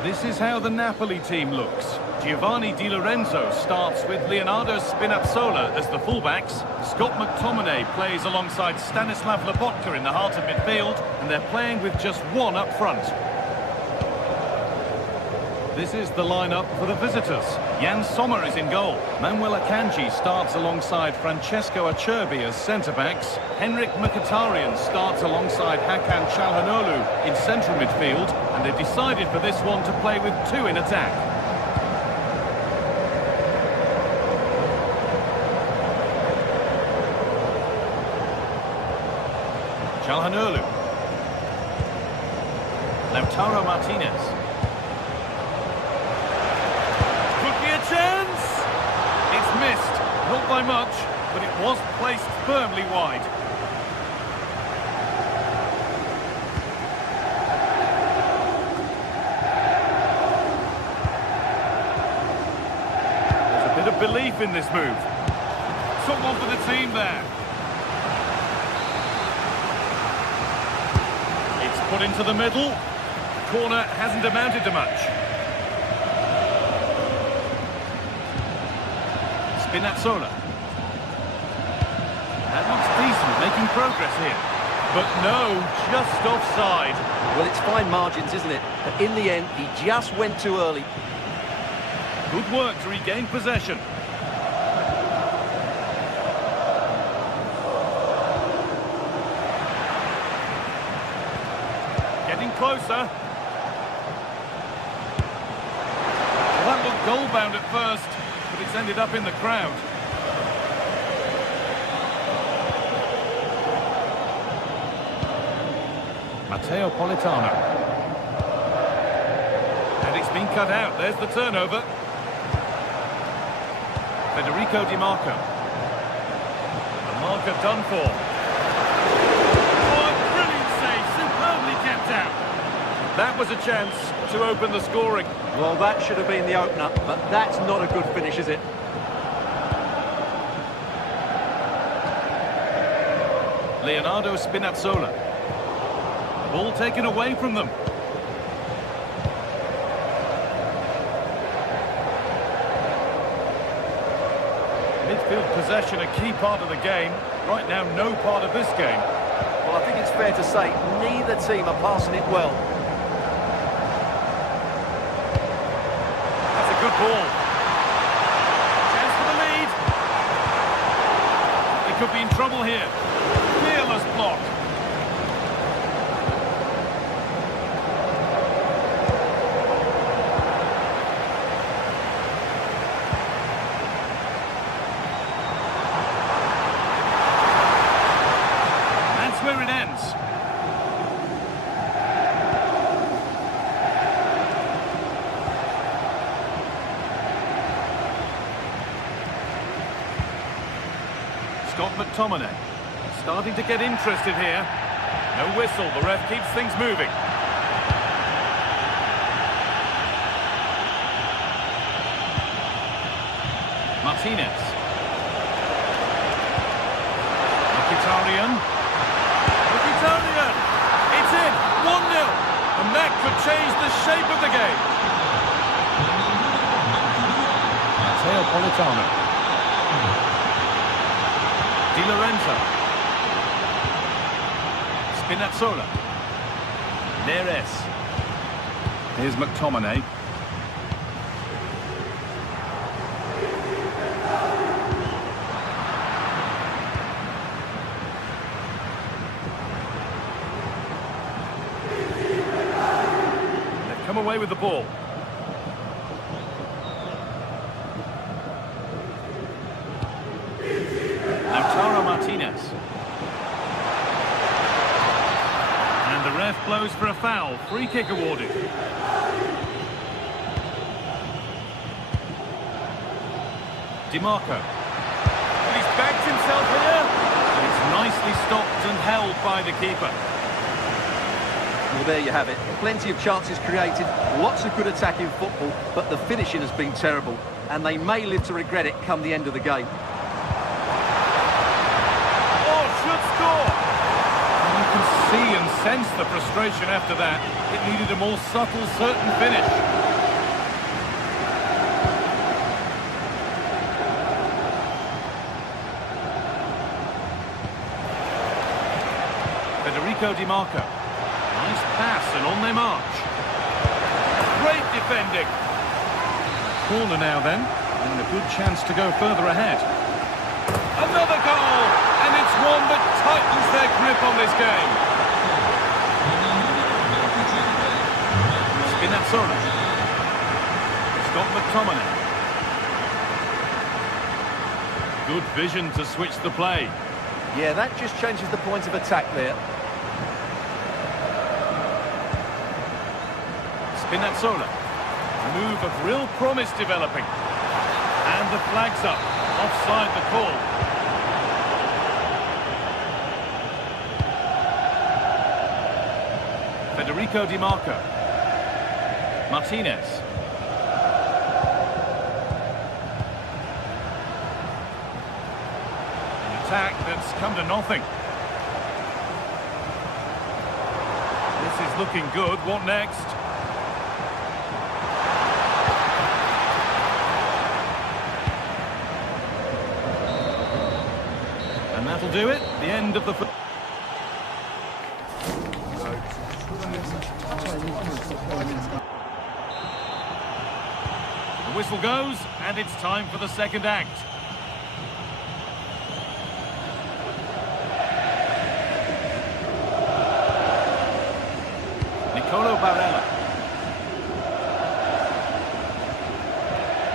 This is how the Napoli team looks. Giovanni Di Lorenzo starts with Leonardo Spinazzola as the fullbacks. Scott McTominay plays alongside Stanislav Lobotka in the heart of midfield, and they're playing with just one up front. This is the lineup for the visitors. Jan Sommer is in goal. Manuel Akanji starts alongside Francesco Acerbi as centre-backs. Henrik Mkhitaryan starts alongside Hakan Çalhanoğlu in central midfield, and they've decided for this one to play with two in attack. Çalhanoğlu. Lautaro Martinez. Chance! It's missed, not by much, but it was placed firmly wide. There's a bit of belief in this move. Someone for the team there. It's put into the middle. Corner hasn't amounted to much. Spinazzola. That looks decent, making progress here. But no, just offside. Well, it's fine margins, isn't it? But in the end, he just went too early. Good work to regain possession. Getting closer. Well, that looked goal-bound at first, but it's ended up in the crowd. Matteo Politano. And it's been cut out. There's the turnover. Federico Di Marco. The marker done for. Oh, brilliant save. Superbly kept out. That was a chance to open the scoring. Well, that should have been the opener, but that's not a good finish, is it? Leonardo Spinazzola. Ball taken away from them. Midfield possession, a key part of the game. Right now, no part of this game. Well, I think it's fair to say neither team are passing it well. Good ball. Chance for the lead. They could be in trouble here. Fearless block. That's where it ends. Scott McTominay starting to get interested here. No whistle, the ref keeps things moving. Martinez. Mkhitaryan. Mkhitaryan! It's in! 1-0! And that could change the shape of the game. Matteo Politano. Di Lorenzo. Spinazzola. Neres. Here's McTominay. They've come away with the ball. blows for a foul. Free kick awarded. DiMarco. He's backed himself here. And it's nicely stopped and held by the keeper. Well, there you have it. Plenty of chances created, lots of good attacking football, but the finishing has been terrible, and they may live to regret it come the end of the game. Oh, should score! And you can see and sense the frustration after that. It needed a more subtle, certain finish. Federico DiMarco. Nice pass and on their march. Great defending. Corner now then, and a good chance to go further ahead. Another goal, and it's one that tightens their grip on this game. Spinazzola. It's got McTominay. Good vision to switch the play. Yeah, that just changes the point of attack there. Spinazzola. Move of real promise developing. And the flag's up. Offside the call. Federico DiMarco. Martinez. An attack that's come to nothing. This is looking good. What next? And that'll do it. The end of the... The whistle goes, and it's time for the second act. Nicolo Barella.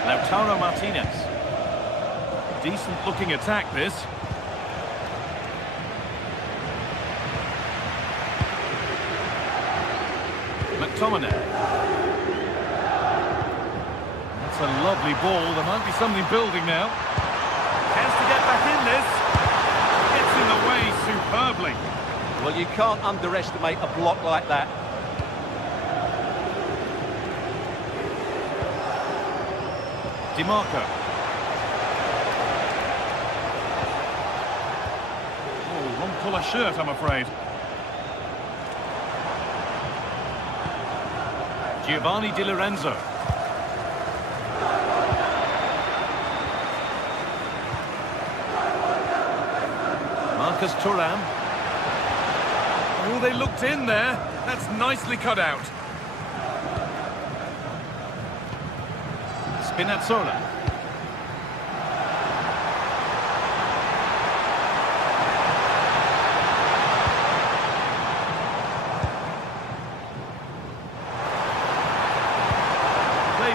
Lautaro Martinez. Decent looking attack, this. McTominay. That's a lovely ball. There might be something building now. Chance to get back in this. Gets in the way superbly. Well, you can't underestimate a block like that. DiMarco. Oh, wrong colour shirt, I'm afraid. Giovanni Di Lorenzo. Marcus Thuram. Oh, they looked in there. That's nicely cut out. Spinazzola.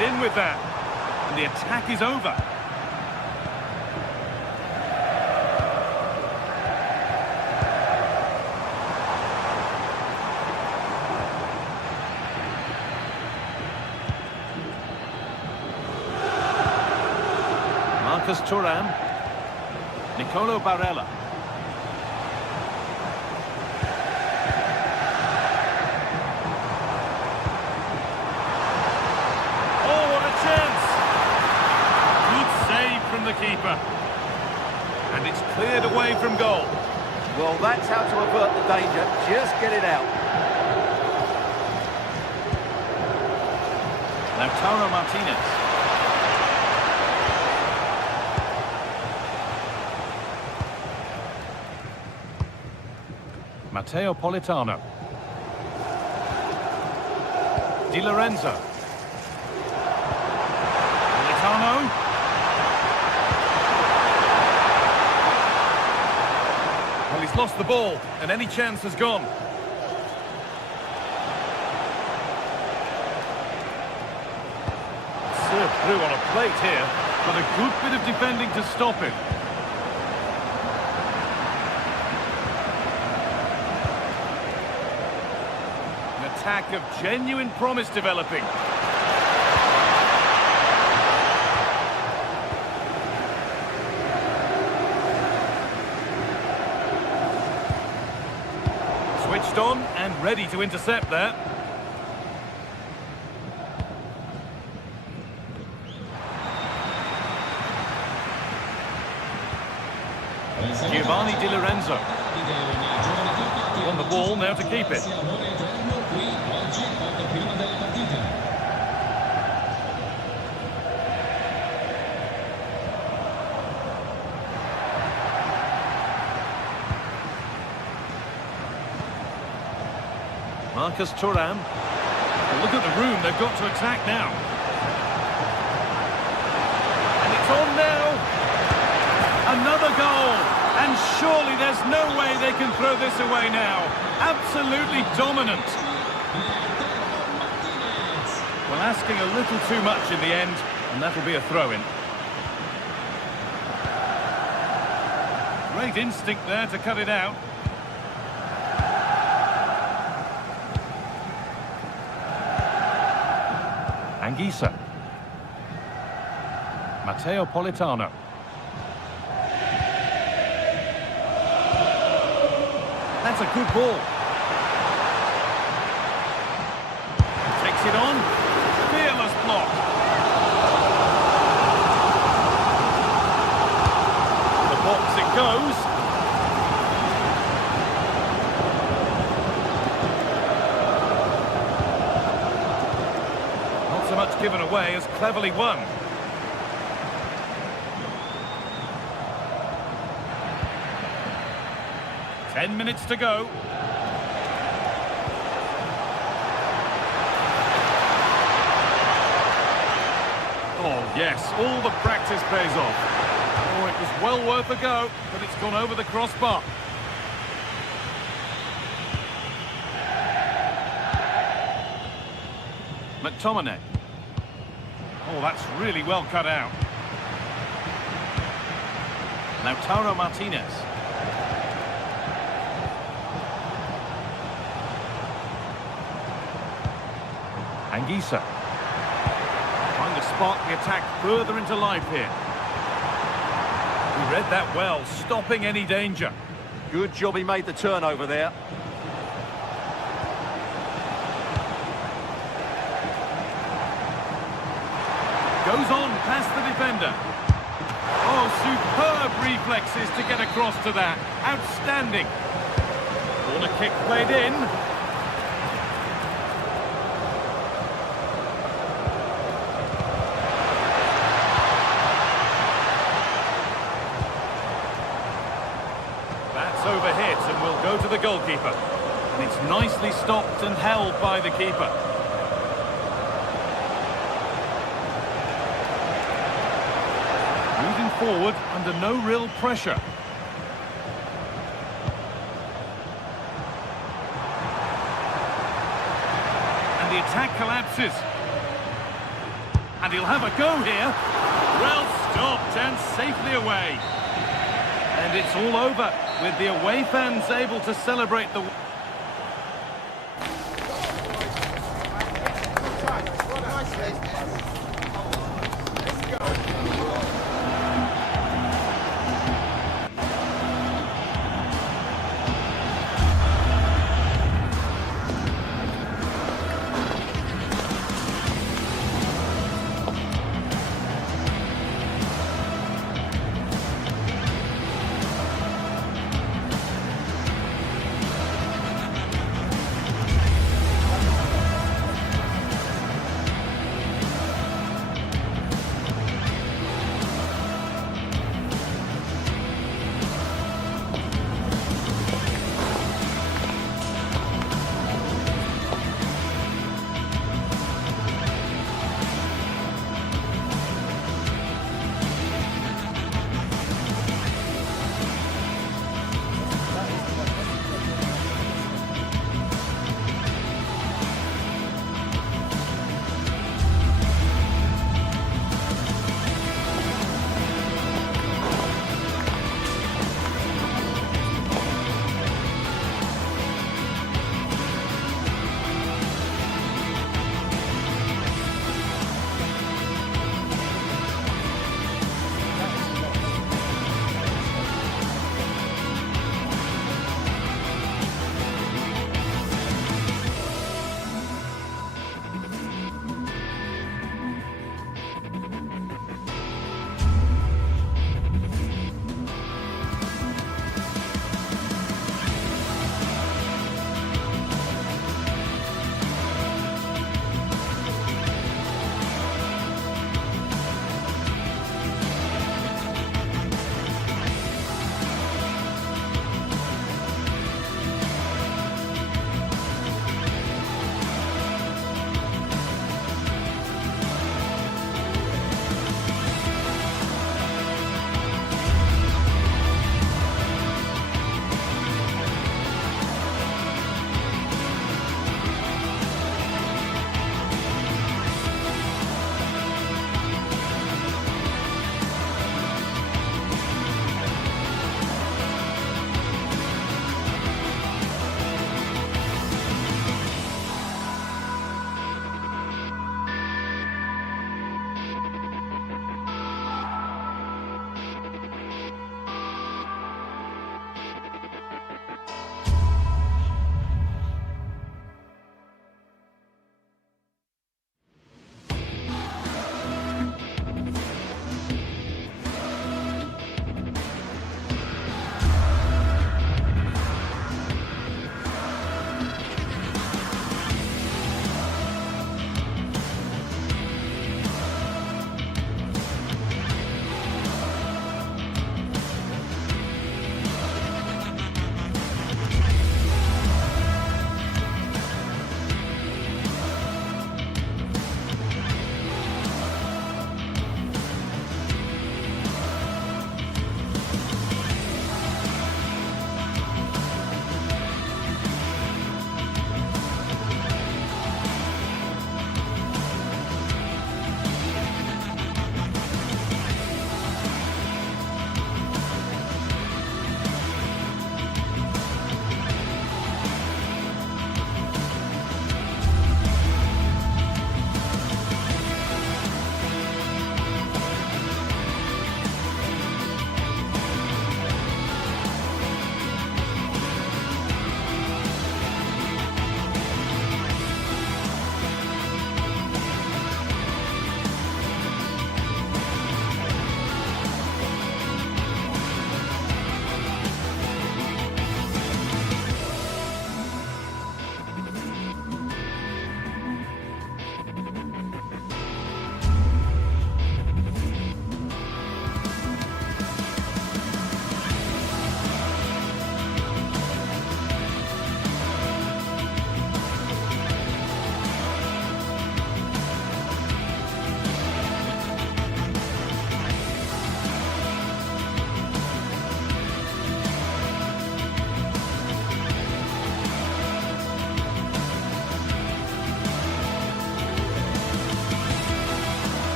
In with that, and the attack is over. Marcus Thuram. Nicolo Barella. The keeper, and it's cleared away from goal. Well, that's how to avert the danger. Just get it out. Lautaro Martinez. Matteo Politano. Di Lorenzo. Politano. Well, he's lost the ball, and any chance has gone. Served through on a plate here, but a good bit of defending to stop it. attack of genuine promise developing. Switched on and ready to intercept there. Giovanni Di Lorenzo. On the ball now to keep it. Marcus Thuram. Well, look at the room they've got to attack now. And it's on now. Another goal. And surely there's no way they can throw this away now. Absolutely dominant. Well, asking a little too much in the end, and that'll be a throw-in. Great instinct there to cut it out. Anguissa. Matteo Politano. That's a good ball. Takes it on. Fearless block. The box it goes. Not so much given away as cleverly won. Ten minutes to go. Oh, yes, all the practice pays off. Oh, it was well worth a go, but it's gone over the crossbar. McTominay. Oh, that's really well cut out. Lautaro Martinez. Anguissa. Trying to spark the attack further into life here. He read that well, stopping any danger. Good job he made the turnover there. Goes on past the defender. Oh, superb reflexes to get across to that. Outstanding. Corner kick played in. That's overhit and will go to the goalkeeper. And it's nicely stopped and held by the keeper. Moving forward under no real pressure. And the attack collapses. And he'll have a go here. Well stopped and safely away. And it's all over with the away fans able to celebrate the...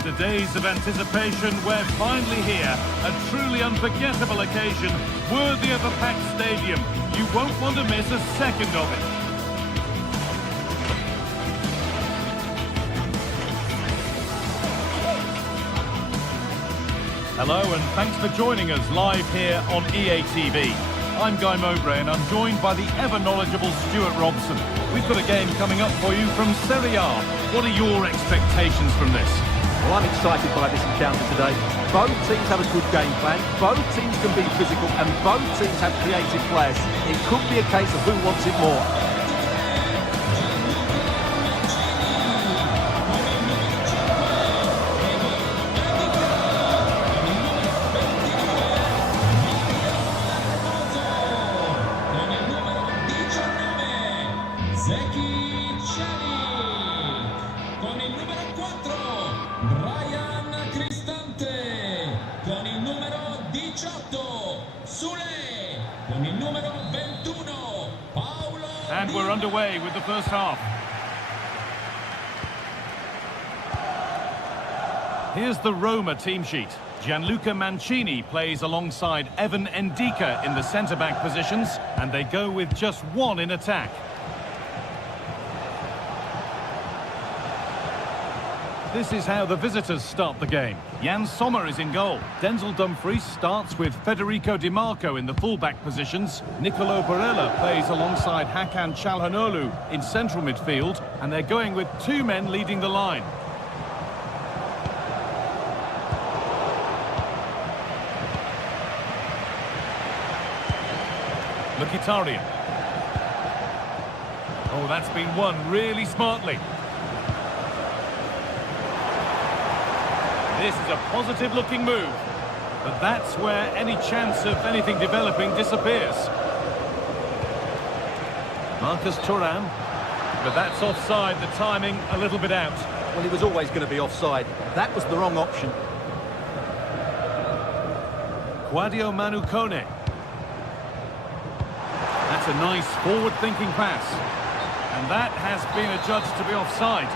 After days of anticipation, we're finally here. A truly unforgettable occasion, worthy of a packed stadium. You won't want to miss a second of it. Hello and thanks for joining us live here on EA TV. I'm Guy Mowbray and I'm joined by the ever-knowledgeable Stuart Robson. We've got a game coming up for you from Serie A. What are your expectations from this? Well, I'm excited by this encounter today. Both teams have a good game plan, both teams can be physical and both teams have creative players. It could be a case of who wants it more. And we're underway with the first half. Here's the Roma team sheet. Gianluca Mancini plays alongside Evan Ndika in the centre-back positions, and they go with just one in attack. This is how the visitors start the game. Jan Sommer is in goal. Denzel Dumfries starts with Federico Di Marco in the full-back positions. Nicolo Barella plays alongside Hakan Çalhanoğlu in central midfield, and they're going with two men leading the line. Mkhitaryan. Oh, that's been won really smartly. This is a positive-looking move, but that's where any chance of anything developing disappears. Marcus Thuram, but that's offside, the timing a little bit out. Well, he was always going to be offside. That was the wrong option. Sadio Manu Kone. That's a nice forward-thinking pass. And that has been adjudged to be offside.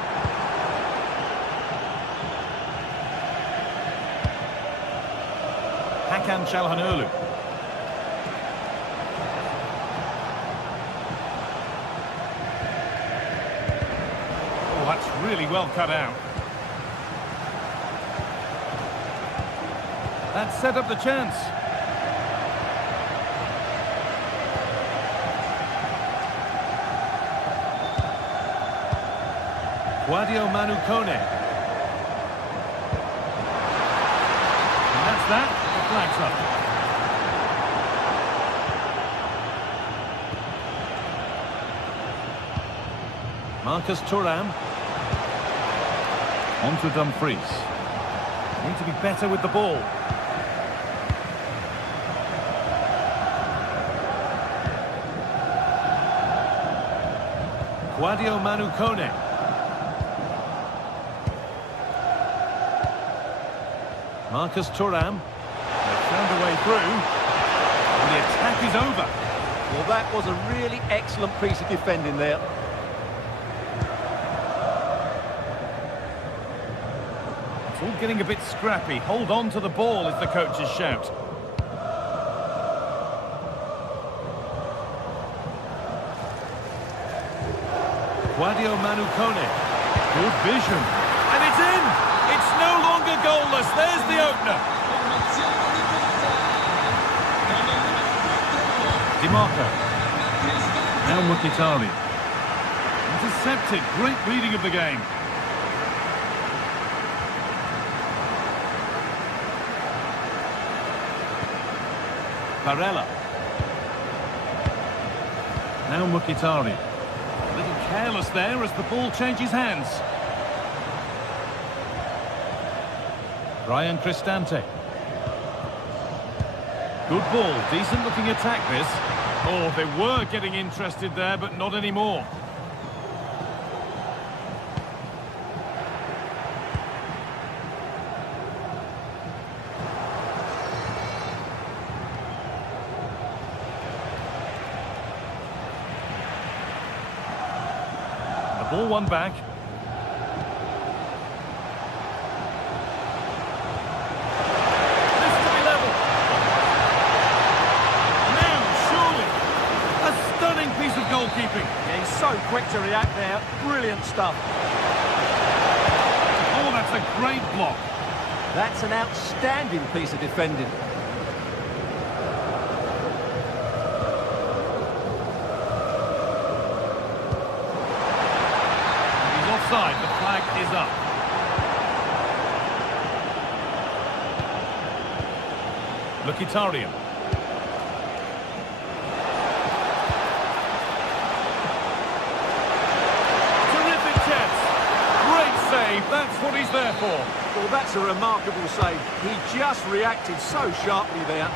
Hakan Çalhanoğlu. Oh, that's really well cut out. That set up the chance. Sadio Manu Kone. And that's that. Flags up. Marcus Thuram. On to Dumfries. Need to be better with the ball. Sadio Manu Kone. Marcus Thuram. Found a way through, and the attack is over. Well, that was a really excellent piece of defending there. It's all getting a bit scrappy. Hold on to the ball is the coach's shout. Sadio Manu Kone. Good vision. And it's in! It's no longer goalless. There's the opener. Di Marco. Now Mkhitaryan. Intercepted. Great reading of the game. Barella. Now Mkhitaryan. A little careless there as the ball changes hands. Ryan Cristante. Good ball, decent looking attack this. Oh, they were getting interested there, but not anymore. The ball won back. goalkeeping. Yeah, he's so quick to react there. Brilliant stuff. Oh, that's a great block. That's an outstanding piece of defending. He's offside. The flag is up. Mkhitaryan. Terrific chance. Great save. That's what he's there for. Well, that's a remarkable save. He just reacted so sharply there.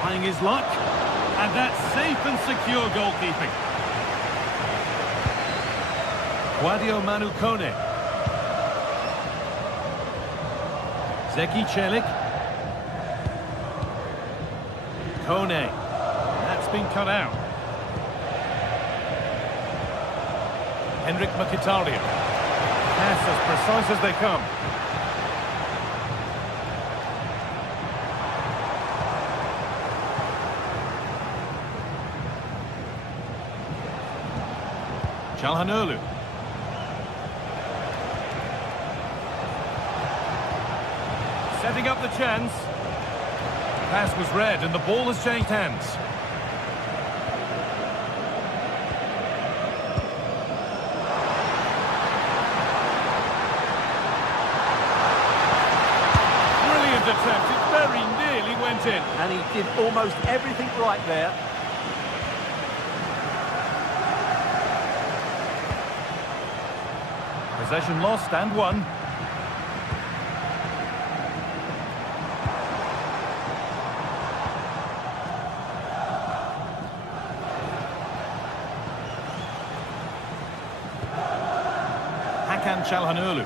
Trying his luck. And that's safe and secure goalkeeping. Guadio Manu Kone. Zeki Celik. Kone. That's been cut out. Henrik Mkhitaryan. Pass as precise as they come. Çalhanoğlu. Setting up the chance. Pass was read and the ball has changed hands. Brilliant attempt. It very nearly went in. And he did almost everything right there. Possession lost and won. Hakan Çalhanoğlu.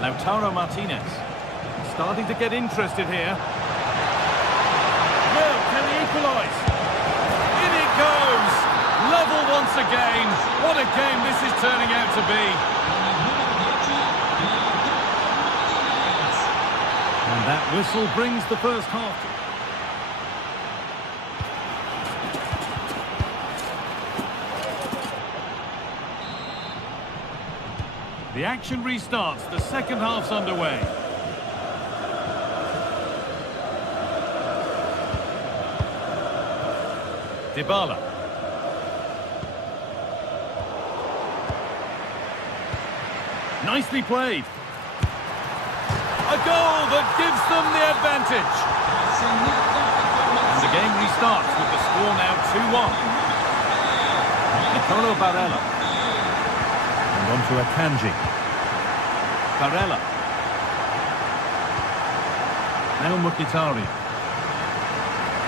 Lautaro Martinez. Starting to get interested here. Well, can he equalise? In it goes! Level once again. What a game this is turning out to be. And that whistle brings the first half. The action restarts. The second half's underway. Dybala. Nicely played. A goal that gives them the advantage. And the game restarts with the score now 2-1. Nicolo Barella. And on to Akanji. Barella. Now Mkhitaryan.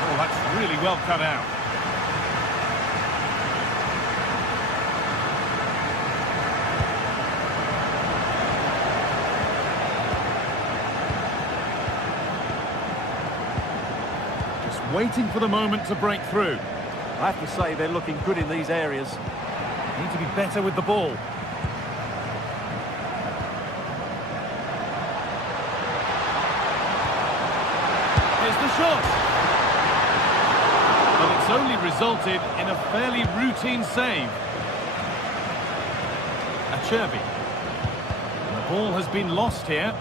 Oh, that's really well cut out. Waiting for the moment to break through. I have to say they're looking good in these areas. Need to be better with the ball. Here's the shot. But it's only resulted in a fairly routine save. Acerbi. And the ball has been lost here.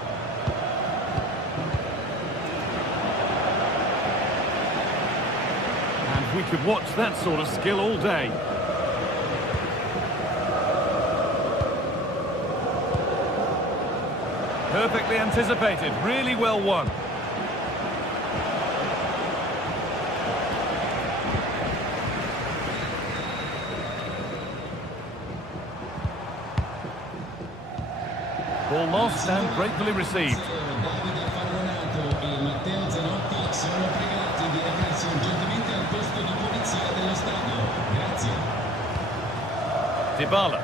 We could watch that sort of skill all day. Perfectly anticipated, really well won. Ball lost and gratefully received. Dybala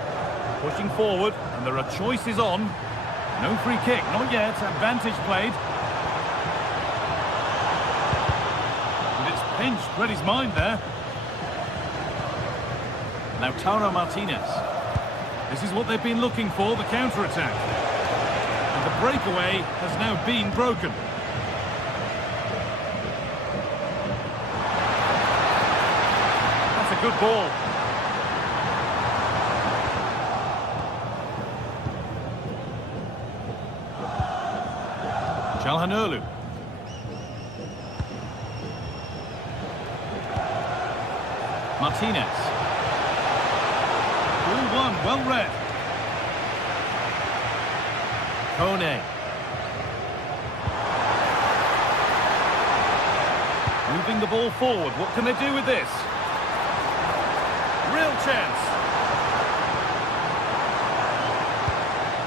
pushing forward, and there are choices on. No free kick, not yet. Advantage played. And it's pinched Reddy's mind there. Lautaro Martinez. This is what they've been looking for, the counter-attack. And the breakaway has now been broken. good ball. Çalhanoğlu. Martinez. Ball one, well read. Kone. Moving the ball forward. What can they do with this? Real chance.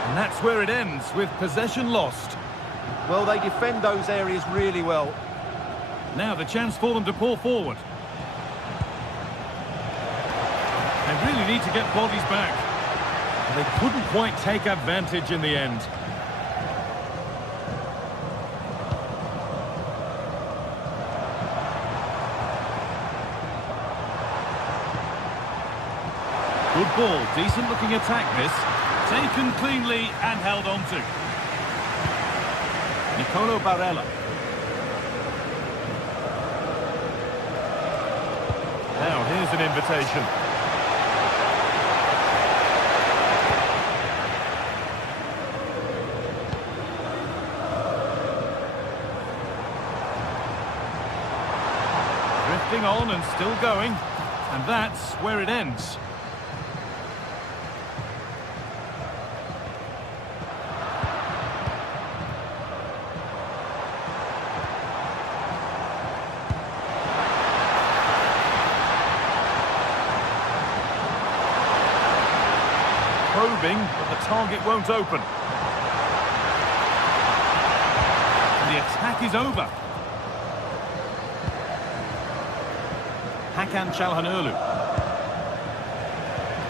And that's where it ends, with possession lost. Well, they defend those areas really well. Now the chance for them to pull forward. They really need to get bodies back. They couldn't quite take advantage in the end. Good ball, decent looking attack this. Taken cleanly and held on to. Nicolo Barella. Now here's an invitation. Drifting on and still going. And that's where it ends. Probing, but the target won't open. And the attack is over. Hakan Çalhanoğlu.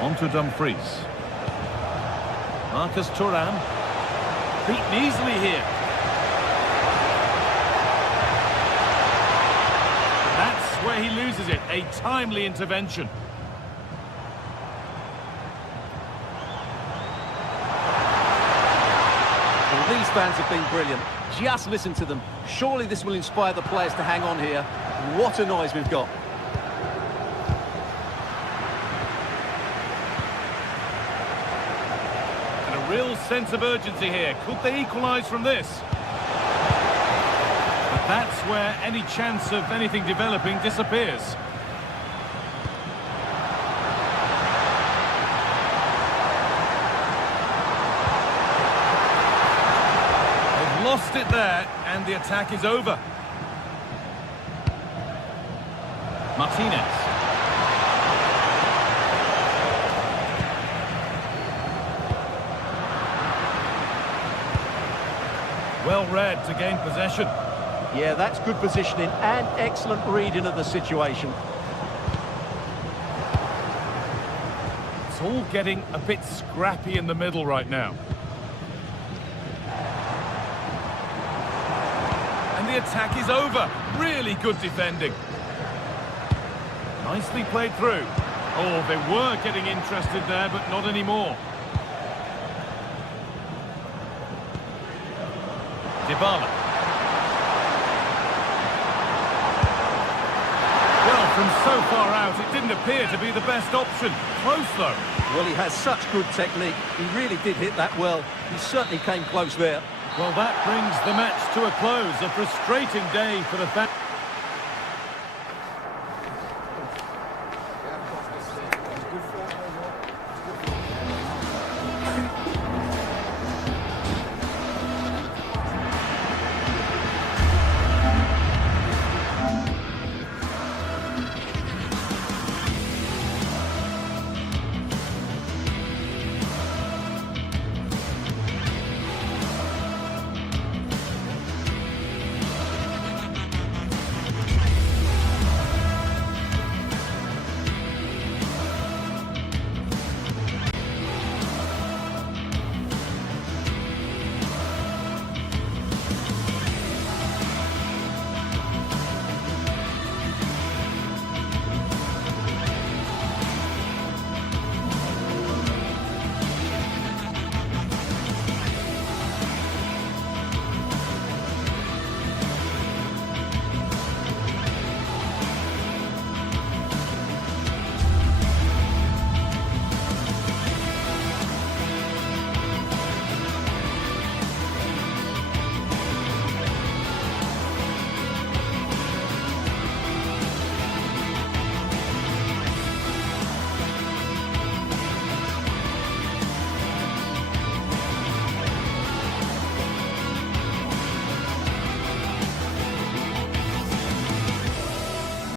On to Dumfries. Marcus Thuram. Beaten easily here. That's where he loses it. A timely intervention. These fans have been brilliant. Just listen to them. Surely this will inspire the players to hang on here. What a noise we've got. And a real sense of urgency here. Could they equalise from this? But that's where any chance of anything developing disappears. Lost it there, and the attack is over. Martinez. Well read to gain possession. Yeah, that's good positioning and excellent reading of the situation. It's all getting a bit scrappy in the middle right now. The attack is over. Really good defending. Nicely played through. Oh, they were getting interested there, but not anymore. Dybala. Well, from so far out, it didn't appear to be the best option. Close, though. Well, he has such good technique. He really did hit that well. He certainly came close there. Well, that brings the match to a close. A frustrating day for the fans.